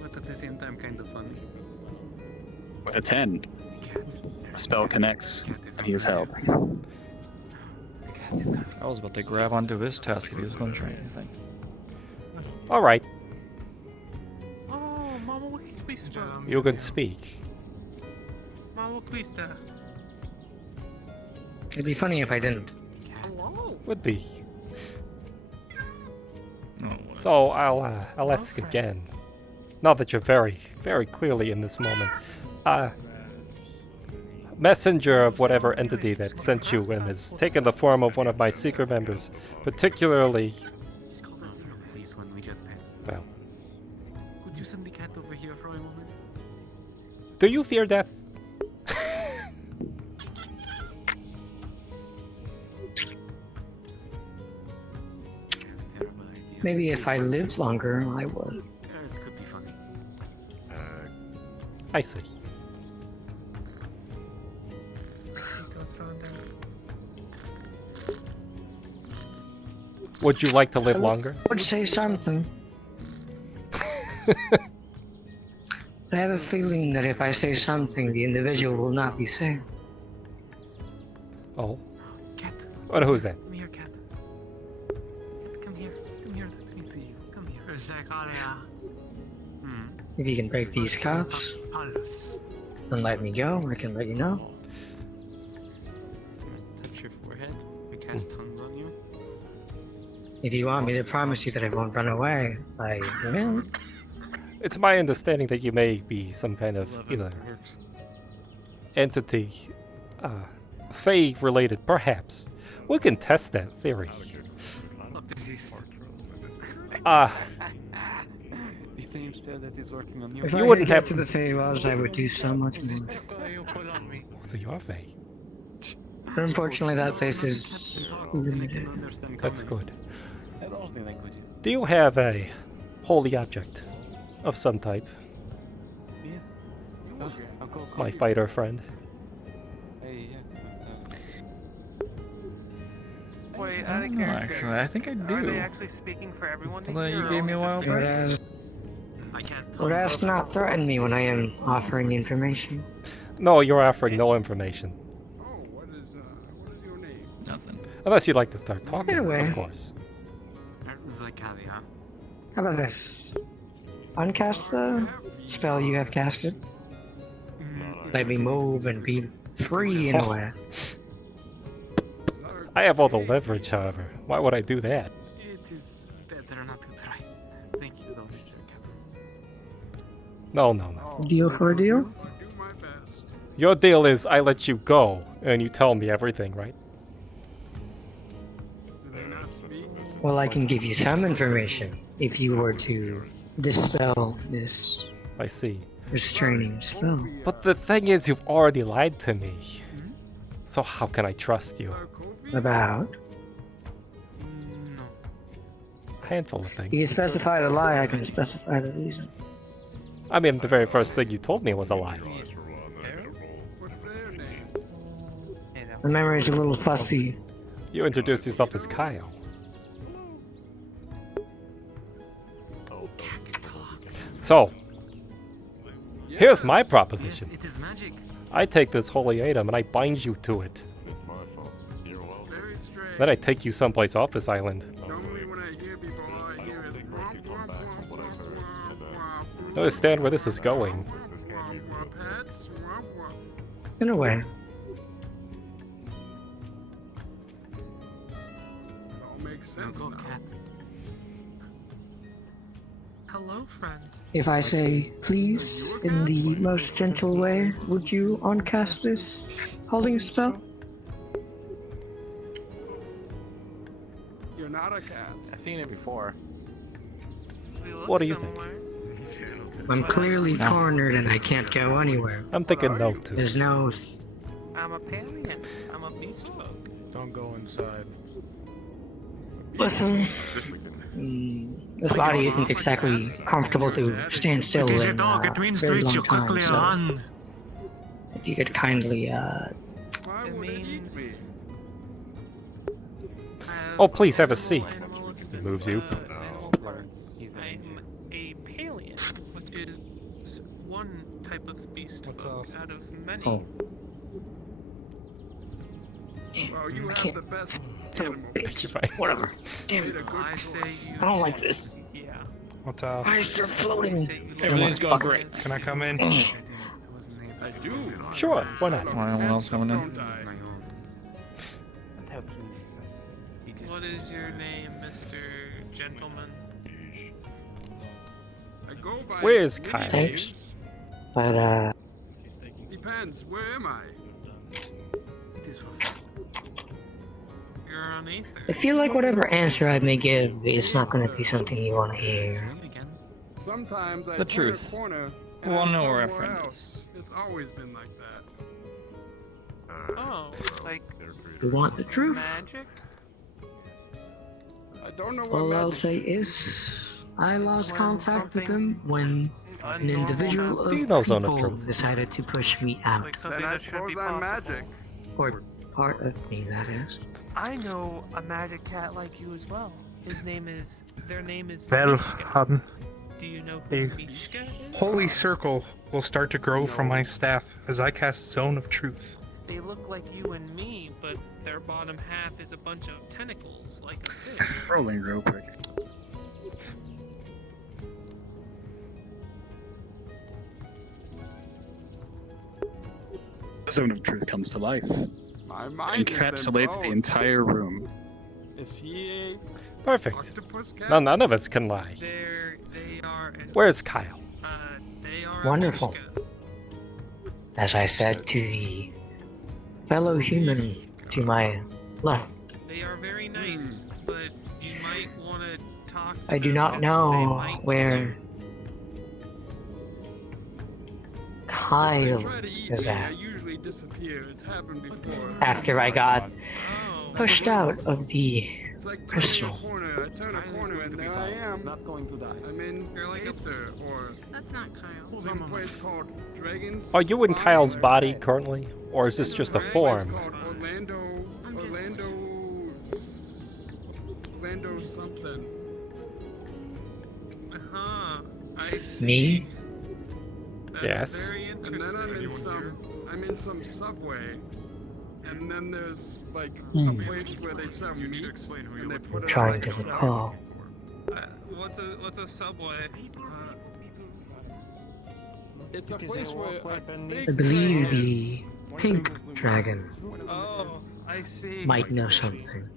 But at the same time, kind of funny. With a 10, the spell connects, and he is held. I was about to grab onto his task if he was going to try anything. Alright, Oh, Mama Wikista. you can speak. Mama Wikista. It'd be funny if I didn't. Hello. Would be. So I'll ask again. Now that you're very, very clearly in this moment. Messenger of whatever entity that sent you and has taken the form of one of my secret members, particularly. Well. Could you send the cat over here for a moment? Do you fear death? Maybe if I lived longer, I would. It could be funny. I see. Would you like to live longer? I would say something. I have a feeling that if I say something, the individual will not be safe. Oh. Cat. What? Who's that? Come here, cat. Come here. Come here. Let me see you. Come here. Zakaria. If you can break these cuffs, then let me go. I can let you know. Touch your forehead. I cast tongue on you. If you want me to promise you that I won't run away, I will. It's my understanding that you may be some kind of either entity, Fae related, perhaps. We can test that theory. The same spell that is working on you. If I wouldn't have to the Feywild, I would do so much more. So you are Fae. But unfortunately, that place is limited. That's good. Do you have a holy object of some type? Yes. I'll go call My you. fighter friend. Hey, yes, my stuff. Wait, I don't know, actually. I think I do. Are they actually speaking for everyone to Although hear, you or gave me a only while just back. Would ask not threaten me when I am offering information. No, you're offering no information. Nothing. Unless you'd like to start talking, Get away. of course. Zakaria. How about this? Uncast the spell you have casted. Let me move and be free in a way. I have all the leverage, however. Why would I do that? It is better not to try. Thank you, though, Mr. Captain. No. Deal for a deal? Your deal is I let you go, and you tell me everything, right? Well, I can give you some information if you were to dispel this I see. restraining spell. But the thing is, you've already lied to me. So how can I trust you? About? A handful of things. You specify the lie, I can specify the reason. I mean, the very first thing you told me was a lie. The memory's a little fussy. You introduced yourself as Kyle. So, here's my proposition. It is magic. I take this holy item and I bind you to it. Then I take you someplace off this island. I understand where this is going. In a way. Go, cat. Hello, friend. If I say please in the most gentle way, would you uncast this holding spell? You're not a cat. I've seen it before. What do you think? I'm clearly cornered and I can't go anywhere. I'm thinking no too. There's no... I'm a Paleo. I'm a beast folk. Don't go inside. Listen, this body isn't exactly comfortable to stand still It is a in dog. a It means very to long eat you time, quickly so run. if you could kindly, It means Oh, please have a seat. He moves you. I'm a Paleo, which is one type of beast folk out of many. Oh. Well, you I have can't- the best Whatever. Damn it. I say you. I don't like this. Yeah. What's up? Why is there floating? Everything's going great. Can I come in? I do. Sure, why not? Anyone else coming in? What is your name, Mr. Gentleman? Where is Kyle? Thanks. But, Depends. Where am I? You're on Aether. I feel like whatever answer I may give is not going to be something you want to hear. Sometimes I The turn truth. a corner We and wanna I'm know where our somewhere friend else. It's always been like that. Oh, like You want the truth? magic? I don't know what All I'll magic say is. is, I lost contact with them when an individual of Do you know Zone of people Truth? decided to push me out. Like something Then I that should be suppose I'm possible. magic. Or part of me, that is. I know a magic cat like you as well. Their name is Well, Mishka. Do you know who a Mishka is? holy circle will start to grow from my staff as I cast Zone of Truth. They look like you and me, but their bottom half is a bunch of tentacles, like a fish. Rolling real quick. The Zone of Truth comes to life. My mind has been Encapsulates the blown. entire room. Is he Perfect. octopus cat? Now none of us can lie. They are. Where's Kyle? They are. Wonderful. As I said to the fellow human to my left, They are very nice, but you might want to talk. To I do them not because know they might where Kyle Try to eat is me, I at usually disappear. It's happened before. after I got pushed out of the It's like turning crystal. a corner. I turn a corner and there I am. Not going to die. I'm in Aether, or That's not Kyle. some place called Dragons. Are you in Kyle's body currently? Or is this just a form? Called Orlando something. Uh-huh. I see. Me? That's Yes. very And then interesting. I'm in some subway, and then there's like Hmm. a place where they sell meat, and they put it Trying on to like a recall. What's a subway? It's a place where I believe the pink dragon Oh, I see. might know something.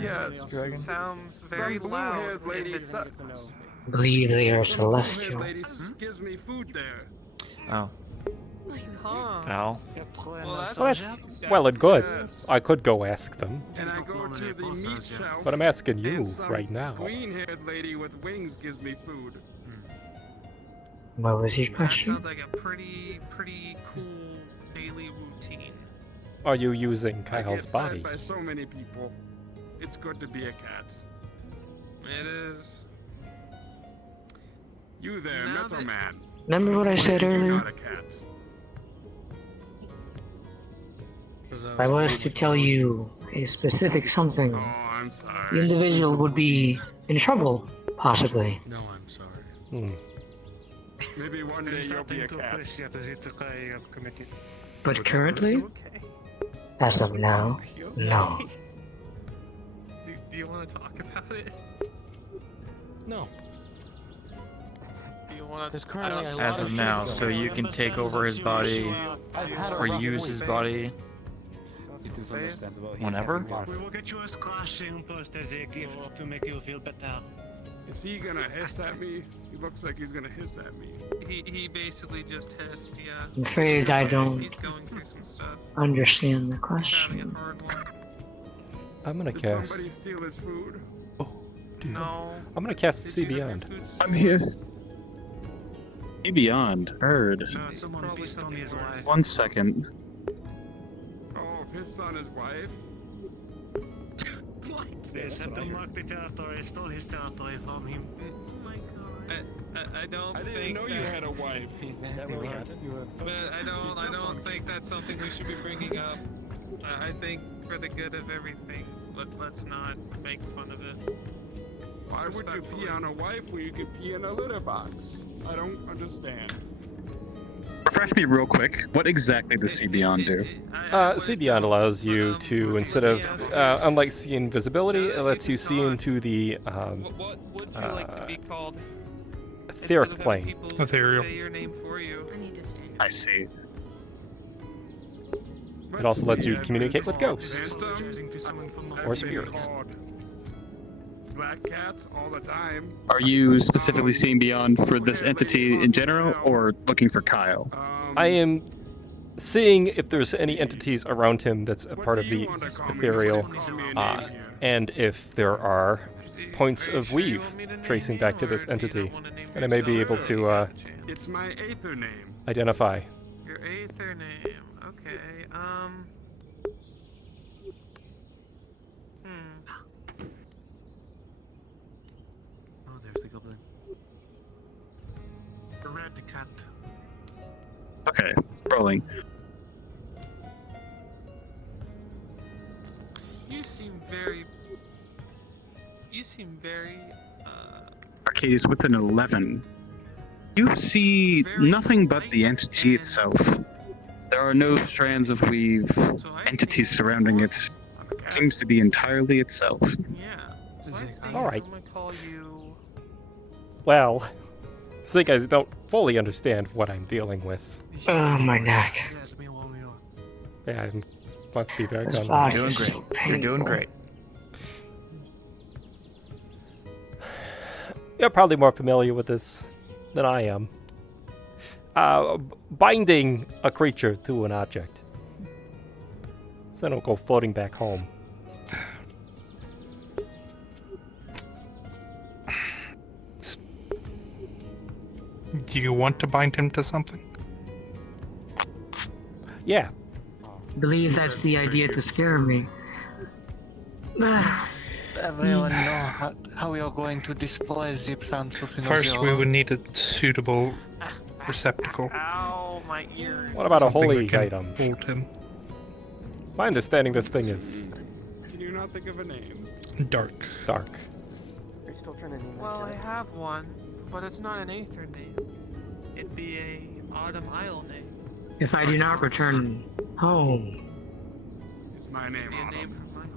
Yes, Sounds very some loud. blue-haired lady. I believe they are Some blue-haired celestial. lady gives me food there. Oh. Huh. Al. Well, Well, that's well and good. I could go ask them. And I go to the meat shelf. But I'm asking you and some right now. Green-haired lady with wings gives me food. What was your That question? sounds like a pretty cool daily routine. Are you using I Kyle's get body? fed by so many people. It's good to be a cat. It is. You there, Now Metal that- Man. Remember what I said You're earlier? not a cat. If I was to tell you a specific something, Oh, I'm sorry. the individual would be in trouble, possibly. No, I'm sorry. Hmm. Maybe one day you'll be a cat. But currently, as of now, no. Do you want to talk about it? No. Do you want to? As of now, so you can take over his body or use his body whenever. We will get you a squashing post as a gift to make you feel better. Is he gonna hiss at me? He looks like he's gonna hiss at me. He basically just hissed, yeah. I'm afraid I don't He's going through some stuff. understand the Having a question. hard one. I'm gonna Did cast. somebody steal his food? No. I'm gonna cast See Beyond. I'm here. Be beyond. Heard. Someone pissed on his wife. 1 second. Oh, pissed on his wife? They sent him lock the territory, stole his territory from him. Oh my god. I don't I think didn't know that, you had a wife. but I don't think that's something we should be bringing up. I think for the good of everything, let's not make fun of it. Why would you pee on a wife when you could pee in a litter box? I don't understand. Refresh me real quick. What exactly does See Beyond do? See Beyond allows you to, instead of, unlike see invisibility, it lets you see into the What would you like to be called? etheric plane. Ethereal. Say your name for you. I need to stand. I see. It also lets you communicate with ghosts Phantom? or spirits. black cats all the time. Are you specifically seeing beyond for this entity in general, or looking for Kyle? I am seeing if there's any entities around him that's a part of the ethereal, and if there are points of weave tracing back to this entity, and I may be able to It's my Aether name. identify. Your Aether name. Okay. Oh, there's the goblin. The red cat. Okay, rolling. You seem very. Arcadies with an 11. You see nothing but the entity itself. There are no strands of weave, entities surrounding it. Seems to be entirely itself. Alright. Well, I think I don't fully understand what I'm dealing with. Oh, my neck. Yeah, I must be very This done. body You're is doing so great. You're doing painful. great. You're probably more familiar with this than I am. Binding a creature to an object, so they don't go floating back home. Do you want to bind him to something? Yeah. Believe that's the idea to scare me. Everyone know how we are going to destroy Zip Sound First, we would need a suitable receptacle. Ow, my ears. What about a Something holy that can item? hold him. My understanding this thing is Can you not think of a name? Dark. dark. Well, I have one, but it's not an Aether name. It'd be a Autumn Isle name. If I do not return home, It's my name. It'd be a name from my home.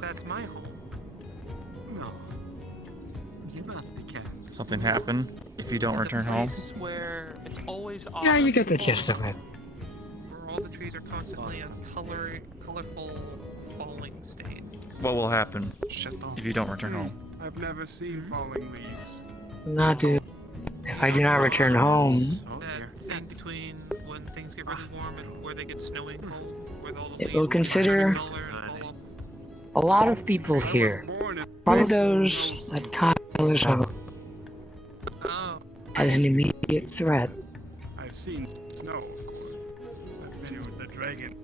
That's my home. No. You're not the cat. Something happened if you don't return home. Where it's always yeah, you get the gist of it. where all the trees are constantly a colorful falling state. What will happen if you don't return home? I've never seen falling leaves. Not do. If I do not return home, That thing between when things get really warm and where they get snowy and cold, where all the it will consider a lot of people here. One of those that Kyle is home as an immediate threat. I've seen snow. I've been with the dragon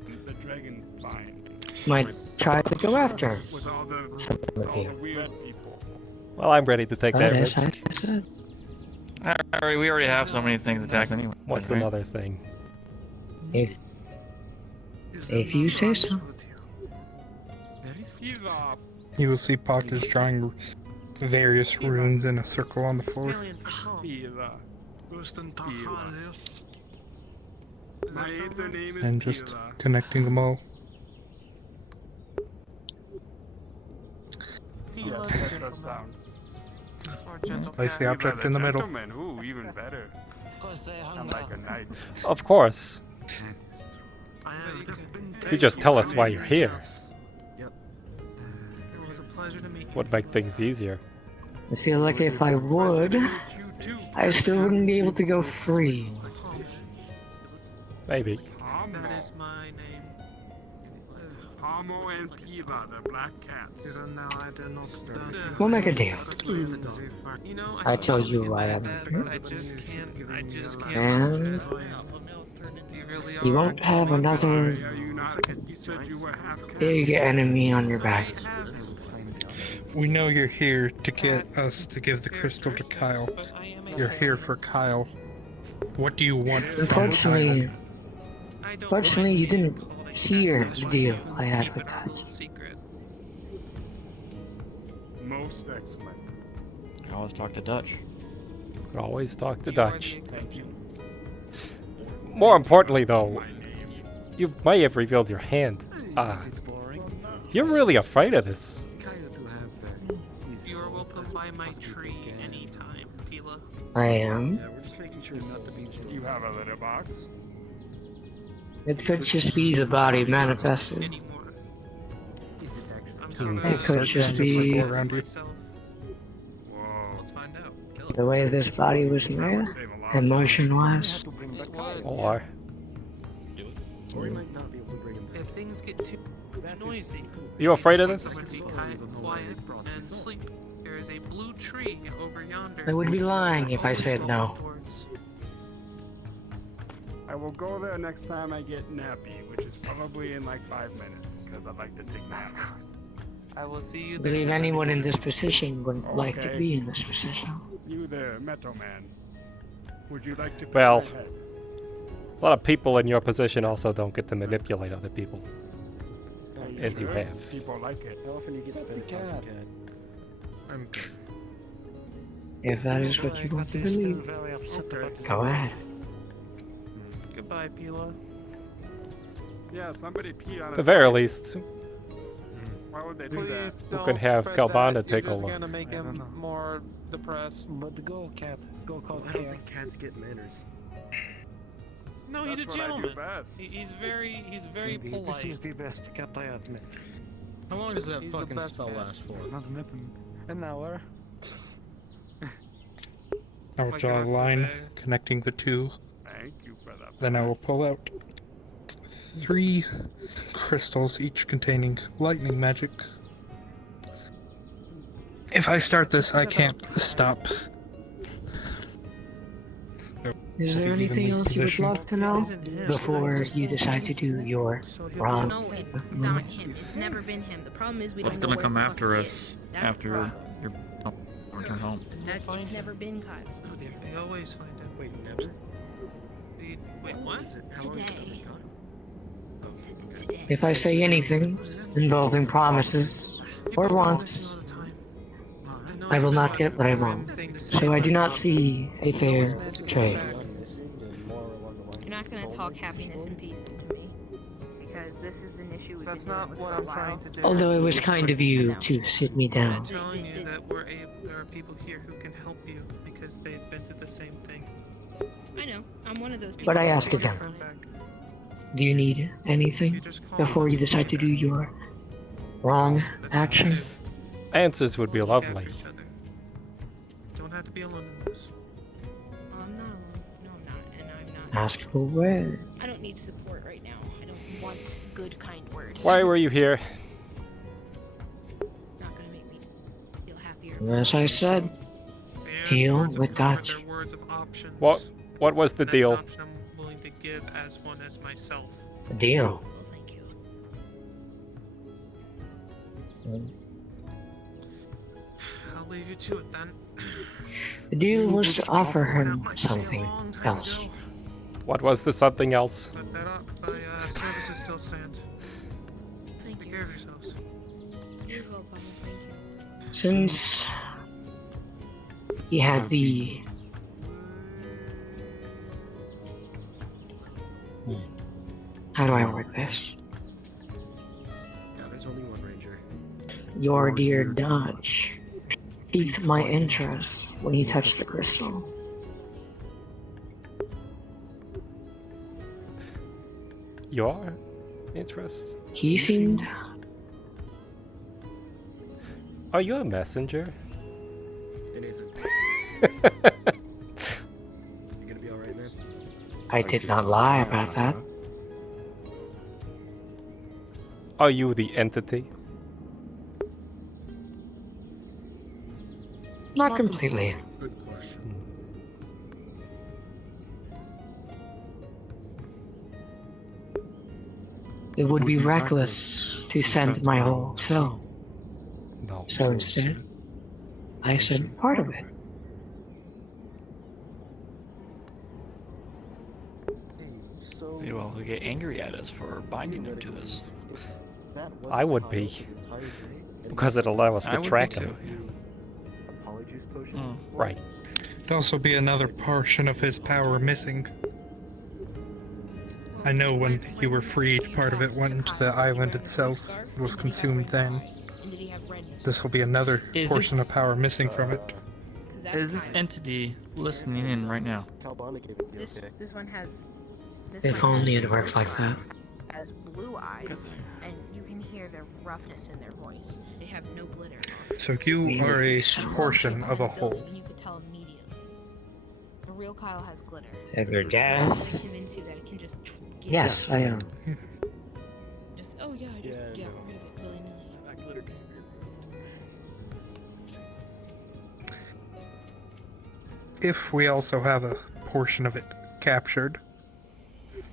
vine. Might try to go after With all the weird people. Well, I'm ready to take that But as risk. I said, We already have so many things attacking anyway. What's right? another thing? if you say so. You will see Pockets drawing various runes in a circle on the floor. My Aether name is And just Pila. connecting them all. Yes, that does sound. Place the object in the middle. Gentleman. Ooh, even better. I'm like a knight. Of course. If you just tell us why you're here, It was a pleasure to meet you. would make things easier. I feel like if I would, I still wouldn't be able to go free. Maybe. That is my name. Homo and Pila, the black cats. We'll make a deal. You know, I tell you I am I just can't. and You really you won't have another You said you were half cat. big enemy on your back. We know you're here to get us to give the crystal to Kyle. You're here for Kyle. What do you want from Kyle? Unfortunately, you didn't hear the deal I had with Dutch. Most excellent. You can always talk to Dutch. Could always talk to Dutch. More importantly, though, you may have revealed your hand. You're really afraid of this. You are welcome by my tree anytime, Pila. I am. You have a litter box? It could just be the body manifested. It could just be the way this body was made, emotion-wise. Or Or we might not be able to bring him back. If things get too noisy, you afraid of this? be quiet and sleep. There is a blue tree over yonder. I would be lying if I said no. I will go there next time I get nappy, which is probably in like 5 minutes, because I like to take naps. I will see you I there. believe anyone in this position wouldn't like to Okay. be in this position. You there, Metal Man. Would you like to pet Well, my head? a lot of people in your position also don't get to manipulate other people. As you Good. have. People like it. How often do you get spent talking cat? I'm good. If that is what you want to believe, go ahead. Goodbye, Pila. Yeah, somebody peed on At it. the very least, Why would they do that? we could have Galbana take a You're just look. gonna make him more depressed. But go, cat. Go cause I don't chaos. think cats get manners. No, he's a That's what I do gentleman. best. He's very Maybe polite. This is the best cat I admit. How long does that He's the fucking best spell cat. last for? Not admitting. An hour. I will Like draw a us line today. connecting the two. Thank you for that. Then I will pull out 3 crystals, each containing lightning magic. If I start this, I can't stop. Is there anything else you would love to know before you decide to do your wrong? No, it's not him. It's never been him. The problem is we What's don't know gonna come where the after fuck he us is. That's after the your return home? That's it's never been Kyle. They always find him. Wait, never? Wait, what? How long has it been gone? If I say anything involving promises or wants, I will not get what I want. So I do not see a fair trade. You're not gonna talk happiness and peace into me because this is an issue we've That's been not dealing with what for a I'm while. trying to do. Although it was kind of you to sit me I'm down. telling you that there are people here who can help you because they've been through the same thing. I know. I'm one of those people. But I ask again, do you need anything before you decide to do your wrong action? Answers would be lovely. Don't have to be alone in this. I'm not alone. No, I'm not. And I'm not. Ask for word. I don't need support right now. I don't want good, kind words. Why were you here? Not gonna make me feel happier. As I said, deal with that. Words of options. What was the That's an deal? option I'm willing to give as one as myself. Deal. Well, thank you. I'll leave you to it then. The deal was to offer him something else. What was the something else? But services still stand. Thank Take you. care of yourselves. You're welcome. Thank you. Since he had the how do I word this? Yeah, there's only one ranger. Your dear Dodge piqued my interest when he touched the crystal. Your interest? He seemed Are you a messenger? Hey, Nathan. You gonna be alright, man? I did not lie about that. Are you the entity? Not completely. Good question. It would be reckless to send my whole self. No. So instead, I sent part of it. See, well, they get angry at us for binding them to this. I would be. Because it allows us I to would be track too, him. Right. It'd also be another portion of his power missing. I know when you were freed, part of it went into the island itself. It was consumed then. This will be another Is portion this- of power missing from it. Is this entity listening in right now? Calbana gave it the okay. This one has. If only it worked like that. has blue eyes, and you can hear their roughness in their voice. They have no glitter. So you are a portion of a whole. And you could tell immediately. The real Kyle has glitter. Have your gas? I'm gonna convince you that it can just get Yes, I am. Just oh yeah, I just get rid of it willy-nilly. That glitter can be removed. If we also have a portion of it captured,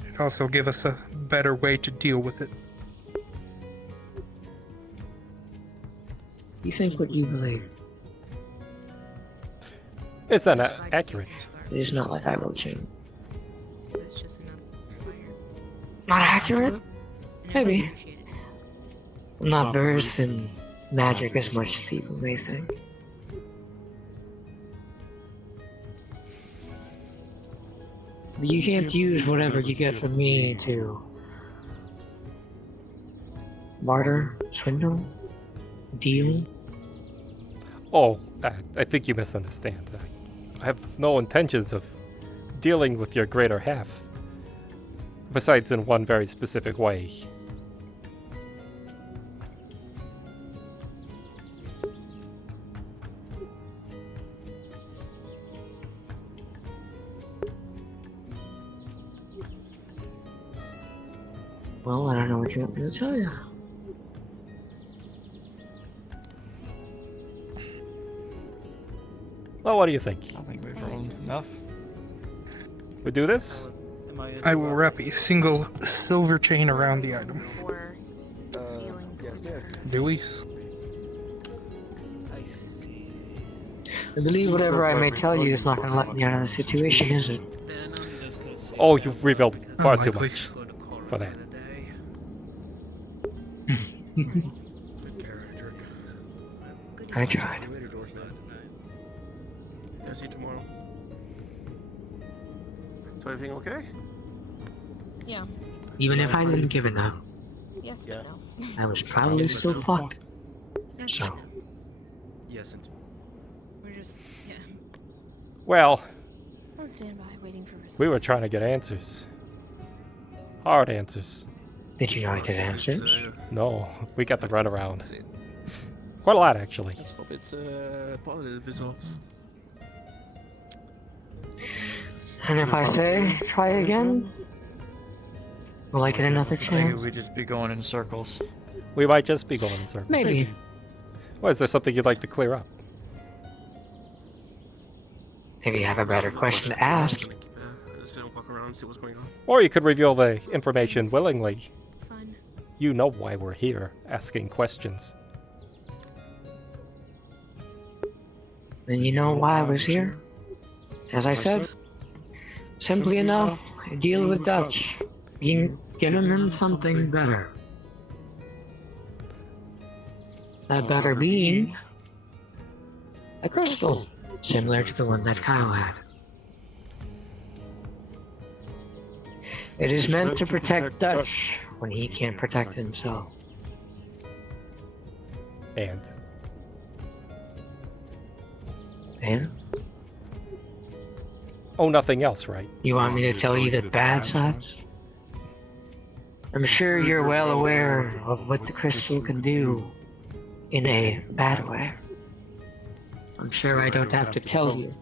it'd also give us a better way to deal with it. You think what you believe. It's not accurate. It is not like I will change. That's just enough fire. Not accurate? Maybe. I'm not versed in magic as much as people may think. But you can't use whatever you get from me to barter, swindle, deal. Oh, I think you misunderstand. I have no intentions of dealing with your greater half. Besides in one very specific way. Well, I don't know what you want me to tell you. Well, what do you think? I think we've rolled enough. We do this? I will wrap a single silver chain around the item. Do we? I believe whatever I may tell you is not going to let me out of the situation, is it? Oh, you've revealed far too much for that. I tried. Yeah, see you tomorrow. So everything okay? Yeah. Even if I didn't give it up, Yes, but no. I was probably still fucked. Yes, So, but no. Yes, and We're just yeah. Well, On standby, waiting for results. we were trying to get answers. Hard answers. did you know I did answers? No, we got the runaround. Quite a lot, actually. let's hope it's positive results. And if I say, try again, will I get another Maybe chance? we just be going in circles. We might just be going in circles. Maybe. Well, is there something you'd like to clear up? If you have a better question to ask. Just gonna walk around and see what's going on. Or you could reveal the information willingly. Fun. You know why we're here, asking questions. Then you know why I was here? As I said, simply enough, I deal with Dutch, being given him something better. That better being a crystal, similar to the one that Kyle had. It is meant to protect Dutch when he can't protect himself. And? And? Oh, nothing else, right? You want me to tell you the bad sides? I'm sure you're well aware of what the crystal can do in a bad way. I'm sure I don't have to tell you.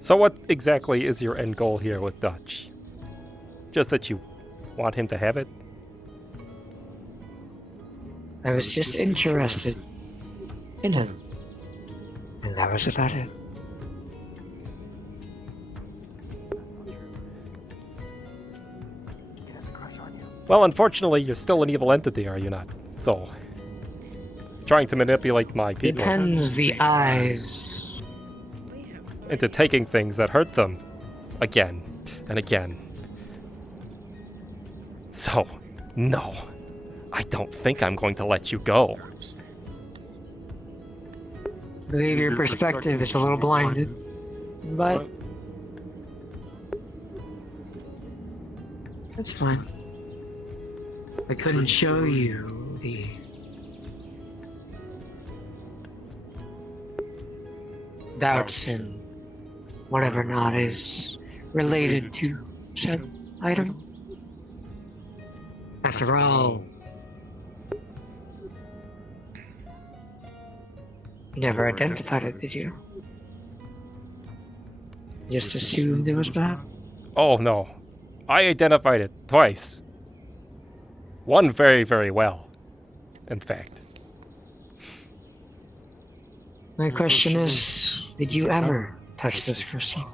So what exactly is your end goal here with Dutch? Just that you want him to have it? I was just interested in him. And that was about it. Well, unfortunately, you're still an evil entity, are you not? So, trying to manipulate my people Depends the eyes. into taking things that hurt them again and again. So, no, I don't think I'm going to let you go. I believe your perspective is a little blinded, but that's fine. I couldn't show you the doubts and whatever not is related to said item. After all, you never identified it, did you? Just assumed it was bad? Oh no. I identified it twice. One very, very well, in fact. My question is, did you ever touch this crystal?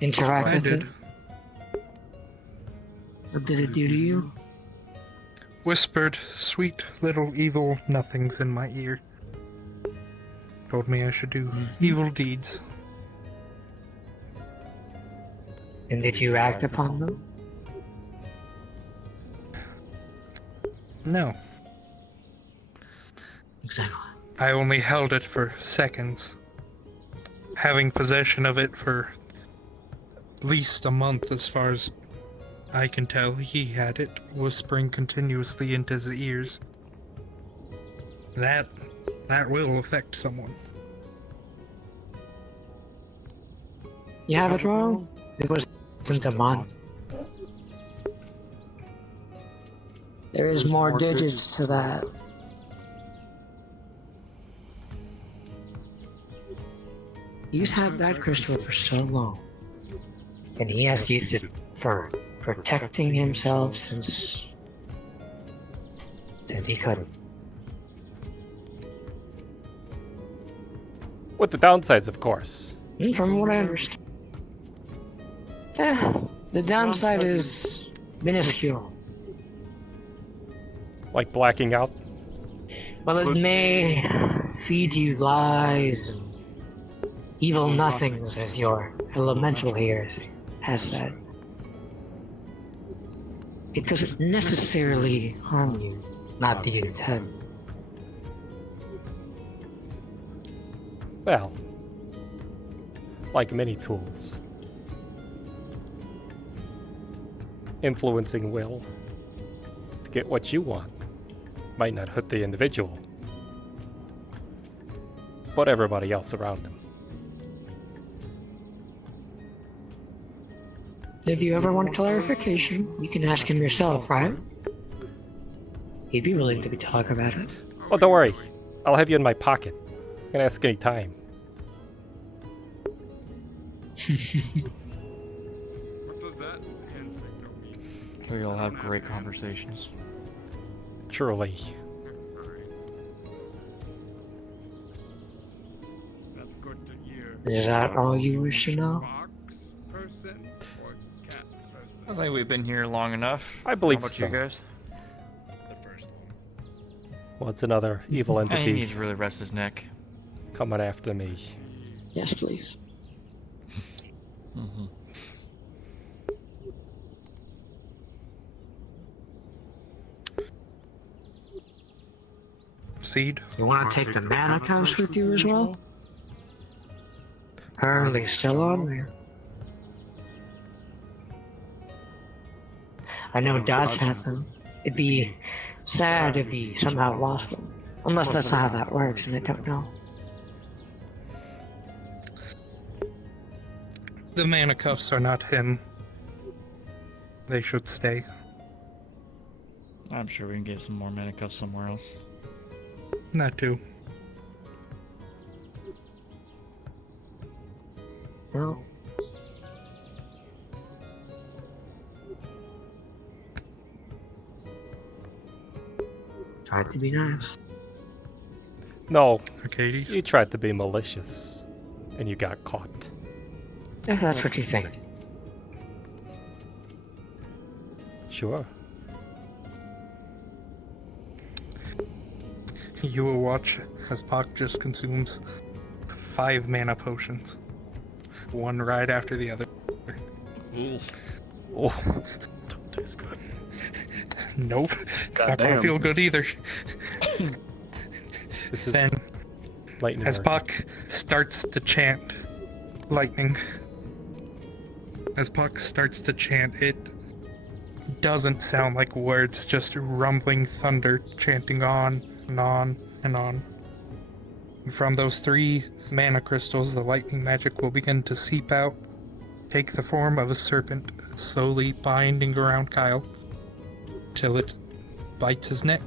Interact with it? What did it do to you? Whispered sweet little evil nothings in my ear. Told me I should do evil deeds. And did you act upon them? No. Exactly. I only held it for seconds. Having possession of it for at least a month, as far as I can tell, he had it, whispering continuously into his ears. That will affect someone. You have it wrong. It wasn't a mon. There is more digits to that. He's had that crystal for so long, and he has used it for protecting himself since he couldn't. With the downsides, of course. From what I understand. The downside is minuscule. Like blacking out? Well, it may feed you lies and evil nothings, as your elemental here has said. It doesn't necessarily harm you, not the intent. Well, like many tools. Influencing will to get what you want might not hurt the individual, but everybody else around him. If you ever want clarification, you can ask him yourself, right? He'd be willing to talk about it. Oh, don't worry. I'll have you in my pocket. You can ask any time. What does that hand signal mean? We all have great conversations. Truly. That's good to hear. Is that all you wish to know? Person or cat person? I think we've been here long enough. I believe How about so. you guys? The first one. What's another evil He entity needs to really rest his neck. coming after me? Yes, please. Mm-hmm. Seed? You want to take the mana cups with you as well? Apparently still on there. I know Dodge had them. It'd be sad if he somehow lost them. Unless that's how that works, and I don't know. The mana cuffs are not him. They should stay. I'm sure we can get some more mana cuffs somewhere else. Not too. Well. Tried to be nice. No, Arcadies? you tried to be malicious, and you got caught. If that's what you think. Sure. You will watch as Pak just consumes 5 mana potions. One right after the other. Oh. Don't taste good. Nope. God Not gonna damn. feel good either. This is Then, lightning. as work. Puck starts to chant lightning, as Puck starts to chant, it doesn't sound like words, just rumbling thunder chanting on and on and on. And from those 3 mana crystals, the lightning magic will begin to seep out, take the form of a serpent, slowly binding around Kyle. until it bites his neck.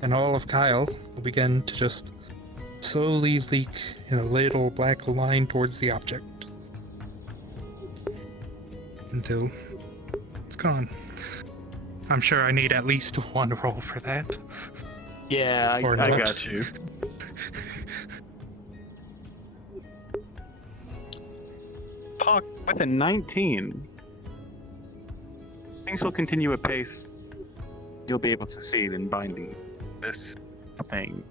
And all of Kyle will begin to just slowly leak in a little black line towards the object. Until it's gone. I'm sure I need at least one roll for that. Yeah, I got you. Puck with a 19. Things will continue at pace. You'll be able to see it in binding this thing.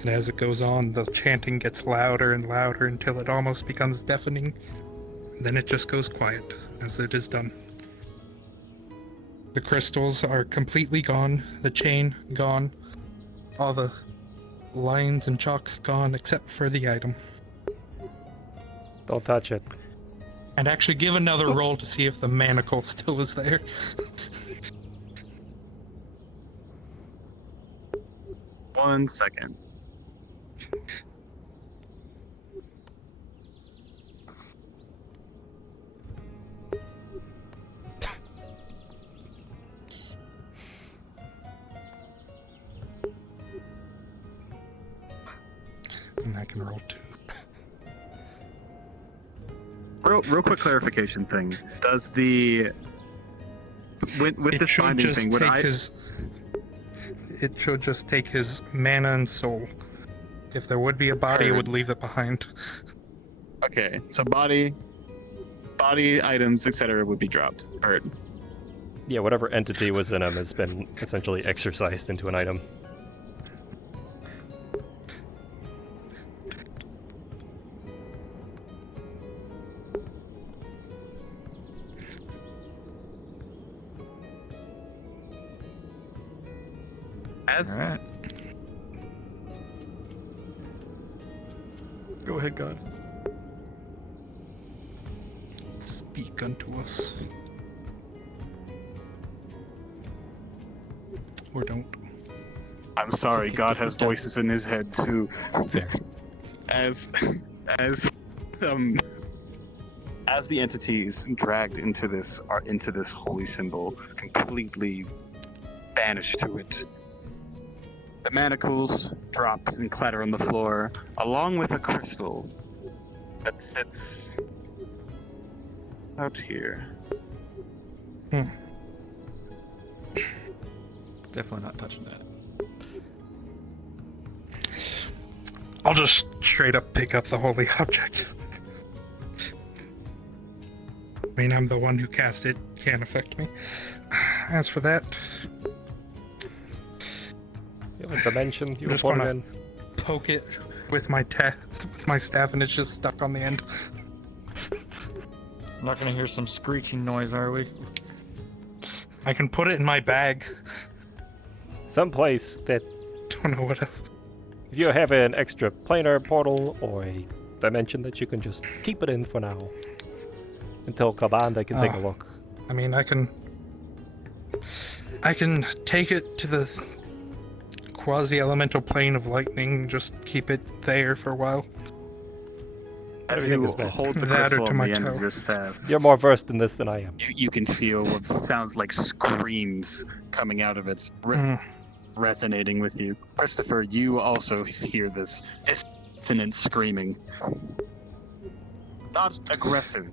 And as it goes on, the chanting gets louder and louder until it almost becomes deafening. Then it just goes quiet as it is done. The crystals are completely gone, the chain gone, all the lines and chalk gone except for the item. Don't touch it. And actually give another roll to see if the manacle still is there. One second. And I can roll 2. Real quick clarification thing. Does the with this binding thing, would I? It should just take his mana and soul. If there would be a body, it would leave it behind. Okay, so body items, etc., would be dropped. Heard. Yeah, whatever entity was in him has been essentially exercised into an item. Alright. Go ahead, God. Speak unto us. Or don't. I'm sorry, God has voices in his head too. Fair. As the entities dragged into this holy symbol, completely banished to it. The manacles drop and clatter on the floor, along with a crystal that sits out here. Definitely not touching that. I'll just straight up pick up the holy object. I mean, I'm the one who cast it, can't affect me. As for that... You have a dimension, you just put it wanna in. Poke it with my staff and it's just stuck on the end. I'm not gonna hear some screeching noise, are we? I can put it in my bag. Someplace that... Don't know what else. If you have an extra planar portal or a dimension that you can just keep it in for now. Until Kabanda can take a look. I mean, I can take it to the quasi-elemental plane of lightning, just keep it there for a while. As you hold the crystal on the end of your staff, you're more versed in this than I am. You can feel what sounds like screams coming out of it, resonating with you. Christopher, you also hear this dissonant screaming. Not aggressive.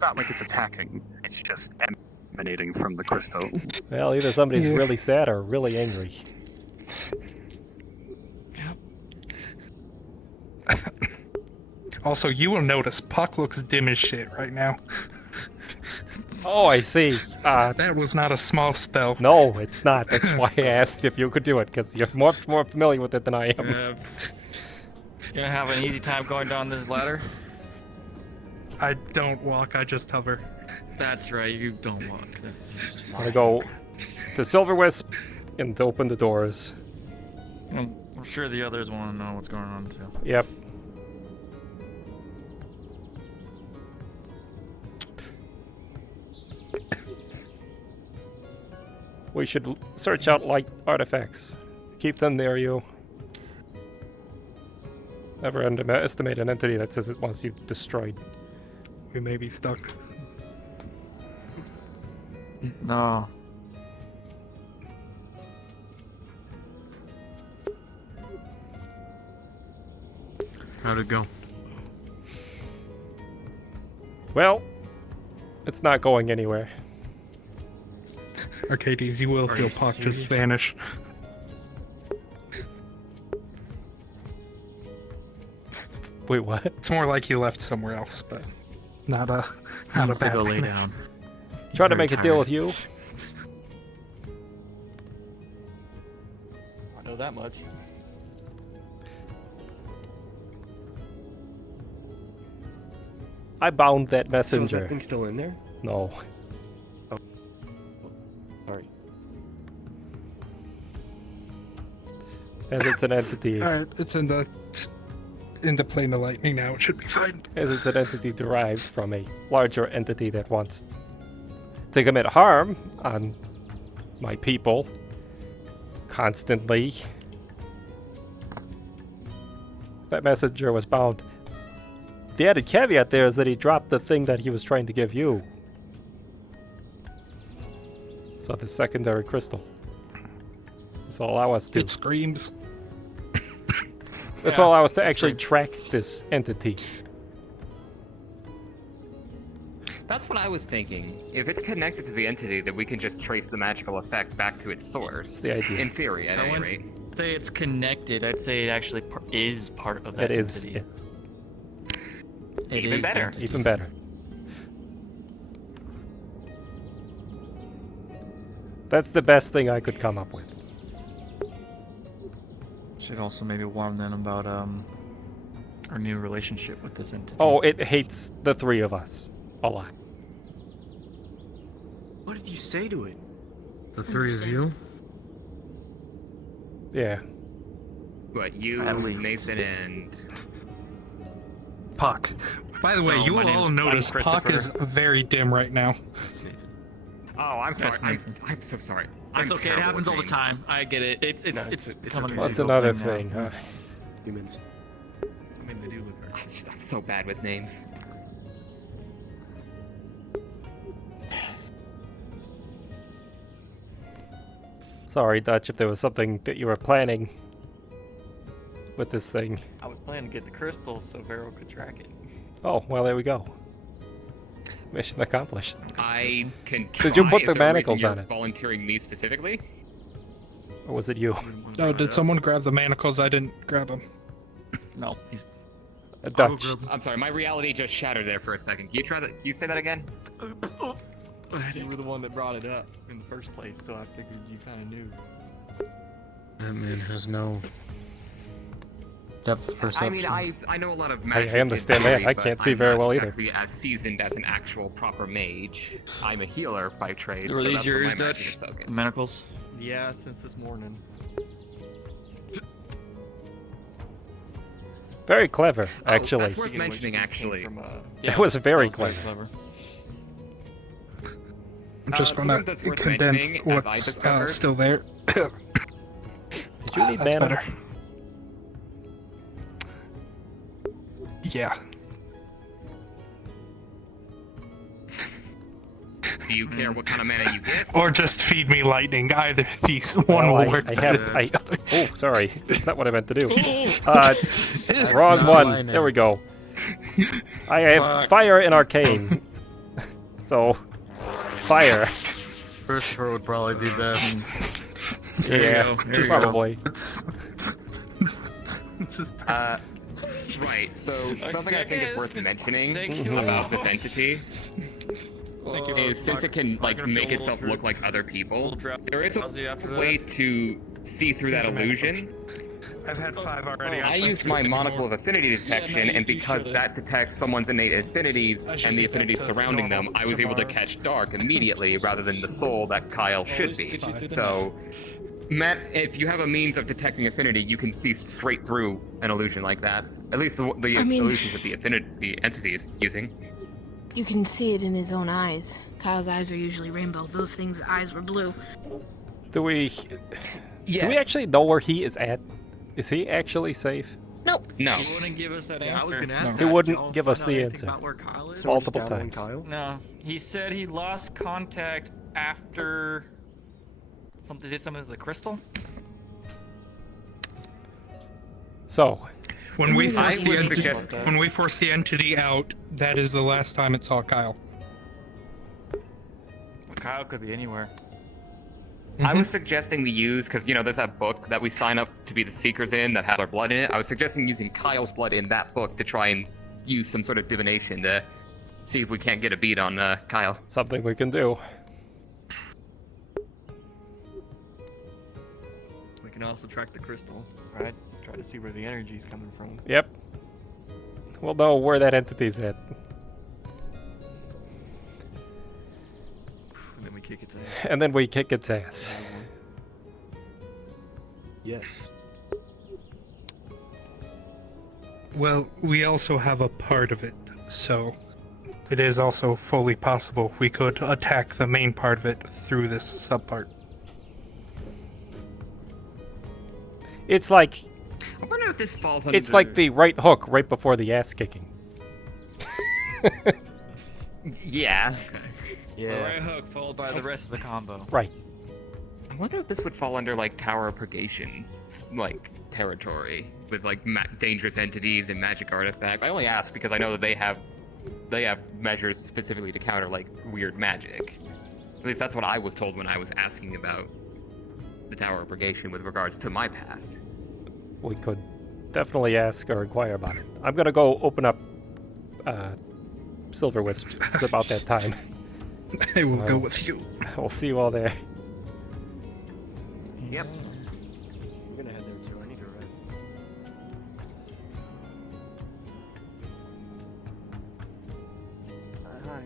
Not like it's attacking. It's just emanating from the crystal. Well, either somebody's really sad or really angry. Also, you will notice Puck looks dim as shit right now. Oh, I see. That was not a small spell. No, it's not. That's why I asked if you could do it, because you're much more familiar with it than I am. You're gonna have an easy time going down this ladder? I don't walk, I just hover. That's right, you don't walk. That's just I'm gonna go to Silver Wisp and open the doors. I'm sure the others want to know what's going on too. Yep. We should search out light artifacts. Keep them near you. Never underestimate an entity that says it wants you destroyed. We may be stuck. No. How'd it go? Well, it's not going anywhere. Arcadies, you will Are feel you Puck just serious? vanish. Wait, what? It's more like you left somewhere else, but not a Needs to bad go lay vanish. down. Try to very make a deal tired. with you. I know that much. I bound that So is messenger. that thing still in there? No. Oh. Sorry. As it's an entity. Alright, it's in the plane of lightning now. It should be fine. As it's an entity derived from a larger entity that wants to commit harm on my people constantly. That messenger was bound. The added caveat there is that he dropped the thing that he was trying to give you. So the secondary crystal. This will allow us to. It screams. This will allow us to actually track this entity. That's what I was thinking. If it's connected to the entity, then we can just trace the magical effect back to its source. The idea. In theory, at I any wouldn't rate. say it's connected. I'd say it actually is part of that It is. entity. Even better. the entity. Even better. That's the best thing I could come up with. Should also maybe warn them about our new relationship with this entity. Oh, it hates the three of us a lot. What did you say to it? The three of you? Yeah. What, you, At least. Nathan, and... Puck. By the way, Oh, you my will all name's- notice I'm Puck is very dim right now. Oh, I'm sorry. That's I'm, Nathan. I'm so sorry. It's I'm okay. It terrible happens with all the names. time. I get it. It's it's becoming okay. a What's legal another now. thing, huh? Humans. I mean, they do look I'm so bad with names. Sorry, Dutch, if there was something that you were planning with this thing. I was planning to get the crystals so Vero could track it. Oh, well, there we go. Mission accomplished. I can try. Did you put Is the there a reason manacles you're on it? Volunteering me specifically? Or was it you? Oh, did someone grab the manacles? I didn't grab them. No, he's Dutch. I'm sorry, my reality just shattered there for a second. Can you try that? Can you say that again? You were the one that brought it up in the first place, so I figured you kind of knew. That man has no depth perception. I mean, I know a lot of I magic. understand in that. theory, I but can't see I'm very not well either. exactly as seasoned as an actual proper mage. I'm a healer by trade. Were so these that's where yours, my magic Dutch? is focused. Manacles? Yeah, since this morning. Very clever, Oh, actually. that's worth mentioning, actually. It was very clever. I'm just gonna something that's worth condense mentioning, as I what's discovered- still there. Did you need That's mana? better. Yeah. Do you care what kind of mana you get? Or just feed me lightning. Either of these. One Well, will I work. oh, sorry. That's not what I meant to do. That's Wrong not one. lightning. There we go. I have fire and arcane. So, fire. Christopher would probably be best. Yeah, probably. Right, so something I think is worth mentioning about this entity is since it can like make itself look like other people, there is a way to see through that illusion. I've had 5 already. I used my monocle of affinity detection, and because that detects someone's innate affinities and the affinities surrounding them, I was able to catch dark immediately rather than the soul that Kyle should be. So, Matt, if you have a means of detecting affinity, you can see straight through an illusion like that. At least the I mean- illusions that the entity is using. You can see it in his own eyes. Kyle's eyes are usually rainbow. Those things' eyes were blue. Do we Yes. actually know where he is at? Is he actually safe? Nope. No. He wouldn't give us that answer. Yeah, I was gonna ask He that. wouldn't Y'all give us find out the anything answer. about where Kyle is? Multiple Downloading times. Kyle? No, he said he lost contact after did something to the crystal. So, When we force would suggest- when we force the entity out, that is the last time it saw Kyle. Kyle could be anywhere. I was suggesting we use, because, you know, there's that book that we sign up to be the Seekers in that has our blood in it. I was suggesting using Kyle's blood in that book to try and use some sort of divination to see if we can't get a beat on Kyle. something we can do. We can also track the crystal. Right? Try to see where the energy's coming from. Yep. We'll know where that entity's at. And then we kick its ass. And then we kick its ass. Yes. Well, we also have a part of it, so it is also fully possible we could attack the main part of it through this subpart. It's like I wonder if this falls under it's like the right hook right before the ass kicking. Yeah. The right hook followed by the rest of the combo. Right. I wonder if this would fall under, like, Tower of Purgation, like, territory, with, like, dangerous entities and magic artifacts. I only ask because I know that they have measures specifically to counter, like, weird magic. At least that's what I was told when I was asking about the Tower of Purgation with regards to my past. We could definitely ask or inquire about it. I'm gonna go open up Silver Wisp. It's about that time. I will go with you. We'll see you all there. Yep. I'm gonna head there too. I need to rest. Hi.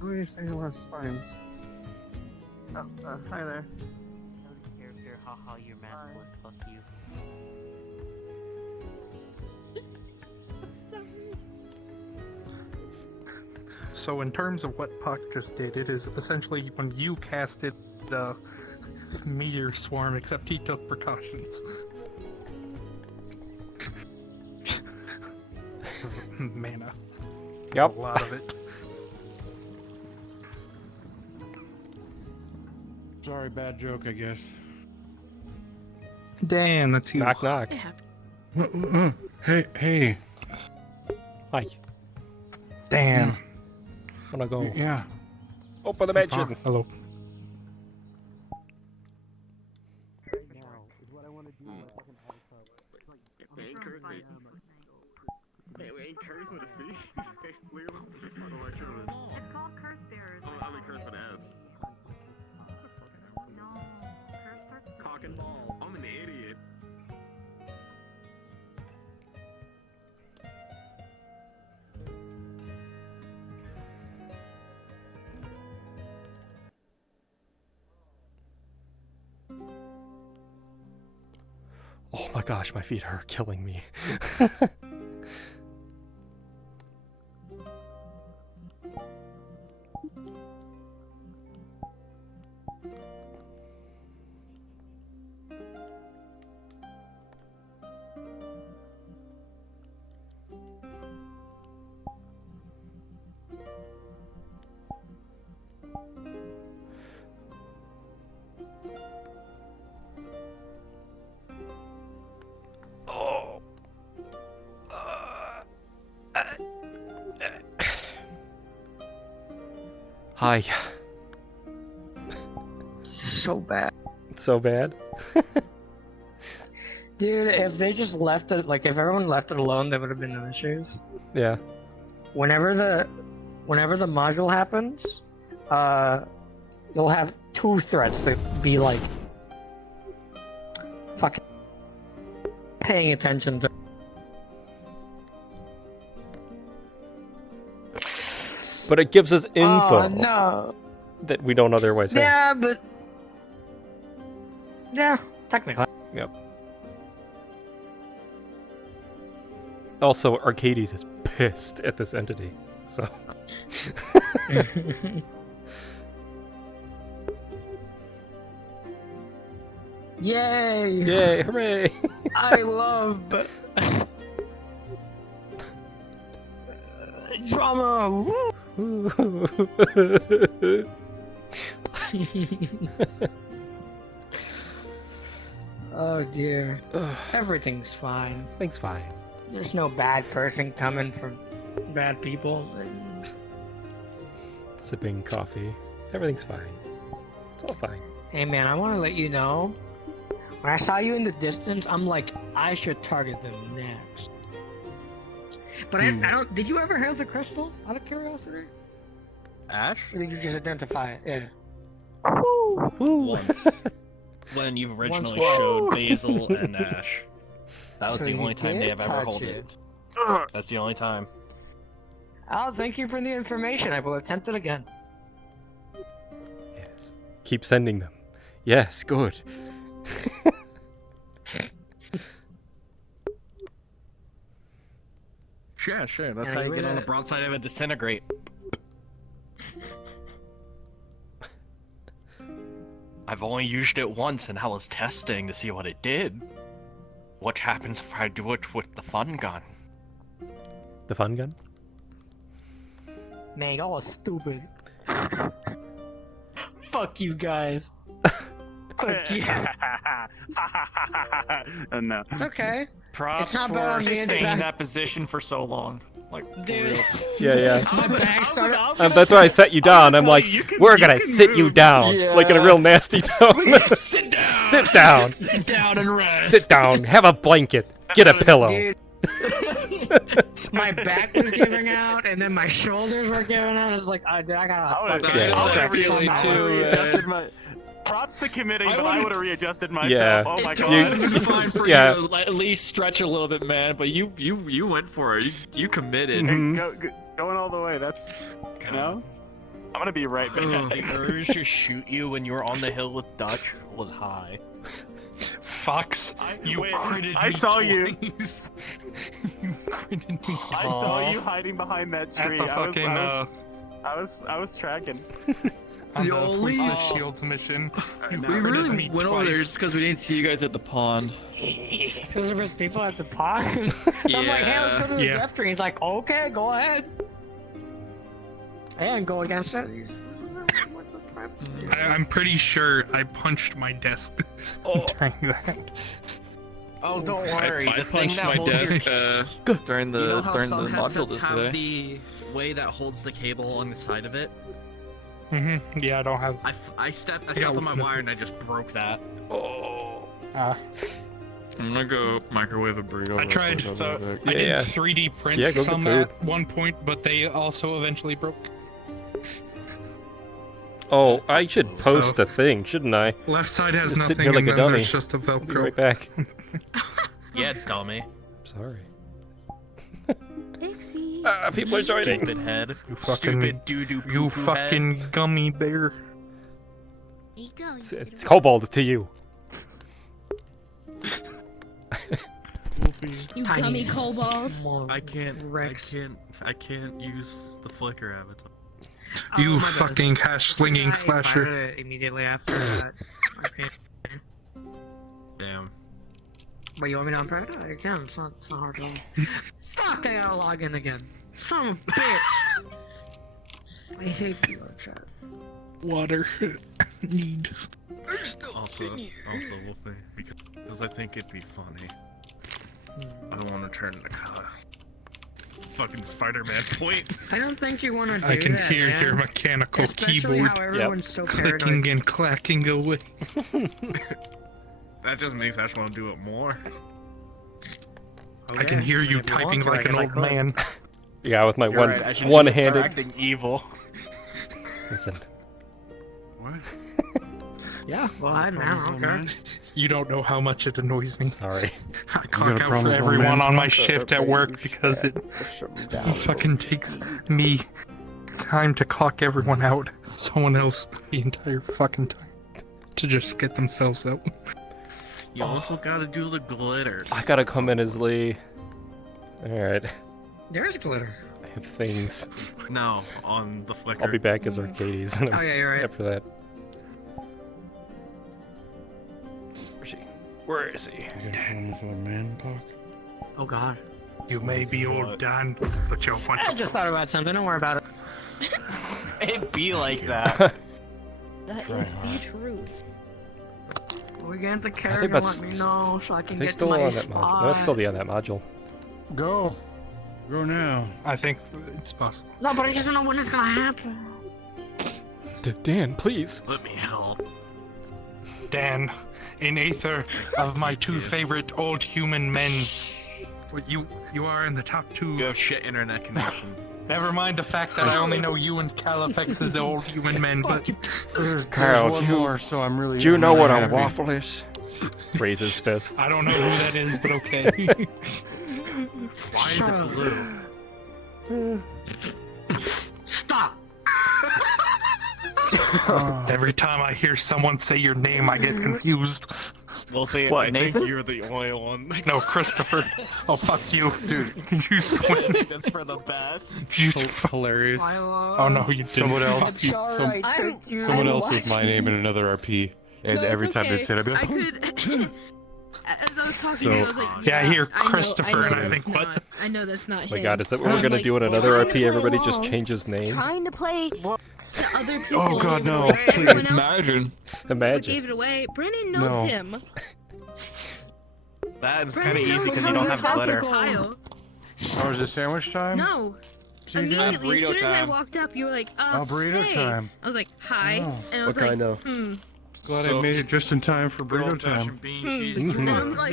What were you saying last times? Oh, hi there. Character, haha, you're masculine, fuck you. So in terms of what Puck just did, it is essentially when you casted the meteor swarm, except he took precautions. Mana. Yep. A lot of it. Sorry, bad joke, I guess. Dan, that's you. Knock, knock. Hey. Hi. Dan. Wanna go? Yeah. Open the mansion. Hello. Cock and ball. I'm an idiot. Oh my gosh, my feet are killing me. Hi. So bad. So bad? Dude, if they just left it, like if everyone left it alone, there would have been no issues. Yeah. Whenever the module happens, you'll have two threats that be like fucking paying attention to. But it gives us info Oh no. that we don't otherwise have. Yeah, but yeah, technically. Yep. Also, Arcadies is pissed at this entity, so. Yay! Yay! Hooray! I love drama. Woo! Oh dear. Everything's fine. Everything's fine. There's no bad person coming from bad people. Sipping coffee. Everything's fine. It's all fine. Hey man, I want to let you know. When I saw you in the distance, I'm like, I should target them next. But I don't. Did you ever hail the crystal? Out of curiosity. Ash? Or did you just identify it? Yeah. Once. When you originally showed Basil and Ash. That was So the you only time they did have ever touch held it. it. That's the only time. Oh, thank you for the information. I will attempt it again. Yes. Keep sending them. Yes, good. Sure. That's Yeah, how you you get on the would, broadside of a disintegrate. I've only used it once, and I was testing to see what it did. What happens if I do it with the fun gun? The fun gun? Man, y'all are stupid. Fuck you guys. Fuck you. No. It's okay. Props It's not for bad on me, it's staying in bad- that position for so long. Like, Dude. Yeah. My back started. That's why I set you down. I'm like, we're gonna sit you down, like in a real nasty tone. Sit down. Sit down. Sit down and rest. Sit down. Have a blanket. Get a pillow. Dude. My back was giving out, and then my shoulders were giving out. It's like, I gotta. Really too. Props to committing, but I would have readjusted myself. Yeah. Oh my It god. took It was fine for Yeah. you to at least stretch a little bit, man. But you went for it. You committed. Going all the way. That's. No. I'm gonna be right back. The urge to shoot you when you were on the hill with Dutch was high. Fox, you critted I me saw you. twice. I saw you hiding behind that At tree. the fucking, I was tracking. on The the only- Police Shields mission. You We critted really me went over there twice. just because we didn't see you guys at the pond. Because there was people at the park. So I'm like, hey, let's go to the Yeah. death tree. He's like, okay, go ahead. And go against it. I'm pretty sure I punched my desk during that. Oh, don't worry. I the thing punched that my holds desk your... during the You know how during the some module headsets this have today. the way that holds the cable on the side of it? Yeah, I don't have. I stepped Yeah, on my weaknesses. wire and I just broke that. Ah. I'm gonna go microwave a burrito. I tried. So I did 3D print Yeah, go some get food. at one point, but they also eventually broke. Oh, I should post a thing, shouldn't I? Left side has Just sitting nothing, here like and a then dummy. there's just a I'll be Velcro. right back. Yeah, dummy. Sorry. Pixie. People are joining. Stupid head. You fucking, Stupid doo-doo you poo-poo fucking head. gummy bear. It's Kobold to you. You gummy kobold. I can't use the flicker avatar. You my bad. fucking hash slinging I slasher. fired it immediately after that. Okay. Damn. But you want me to unprivate it? I can. It's not hard to. Fuck! I gotta log in again. Son of a bitch! I hate you, chat. Water. Need. Also, Wolfie, because I think it'd be funny. I don't want to turn into fucking Spider-Man point. I don't think you want to do I can that, hear man. your mechanical Especially keyboard how everyone's so clicking paranoid. and clacking away. That just makes Ash want to do it more. I can hear you If you want typing to, like I an can old click. man. Yeah, with my You're right, I should start one-handed. acting evil. Listen. What? Yeah, well, I don't care. You don't know how much it annoys me. Sorry. I clock out for everyone on my shift at work because it fucking takes me time to clock everyone out. Someone else the entire fucking time to just get themselves out. You also gotta do the glitter. I gotta come in as Lee. Alright. There's glitter. I have things. No, on the flicker. I'll be back as Arcadies. Oh, yeah, you're right. After that. Where's she? Where is he? Oh god. You may be old, Dan, but you're wonderful. I just thought about something. Don't worry about it. It'd be like that. That is the truth. We get the I character think let that's me know so I can they get to still my on that module. Must still be on that module. Go now. I think it's possible. No, but I just don't know when it's gonna happen. Dan, please. Let me help. Dan, in Aether, of my two favorite old human men, you are in the top two. You have shit internet connection. Never mind the fact that I only know you and Califex as the old human men, but Carl, one do you, more, so I'm really. do you know what a happy. waffle is? Raise his fist. I don't know who that is, but okay. Why is it blue? Stop! Every time I hear someone say your name, I get confused. Wolfie, What, I Nathan? think you're the only one. No, Christopher. Oh, fuck you, dude. You swing. That's for the best. You Hilarious. Oh no, you didn't. Someone else. It's alright, Someone else with my name in another RP, and No, every it's time they okay. say it, I'd be like, I could. As I was talking to you, I was like, Yeah, I hear know- Christopher, and I that's think, what? not- I know that's not Oh him. my god, is that what we're gonna do in another RP? Everybody just changes names? Trying to play to other people. Oh god, no! Everyone else Imagine. gave Imagine. it away. Brennan knows No. him. That is Brennan kind of easy knows because how you don't to have talk to glitter. Kyle. Oh, is it sandwich time? No. CJ? Immediately, as soon as I time. walked up, you were like, Oh, burrito hey. time. I was like, hi. Oh. And I was What like, kind of? Glad I made it just in time for burrito time. And I'm like,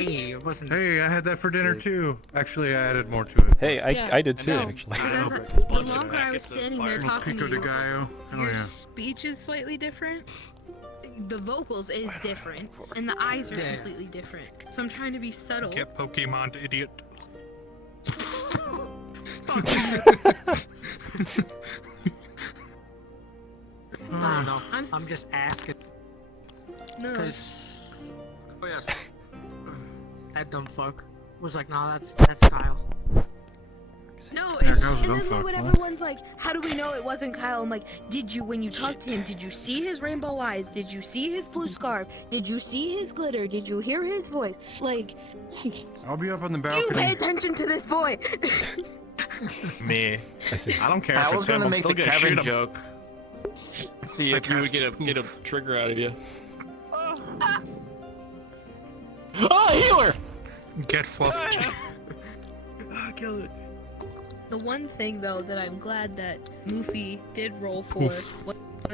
Hey, I had that for dinner too. Actually, I added more to it. Hey, I did too, no. actually. Because the longer I was standing there talking Pico to de you, gallo. Oh your yeah. speech is slightly different. The vocals is different, and the eyes are completely different. So I'm trying to be subtle. Get Pokemon, idiot. I don't know. I'm just asking. No. Because Oh yes. that dumb fuck was like, nah, that's Kyle. No, There it's, goes and the then fuck, when huh? everyone's like, how do we know it wasn't Kyle? I'm like, did you, when you talked to him, did you see his rainbow eyes? Did you see his blue scarf? Did you see his glitter? Did you hear his voice? Like, I'll be up on the you balcony. pay attention to this boy! Me. I see. I don't care I if was it's him. gonna I'm make still the gonna Kevin shoot him. joke. See if you would get a trigger out of you. Oh, healer! Get fluffed. Kill it. The one thing, though, that I'm glad that Moofy did roll for was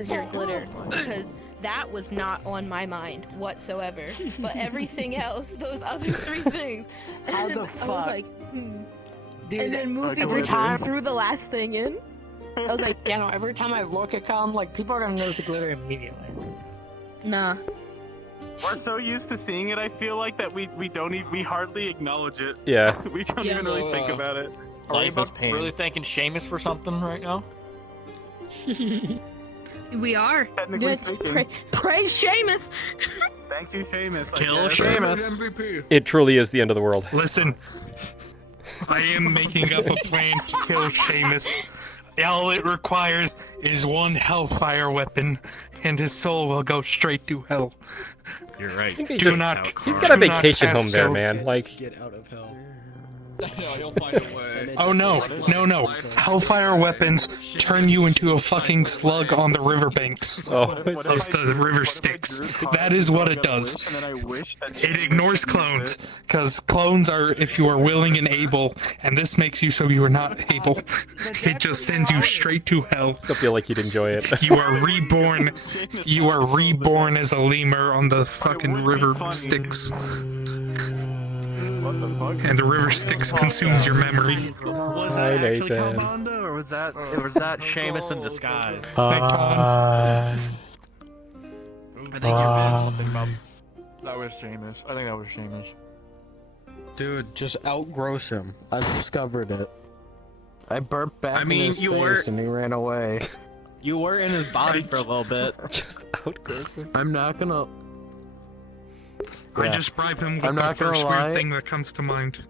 your glitter, because that was not on my mind whatsoever. But everything else, those other three things, and How then the I was fuck? like, Dude, and then Moofy every just time- threw the last thing in. I was like, yeah, no, every time I look at Kyle, I'm like, people are gonna notice the glitter immediately. nah. We're so used to seeing it, I feel like, that we hardly acknowledge it. Yeah. We don't Yeah. even really think about it. Are we Life is about pain. really thanking Seamus for something right now? We are. Technically speaking. Praise Seamus! Thank you, Seamus. I Kill guess. Seamus. MVP. It truly is the end of the world. Listen, I am making up a plan to kill Seamus. All it requires is one hellfire weapon, and his soul will go straight to hell. You're right. He Do just- not. He's got a do not vacation cast home there, spells. man. Like, Get out of hell. No, he'll find a way. Oh no. Hellfire weapons turn you into a fucking slug on the riverbanks. oh, It's the river Styx. That is what it does. And then I wish that It ignores clones, because clones are if you are willing and able, and this makes you so you are not able. It just sends you straight to hell. still feel like you'd enjoy it. You are reborn. You are reborn as a lemur on the fucking river Styx. what the fuck? And the river Styx consumes your memory. Was Hi, that actually Nathan. Calbanda, or was that Seamus in disguise? Icon. I think you meant something about. That was Seamus. I think that was Seamus. Dude, just outgross him. I discovered it. I burped back in his face and he ran away. You were in his body for a little bit. Just outgross him. I'm not gonna... I just bribe him with I'm the not gonna first lie. weird thing that comes to mind.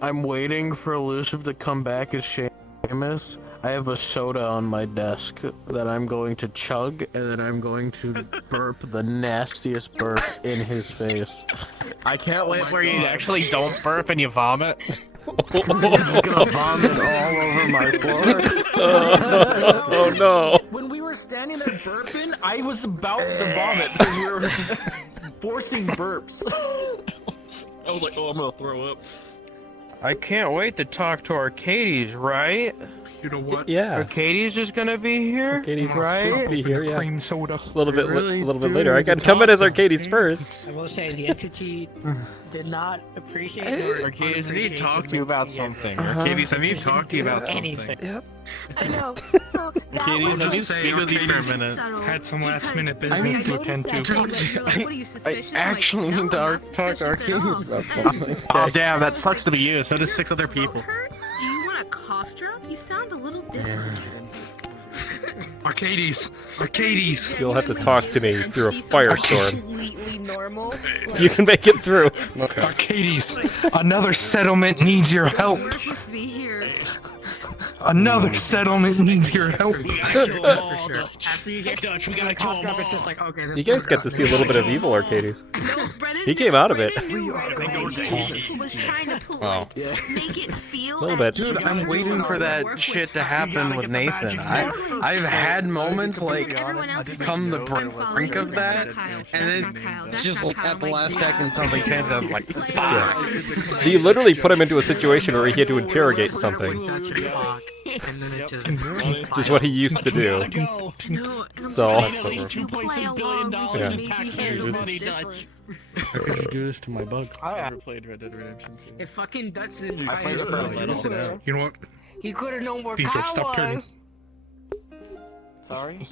I'm waiting for Elusive to come back as Seamus. I have a soda on my desk that I'm going to chug, and then I'm going to burp the nastiest burp in his face. I can't wait where you actually don't burp and you vomit. He's gonna vomit all over my floor. Oh no. When we were standing there burping, I was about to vomit because we were forcing burps. I was like, oh, I'm gonna throw up. I can't wait to talk to Arcadies, right? You know what? Yeah. Arcadies is gonna be here, Arcadies right? be here, yeah. Cream soda. A little bit later. I can come in as Arcadies first. I will say the entity did not appreciate or Arcadies, I need to talk to you about something. Arcadies, I need to talk to you about something. Yep. I know. So that Arcadies, was I need to speak with you for a minute. subtle Had some last minute because business to I attend noticed to. that thing that you're like, what are you, suspicious? I'm like, actually no, need to I'm not talk to suspicious at Arcadies all. about something. Oh damn, that sucks to be you. So does 6 other people. Do you want a cough drop? You sound a little different. Arcadies! Arcadies! You'll have to talk to me through a firestorm. Completely normal. You can make it through. Arcadies! Another settlement needs your help! Be here. Another settlement needs your help! After you get Dutch, we gotta cough up. It's just like, okay, this You guys got to see a little bit of evil, Arcadies. He came out of it. Was trying to Oh. make it feel A little bit. Dude, I'm waiting for that shit to happen with Nathan. I've had moments like come the brink of that, and then just at the last second something changes. I'm like, Yeah. He literally put him into a situation where he had to interrogate something. and then it just Which is what he used to do. So, $2.6 billion Yeah. maybe handle this different. How could you do this to my bug? I never played Red Dead Redemption 2. If fucking Dutch didn't I played it for a little. You know what? he could have known where Pico, Kyle stop turning. was. Sorry?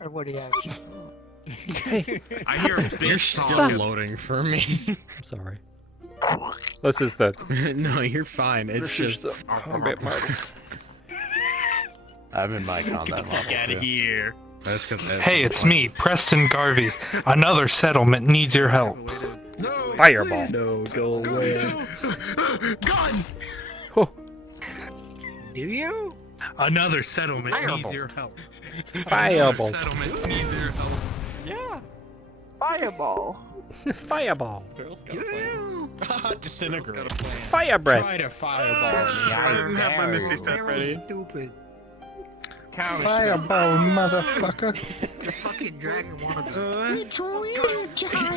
Or what do you have? I hear a big Still loading for me. I'm sorry. This is the... No, you're fine. It's This is just... combat mode. I'm in my combat Get the fuck out of here. That's because Hey, it's me, Preston Garvey. Another settlement needs your help. Fireball. No, go away. Gun! Do you? Another settlement Fireball. needs your help. Fireball. Another settlement needs your help. Yeah. Fireball. Fireball. Disintegrate. Fire breath. Try to fireball me. I have my Misty Step ready. Stupid. Fireball, motherfucker. The fucking dragon wanted to.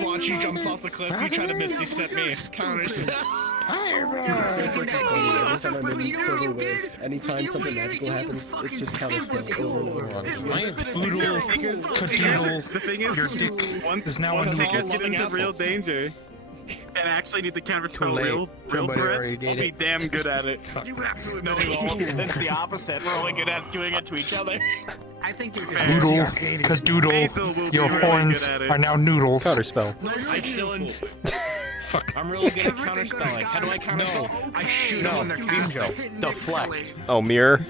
Watch you jump off the cliff, you try to Misty Step me. Counters. Anytime something magical happens, it's just counterspell over and over. The thing is, once now once a you new get into real danger and actually need to counterspell real Somebody already threats, I'll did be it. damn good at it. You have to admit it's the opposite. We're only good at doing it to each other. I think you're just Doodle, Arcadies. Kadoodle, Basil will be your really horns good at it. are now noodles. Counterspell. I still in. Fuck. I'm really good at counterspelling. How do I counterspell? I shoot when they're casting. Deflect. Oh, mirror.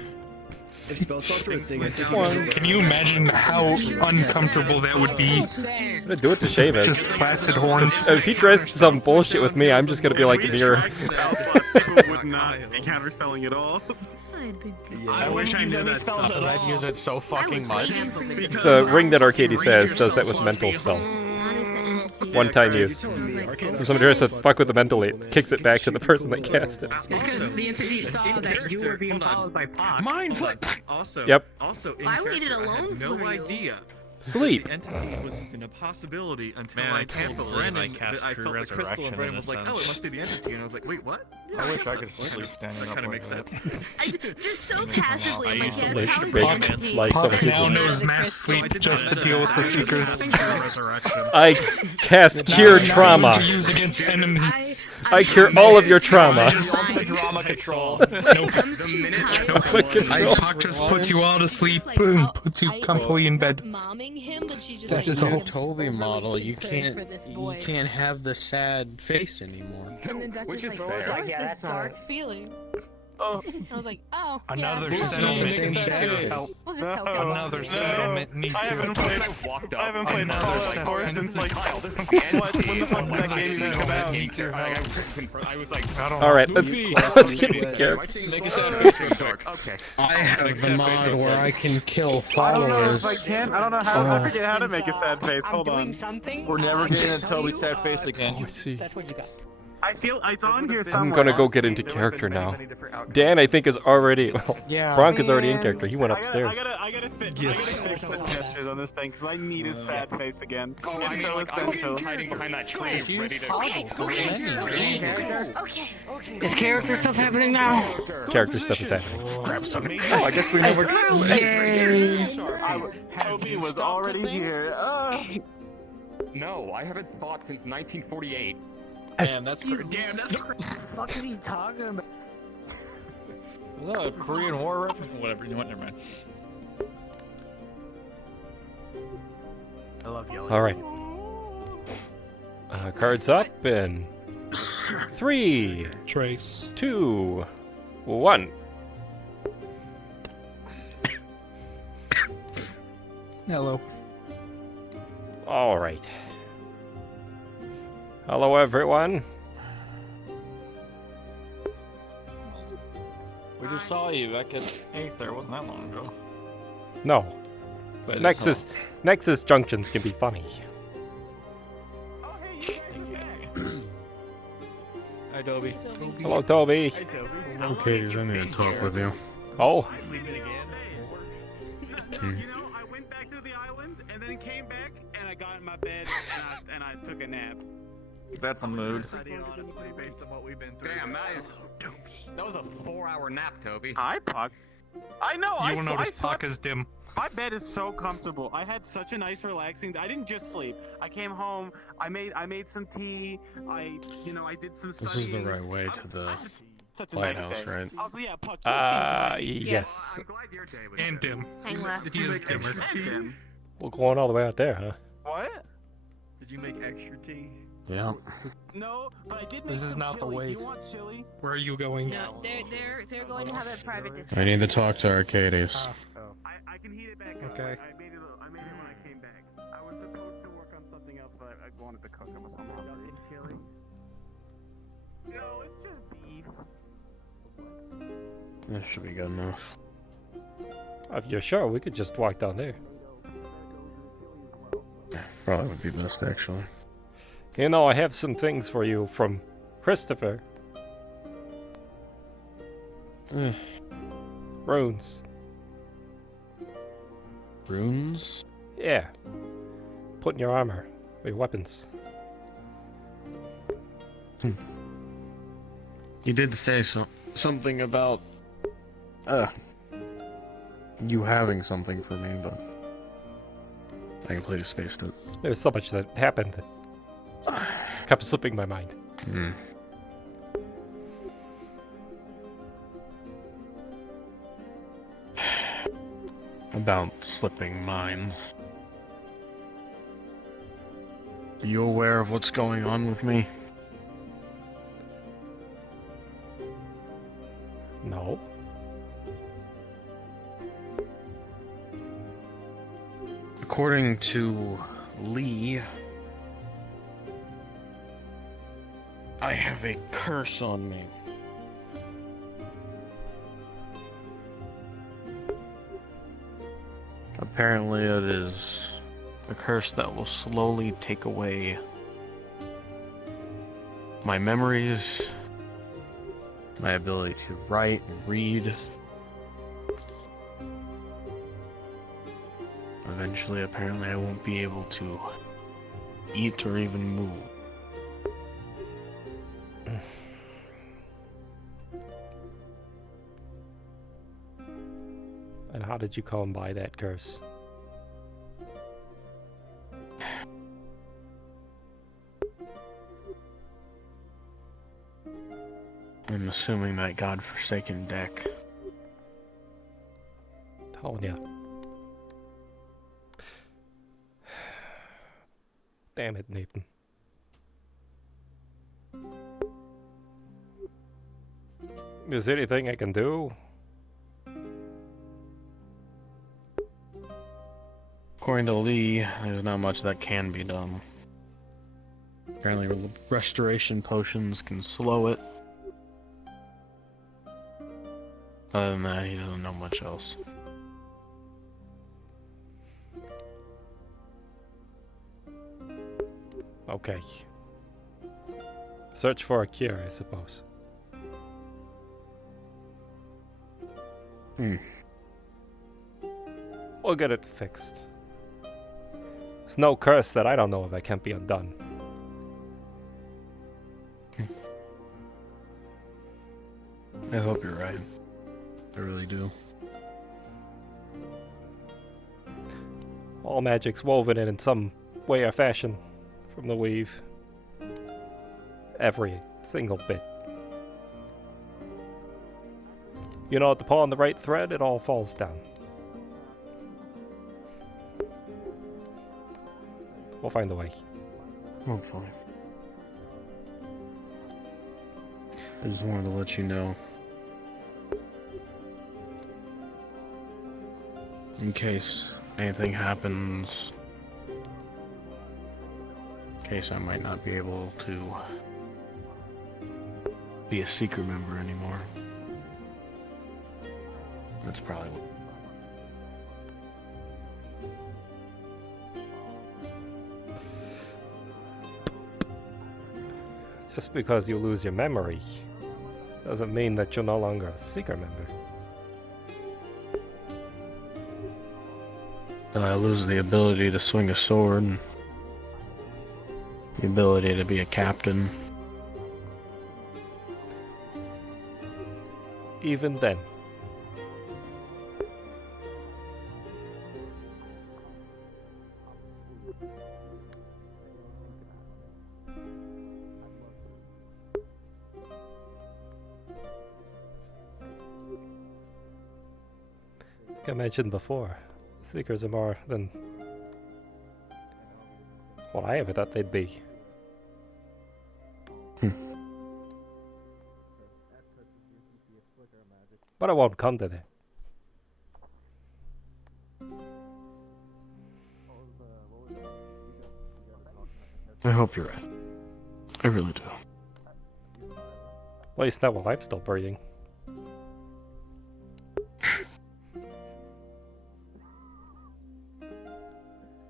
If spell slots are a thing, I think Can you imagine how uncomfortable that would be? I'm gonna do it to shave it. Just flaccid horns. If he tries some bullshit with me, I'm just gonna be like mirror. People would not be counterspelling at all. I wish I knew that stuff, but I'd use it so fucking much. The ring that Arcadies has does that with mental spells. One-time use. So somebody tries to fuck with the mental, it kicks it back to the person that cast it. It's because the entity saw that you were being followed by Pac. Mind flip. Also, Yep. Also, in Why waited character, I alone had no for you? idea. Sleep. The entity was even a possibility until Man, I I told can't believe Brennan I cast that I True felt the crystal, Resurrection and Brennan in was a like, "Oh, it sense. must be the entity," and I was like, "Wait, what?" Yeah, I wish guess I could that's sleep fair. standing That up kind of like makes that. sense. Just so casually, I'm like, yeah, it's Like, probably break the it entity. like some Pac now knows mass sleep just to deal with the seekers. I cast Cure Trauma. To use against enemies. I cure all of your trauma. Drama control. Pac just puts you all to sleep. Boom, puts you comfortably in bed. Momming him, but she's just That like, is "No, all. I'm Toby really model, you concerned can't for this boy." you can't have the sad face anymore. And then Dutch Which is is like, fair. "What is this dark feeling?" I was like, oh. Another yeah, settlement we'll needs just to help. We'll just tell Kobold. Another settlement needs I to haven't help. played. I haven't played Fallout 4 since like Kyle, this is the end. what? When the fuck did that game even come out? I was like, All right, let's get into character. Make a sad face real quick. Okay. I have the mod where I can kill I don't know followers. if I can. I don't know how. I forget how to make a sad face. I'm Hold doing on. something. We're never I getting just to tell Toby's you, sad face again. Let's see. That's what you got. I feel it's on here somewhere. I'm gonna go get into character now. Dan, I think, is already. Well, Yeah. Bronk is already in character. He went upstairs. I gotta fix some gestures on this thing because I need a sad face again. Oh, I It's mean, so like, I'm essential. hiding behind that tree, ready to. Is character stuff happening now? Character stuff is happening. Grab something. Oh, I guess we know where. Toby was already here. No, I haven't thought since 1948. Damn, that's crazy. Damn, that's crazy. What are you talking about? Was that a Korean War reference? Whatever, you know what? Never mind. I love yelling. All right. Cards up in 3, Trace, 2, 1. Hello. All right. Hello, everyone. We just saw you back at Aether. It wasn't that long ago. No. But Nexus junctions can be funny. Hi, Toby. Hello, Toby. Okay, I need to talk with you. Oh. Sleeping again? You know, I went back to the island and then came back and I got in my bed and I took a nap. That's a mood. Damn, that was a 4-hour nap, Toby. Hi, Puck. I know. You will notice Puck is dim. My bed is so comfortable. I had such a nice, relaxing. I didn't just sleep. I came home. I made some tea. I did some studying. This is the right way to the Such a nice lighthouse, day. right? Also, yeah, Puck. Yes. And dim. Hang left. He is dimmer. We're going all the way out there, huh? What? Did you make extra tea? Yeah. No, but I did make This is some not the chili. way. You want chili? Where are you going? No, they're going to have a private discussion. I need to talk to Arcadies. I can heat it back up. Okay. I made it when I came back. I was supposed to work on something else, but I wanted to cook it with someone else. Chili? No, it's just beef. That should be good enough. If you're sure, we could just walk down there. Probably would be best, actually. You know, I have some things for you from Christopher. Runes. Runes? Yeah. Put in your armor. Or your weapons. You did say something about you having something for me, but I completely spaced it. There's so much that happened that kept slipping my mind. About slipping minds. Are you aware of what's going on with me? No. According to Lee, I have a curse on me. Apparently it is a curse that will slowly take away my memories, my ability to write and read. Eventually, apparently, I won't be able to eat or even move. And how did you come by that curse? I'm assuming that godforsaken deck. Telling ya. Damn it, Nathan. Is there anything I can do? According to Lee, there's not much that can be done. Apparently, restoration potions can slow it. Other than that, he doesn't know much else. Okay. Search for a cure, I suppose. We'll get it fixed. There's no curse that I don't know of that can't be undone. I hope you're right. I really do. All magic's woven in some way or fashion from the weave. Every single bit. You know, to pull on the right thread, it all falls down. We'll find a way. Hopefully. I just wanted to let you know. In case anything happens. In case I might not be able to be a secret member anymore. That's probably what. Just because you lose your memory doesn't mean that you're no longer a secret member. I lose the ability to swing a sword, the ability to be a captain. Even then. Like I mentioned before, Seekers are more than what I ever thought they'd be. But it won't come to that. I hope you're right. I really do. At least not while I'm still breathing.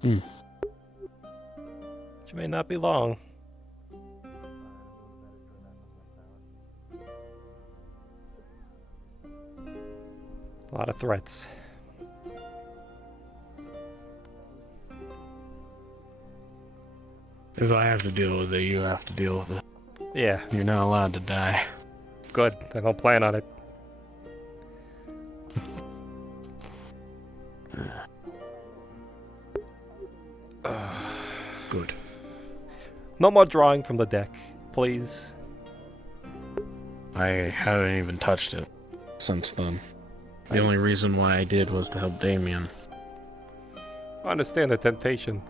Which may not be long. A lot of threats. If I have to deal with it, you have to deal with it. Yeah. You're not allowed to die. Good. I don't plan on it. Good. No more drawing from the deck, please. I haven't even touched it since then. The only reason why I did was to help Damien. I understand the temptation.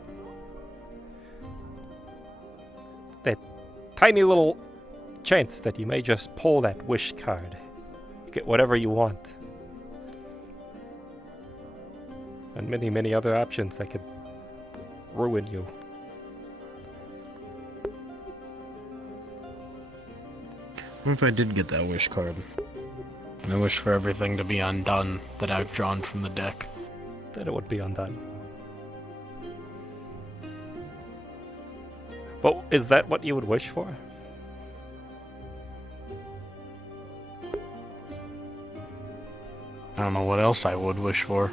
That tiny little chance that you may just pull that wish card. Get whatever you want. And many, many other options that could ruin you. What if I did get that wish card? And I wish for everything to be undone that I've drawn from the deck. Then it would be undone. But is that what you would wish for? I don't know what else I would wish for.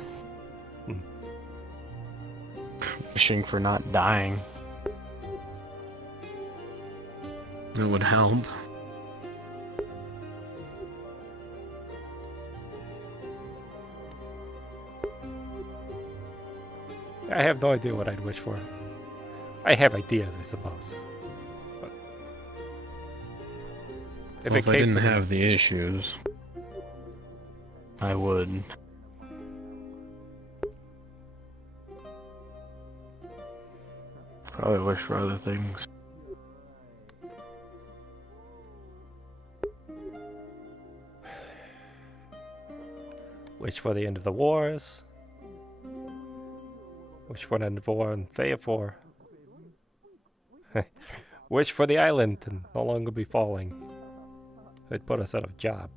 Wishing for not dying. That would help. I have no idea what I'd wish for. I have ideas, I suppose. But if I didn't have the issues, I would. Probably wish for other things. Wish for the end of the wars. Wish for an end of war and therefore. Wish for the island and no longer be falling. It'd put us out of job.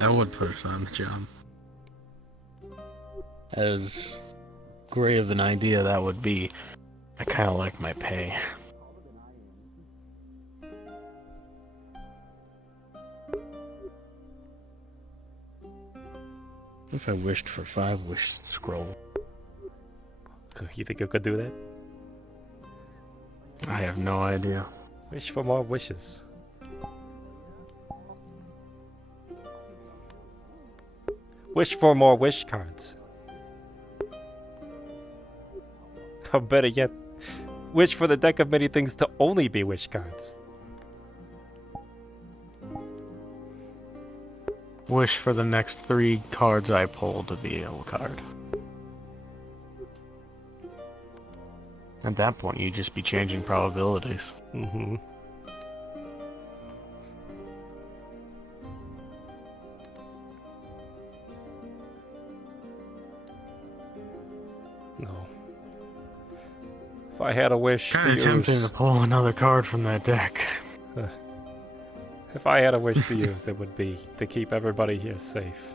That would put us on the job. As great of an idea that would be, I kind of like my pay. If I wished for 5 wish scroll. You think you could do that? I have no idea. Wish for more wishes. Wish for more wish cards. Or better yet, wish for the deck of many things to only be wish cards. Wish for the next 3 cards I pull to be a card. At that point, you'd just be changing probabilities. Mm-hmm. No. If I had a wish Kinda tempting to pull another card from that deck. If I had a wish to use, it would be to keep everybody here safe.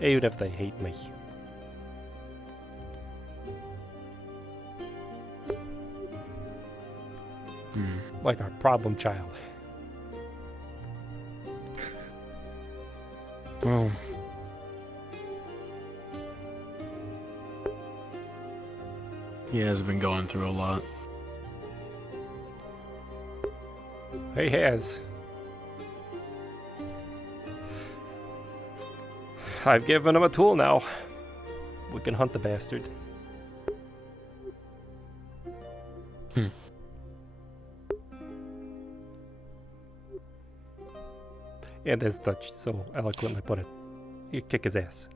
Even if they hate me. Like our problem child. Well, he has been going through a lot. He has. I've given him a tool now. We can hunt the bastard. And as Dutch so eloquently put it, you kick his ass.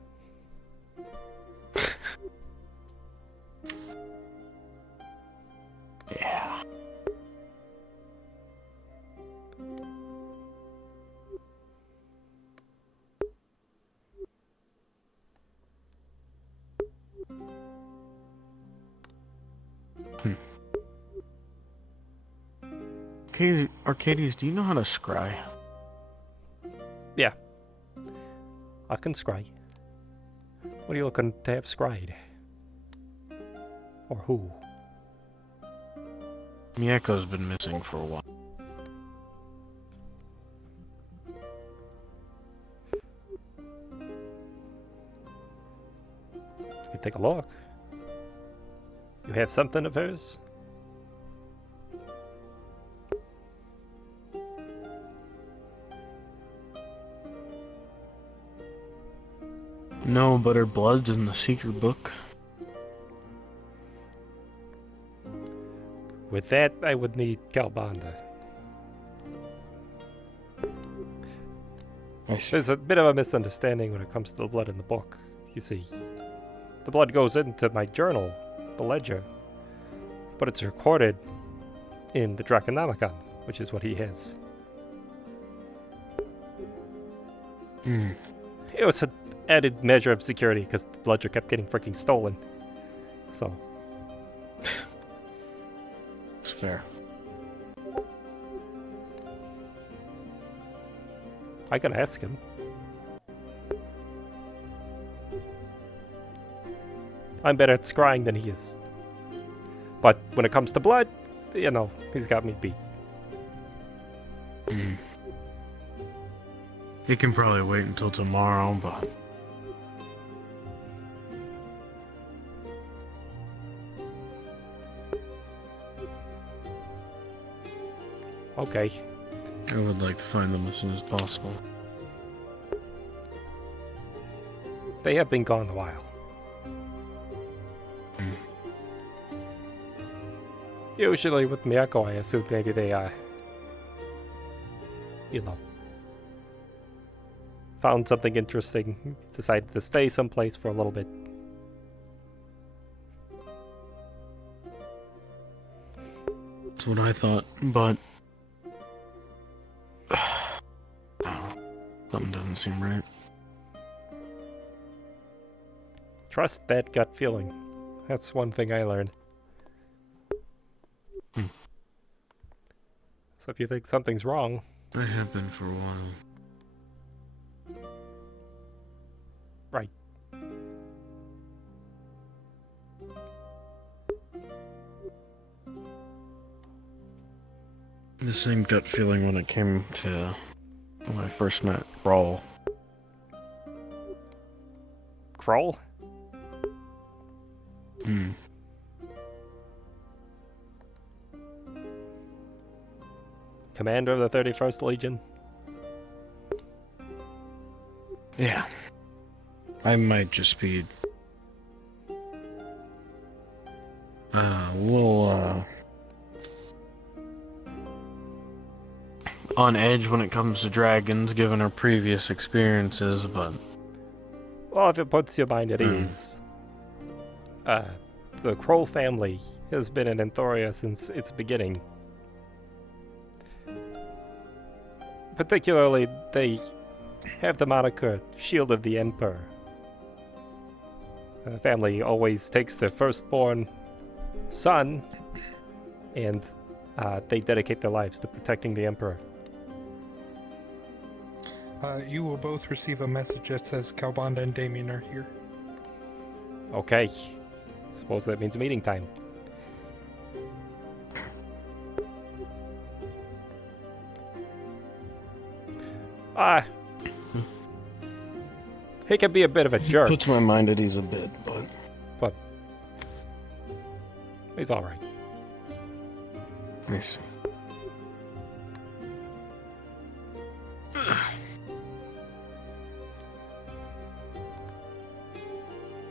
Yeah. Arcadies, do you know how to scry? Yeah. I can scry. What are you looking to have scried? Or who? Miyako's been missing for a while. You can take a look. You have something of hers? No, but her blood's in the secret book. With that, I would need Kalbanda. There's a bit of a misunderstanding when it comes to the blood in the book. You see, the blood goes into my journal, the ledger, but it's recorded in the Draconomicon, which is what he has. It was an added measure of security because the ledger kept getting freaking stolen. So. It's fair. I can ask him. I'm better at scrying than he is. But when it comes to blood, you know, he's got me beat. He can probably wait until tomorrow, but... Okay. I would like to find them as soon as possible. They have been gone a while. Usually with Miyako, I assume maybe they, you know, found something interesting, decided to stay someplace for a little bit. That's what I thought, but something doesn't seem right. Trust that gut feeling. That's one thing I learned. So if you think something's wrong... I have been for a while. Right. The same gut feeling when it came to when I first met Brawl. Kroll? Hmm. Commander of the 31st Legion? Yeah. I might just be a little on edge when it comes to dragons, given our previous experiences, but... Well, if it puts your mind at ease. The Kroll family has been in Enthoria since its beginning. Particularly, they have the moniker Shield of the Emperor. The family always takes their firstborn son, and they dedicate their lives to protecting the Emperor. You will both receive a message that says Calbanda and Damien are here. Okay. Suppose that means meeting time. He can be a bit of a jerk. Puts my mind at ease a bit, but he's alright. Nice.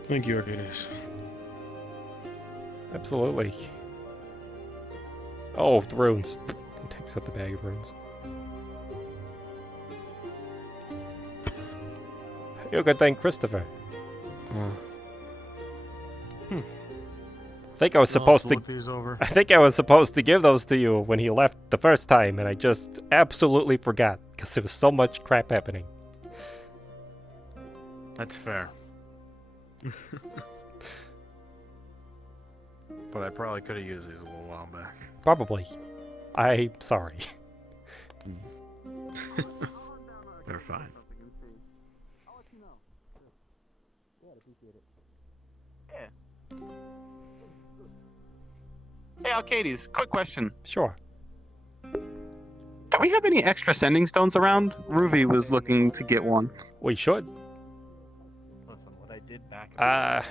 Thank you, Arcadies. Absolutely. Oh, the runes. He takes out the bag of runes. You could thank Christopher. I think I was supposed to. I think I was supposed to give those to you when he left the first time, and I just absolutely forgot because there was so much crap happening. That's fair. But I probably could have used these a little while back. Probably. I'm sorry. They're fine. Hey, Arcadies, quick question. Sure. Do we have any extra sending stones around? Ruby was looking to get one. We should. What I did back I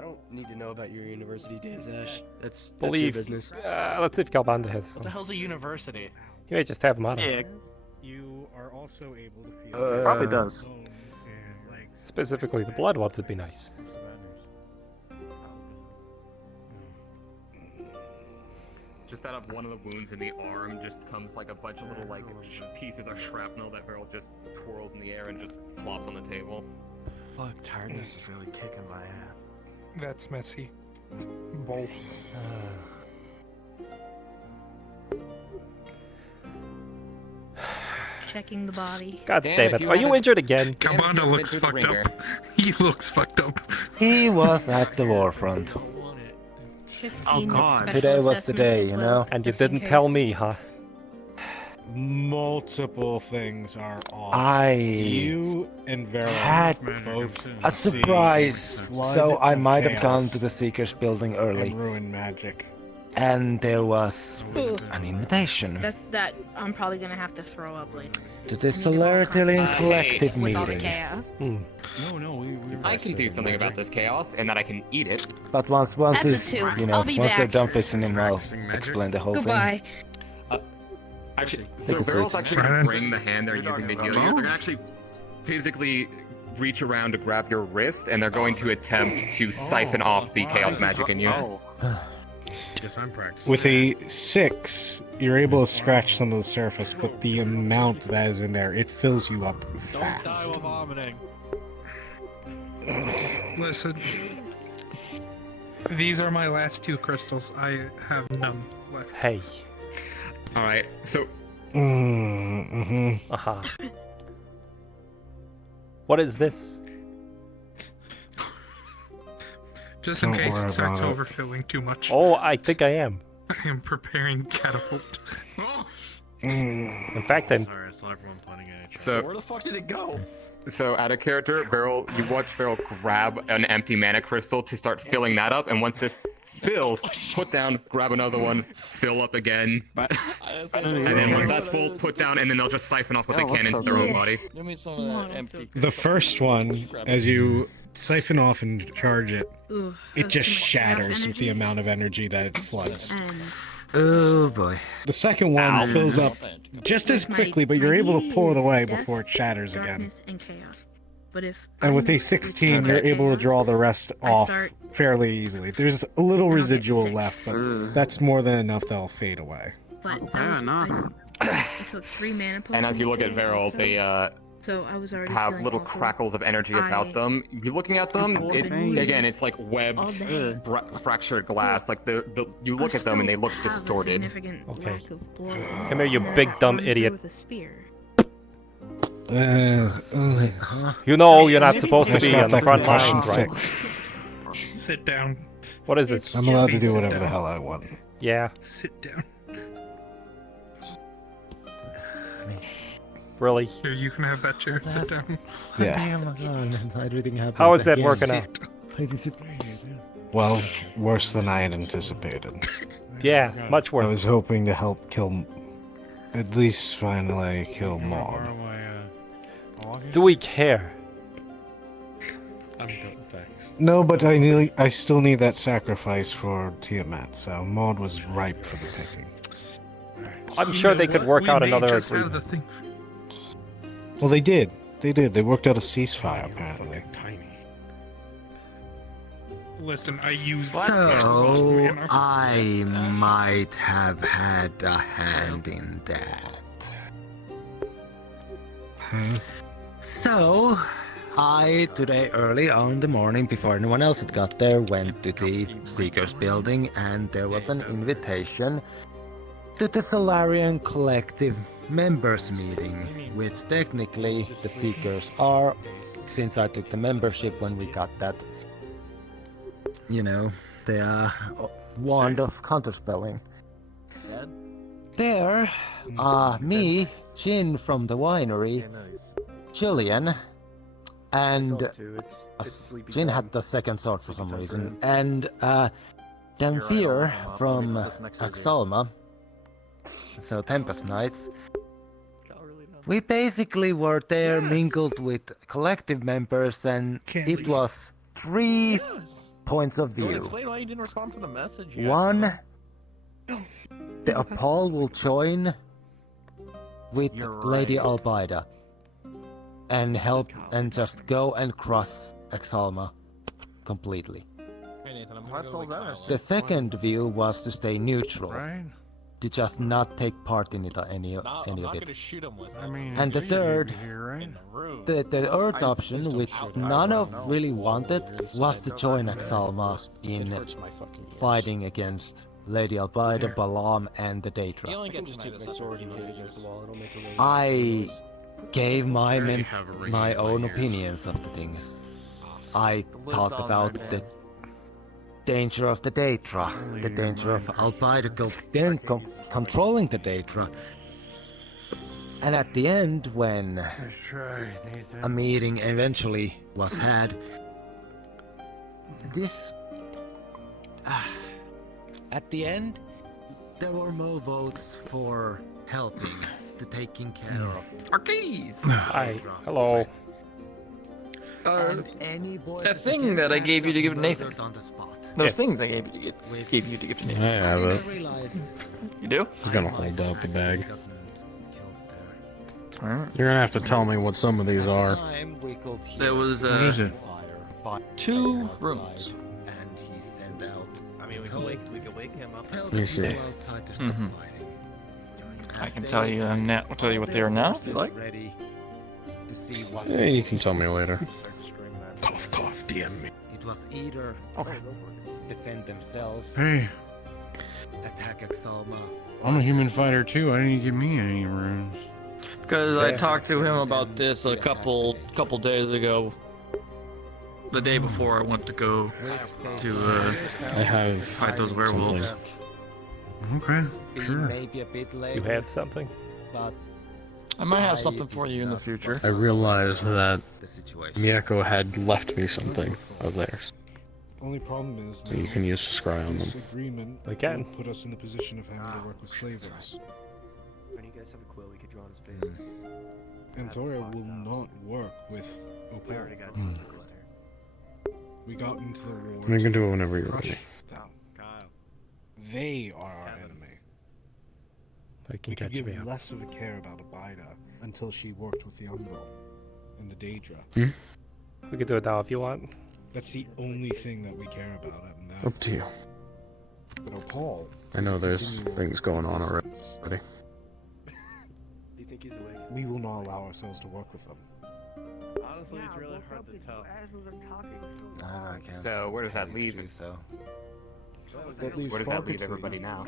don't need to know about your university days, Ash. That's Believe. your business. Let's see if Calbanda has What some. the hell's a university? He may just have them on him. Yeah. You are also able to feel... Probably does. Specifically, the blood ones would be nice. Just out of one of the wounds in the arm just comes like a bunch of little like pieces of shrapnel that Beryl just twirls in the air and just plops on the table. Fuck, tiredness is really kicking my ass. That's messy. Both. Checking the body. God damn it. Are you injured again? Kabanda looks fucked up. He looks fucked up. He was at the warfront. Oh God. Today was the day, you know? And you didn't tell me, huh? Multiple things are off. You and Vera had both a surprise, so I might have chaos gone to the Seeker's building early. and ruin magic. And there was Ooh. an invitation That I'm probably gonna have to throw up later. to the Solarian Collective With all the meetings. chaos. No, we I can do something about this chaos, and that I can eat it. But once That's a it's, two. you know, I'll once be they're back. done fixing him, I'll explain the whole Goodbye. Actually, Take so a Beryl's seat. actually gonna bring the hand they're using to heal you. They're gonna actually physically reach around to grab your wrist, and they're going to attempt to siphon off the chaos magic in you. Yes, I'm practicing. With a 6, you're able to scratch some of the surface, but the amount that is in there, it fills you up fast. Don't die while vomiting. Listen. These are my last 2 crystals. I have none left. Hey. Alright, so... Aha. What is this? Just in Don't case worry it starts about it. overfilling too much. Oh, I think I am. I am preparing catapult. In fact, I'm... Sorry, I saw everyone pointing at each other. So, Where the fuck did it go? so out of character, you watch Beryl grab an empty mana crystal to start filling that up, and once this fills, put down, grab another one, fill up again, and then once that's full, put down, and then they'll just siphon off what they can into their own body. Give me some of that empty. The first one, as you siphon off and charge it, Ooh, it that's just too much shatters chaos with the amount of energy that it floods. Oh boy. The second one fills up just as quickly, but you're able to pull it away before it shatters again. darkness and chaos. But if And with I'm a 16, you're able to draw the rest off fairly easily. There's a little residual left, but that's more than enough that'll fade away. But that was, I took 3 mana potions. And as you look at today, Beryl, so- they So I was already have feeling little awful. crackles of energy about them. You're looking at them, again, it's like webbed, fractured glass. Like you look at them and they look distorted. Okay. Come here, you big dumb idiot. With a spear. You know you're not supposed to Just be got on the that front concussion lines, right? fixed. Sit down. What is this? I'm allowed to do whatever the hell I want. Yeah. Sit down. Really? Here, you can have that chair. Sit down. Yeah. How is that working out? Well, worse than I had anticipated. Yeah, much worse. I was hoping to help kill, at least finally kill Maud. Do we care? I'm good, thanks. No, but I still need that sacrifice for Tiamat, so Maud was ripe for the picking. I'm sure they could work out another agreement. The thing. Well, they did. They did. They worked out a ceasefire, apparently. Listen, I use. So, I might have had a hand in that. So, I, today early on in the morning, before anyone else had got there, went to the Seekers building, and there was an invitation to the Solarian Collective members meeting, which technically the Seekers are, since I took the membership when we got that, you know, the wand of counterspelling. There, me, Jin from the winery, Julian, and Jin had the second sword for some reason, and Damphir from Axalma, so Tempest Knights. We basically were there, mingled with collective members, and it was 3 points of Don't view. explain why you didn't respond to the message. One, the Paul will join with Lady Albaida and help and just go and cross Exalma completely. Hey Nathan, I'm gonna go with The second view was to stay neutral, to just not take part in it, any I'm of not it. gonna shoot him with it. And the third, In the room. the third option, which none of really wanted, was to join Exalma in fighting against Lady Albaida, Balaam, and the You Daedra. only get just 2 minutes. I gave my own opinions of the things. I thought about the danger of the Daedra, the danger of Albaida controlling the Daedra. And at the end, when a meeting eventually was had, this... at the end, there were more votes for helping, to taking care of Arcadies. Hi. Hello. That thing that I gave you to give to Nathan. Those things I gave you to give to Nathan. I have it. You do? I'm gonna hold out the bag. Alright. You're gonna have to tell me what some of these are. There was What is it? 2 rooms. mean, we can wake him up. Tell Let me the see. people outside to stop fighting. I can tell you now. I'll tell you what they are now if you like. Ready to see what Yeah, you can tell me later. Cough, cough, DM me. It was either defend themselves, Hey, attack Exalma. I'm a human fighter too. I didn't give me any runes. Because I talked to him about this a couple days ago. The day before I went to go to I have fight those werewolves. Okay, sure. Maybe a bit late. You have something? But I might have something for you in the future. I realized that the situation. Miyako had left me something of theirs. Only problem is So you can use to scry on this them. agreement We can. will put us in the position of having to work with slavers. When you guys have a quill, we could draw on his face. And Thora will not work with We already Opal. got there. We got into the war. You can do it to whenever you're crush ready. them. They are our enemy. I can We could catch give me up. less of a care about Abida until she worked with the Umbral and the Daedra. We can do it now if you want. That's the only thing that we care about. And that. Up to you. But Opal. I know there's things going on already. Do you think he's awake? We will not allow ourselves to work with them. Honestly, it's really hard to tell. So where does that leave you? That leaves Where does that leave Fogarty. everybody now?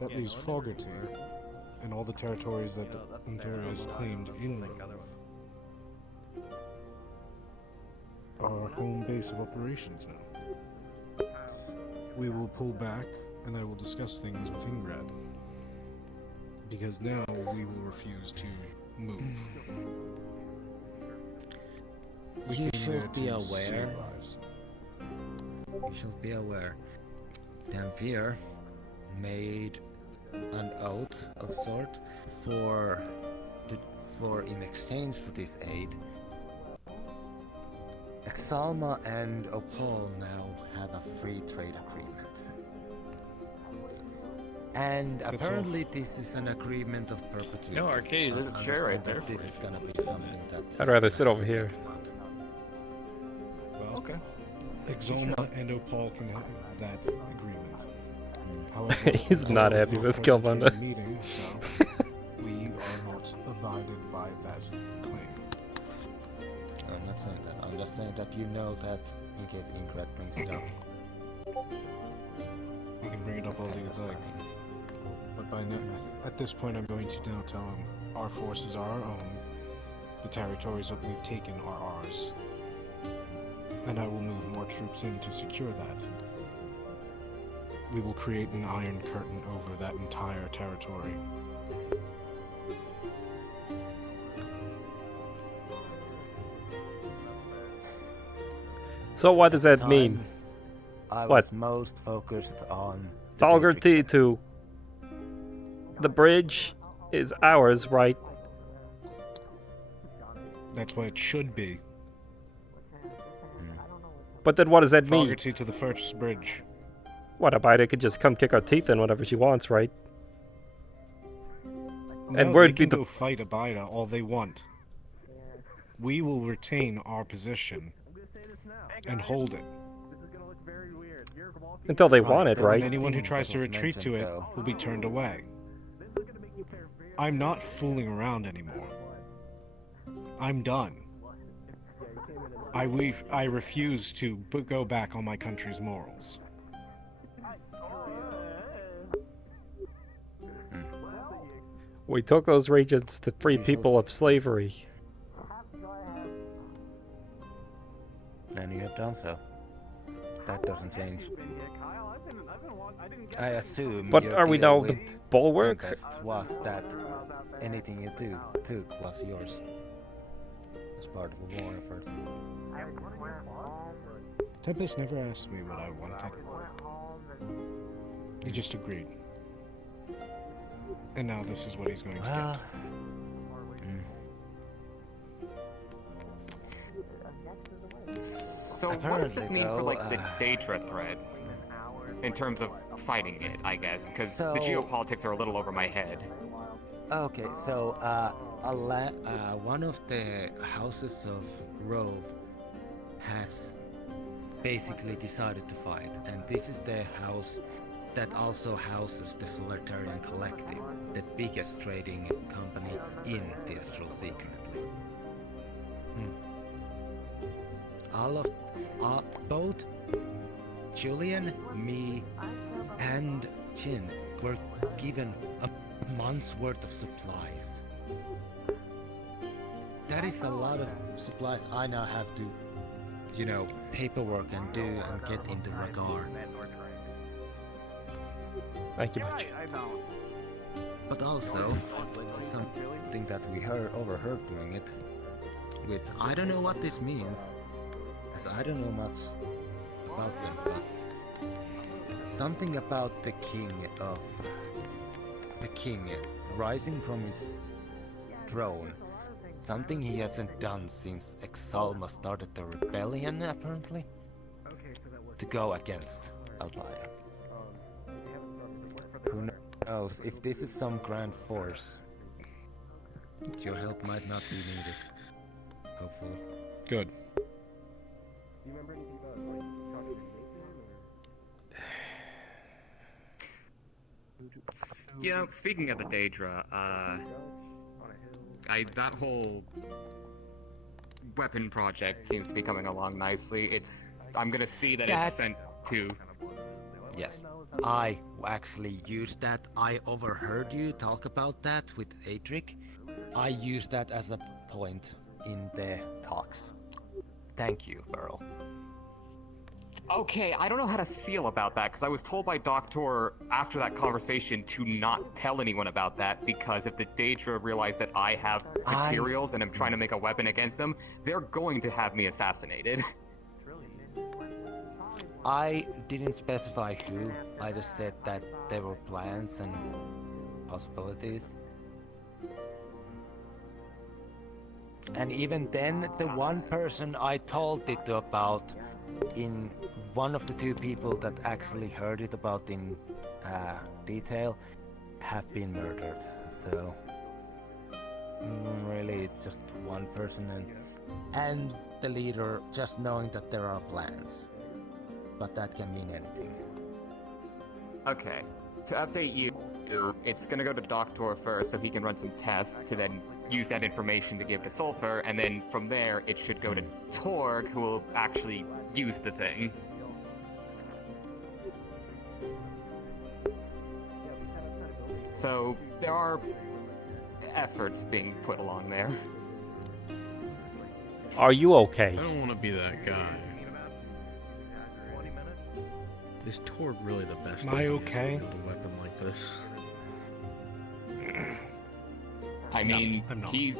That leaves Fogarty and all the territories that Anthora has claimed in our home base of operations now. We will pull back and I will discuss things with Ingrad. Because now we will refuse to move. You came there should be to save aware. lives. You should be aware. Damphir made an oath of sort for in exchange for this aid. Exalma and Opal now have a free trade agreement. And That's apparently this is an agreement of perpetuity. No, Arcadies, there's a chair right there. This is gonna be something that I'd rather sit over here. Well, Exalma and Opal can have that agreement. However, He's not Opal is happy with present during Kilbunda. the meeting, so we are not abided by that claim. I'm not saying that. I'm just saying that you know that in case Ingrad brings it up. You can bring it up all you like. But by now, at this point, I'm going to now tell him our forces are our own. The territories that we've taken are ours. And I will move more troops in to secure that. We will create an iron curtain over that entire territory. So what does that mean? I What? was most focused on Fogarty to the bridge is ours, right? That's what it should be. But then what does that mean? Fogarty to the first bridge. What, Abida could just come kick our teeth in whenever she wants, right? No, And where'd they be can the... go fight Abida all they want. We will retain our position and hold it. Until they want it, And right? anyone who tries to retreat to it will be turned away. I'm not fooling around anymore. I'm done. I refuse to go back on my country's morals. We took those regions to free people of slavery. And you have done so. That doesn't change. I assume. But your are we deal now the with bulwark? Tempest was that anything you took was yours as part of the war effort. Tempest never asked me what I wanted. He just agreed. And now this is what he's going to get. So what does this mean for like the Daedra threat? In terms of fighting it, I guess, because the geopolitics are a little over my head. Okay, so one of the houses of Rove has basically decided to fight, and this is the house that also houses the Solitarian Collective, the biggest trading company in the Astral secretly. All of both Julian, me, and Jin were given a month's worth of supplies. That is a lot of supplies I now have to, you know, paperwork and do and get into regard. Thank you much. But also, something that we overheard doing it, which I don't know what this means, as I don't know much about them, but something about the king rising from his throne. Something he hasn't done since Exalma started the rebellion, apparently, to go against Albire. Who knows, if this is some grand force, your help might not be needed. Hopefully. Good. Do you remember anything about talking to Nathan, You know, speaking of the Daedra, that whole weapon project seems to be coming along nicely. I'm gonna see that it's sent to... Yes. I actually used that. I overheard you talk about that with Adric. I used that as a point in the talks. Thank you, Burl. Okay, I don't know how to feel about that, because I was told by Doctor after that conversation to not tell anyone about that, because if the Daedra realize that I have materials and I'm trying to make a weapon against them, they're going to have me assassinated. I didn't specify who, I just said that there were plans and possibilities. And even then, the one person I told it to about, in one of the two people that actually heard it about in detail, have been murdered. So really it's just one person and the leader just knowing that there are plans. But that can mean anything. Okay, to update you, it's gonna go to Doctor first so he can run some tests to then use that information to give to Sulfur, and then from there it should go to Torg, who will actually use the thing. So there are efforts being put along there. Are you okay? I don't want to be that guy. Is Torg really the best? Am I okay? To build a weapon like this. I mean,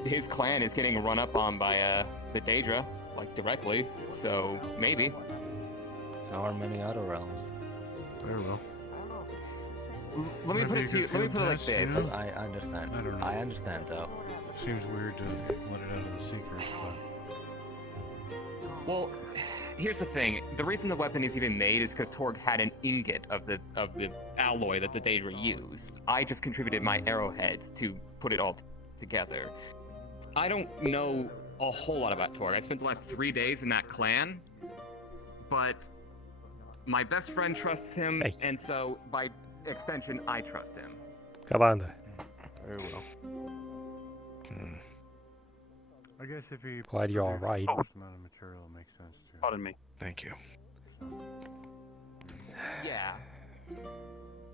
his clan is getting run up on by the Daedra, like directly. So maybe. There are many other realms. Very well. Let me put it to you. Let me put it like this. I understand. I don't know. I understand though. Seems weird to let it out of the secret, but. Well, here's the thing. The reason the weapon is even made is because Torg had an ingot of the alloy that the Daedra use. I just contributed my arrowheads to put it all together. I don't know a whole lot about Torg. I spent the last 3 days in that clan, but my best friend trusts him, and so by extension, I trust him. Commander. Very well. I guess if you Glad you're all right. amount of material makes sense too. Pardon me. Thank you. Yeah.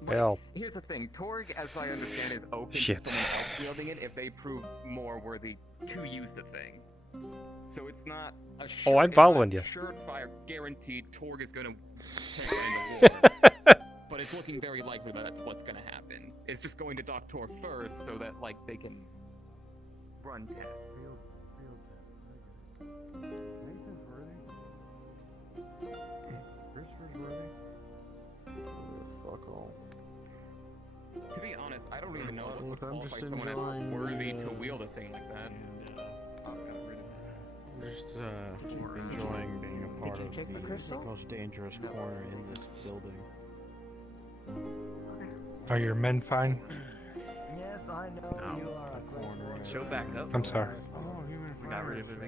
Well. Here's the thing. Torg, as I understand, is open Shit. to someone else wielding it if they prove more worthy to use the thing. So it's not a Oh, I'm following you. surefire guaranteed Torg is going to take it in the war. But it's looking very likely that that's what's going to happen. It's just going to Doctor first so that, like, they can run tests. Nathan's worthy. Christopher's worthy. Fuck all. To be honest, I don't even know what Well, would I'm qualify just someone as enjoying worthy the, to wield a thing like that. Just enjoying being a part of the most dangerous corner in this building. Are your men fine? Yes, I know you are a corner. Show back up. I'm sorry. Oh, We got rid of it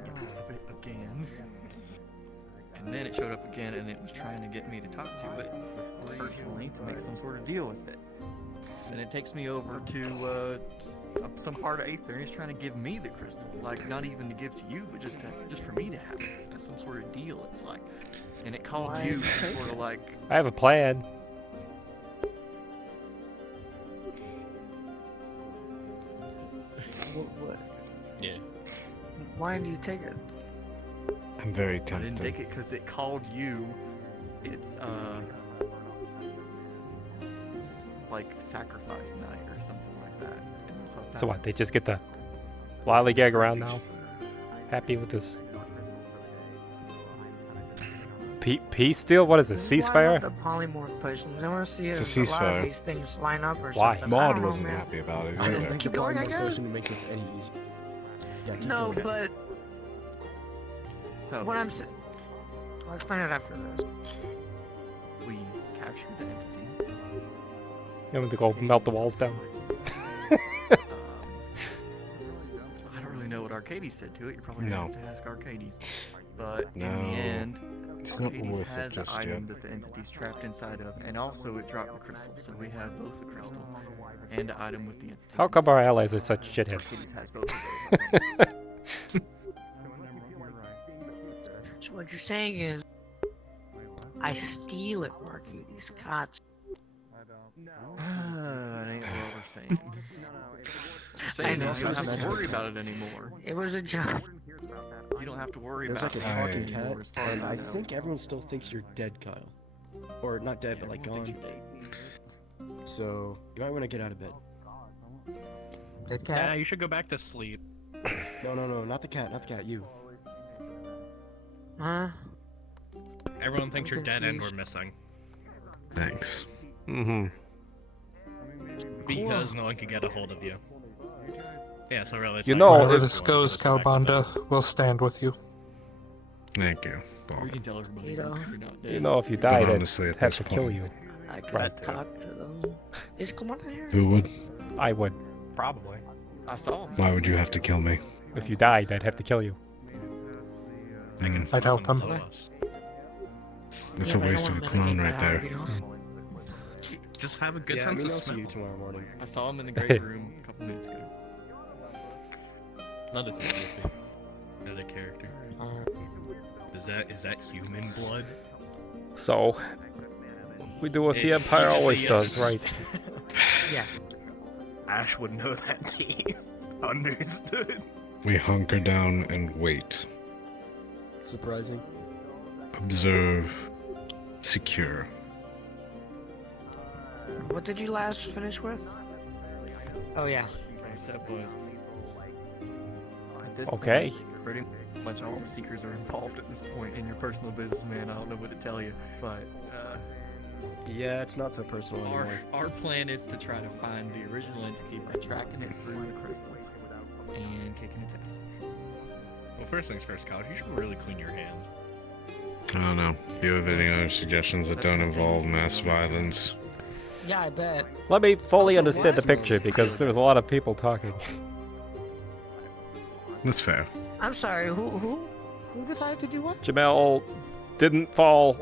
again. And then it showed up again, and it was trying to get me to talk to it personally to make some sort of deal with it. Then it takes me over to some part of Aether, and it's trying to give me the crystal, like not even to give to you, but just for me to have it as some sort of deal. It's like, and it called you sort of like. I have a plan. What? Yeah. Why did you take it? I'm very I tempted. didn't take it because it called you. It's like sacrifice night or something like that. And I thought that So what? They was- just get to lollygag around now? Happy with this? Peace deal? What is it? Why Ceasefire? not the polymorph potions? I want to see It's a if a lot ceasefire. of these things line up or Why? something. I Maud don't know, wasn't man. happy about it I don't either. think the Keep going, I polymorph guess. potion would make this any easier. Yeah, keep No, doing it. but So what I'm I'll explain it after this. we captured the entity. You want me to go melt the walls down? I don't really know what Arcadies said to it. You're probably gonna No. have to ask Arcadies. But in No. the end, It's not Arcadies worth it has just the item yet. that the entity's trapped inside of, and also it dropped the crystal. So we have both the crystal and the item with the entity. How come our allies are such shitheads? Arcadies has both of those. So what you're saying is, I steal it from Arcadies. God. That ain't what we're saying. We're saying know, you don't it was have to a worry joke. about it anymore. It was a joke. You don't have to worry There's about like a it talking cat, anymore, as far as and I know. think everyone still thinks you're dead, Kyle. Or not dead, but like gone. So you might want to get out of bed. The Yeah, cat. you should go back to sleep. No, not the cat, not the cat. You. Huh? Everyone thinks I'm you're dead and confused. we're missing. Thanks. Mm-hmm. Because no one could get a hold of you. Yeah, so really, it's You like know, wherever if- this goes, Calbanda will stand with you. Thank you, We Bob. can tell everybody You know. you're not dead. You know, if you died, honestly, I'd at have this to kill point- you. I could Right. talk to them. Is Kamana here? Who would? I would. Probably. I saw him. Why would you have to kill me? If you died, I'd have to kill you. Mm, I'd help him. that's Yeah, a but I waste don't of a want clone them to right get there. out, you know? Just have a good Yeah, I sense mean, of I'll see smell. you tomorrow morning. I saw him in the great room a couple minutes ago. Another thing would be another character. Is that human blood? So, we do what the It- Empire you just say always yes. does, right? Yeah. Ash would know that taste. Understood. We hunker down and wait. Surprising. Observe. Secure. What did you last finish with? Oh yeah. What I said was, at this Okay. point, pretty much all the Seekers are involved at this point in your personal business, man. I don't know what to tell you, but Yeah, it's not so personal our anymore. our plan is to try to find the original entity by tracking it through the crystal and kicking its ass. Well, first things first, Kyle. You should really clean your hands. I don't know. Do you have any other suggestions that don't involve mass violence? Yeah, I bet. Let me fully Also, understand the what? picture, because there's a lot of people talking. That's fair. I'm sorry. Who decided to do what? Jamel didn't fall.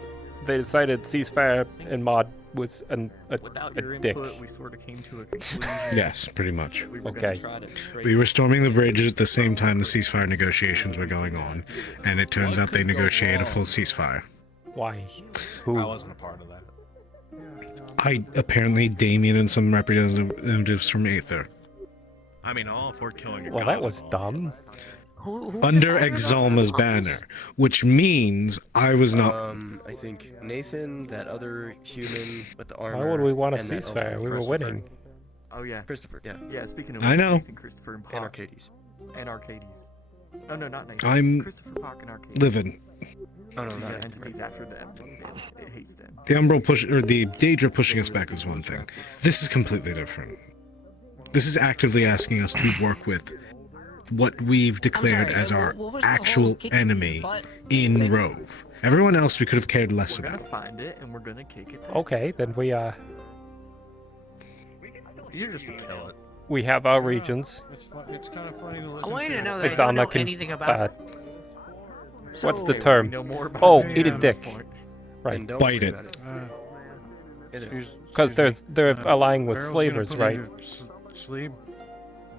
They decided ceasefire and Mod was a Without your dick. input, we sort of came to a conclusion. Yes, pretty much. We were gonna Okay. try to trace We were storming the bridge at the same time the ceasefire negotiations were going on, and it turns out they negotiated a full ceasefire. Why? Who? I wasn't a part of that. Apparently Damien and some representatives from Aether. I mean, all for killing a Well, god that was involved. dumb. Who Under decided Exalma's on banner, which means I was not. I think Nathan, that other human with the armor. Why would we want a and that elf ceasefire? We were Christopher. winning. Oh yeah, Christopher, yeah. yeah. Speaking of, I know. Nathan, Christopher, and Pock, And Arcadies. and Arcadies. Oh no, not Nathan. I'm It's Christopher, Pock, and Arcadies. Living. Oh no, The not entities after them. It hates them. The Umbral push or the Daedra pushing us back is one thing. This is completely different. This is actively asking us to work with what we've declared sorry, as our what was the whole actual kicking enemy butt in thing? Rove. Everyone else we could have cared less We're gonna about. find it and we're gonna kick its ass. Okay, then You're just to kill it. we have our regions. It's kind of funny to listen I want you to know to. that It's I on don't the know anything about it. What's the So- term? We know more about Oh, it eat a at dick. this point. Right. Then don't Bite worry it. about Because they're aligning with slavers, right? Sleep.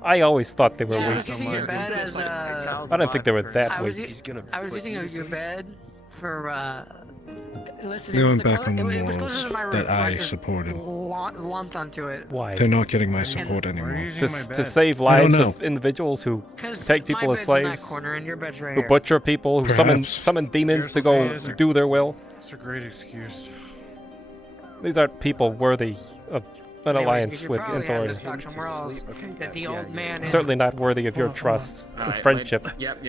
I always thought they were Yeah, I weak. was using your bed as a. I didn't think they were that I was, weak. I was using your bed for. Listen, They it was went the back on the it was morals closer to my room, that so I just supported. lumped onto it. Why? They're not getting my support anymore. To save I don't lives know. of individuals who 'Cause take people my as bed's in that slaves, corner and your bed's right who here. butcher people, who summon Perhaps. demons to go do their will. It's a great excuse. These aren't people worthy of an Anyways, alliance you with probably have to authority. talk somewhere else. That the old man is. Certainly not worthy of your trust and Alright, friendship. Yep.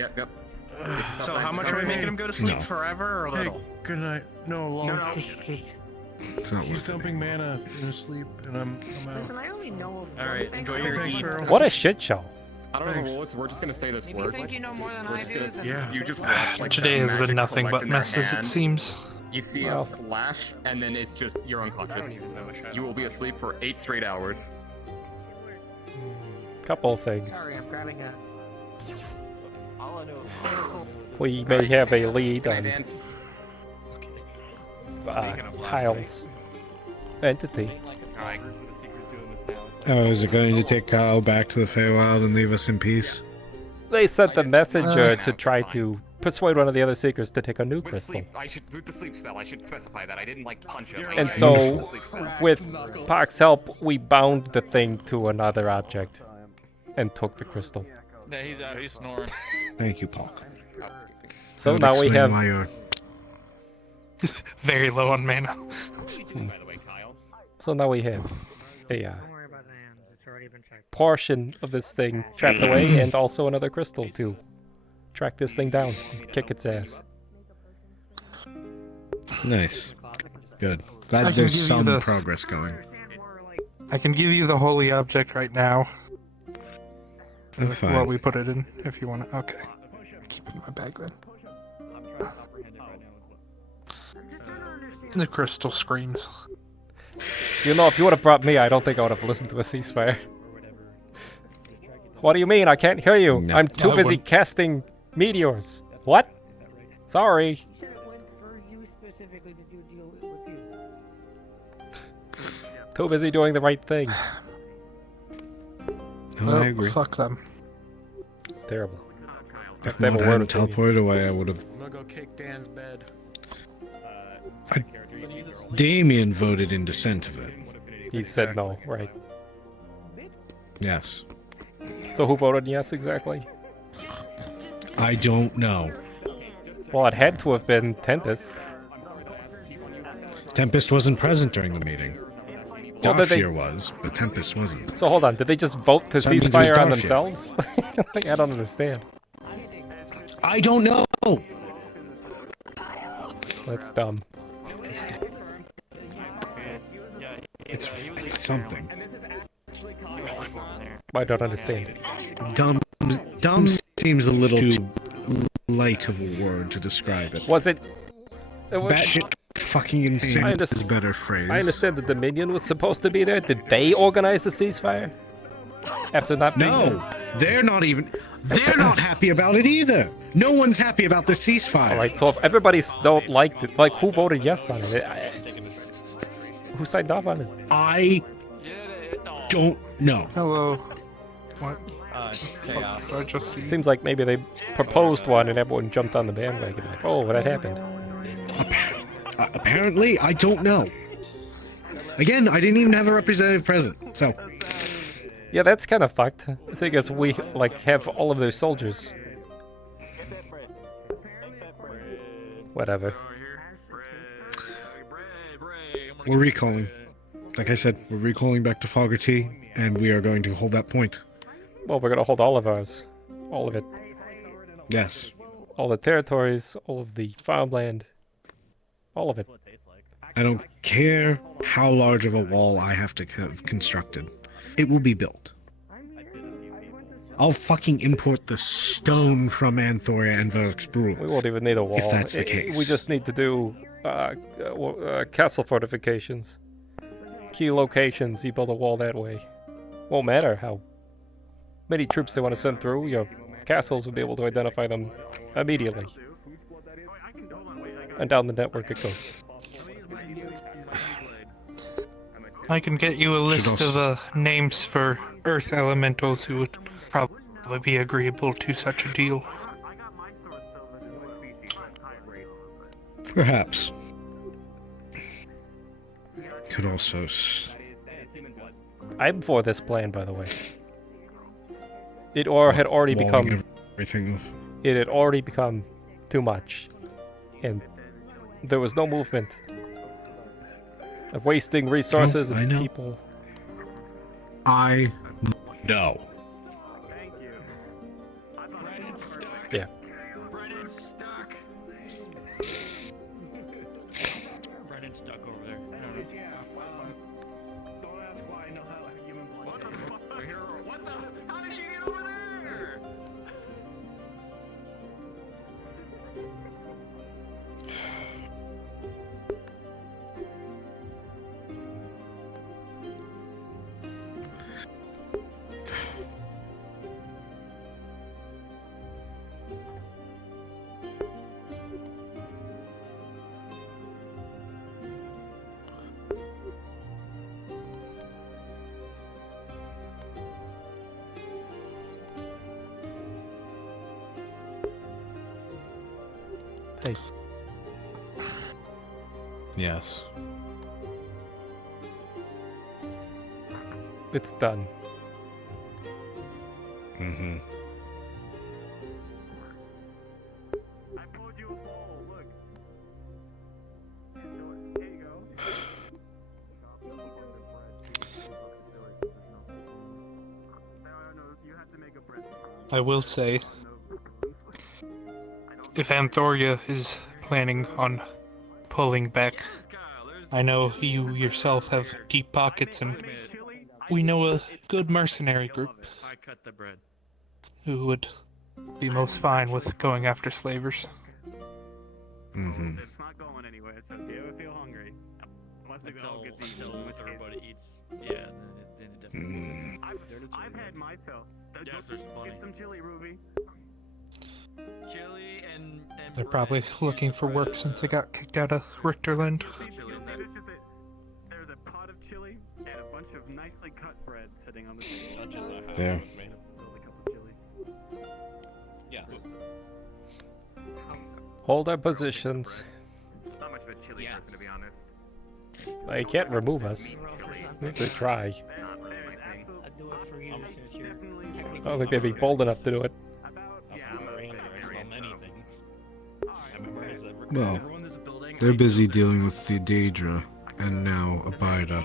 So how much are we making him go to sleep? No. Forever or Hey, little? good night. No, long. No. It's not He's worth it. dumping mana in his sleep, and I'm out. Listen, I only know of. Alright, enjoy your Thanks, eat. Farrell. What a shit show. I don't know the rules. We're just gonna say this If you word. think you know more than We're I just do, gonna. then- Yeah. You just watch like Today the has magic been nothing collect but in their messes, it hand. seems. You see a flash, and then it's just you're unconscious. You will be asleep for 8 straight hours. Couple things. Sorry, I'm grabbing a. All I know. We may have a lead Good night, on Dan. Kyle's entity. Oh, is it going to take Kyle back to the Feywild and leave us in peace? They sent the messenger to try to persuade one of the other seekers to take a new With crystal. sleep, with the sleep spell, I should specify that. I didn't like punch him. And so, with Park's help, we bound the thing to another object and took the crystal. Yeah, he's out. He's snoring. Thank you, Paul. So That would now we explain have. why you're- Very low on mana. So now we have a portion of this thing trapped away, and also another crystal to track this thing down, and kick its ass. Nice. Good. I Glad can there's give you some the- progress going. I can give you the holy object right now. I'm fine. What we put it in, if you want to. Okay. Keep it in my bag then. The crystal screams. You know, if you would have brought me, I don't think I would have listened to a ceasefire. What do you mean? I can't hear you. No. I'm too I busy wouldn't. casting meteors. What? Sorry. Too busy doing the right thing. No, I agree. Fuck them. Terrible. If they have a Maud word hadn't with me. teleported away, I would have. I'm gonna go kick Dan's bed. Damien voted in dissent of it. He said no, right. Yes. So who voted yes exactly? I don't know. Well, it had to have been Tempest. Tempest wasn't present during the meeting. Well, did they- Darfir was, but Tempest wasn't. So hold on, did they just vote to So that means it was ceasefire on Darfir. themselves? Like, I don't understand. I don't know. That's dumb. It's something. I don't understand. Dumb seems a little too light of a word to describe it. Was it? Batshit fucking insane I is a better phrase. I understand the Dominion was supposed to be there. Did they organize the ceasefire? After not being No, they're not even. They're not happy about it either. No one's happy about the ceasefire. Alright, so if everybody still liked it, like who voted yes on it? Who signed off on it? I don't know. Hello. What? Chaos. I just see. Seems like maybe they proposed one and everyone jumped on the bandwagon. Like, oh, that happened. Apparently, I don't know. Again, I didn't even have a representative present, so. Yeah, that's kind of fucked. It's because we like have all of their soldiers. Whatever. We're recalling. Like I said, we're recalling back to Fogarty, and we are going to hold that point. Well, we're gonna hold all of ours. All of it. Yes. All the territories, all of the farmland. All of it. I don't care how large of a wall I have to have constructed. It will be built. I'll fucking import the stone from Anthoria and Verksbruck. We won't even need a wall. If that's the case. We just need to do castle fortifications. Key locations, you build a wall that way. Won't matter how many troops they want to send through, your castles will be able to identify them immediately. and down the network it goes. I can get you a list of names for Earth elementals who would probably be agreeable to such a deal. Perhaps. Could also. I'm for this plan, by the way. It had already become. Everything. It had already become too much, and there was no movement. Wasting resources and people. I know. Yeah. Brennan's stuck over there. How did you get over there? Hey. Yes. It's done. Mm-hmm. I will say, if Anthoria is planning on pulling back, I know you yourself have deep pockets, and we know a good mercenary group who would be most fine with going after slavers. Mm-hmm. It's not going anywhere. It's okay. I feel hungry. Unless we all get these. Everybody eats. Yeah, then it definitely. I've had my fill. Yes, there's plenty. Get some chili, Ruby. Chili and They're probably looking for work since they got kicked out of Richterland. There's a pot of chili and a bunch of nicely cut bread sitting on the table. Yeah. Yeah. Hold our positions. Not much of a chili person, to be honest. They can't remove us. We have to try. I don't think they'd be bold enough to do it. Well, they're busy dealing with the Daedra and now Abida.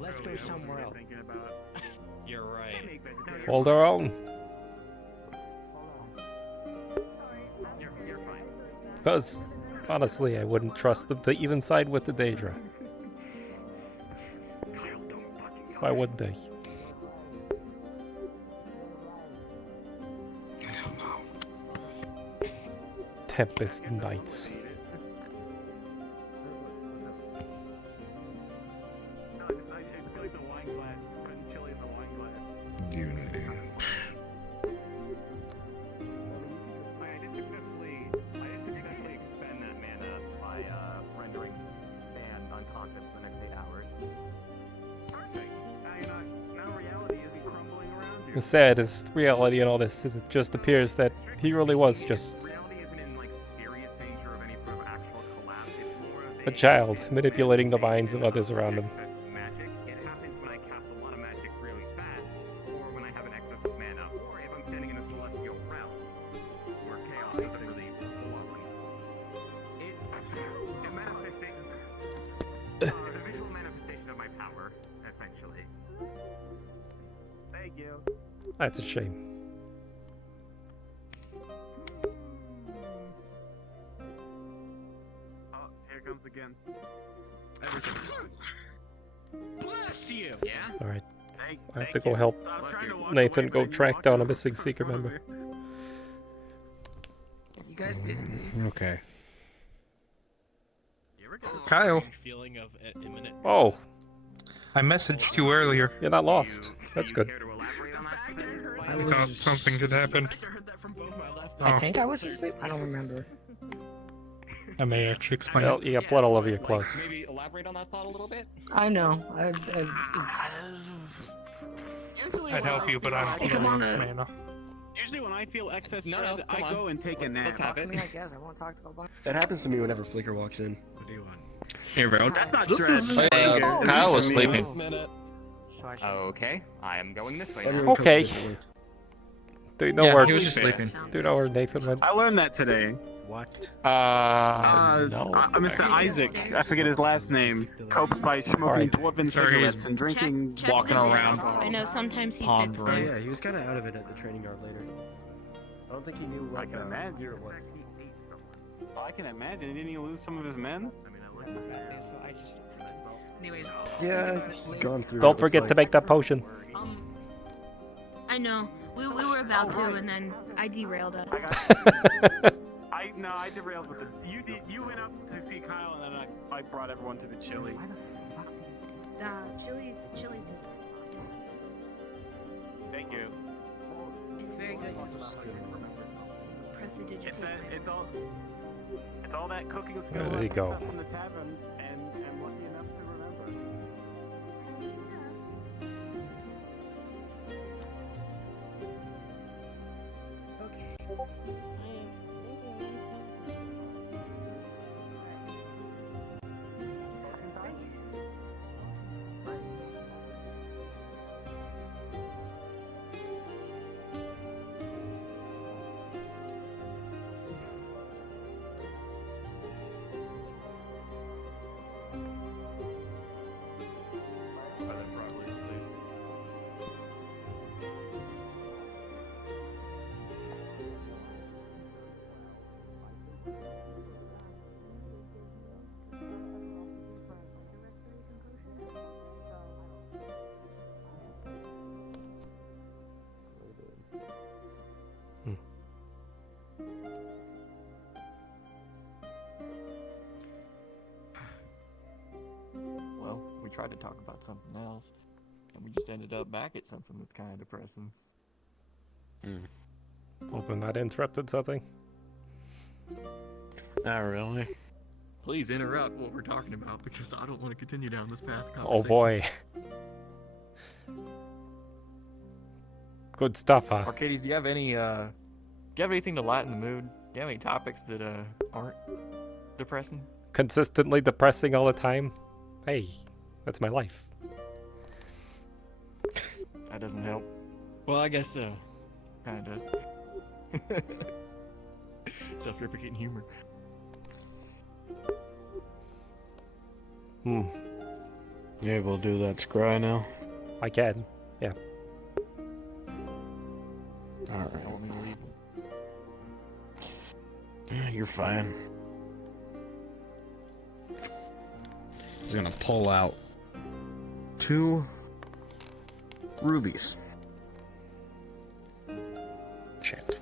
Let's go somewhere else. You're right. Hold our own. Because, honestly, I wouldn't trust them to even side with the Daedra. Why would they? Tempest Knights. Unity. I did successfully expend that mana by rendering Sand unconscious for the next 8 hours. Perfect. Now reality isn't crumbling around you. The sad is reality in all this is it just appears that he really was just a child manipulating the minds of others around him. It happens when I cast a lot of magic really fast, or when I have an excess of mana, or if I'm standing in a celestial realm, where chaos doesn't really belong. It's a manifestation, a visual manifestation of my power, essentially. Thank you. That's a shame. Here comes again. Bless you. Yeah. All right. I have to go help Nathan go track down a missing Seeker member. You guys busy? Okay. Kyle. Feeling of imminent. Oh. I messaged you earlier. You're not lost. That's good. I thought something had happened. I think I was asleep. I don't remember. I may actually explain. Well, you got blood all over your clothes. Maybe elaborate on that thought a little bit? I know. I'd help you, but I'm Come on, mana. Usually when I feel excess No, dread, come I on. go and take a nap. Let's have it. I guess I won't talk to the bunch. That happens to me whenever Flicker walks in. What do you want? Here, bro. That's not dread. Kyle was sleeping. Okay, I am going this way. Everyone Now. copes Okay. differently. Do you know where? he was just sleeping. Do you know where Nathan went? I learned that today. What? No. Mr. Isaac, I forget his last name, copes by smoking Alright. dwarven Sorry, he's cigarettes and drinking. Check walking the around. desk. I know sometimes he Pond sits Oh Right. there. yeah, he was kind of out of it at the training yard later. I don't think he knew what I can imagine. year it was. I can imagine. Didn't he lose some of his men? Yeah, he's gone through. Don't forget to make that potion. I know. We were about to, and then I derailed us. I derailed with it. You went up to see Kyle, and then I brought everyone to the chili. Chili's. Thank you. It's very good. Press the digit. It's all that cooking skill There you go. from the tavern, and I'm lucky enough to remember. Well, we tried to talk about something else, and we just ended up back at something that's kind of depressing. Hoping that interrupted something. Not really. Please interrupt what we're talking about because I don't want to continue down this path of Oh conversation. boy. Good stuff, huh? Arcadies, do you have anything to lighten the mood? Do you have any topics that aren't depressing? Consistently depressing all the time. Hey, that's my life. That doesn't help. Well, I guess so. Kind of does. Self-deprecating humor. You able to do that scry now? I can. Yeah. Alright. You're fine. He's gonna pull out 2 rubies. Shit.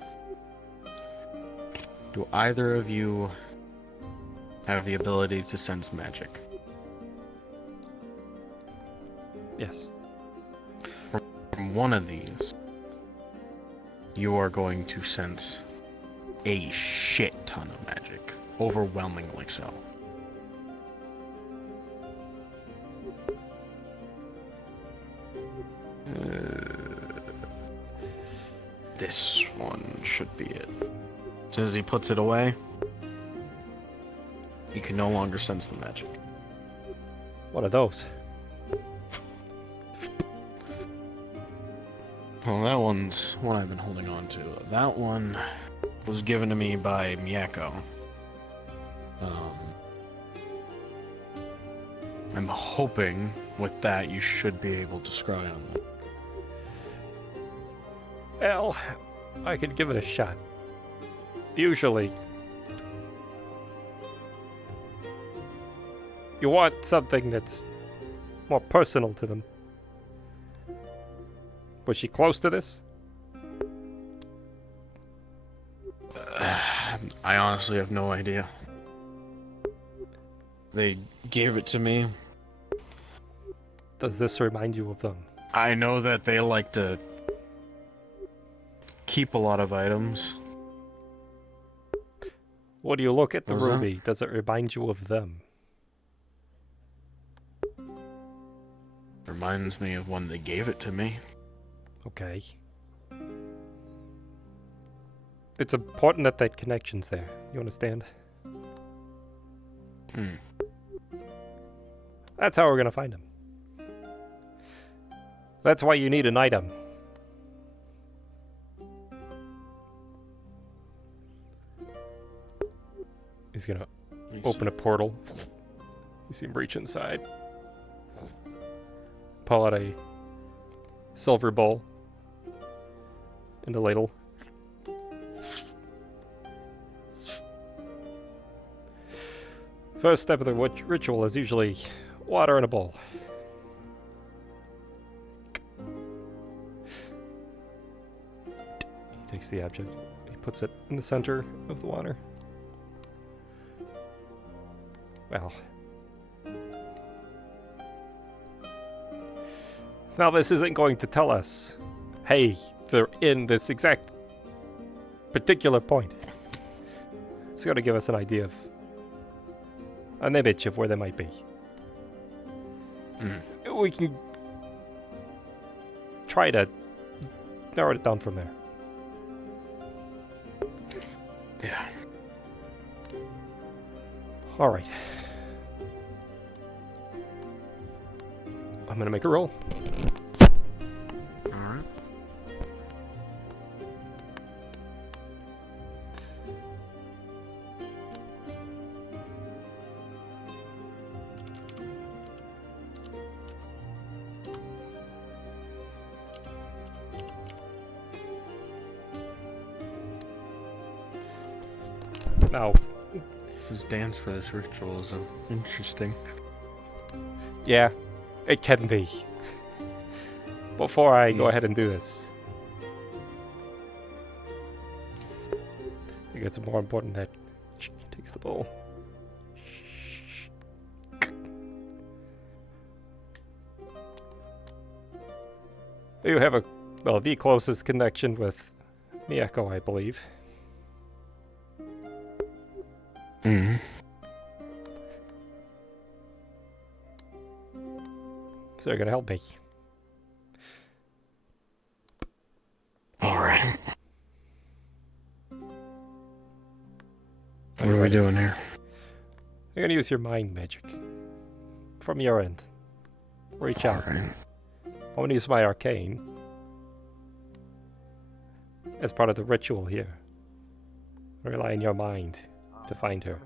Do either of you have the ability to sense magic? Yes. From one of these, you are going to sense a shit ton of magic. Overwhelmingly so. This one should be it. As soon as he puts it away, you can no longer sense the magic. What are those? Well, that one's one I've been holding on to. That one was given to me by Miyako. I'm hoping with that you should be able to scry on them. Well, I could give it a shot. Usually, you want something that's more personal to them. Was she close to this? I honestly have no idea. They gave it to me. Does this remind you of them? I know that they like to keep a lot of items. When you look at the What was that? ruby, does it remind you of them? Reminds me of when they gave it to me. Okay. It's important that that connection's there. You understand? That's how we're gonna find him. That's why you need an item. He's gonna open a portal. You see him reach inside. Pull out a silver bowl and a ladle. First step of the ritual is usually water in a bowl. He takes the object, he puts it in the center of the water. Well. Now this isn't going to tell us, hey, they're in this exact particular point. It's going to give us an idea of an image of where they might be. We can try to narrow it down from there. Yeah. All right. I'm gonna make a roll. All right. Now, This dance for this ritual is interesting. yeah, it can be. Before I go ahead and do this, I think it's more important that he takes the bowl. You have the closest connection with Miyako, I believe. Mm-hmm. So you're gonna help me. Alright. What are we doing here? You're gonna use your mind magic. From your end. Reach out. Alright. I'm gonna use my arcane as part of the ritual here. Rely on your mind to find her.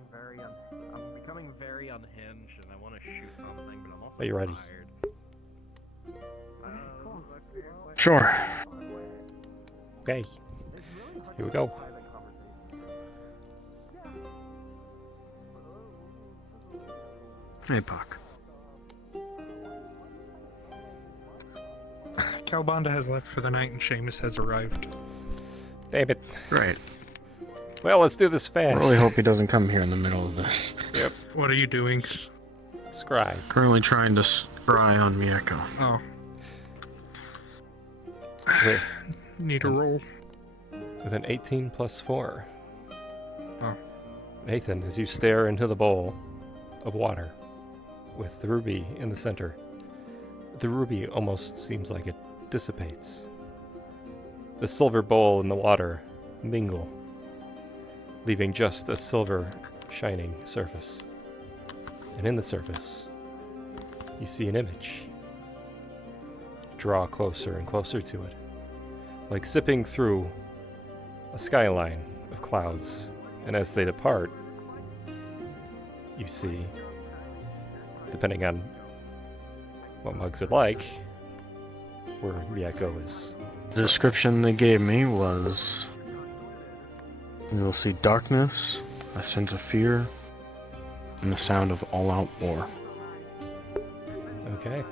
I'm becoming very unhinged, and I want to shoot something, but I'm also Are you ready? Sure. Okay. Here we go. Hey, Puck. Calbonda has left for the night and Seamus has arrived. Damn it. Right. Well, let's do this fast. I really hope he doesn't come here in the middle of this. Yep. What are you doing? Scry. Currently trying to scry on Miyako. Oh. With Need a roll. with an 18 plus 4. Oh. Nathan, as you stare into the bowl of water with the ruby in the center, the ruby almost seems like it dissipates. The silver bowl and the water mingle, leaving just a silver shining surface. And in the surface, you see an image. Draw closer and closer to it, like zipping through a skyline of clouds. And as they depart, you see, depending on what Muggs would like, where Miyako is. The description they gave me was, you will see darkness, a sense of fear, and the sound of all-out war. Okay.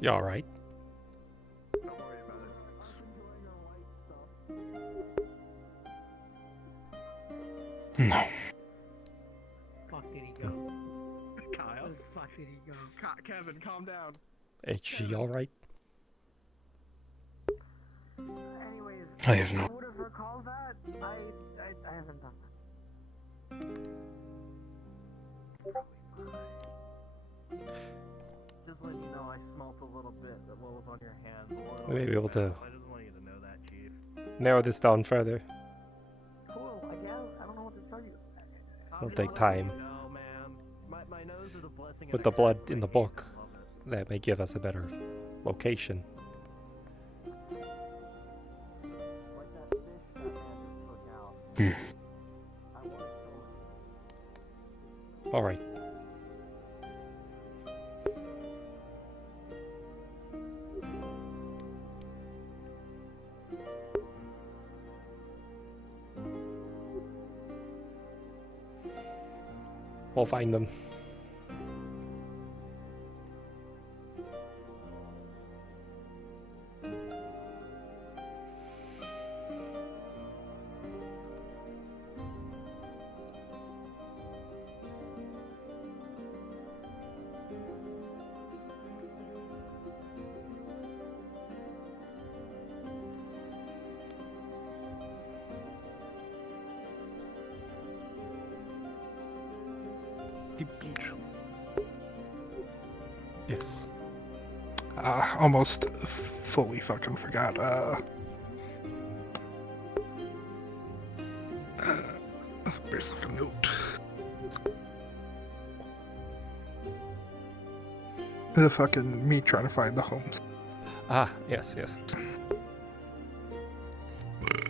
You alright? No. Fuck did he go? Kyle? Fuck did he go? Kevin, calm down. Is she alright? Anyways, I have no. would have recalled that. I haven't done that. Just let you know, I smelt a little bit of what was on your hands. We may be able to I just want you to know that, Chief. narrow this down further. Cool, I guess. I don't know what to tell you. It'll take time. No, man. My nose is a blessing. With the blood in the book, that may give us a better location. Alright. We'll find them. Yes. Almost fully fucking forgot. There's like a note. The fucking me trying to find the homes. Ah, yes, yes.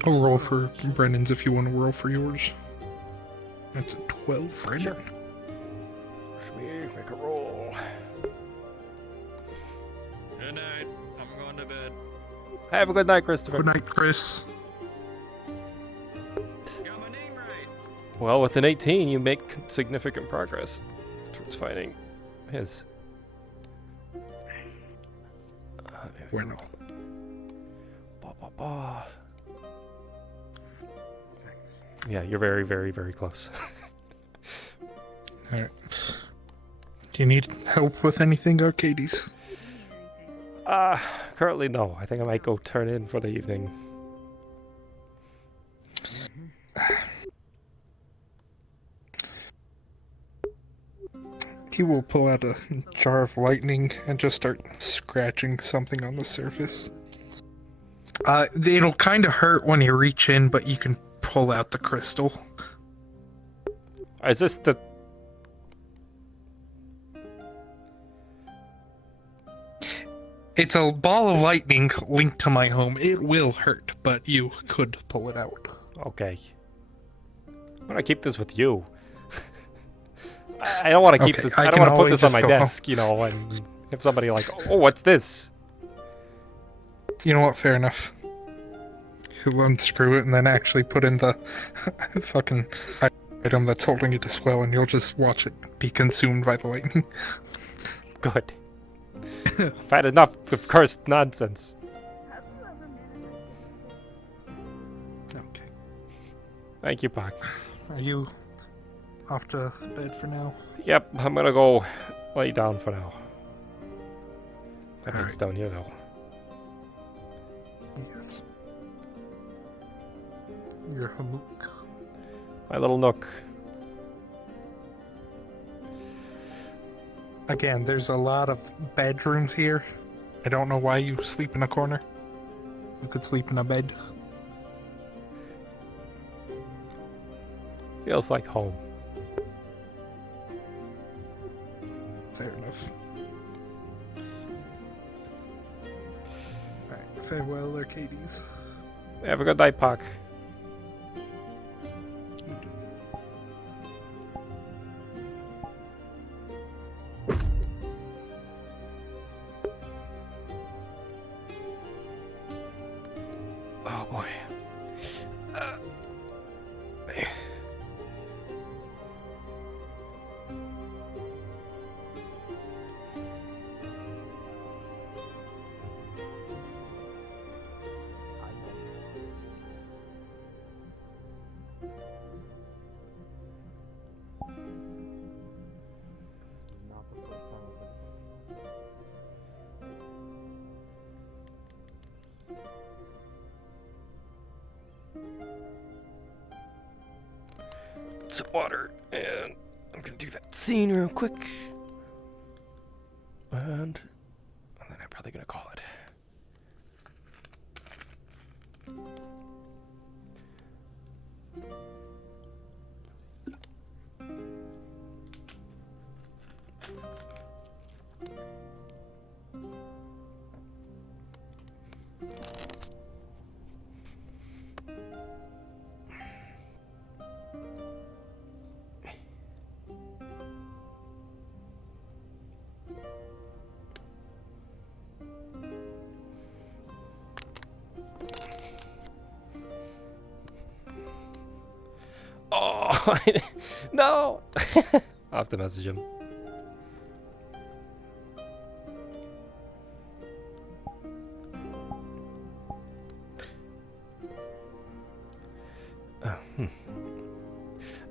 I'll roll for Brennan's if you want to roll for yours. That's a 12, Brennan. Sure. Make a roll. Good night. I'm going to bed. Have a good night, Christopher. Good night, Chris. Got my name right. Well, with an 18, you make significant progress towards finding his. Bueno. Ba, ba, ba. Yeah, you're very, very, very close. Alright. Do you need help with anything, Arcadies? Currently no. I think I might go turn in for the evening. He will pull out a jar of lightning and just start scratching something on the surface. It'll kind of hurt when you reach in, but you can pull out the crystal. Is this the... It's a ball of lightning linked to my home. It will hurt, but you could pull it out. Okay. I'm gonna keep this with you. I don't want to keep this. I don't want to put this on my desk, you know, and have somebody like, oh, what's this? You know what? Fair enough. He'll unscrew it and then actually put in the fucking item that's holding it as well, and you'll just watch it be consumed by the lightning. Good. I've had enough of cursed nonsense. Okay. Thank you, Pac. Are you off to bed for now? Yep, I'm gonna go lay down for now. That bed's Alright. down here, though. Yes. Your hammock. My little nook. Again, there's a lot of bedrooms here. I don't know why you sleep in a corner. You could sleep in a bed. Feels like home. Fair enough. Alright, farewell, Arcadies. Have a good night, Pac. Oh boy. some water, and I'm gonna do that scene real quick. And then I'm probably gonna call it. Oh, no! I'll have to message him.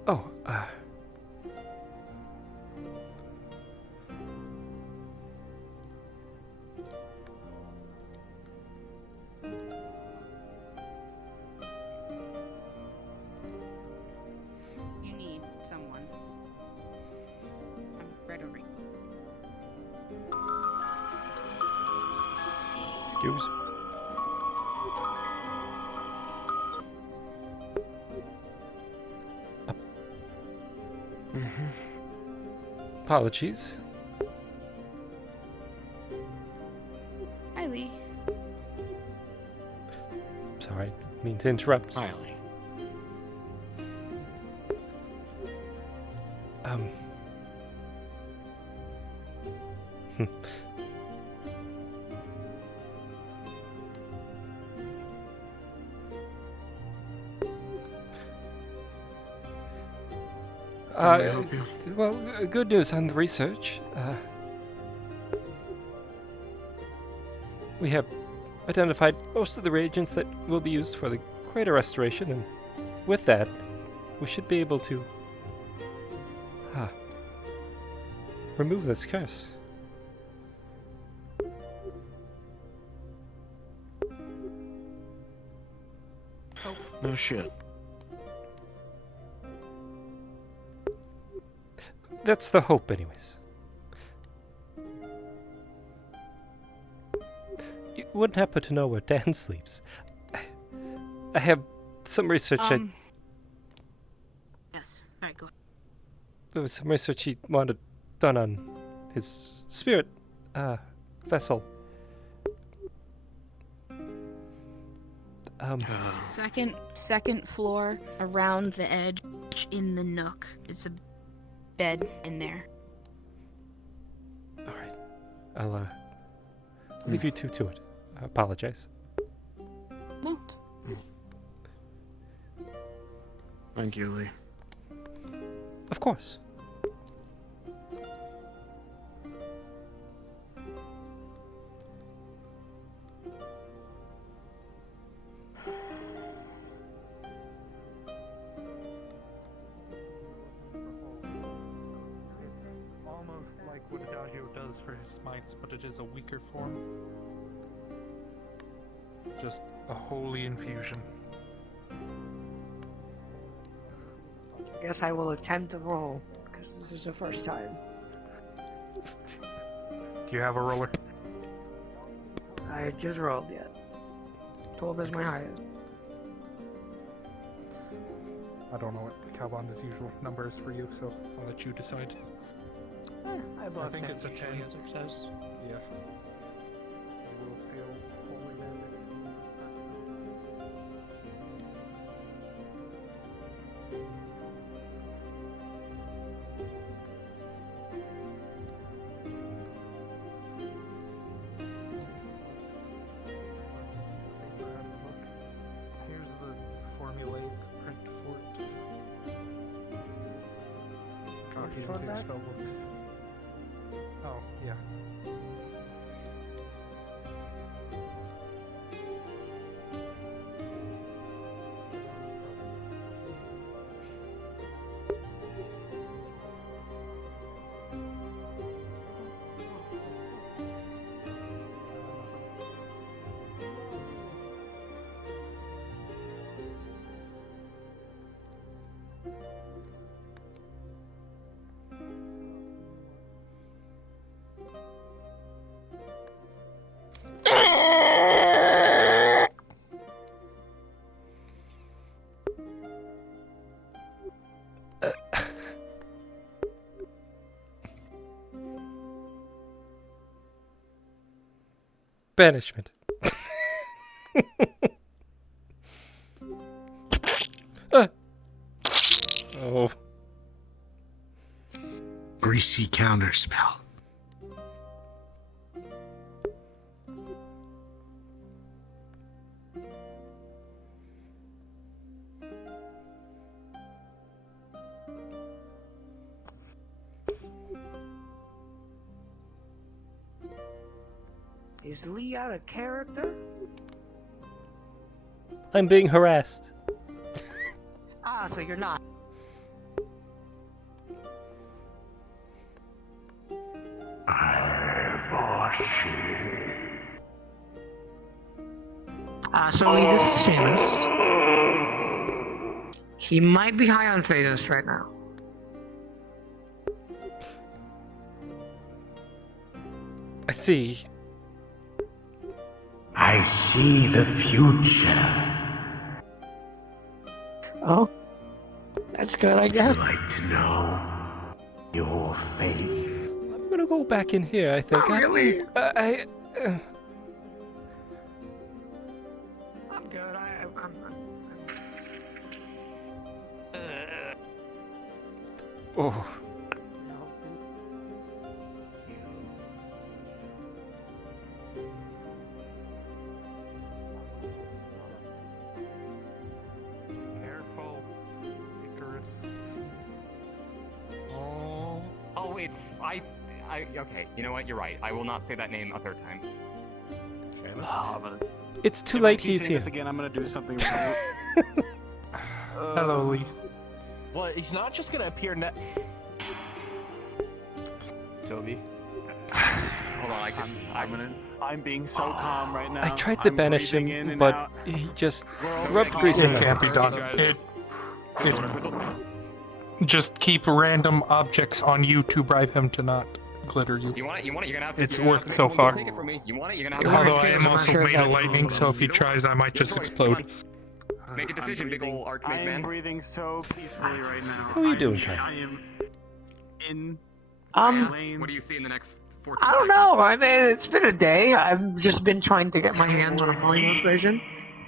Oh, You need someone. I'm right over. excuse me. Apologies. Hi, Lee. Sorry, didn't mean to interrupt. Hi, Lee. Well, good news on the research. We have identified most of the reagents that will be used for the crater restoration, and with that, we should be able to remove this curse. No shit. That's the hope, anyways. You wouldn't happen to know where Dan sleeps. I have some research. Yes. All right, go. There was some research he wanted done on his spirit vessel. Second floor, around the edge, in the nook. It's a bed in there. All right, I'll leave you two to it. I apologize. Won't. Thank you, Lee. Of course. Almost like what Adagio does for his smites, but it is a weaker form. Just a holy infusion. I guess I will attempt to roll, because this is the first time. Do you have a roller? I just rolled yet. 12 is my highest. I don't know what Calvon's usual number is for you, so I'll let you decide. I think it's a 10. Success. Yeah. You will feel holy magic. Here's the formulaic print for it. Which one back? Oh, yeah. Banishment. Oh. Greasy counterspell. Is Lee out of character? I'm being harassed. Ah, so you're not. So Lee, this is Seamus. He might be high on Phaedos right now. I see. I see the future. Oh, that's good, I guess. Would you like to know your fate? I'm gonna go back in here, I think. Oh, really? I'm good. Oh. Careful, Icarus. Oh, it's okay. You know what? You're right. I will not say that name a third time. It's too late, he's here. Again, I'm gonna do something. Hello, Lee. Well, he's not just gonna appear Toby. Hold on, I'm being so calm right now. I tried to banish him, but he just rubbed grease in It my can't be face. done. Just keep random objects on you to bribe him to not glitter you. You want it? You're gonna have to. It's you're gonna worked have to so make far. one take it from me. You want it? You're gonna have to. Although I am also made of lightning, so if he tries, I might just explode. Make a decision, big ol' Arcadies I am man. breathing so peacefully right now. How are you doing, Ty? I am in. What do you see in the next 14 I don't seconds? know. I mean, it's been a day. I've just been trying to get my hands on a polymorph version.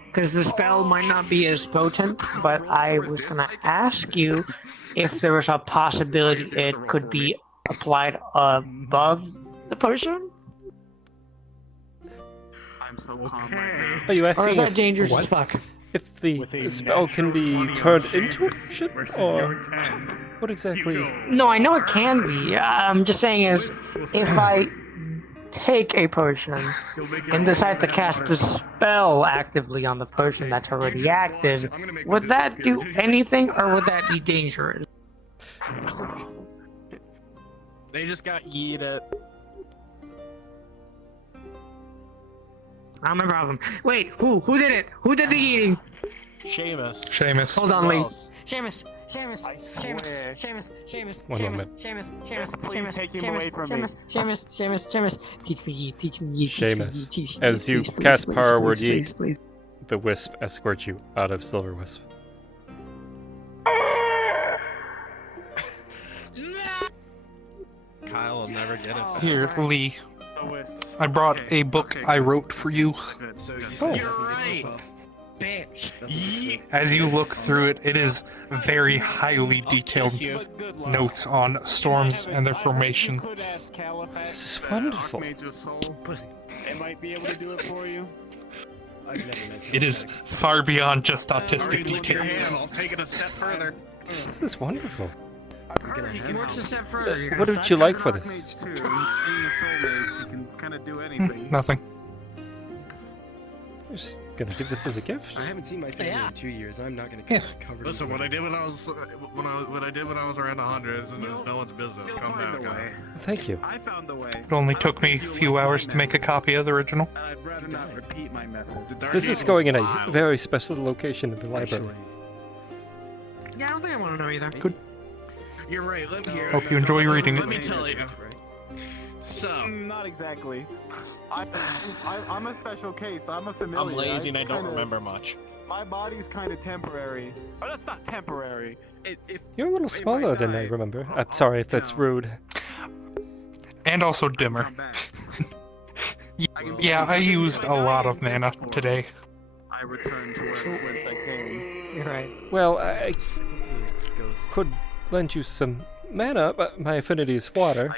Because the spell might not be as potent, but I was gonna ask you if there was a possibility it could be applied above the potion? I'm so calm right Are you Or asking is that if, dangerous as fuck? if the spell can be turned into a potion, or what exactly? No, I know it can be. I'm just saying is, if I take a potion and decide to cast the spell actively on the potion that's already active, would that do anything, or would that be dangerous? They just got yeeted. Not my problem. Wait, who did it? Who did the eating? Seamus. Hold on, Lee. Seamus, One moment. Please take him away from me. Seamus, teach me yeet, teach me yeet, Seamus, teach me as you please, cast please, Power please, Word please, Yeet, please. the wisp escorts you out of Silver Wisp. Kyle will never get it. Here, Lee. I brought a book I wrote for you. You're right. Bitch. As you look through it, it is very highly detailed notes on storms and their formation. This is wonderful. It might be able to do it for you. It is far beyond just autistic detail. I'll take it a step further. This is wonderful. What's the step further? What would you like for this? Being a soul mage, you can kind of do anything. Nothing. I'm just gonna give this as a gift. I haven't seen my family in 2 years. I'm not gonna cover. Listen, what I did when I was around 100 is no one's business. Calm down, guy. Thank you. I found the way. It only took me a few hours to make a copy of the original. And I'd rather not repeat my method. This is going in a very special location in the library. Yeah, I don't think I want to know either. Good. You're right. Let me hear. Hope you enjoy reading it. Let me tell you. So. Not exactly. I'm a special case. I'm a familiar. I'm lazy and I don't kinda- remember much. My body's kind of temporary. Oh, that's not temporary. You're a little smaller than I remember. I'm sorry if that's rude. And also dimmer. Yeah, I used a lot of mana today. I returned to whence I came. You're right. Well, I could lend you some mana, but my affinity is water.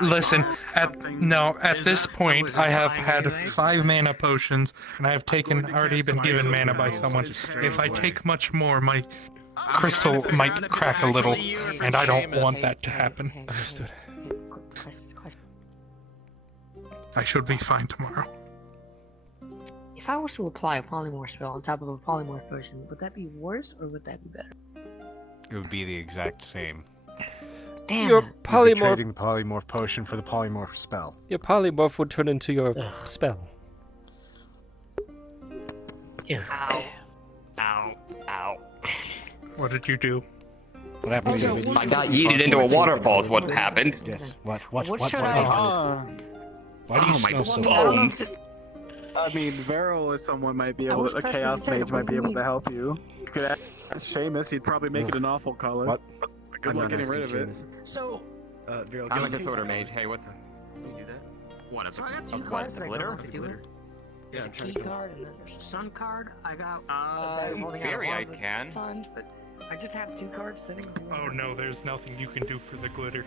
Listen, at this point, I have had 5 mana potions, and I have already been given mana by someone. If I take much more, my crystal might crack a little, and I don't want that to happen. Understood. I should be fine tomorrow. If I was to apply a polymorph spell on top of a polymorph potion, would that be worse or would that be better? It would be the exact same. Damn. Your You'd be polymorph. trading the polymorph potion for the polymorph spell. Your polymorph would turn into your spell. Yeah. Ow. Ow. Ow. What did you do? What happened to you? I got yeeted into a waterfall is what happened. Yes. What? Why do you Oh, my smell so bones. I mean, Varel is someone might be able. A chaos mage might be able to help you. You could ask Seamus. He'd probably make it an awful color. What? Good luck getting rid of it. So, I'm a disorder mage. Hey, what's that? Can you do that? What? so I got 2 Of cards what? that I Glitter? don't have to do it. There's a key card and then there's a sun card. I got In theory, I can. Tons, but I just have 2 cards sitting. Oh no, there's nothing you can do for the glitter.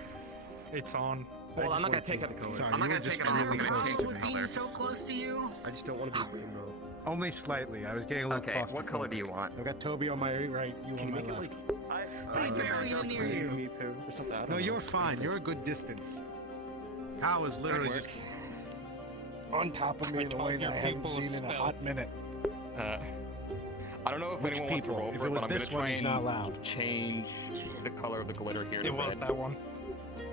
It's on. Well, I'm not gonna take it. I'm not gonna take it off. I'm gonna change the color. So close to you. I just don't want to be rainbow. Only slightly. I was getting a little Okay, what color do you want? I've got Toby on my right, you on my left. He's barely near you. Me too. Or something. I don't No, know. you're fine. You're a good distance. Kyle is literally just on top of me in a way that I haven't seen in a hot minute. I don't know if Which anyone wants to people? roll If for it it, was but I'm gonna this one, try he's not allowed. and change the color of the glitter here to It was red. that one.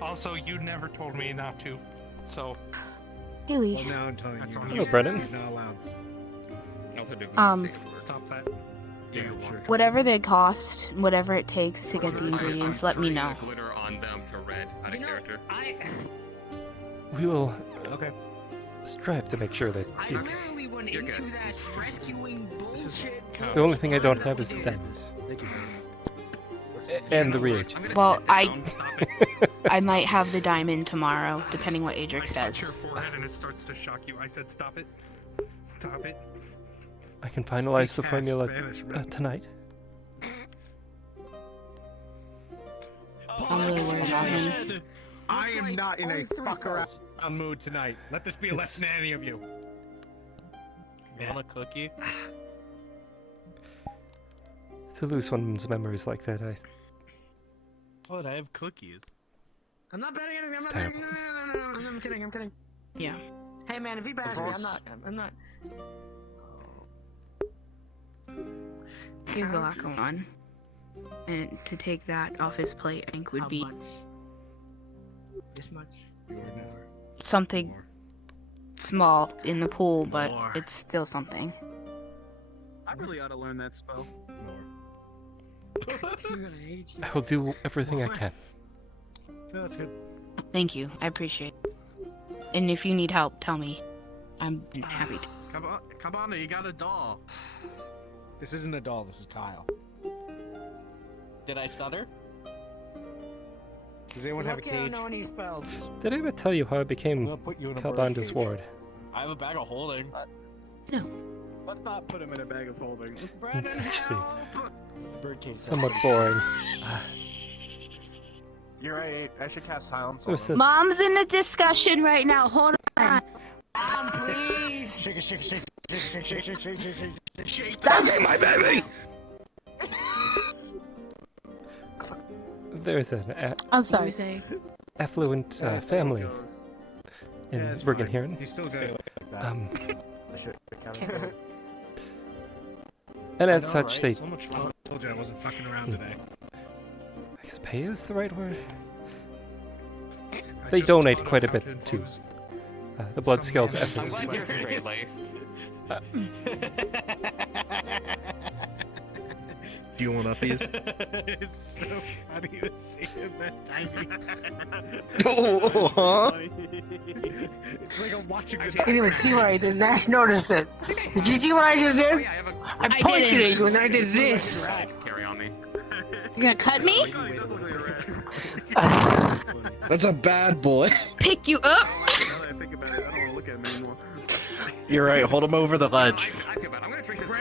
Also, you never told me not to, so. Haley. Well, now I'm telling That's you. on Hello, he's Brennan. He's not allowed. Stop that. Whatever they cost, whatever it takes to get the ingredients, let me know. The glitter on them to red out of character. We will Okay. strive to make sure that it's... Literally went You're into good. that rescuing bullshit. The only thing I don't have is the diamonds. Thank you. And the reagents. Well, I might have the diamond tomorrow, depending what Adric says. Touch your forehead and it starts to shock you. I said stop it. Stop it. I can finalize the He cast formula Spanish, bro. tonight. I'm really worried about him. I am not in a fuck around mood tonight. Let this be a lesson to any of you. You want a cookie? To lose one's memories like that, What? I have cookies. I'm not betting anything. I'm It's not terrible. betting. No. I'm kidding. I'm kidding. Yeah. Hey man, if he bats me, I'm not. He has a lot going on. And to take that off his plate, I think would be This much. something small in the pool, but it's still something. I really ought to learn that spell. I will do everything I can. Yeah, that's good. Thank you. I appreciate it. And if you need help, tell me. I'm happy to. Come on, you got a doll. This isn't a doll, this is Kyle. Did I stutter? Does anyone have a cage? know any spells. Did I ever tell you how I became I'll put you in a Calbanda's bird ward? I have a bag of holding. Let's not put him in a bag of holding. It's actually Bird cage. somewhat boring. You're right. I should cast silence. There's a- Mom's in a discussion right now. Hold on. Please. Shake it, shake it, shake it, shake it, shake it, shake it, shake it, shake it. Don't take my baby! There's an I'm sorry. affluent family in Yeah, it's Bergen fine. Heron. He's still good like that. I should count it. And as I know, such, right? they... So much fun. I told you I wasn't fucking around today. I guess pay is the right word? They donate quite a bit to the Blood Scales I'm efforts. glad you're straight laced. Do you want uppies? It's so funny to see him that tiny. It's like I'm watching You didn't even see what I did. Nash noticed it. Did you see what I just did? I pointed at you and I did this. Carry on me. You gonna cut me? That's a bad boy. Pick you up? You're right. Hold him over the ledge.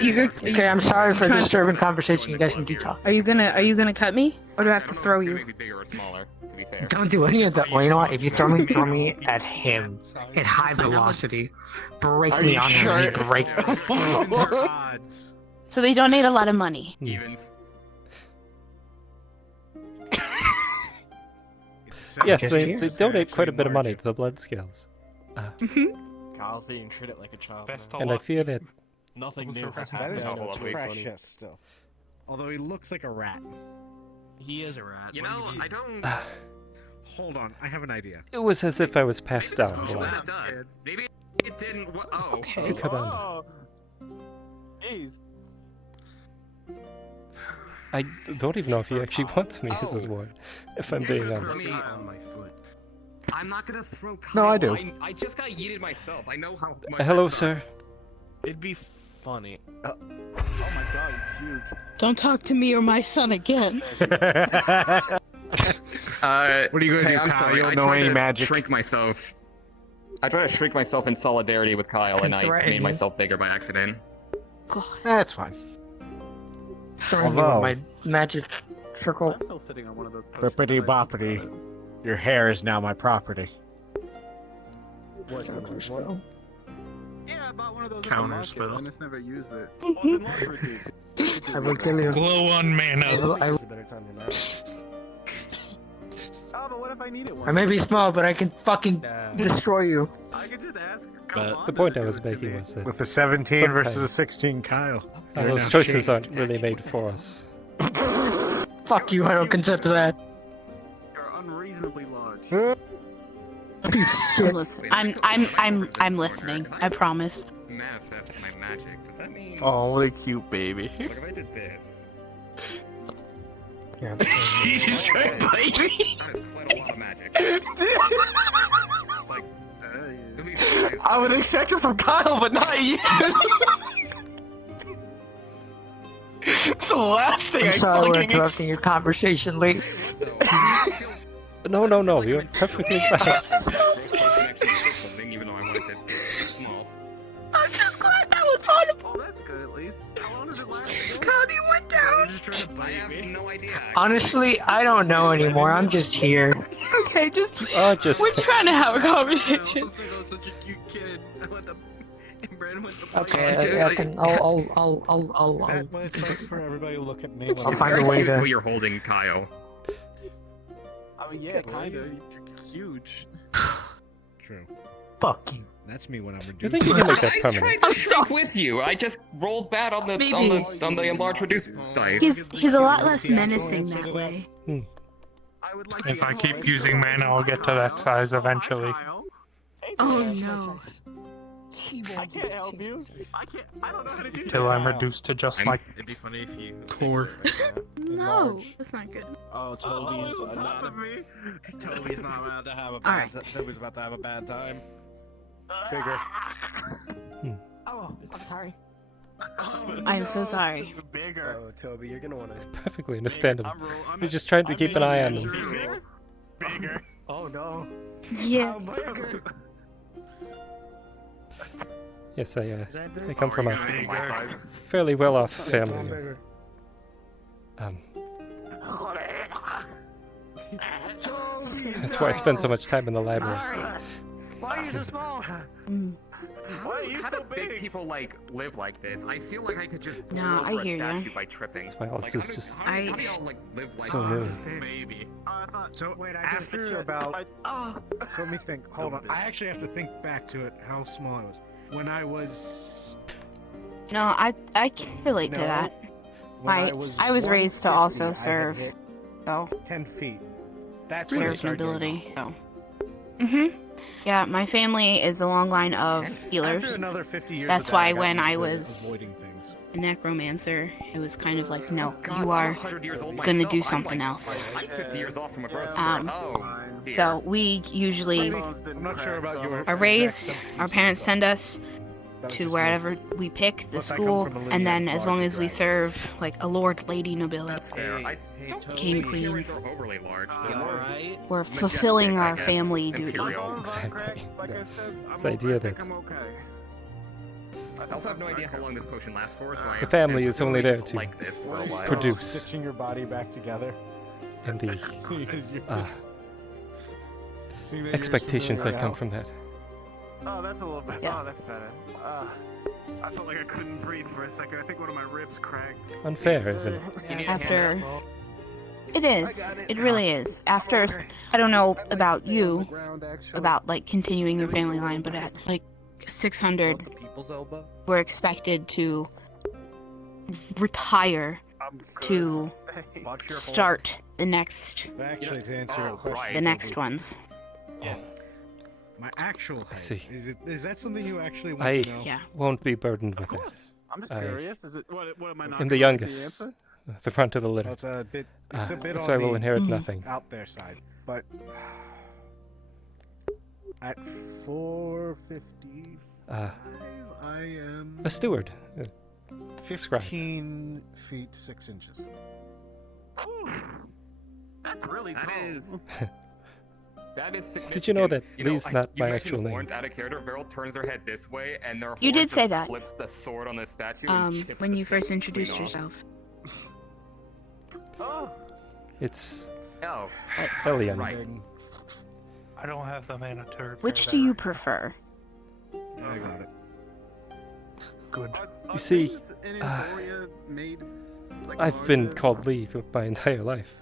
Okay, I'm sorry for disturbing conversation. You guys can keep talking. Are you gonna cut me, or do I have to throw you? Bigger or smaller, to be fair. Don't do any of that. Well, you know what? If you throw me at him at high velocity. Break me on him and he break. So they donate a lot of money. Evens. Yes, they donate quite a bit of money to the blood scales. Kyle's being treated like a child. And I fear that nothing new has That happened. is That's precious still. Although he looks like a rat. He is a rat. You know, I don't. Hold on, I have an idea. it was as if I was passed out. Was it done? Maybe it didn't. Oh. To Cabana. Jeez. I don't even know if he actually wants me as his ward, if I'm being honest. I'm not gonna throw Kyle. No, I do. I just got yeeted myself. I know how much. Hello, that sir. sucks. It'd be funny. Oh my god, it's huge. Don't talk to me or my son again. What are you gonna do, I'm Kyle? sorry. You don't I know tried any to magic. shrink myself. I tried to shrink myself in solidarity with Kyle, and I Threaten made me. myself bigger by accident. That's fine. Throwing you with my magic circle. I'm still sitting on one of those Bippity boppity. Your hair is now my property. Yeah, I bought one of those Counter at the market, spell. I just never used it. Oh, it's in laundry dude. I will kill you. Glow on mana. Oh, but what if I needed one? I may be small, but I can fucking destroy you. I could just ask. But the point I was making was that With a 17 sometimes versus a 16, Kyle. those choices aren't really made for us. Fuck you, I don't consent to that. You're unreasonably large. I'm listening. I promise. Manifest my magic. Does that mean? Oh, what a cute baby. Like if I did this. Yeah. You just tried to bite me. That is quite a lot of magic. Like, at least I would expect it from Kyle, but not you. It's the last thing I'm I sorry we're fucking interrupting your conversation late. No, you're perfectly fine. Even though I wanted to get small. I'm just glad that was audible. Oh, that's good at least. How long does it last? Cody went down. I have no idea. Honestly, I don't know anymore. I'm just here. Okay, just Oh, just we're trying to have a conversation. Such a cute kid. I went to. Brandon went to. Okay, I can. I'll. Is that what it's like for everybody to look at me? I'll It's find a very way cute to. the way you're holding Kyle. I mean, yeah, kinda. You're huge. True. Fuck you. That's me when I'm You reduced. think you can make that I tried permanent? to shrink with you. I just rolled bad on the enlarge reduce dice. He's a lot less menacing that way. I would like If I keep using mana, I'll get to that size eventually. Oh no. I can't help you. I don't know how to do Till I'm reduced to just like It'd be funny if you. Core. No, that's not good. Oh, Toby's not of me. Toby's not allowed to have a Alright. Toby's about to have a bad time. Bigger. Oh, I'm sorry. I am so sorry. Bigger. Oh, Toby, you're gonna wanna. Perfectly understandable. You're just trying to keep an eye on them. Bigger. Oh no. Yeah. Yes, I come from a fairly well-off family. That's why I spend so much time in the library. Why are you so small? Why are you How so do big big? people live like this? I feel like I could just blow No, over I a hear ya. statue by tripping. That's why all this is just how do y'all live like so new. Maybe. So Wait, I just after checked. about, so let me think. Hold on. I actually have to think back to it. How small I was when I was. No, I can relate to No. that. When I was raised to 150, also I had serve. hit So 10 feet. That's when I serve started getting nobility. So. Yeah, my family is a long line of healers. After another 50 years That's of that, why I got when used I to was avoiding things. a necromancer, it was kind of like, no, you are gonna do something else. I'm 50 years off from a growth spurt. Oh, so we usually are raised, our parents send us to wherever we pick, the school, and then as long as we serve like a lord, lady, nobility, king, queen, we're fulfilling our family duty. Exactly. This idea that I also have no idea how long this potion lasts for, so the family is only there to like this for a while. produce. Stitching your body back together. And the Seeing that expectations yours that is come out. from that. Oh, that's a little bit. Oh, that's better. I felt like I couldn't breathe for a second. I think one of my ribs cracked. Unfair, isn't it? After it is, it really is. After, I don't know about you, about like continuing your family line, but at like 600, we're expected to retire to start the next, Actually, to answer your question, the next ones. my actual height. see. Is that something you actually want I to know? won't be burdened with it. I'm just curious. Is it what am I not? I'm the youngest, the front of the litter. It's a bit. It's a bit so I on will the inherit nothing. out there side, but at 455, I am A steward. Scribe. 15 feet 6 inches. That's really tall. That is significant. Did you know that Lee's not you my mentioned actual name? Horns out of character. Beryl turns their head this way, and their You horn did say just that. flips the sword on the statue. And chips When the you first tip introduced clean off. yourself. It's Oh, Elian. right. I don't have the mana to repair Which that. do you prefer? I got it. Good. You see, I've been called Lee for my entire life.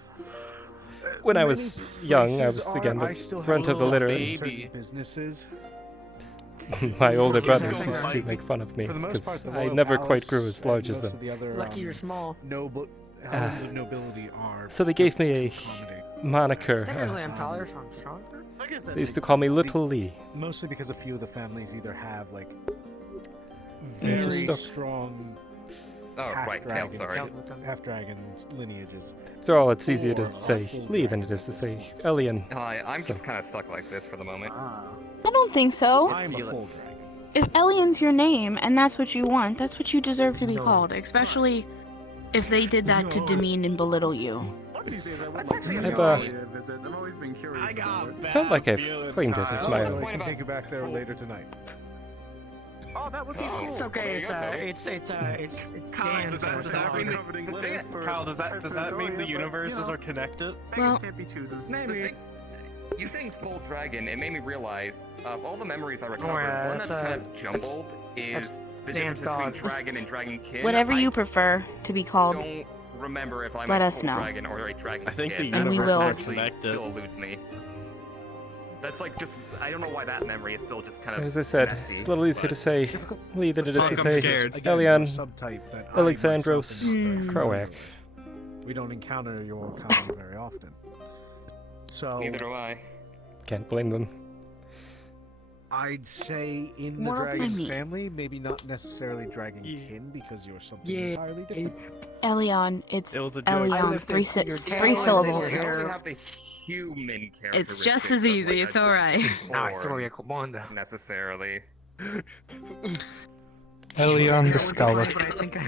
When I was young, I was again the runt of the litter. and Businesses. My older brothers used to make fun of me because I never quite grew as large as them. Lucky you're small. Houses of nobility are. So they gave me a moniker. Technically, I'm taller, so I'm stronger. They used to call me Little Lee. Mostly because a few of the families either have like It's very just strong Oh, right, tail, sorry. half-dragon lineages. After all, it's easier to say Lee than it is to say Elian. I'm So- just kind of stuck like this for the moment. I don't think so. I'm a full dragon. If Elian's your name and that's what you want, that's what you deserve to be called, especially if they did that to demean and belittle you. I've felt like I've claimed it as my I own. can take you back there later tonight. Oh, that would be cool. It's okay. It's Dan's. Does that mean Kyle, does that mean the universes are connected? Well, Maybe. You saying full dragon, it made me realize of all the memories I recovered, yeah, one that's that's, kind of jumbled is the Dan's difference between dog. dragon and dragon kid. whatever I you prefer to be called. don't remember if I'm Let a us full know. dragon or a dragon I think the kid. And we universes will- are Actually connected. still eludes me. That's like just, I don't know why that memory is still just kind of As I said, messy, it's a little easier to but- say Lee than it is to Fuck, I'm say scared. Again, Elian, you're a subtype that I Alexandros, myself am not very Croak. familiar with. We don't encounter your kind very often. So Neither do I. Can't blame them. I'd say in the More dragon money. family, maybe not necessarily dragon kin because you're something Yeah. entirely different. Elion, it's It was a joke. Elion, three syllables. They also have the human characteristics. It's just as of, easy, like, it's a alright. Now I or throw you a commander. necessarily. Elion the Scholar. But I think I...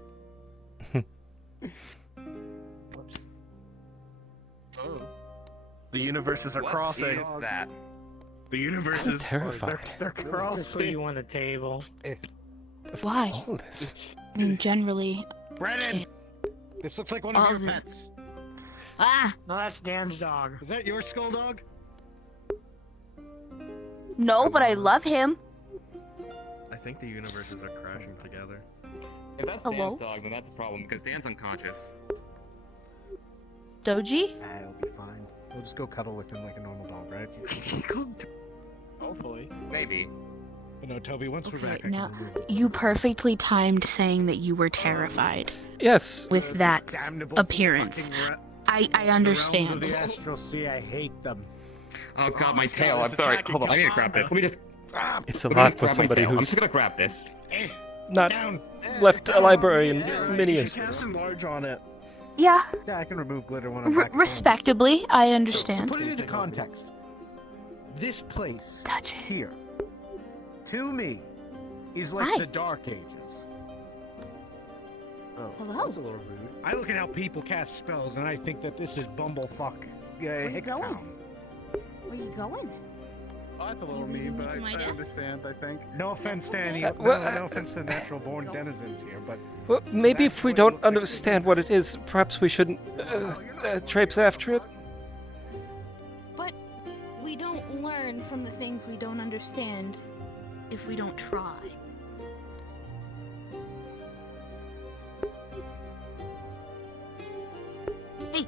The universes are What crossing. is that? The I'm universes terrified. they're Put crossing. you on a table. Why? All this. I mean, generally. Brennan! This looks like one All of your this- pets. Ah! No, that's Dan's dog. Is that your skull dog? No, but I love him. I think the universes are crashing together. If that's Hello? Dan's dog, then that's a problem because Dan's unconscious. Doji? It'll be fine. We'll just go cuddle with him like a normal dog, right? Hopefully. Maybe. But no, Toby, once we're Okay, back, I now can remove you perfectly timed saying that you were terrified Yes. with that damnable appearance. fucking I realms of understand. the astral sea. I hate them. Oh god, my tail. I'm sorry. Hold on, I need to grab this. Let me just. It's a let me lot just for grab my somebody tail. I'm who's just gonna grab this. not left a library and minions. Cast enlarge on it. Yeah. Yeah, I can remove glitter when I'm back home. Respectably, I So understand. put it into context. This place here, to me, is like Hi. the Dark Ages. Oh, Hello. that's a little rude. I look at how people cast spells, and I think that this is bumblefuck. Where you going? Hicktown. Where you going? Oh, that's a little mean, but I understand, I think. No offense to any, no offense to natural-born denizens here, but Well, maybe if we don't understand what it is, perhaps we shouldn't traipse after it. But we don't learn from the things we don't understand if we don't try. Hey.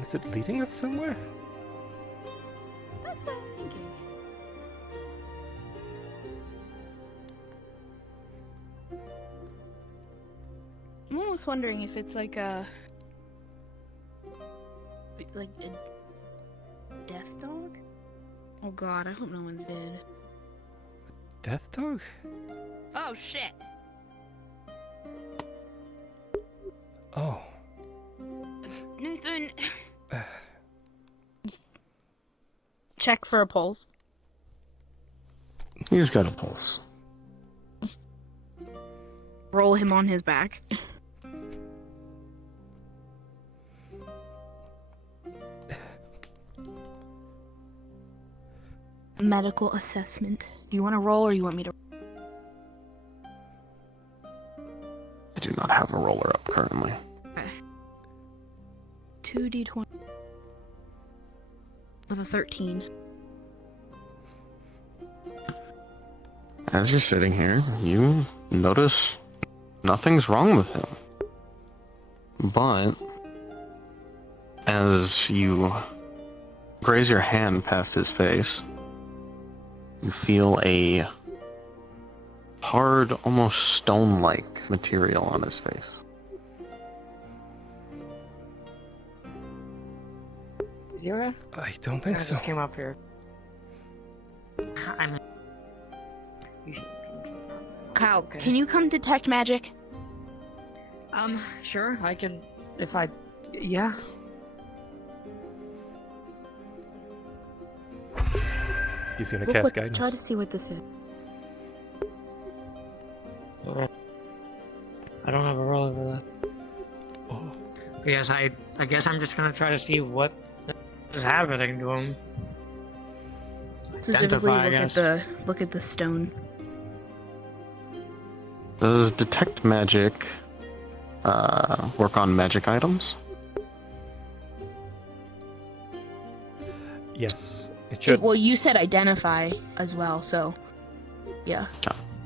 Is it leading us somewhere? That's what I'm thinking. I'm almost wondering if it's like a death dog? Oh god, I hope no one's dead. Death dog? Oh shit. Oh. Nathan. Check for a pulse. He's got a pulse. Roll him on his back. Medical assessment. Do you want to roll or you want me to? I do not have a roller up currently. Okay. 2d20 with a 13. As you're sitting here, you notice nothing's wrong with him. But as you graze your hand past his face, you feel a hard, almost stone-like material on his face. Zero? I don't think so. Just came up here. I mean, Kyle, can you come detect magic? Sure, I can, if I, yeah. He's gonna Look cast what- guidance. Try to see what this is. I don't have a roll over that. Yes, I guess I'm just gonna try to see what is happening to him. Specifically, Identify, I look at the stone. Does detect magic work on magic items? Yes, it should. Well, you said identify as well, so yeah.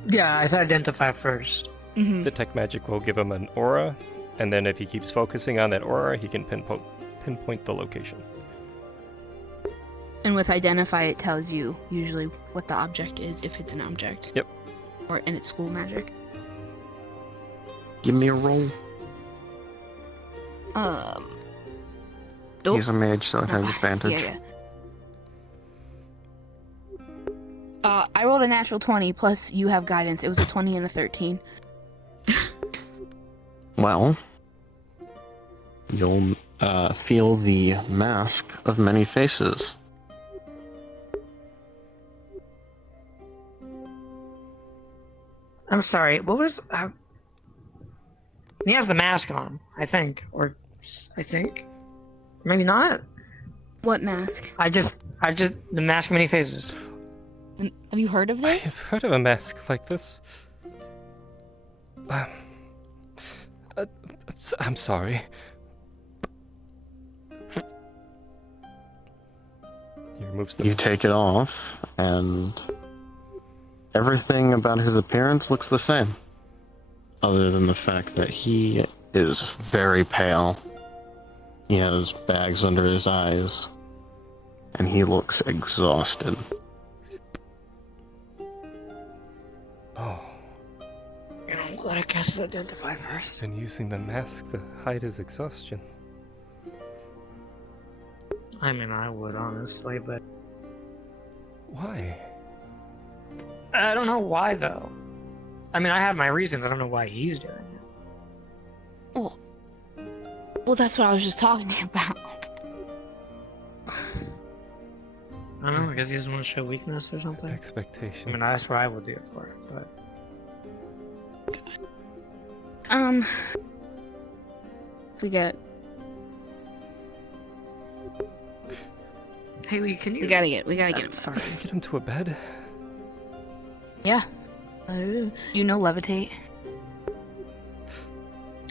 Yeah, I said identify first. Detect magic will give him an aura, and then if he keeps focusing on that aura, he can pinpoint the location. And with identify, it tells you usually what the object is, if it's an object. Yep. And it's school magic. Give me a roll. He's a mage, so it has advantage. Yeah. I rolled a natural 20, plus you have guidance. It was a 20 and a 13. Well, you'll feel the mask of many faces. I'm sorry, what was, he has the mask on, I think, maybe not? What mask? I just, the mask of many faces. Have you heard of this? I've heard of a mask like this. I'm sorry. He removes the You mask. take it off, and everything about his appearance looks the same. Other than the fact that he is very pale. He has bags under his eyes. And he looks exhausted. Oh. Let I cast identify first. He's been using the mask to hide his exhaustion. I mean, I would, honestly, but... Why? I don't know why, though. I mean, I have my reasons. I don't know why he's doing it. Well, that's what I was just talking about. I don't know, I guess he doesn't want to show weakness or something. Expectations. I mean, that's what I would do it for, but... We got... Haley, can you... We gotta get him. Sorry. Get him to a bed? Yeah. You know levitate?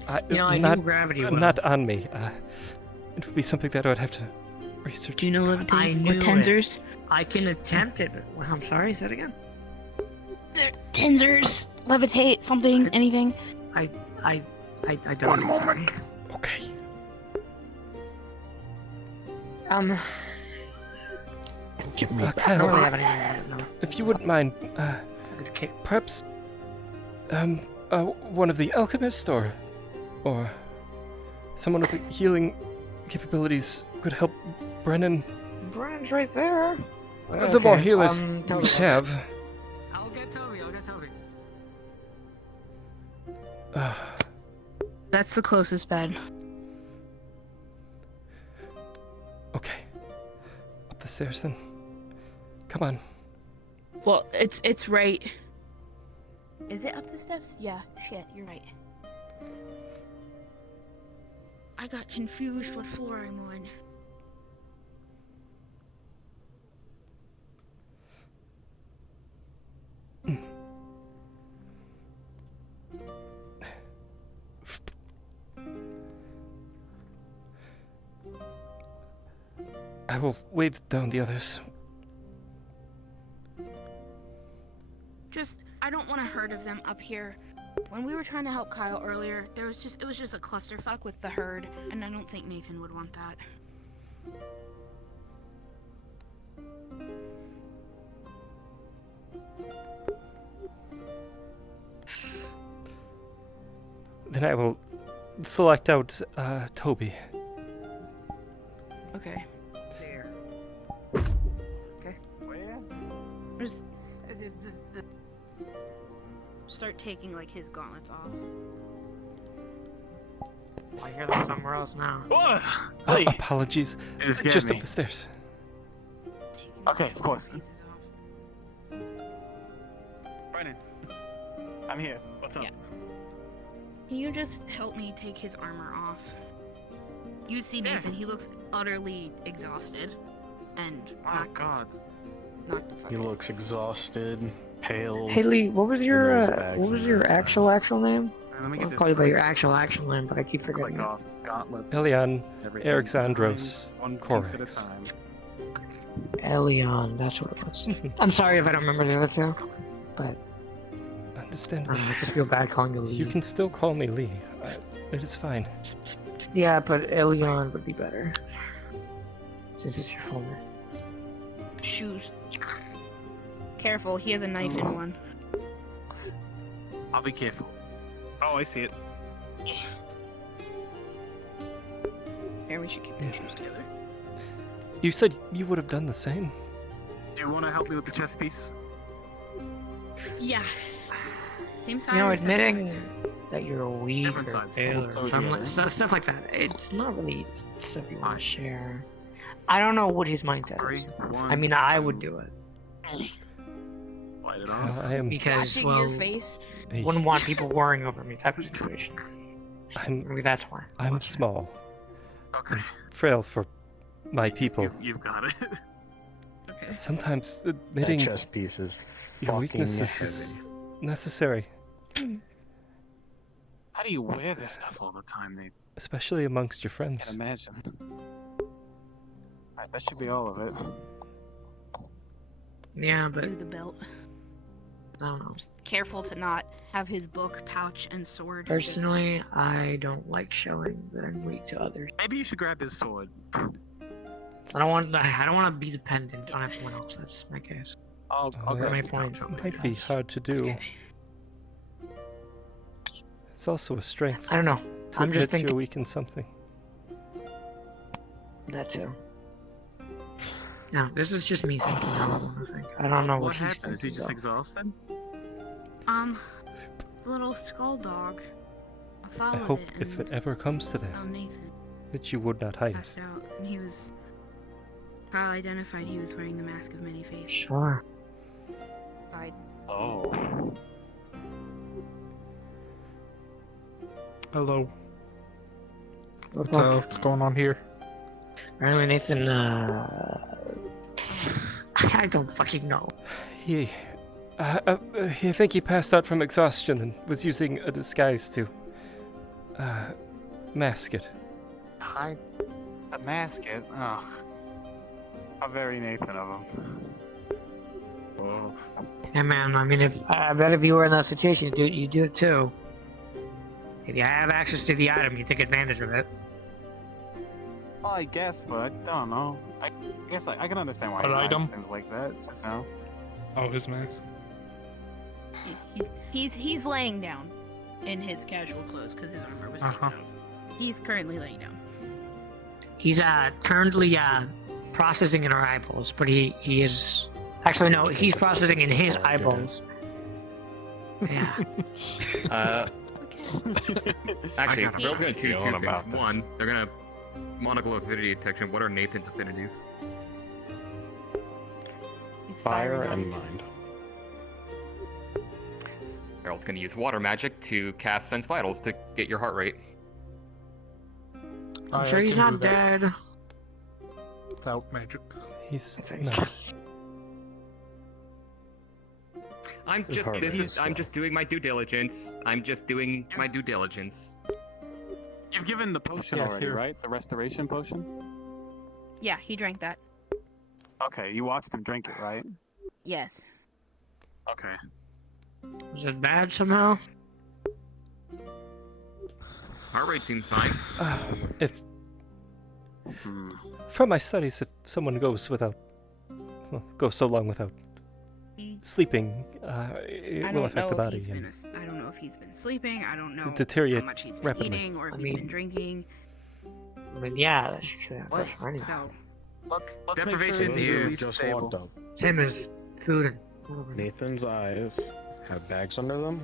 I not, knew gravity would. Not on me. It would be something that I would have to research. Do you know levitate? I knew or tensors? I can attempt it. Well, I'm sorry, say it again. Tensors, levitate, something, anything. I don't. One moment. Okay. Give me I don't really have anything. No. If you wouldn't mind, perhaps, one of the alchemists or someone with healing capabilities could help Brennan. Brennan's right there. The more healers we have. I'll get Toby. That's the closest bed. Okay. Up the stairs then. Come on. Well, it's right. Is it up the steps? Yeah. Shit, you're right. I got confused what floor I'm on. I will wave down the others. I don't want a herd of them up here. When we were trying to help Kyle earlier, it was just a clusterfuck with the herd, and I don't think Nathan would want that. Then I will select out Toby. Okay. There. Okay. Where? Just start taking like his gauntlets off. I hear them somewhere else now. Apologies. Just up the stairs. Okay, of course. Brennan, I'm here. What's up? Yeah. Can you just help me take his armor off? You see Nathan, he looks utterly exhausted and knocked the fuck He out. looks exhausted, pale. Haley, what was your actual name? I'll call you by your actual name, but I keep forgetting it. Elian Alexandros Korax. Elion, that's what it was. I'm sorry if I don't remember the other two, but Understandable. I just feel bad calling you Lee. You can still call me Lee. It is fine. Yeah, but Elion would be better. Since it's your full name. Shoes. Careful, he has a knife in one. I'll be careful. Oh, I see it. Here, we should keep the shoes together. You said you would have done the same. Do you want to help me with the chest piece? Yeah. Same size. You know, or admitting size? that you're weak Different or size. pale or Oh, something yeah. like, stuff like that, it's not really stuff you want to share. I don't know what his mindset is. I mean, I would do it. Light it off. I am Because, Watching well, your face. wouldn't want people worrying over me type of situation. Maybe that's why. I'm small. Okay. Frail for my people. You've got it. Okay. Sometimes That admitting chest piece is your fucking weaknesses is heavy. necessary, How do you wear this stuff all the time, Nate? especially amongst your I friends. can imagine. Alright, that should be all of it. Yeah, but Do the belt. I don't know. Just careful to not have his book, pouch, and sword. Personally, I don't like showing that I'm weak to others. Maybe you should grab his sword. I don't want to be dependent on everyone else. That's my case. I'll that grab my his point. pouch. might be hard to do. Okay. It's also a strength. I don't know. To I'm admit just thinking you're weak in something. that too. No, this is just me thinking. I don't know what he's happened? Is he thinking. just though. exhausted? Little skull dog. I I followed hope it if and it ever comes to that, found Nathan that you would not hide it. passed out, and he was. Kyle identified he was wearing the mask of many faces. Sure. Died. Oh. Hello. Look. What's going on here? Apparently Nathan, I don't fucking know. I think he passed out from exhaustion and was using a disguise to mask it. Hide a mask it? Oh. How very Nathan of him. Oh. Yeah, man, I mean, I bet if you were in that situation, you do it too. If you have access to the item, you take advantage of it. Well, I guess, but I don't know. I guess I can understand why An he hides item? things like that. Just now. Oh, his mask. He's laying down in his casual clothes because his armor was taken off. He's currently laying down. He's currently processing in our eyeballs, but he is actually no, he's processing in his eyeballs. Yeah. Actually, Bill's gonna do two feeling things. about this. One, they're gonna monocle affinity detection. What are Nathan's affinities? Fire and mind. Harold's gonna use water magic to cast Sense Vitals to get your heart rate. I'm sure he's not dead. Without magic. He's not. I'm just doing my due diligence. You've given the potion Yeah, already, here. right? The restoration potion? Yeah, he drank that. Okay, you watched him drink it, right? Yes. Okay. Is it bad somehow? Heart rate seems fine. If from my studies, if someone goes so long without sleeping, it will affect the body. I don't know if he's been sleeping. I don't know Deteriorate how much he's been rapidly. eating or if he's been drinking. I mean, yeah, that's funny. So, Let's Deprivation make sure is he's Just walked up. Same as food Nathan's eyes have bags under them.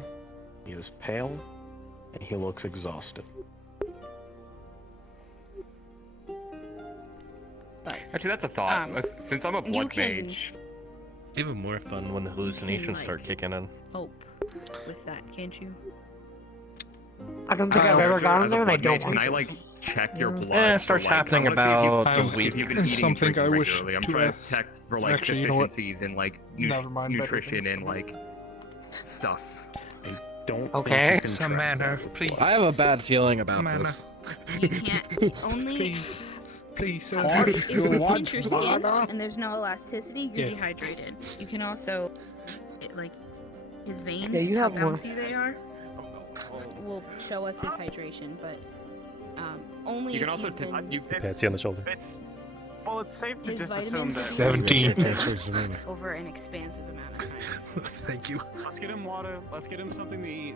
He is pale, and he looks exhausted. Actually, that's a thought. Since I'm a you blood can- mage, It's even more fun when the hallucinations like- start kicking in. hope with that, can't you? I don't think I've ever gone there, and I don't Can want I to. like check your blood? Yeah, it starts for, like, happening I wanna see if you- about a if week. you've been It's eating and something drinking I wish regularly. I'm to trying ask. to detect for like Actually, you know what? deficiencies in like Never mind, better nutrition things. and like stuff. Don't Okay. think you can Some track manner, that. please. I have a bad feeling about Mana. this. You can't only. Please, sir. If you pinch your skin and there's no elasticity, you're Yeah. dehydrated. You can also, like, his veins, Yeah, you how have more. bouncy they are, will show us his hydration, but only You can if also he's been Pats you on the shoulder. Well, it's safe to his just assume vitamins that. 17. over an expansive amount of time. Thank you. Let's get him water. Let's get him something to eat.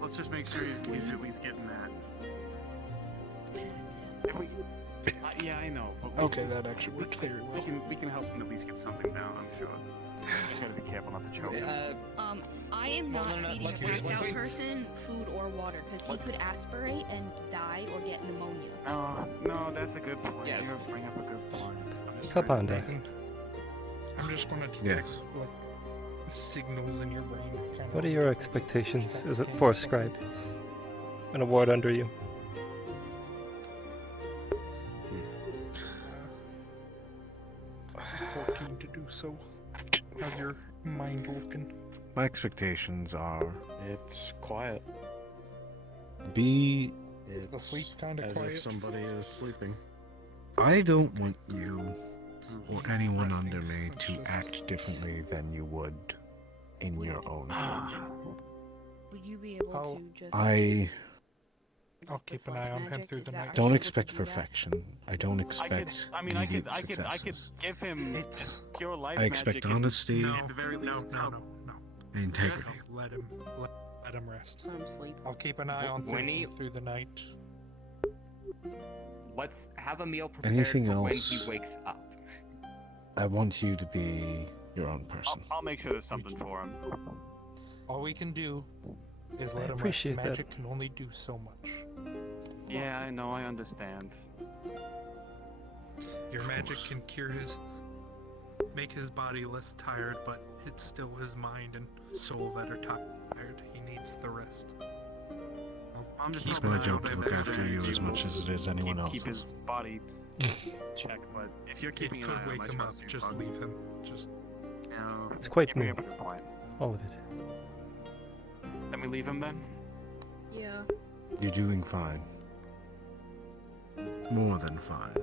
Let's just make sure he's at least getting that. If we, yeah, I know. But Okay, that actually works very well. we can help him at least get something down. I'm sure. Just gotta be careful not to choke him. I am Well, not no, feeding let's a wait, passed let's out wait. person food or water because he could aspirate and die or get pneumonia. No, that's a good point. Yes. You bring up a good point. Come on, Dad. I'm just gonna detect Yes. what signals in your brain. Kind What are your expectations as a for scribe? An award under you. Working to do so. How's your mind working? My expectations are it's quiet. Be It's asleep, kind of as quiet. if somebody is sleeping. I don't want you or anyone under me to act differently than you would in your own home. Would you be able to just? I'll keep an eye on him through the night. Don't expect perfection. I don't expect I immediate could successes. give him pure life I expect magic and honesty at the very least help. and integrity. Let him rest. Let him sleep. I'll keep an eye on When he- through the night. Let's have a meal prepared Anything for when else? he wakes up. I want you to be your own person. I'll make sure there's something for him. All we can do is let him rest. appreciate that. Magic can only do so much. Yeah, I know, I understand. Your magic can cure make his body less tired, but it's still his mind and soul that are tired. He needs the rest. I'm just It's my job to look after you as much as it is anyone keep his else's. body check, but if you're keeping It an eye could on wake him, him I up. trust you, Just bud. leave him. Just. No, It's quite you bring new. up a good point. All of it. Let me leave him then. Yeah. You're doing fine. More than fine.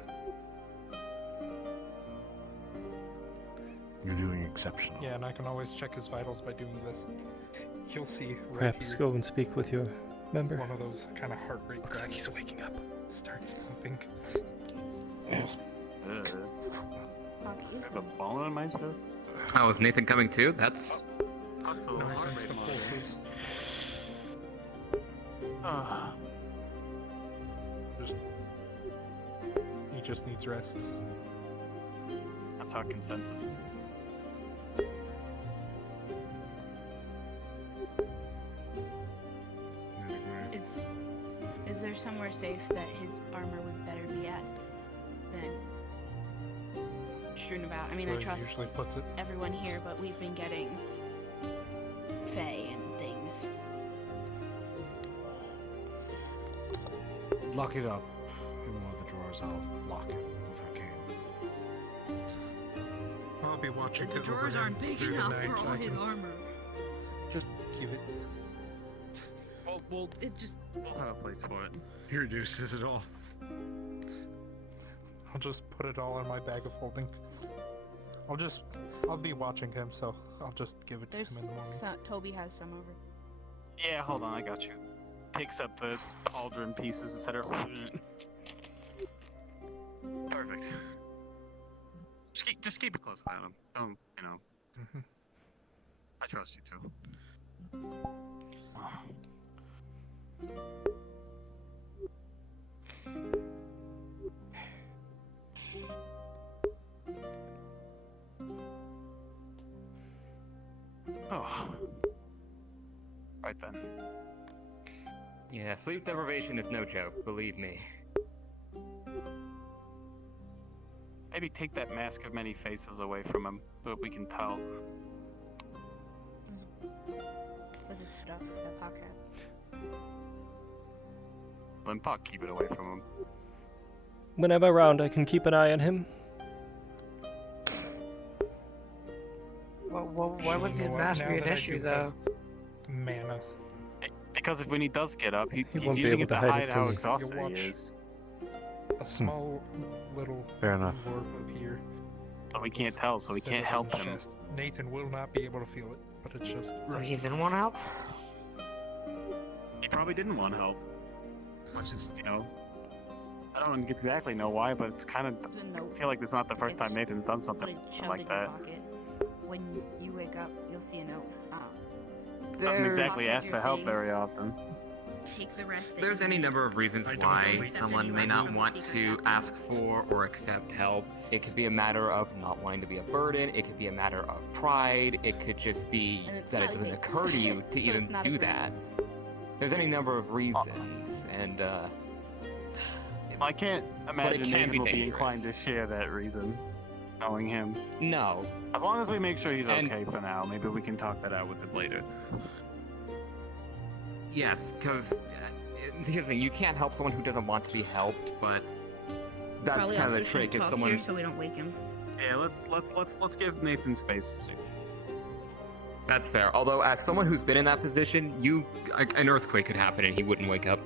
You're doing exceptional. Yeah, and I can always check his vitals by doing this. You'll see. Right Perhaps here, go and speak with your member. one of those kind of heart rate. Looks like graphs he's waking up. Starts pumping. I have a bone in my chest. Oh, is Nathan coming too? That's... Also, No, I heart sense rate the monitor. pulses. He just needs rest. That's our consensus. Is there somewhere safe that his armor would better be at than strewn about? I mean, Where I he trust usually puts it. everyone here, but we've been getting Fae and things. Lock it up. In one of the drawers, I'll lock it if I can. I'll be watching The it over drawers him aren't big through the enough night. for all I his can- armor. Just keep it. Well, It just. we'll have a place for it. He reduces it all. I'll just put it all in my bag of holding. I'll be watching him, so I'll just give it to There's him in the morning. Toby has some over. Yeah, hold on, I got you. Picks up the cauldron pieces, etc. Perfect. Just keep a close eye on him. Don't, you know. I trust you too. Oh. Right then. Yeah, sleep deprivation is no joke, believe me. Maybe take that mask of many faces away from him so that we can tell. With his stuff, the pocket. Then Puck, keep it away from him. When I'm around, I can keep an eye on him. Well, why would You his know what, mask now be an that I issue, do though? have Mana. Because when he does get up, he's won't be using able it to to hide hide it how from me. exhausted You'll he watch. is. A small little Fair enough. orb appear. But we can't tell, so we set can't up help in his him. chest. Nathan will not be able to feel it, but it's just. He didn't want help? He probably didn't want help. Which is, you know, I don't exactly know why, but it's kind of. There's a note. I feel like it's not the first time Nathan's done Put something it shoved like in your that. pocket. When you wake up, you'll see a note. Doesn't exactly There's- ask for help very often. Take the rest. that There's you any need. number of reasons I don't why sleep. someone may not want to ask for or accept help. It could be a matter of not wanting to be a burden. It could be a matter of pride. It could just be And it's that it smiley doesn't face. occur to you to So even it's not a do person. that. There's any number of reasons, and Well, I can't imagine can Nathan be will be dangerous. inclined to share that reason, knowing him. no. As long as we make sure he's And- okay for now, maybe we can talk that out with him later. Yes, because here's the thing: you can't help someone who doesn't want to be helped, but that's Probably kind of the also trick. shouldn't Is talk someone here so we don't wake him. Yeah, let's give Nathan space. That's fair. Although, as someone who's been in that position, an earthquake could happen and he wouldn't wake up.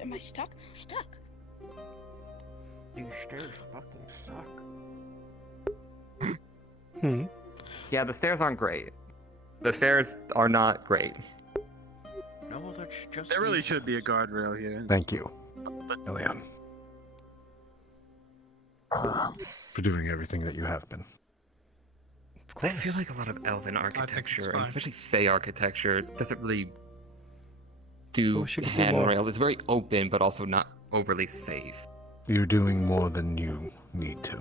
Am I stuck? Stuck. These stairs fucking suck. Yeah, the stairs aren't great. The stairs are not great. No, that's just. There really should be a guardrail here. Thank you, Elian, for doing everything that you have been. Of course. I feel like a lot of elven architecture, and especially Fey architecture, doesn't really do handrails. It's very open, but also not overly safe. You're doing more than you need to.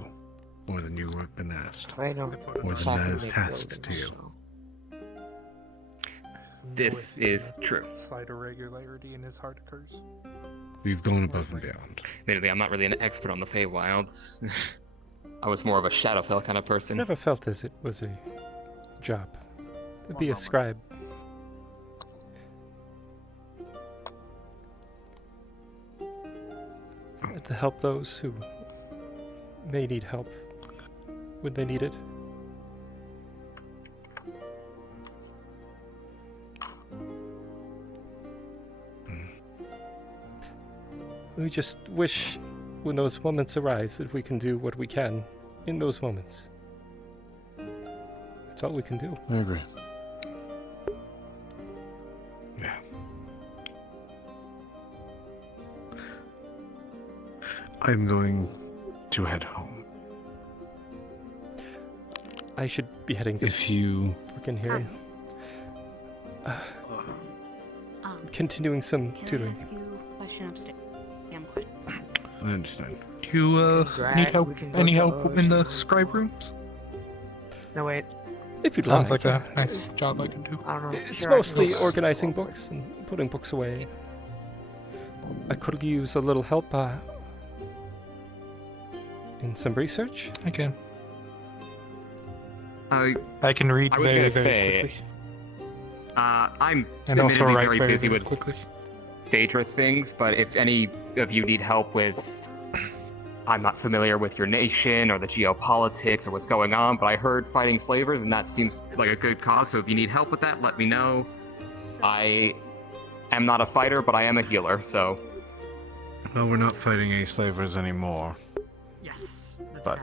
More than you have been asked. I don't More than that is tasked to you. This is true. Slight irregularity in his heart occurs. We've gone above and beyond. Admittedly, I'm not really an expert on the Feywilds. I was more of a Shadowfell kind of person. Never felt as it was a job. To be a scribe. To help those who may need help when they need it. We just wish, when those moments arise, that we can do what we can in those moments. That's all we can do. I agree. Yeah. I'm going to head home. I should be heading to if you freaking here. Continuing some tutoring. Can I ask you a question upstairs? I understand. Do you need help? Any help in the scribe rooms? No, wait. If you'd Sounds like. like a nice job I can do. I don't know. It's Sure, I can mostly go. organizing books and putting books away. I could use a little help in some research. I can. I can read I was very, gonna very say, quickly. I'm And also admittedly write very very, busy very with quickly. Daedra things, but if any of you need help with, I'm not familiar with your nation or the geopolitics or what's going on, but I heard fighting slavers, and that seems like a good cause. So if you need help with that, let me know. I am not a fighter, but I am a healer. So. Well, we're not fighting any slavers anymore. Yes. But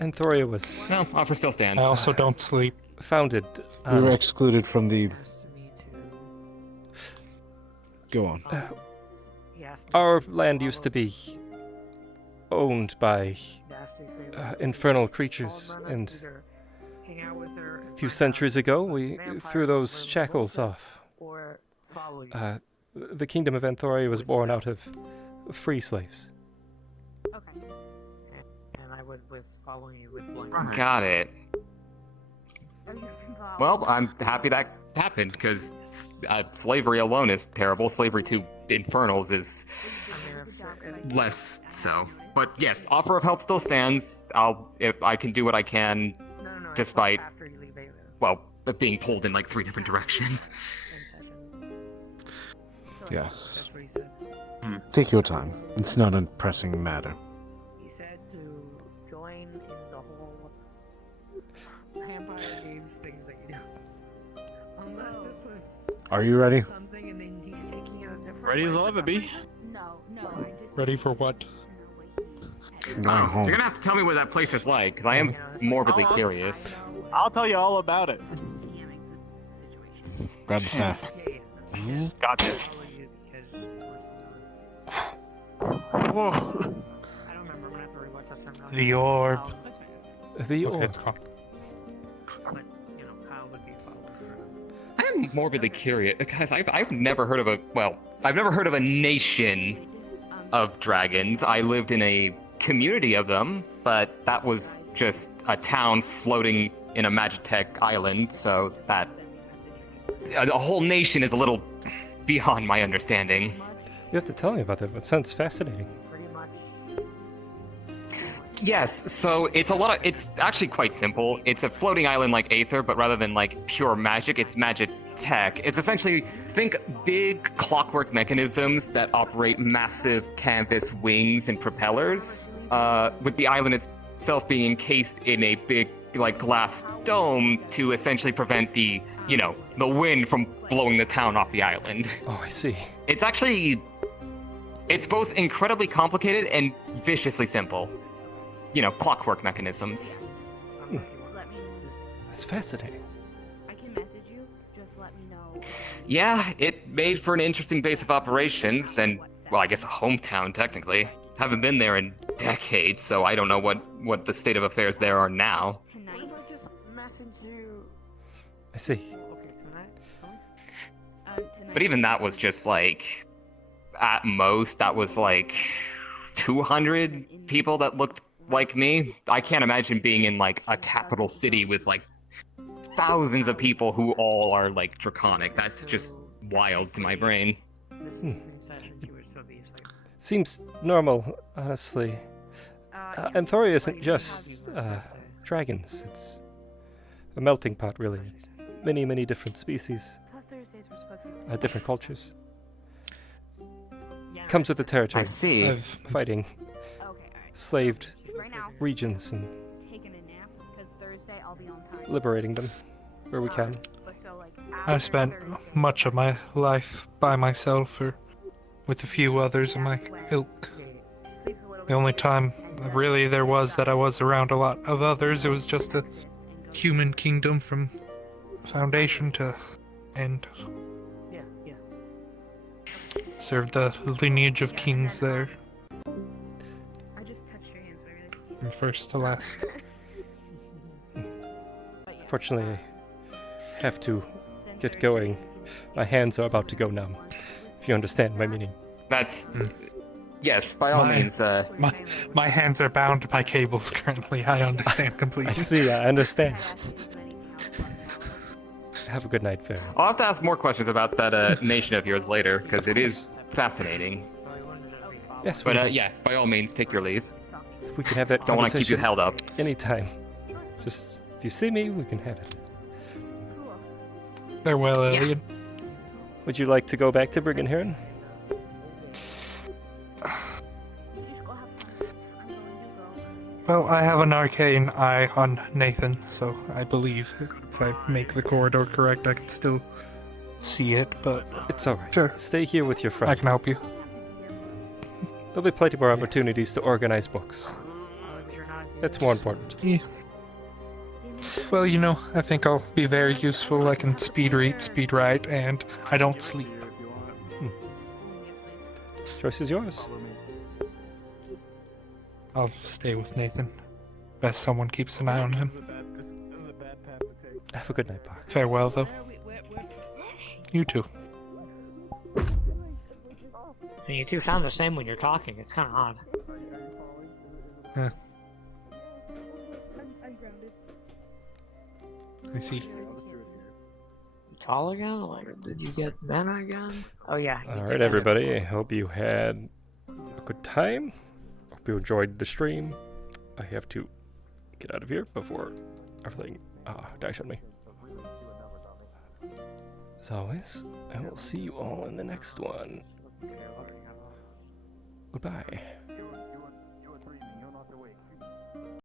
Anthoria was. No, offer still stands. I also don't sleep. Founded. We were excluded from the. Go on. Our land used to be owned by infernal creatures, and a few centuries ago we threw those shackles off. The kingdom of Anthoria was born out of free slaves. Okay. And I was following you with blind. Got it. Well, I'm happy that happened, because slavery alone is terrible. Slavery to infernals is less so. But yes, offer of help still stands. If I can do what I can, despite, well, being pulled in like 3 different directions. Yes. Take your time. It's not a pressing matter. He said to join in the whole vampire games things that you do. Unless this was Are you ready? something and then he's taking it a different Ready as way I'll for ever be. something. No, I just Ready for what? You're gonna have to tell me what that place is like, because I am morbidly curious. I'll tell you all about it. Grab the staff. Gotcha. Whoa. The orb. The Okay, orb. it's called. I am morbidly curious, guys. I've never heard of I've never heard of a nation of dragons. I lived in a community of them, but that was just a town floating in a Magitech island, so that a whole nation is a little beyond my understanding. You have to tell me about that. It sounds fascinating. Yes, so it's actually quite simple. It's a floating island like Aether, but rather than like pure magic, it's magic tech. It's essentially, think big clockwork mechanisms that operate massive canvas wings and propellers, with the island itself being encased in a big like glass dome to essentially prevent the wind from blowing the town off the island. Oh, I see. It's both incredibly complicated and viciously simple. Clockwork mechanisms. That's fascinating. I can message you. Just let me know. Yeah, it made for an interesting base of operations, and, well, I guess a hometown, technically. Haven't been there in decades, so I don't know what the state of affairs there are now. I see. But even that was just like, at most, that was like 200 people that looked like me. I can't imagine being in like a capital city with like thousands of people who all are like draconic. That's just wild to my brain. Seems normal, honestly. Amphoria isn't just dragons. It's a melting pot, really. Many, many different species. Different cultures. Comes with the territory. I see. Of fighting slaved regions and liberating them where we can. I've spent much of my life by myself or with a few others in my ilk. The only time really there was that I was around a lot of others, it was just the human kingdom from foundation to end. Served the lineage of kings there. From first to last. Fortunately, I have to get going. My hands are about to go numb, if you understand my meaning. That's... Yes, by all means, My hands are bound by cables currently, I understand completely. I see, I understand. Have a good night, Farron. I'll have to ask more questions about that nation of yours later, because it is fascinating. Yes, but yeah, by all means, take your leave. We can have that Don't want to keep you conversation held up. Anytime. Just, if you see me, we can have it. Farewell, Alien. Would you like to go back to Brigand Heron? Well, I have an arcane eye on Nathan, so I believe if I make the corridor correct, I can still see it, but... It's alright. Sure. Stay here with your friend. I can help you. There'll be plenty more opportunities to organize books. That's more important. Yeah. Well, you know, I think I'll be very useful. I can speed read, speed write, and I don't sleep. Choice is yours. I'll stay with Nathan. Best someone keeps an eye on him. Have a good night, Park. Farewell, though. You too. You two sound the same when you're talking. It's kind of odd. Yeah. I see. You tall again? Like, did you get mana again? Oh yeah. Alright, everybody. I hope you had a good time. Hope you enjoyed the stream. I have to get out of here before everything dies on me. As always, I will see you all in the next one. Goodbye.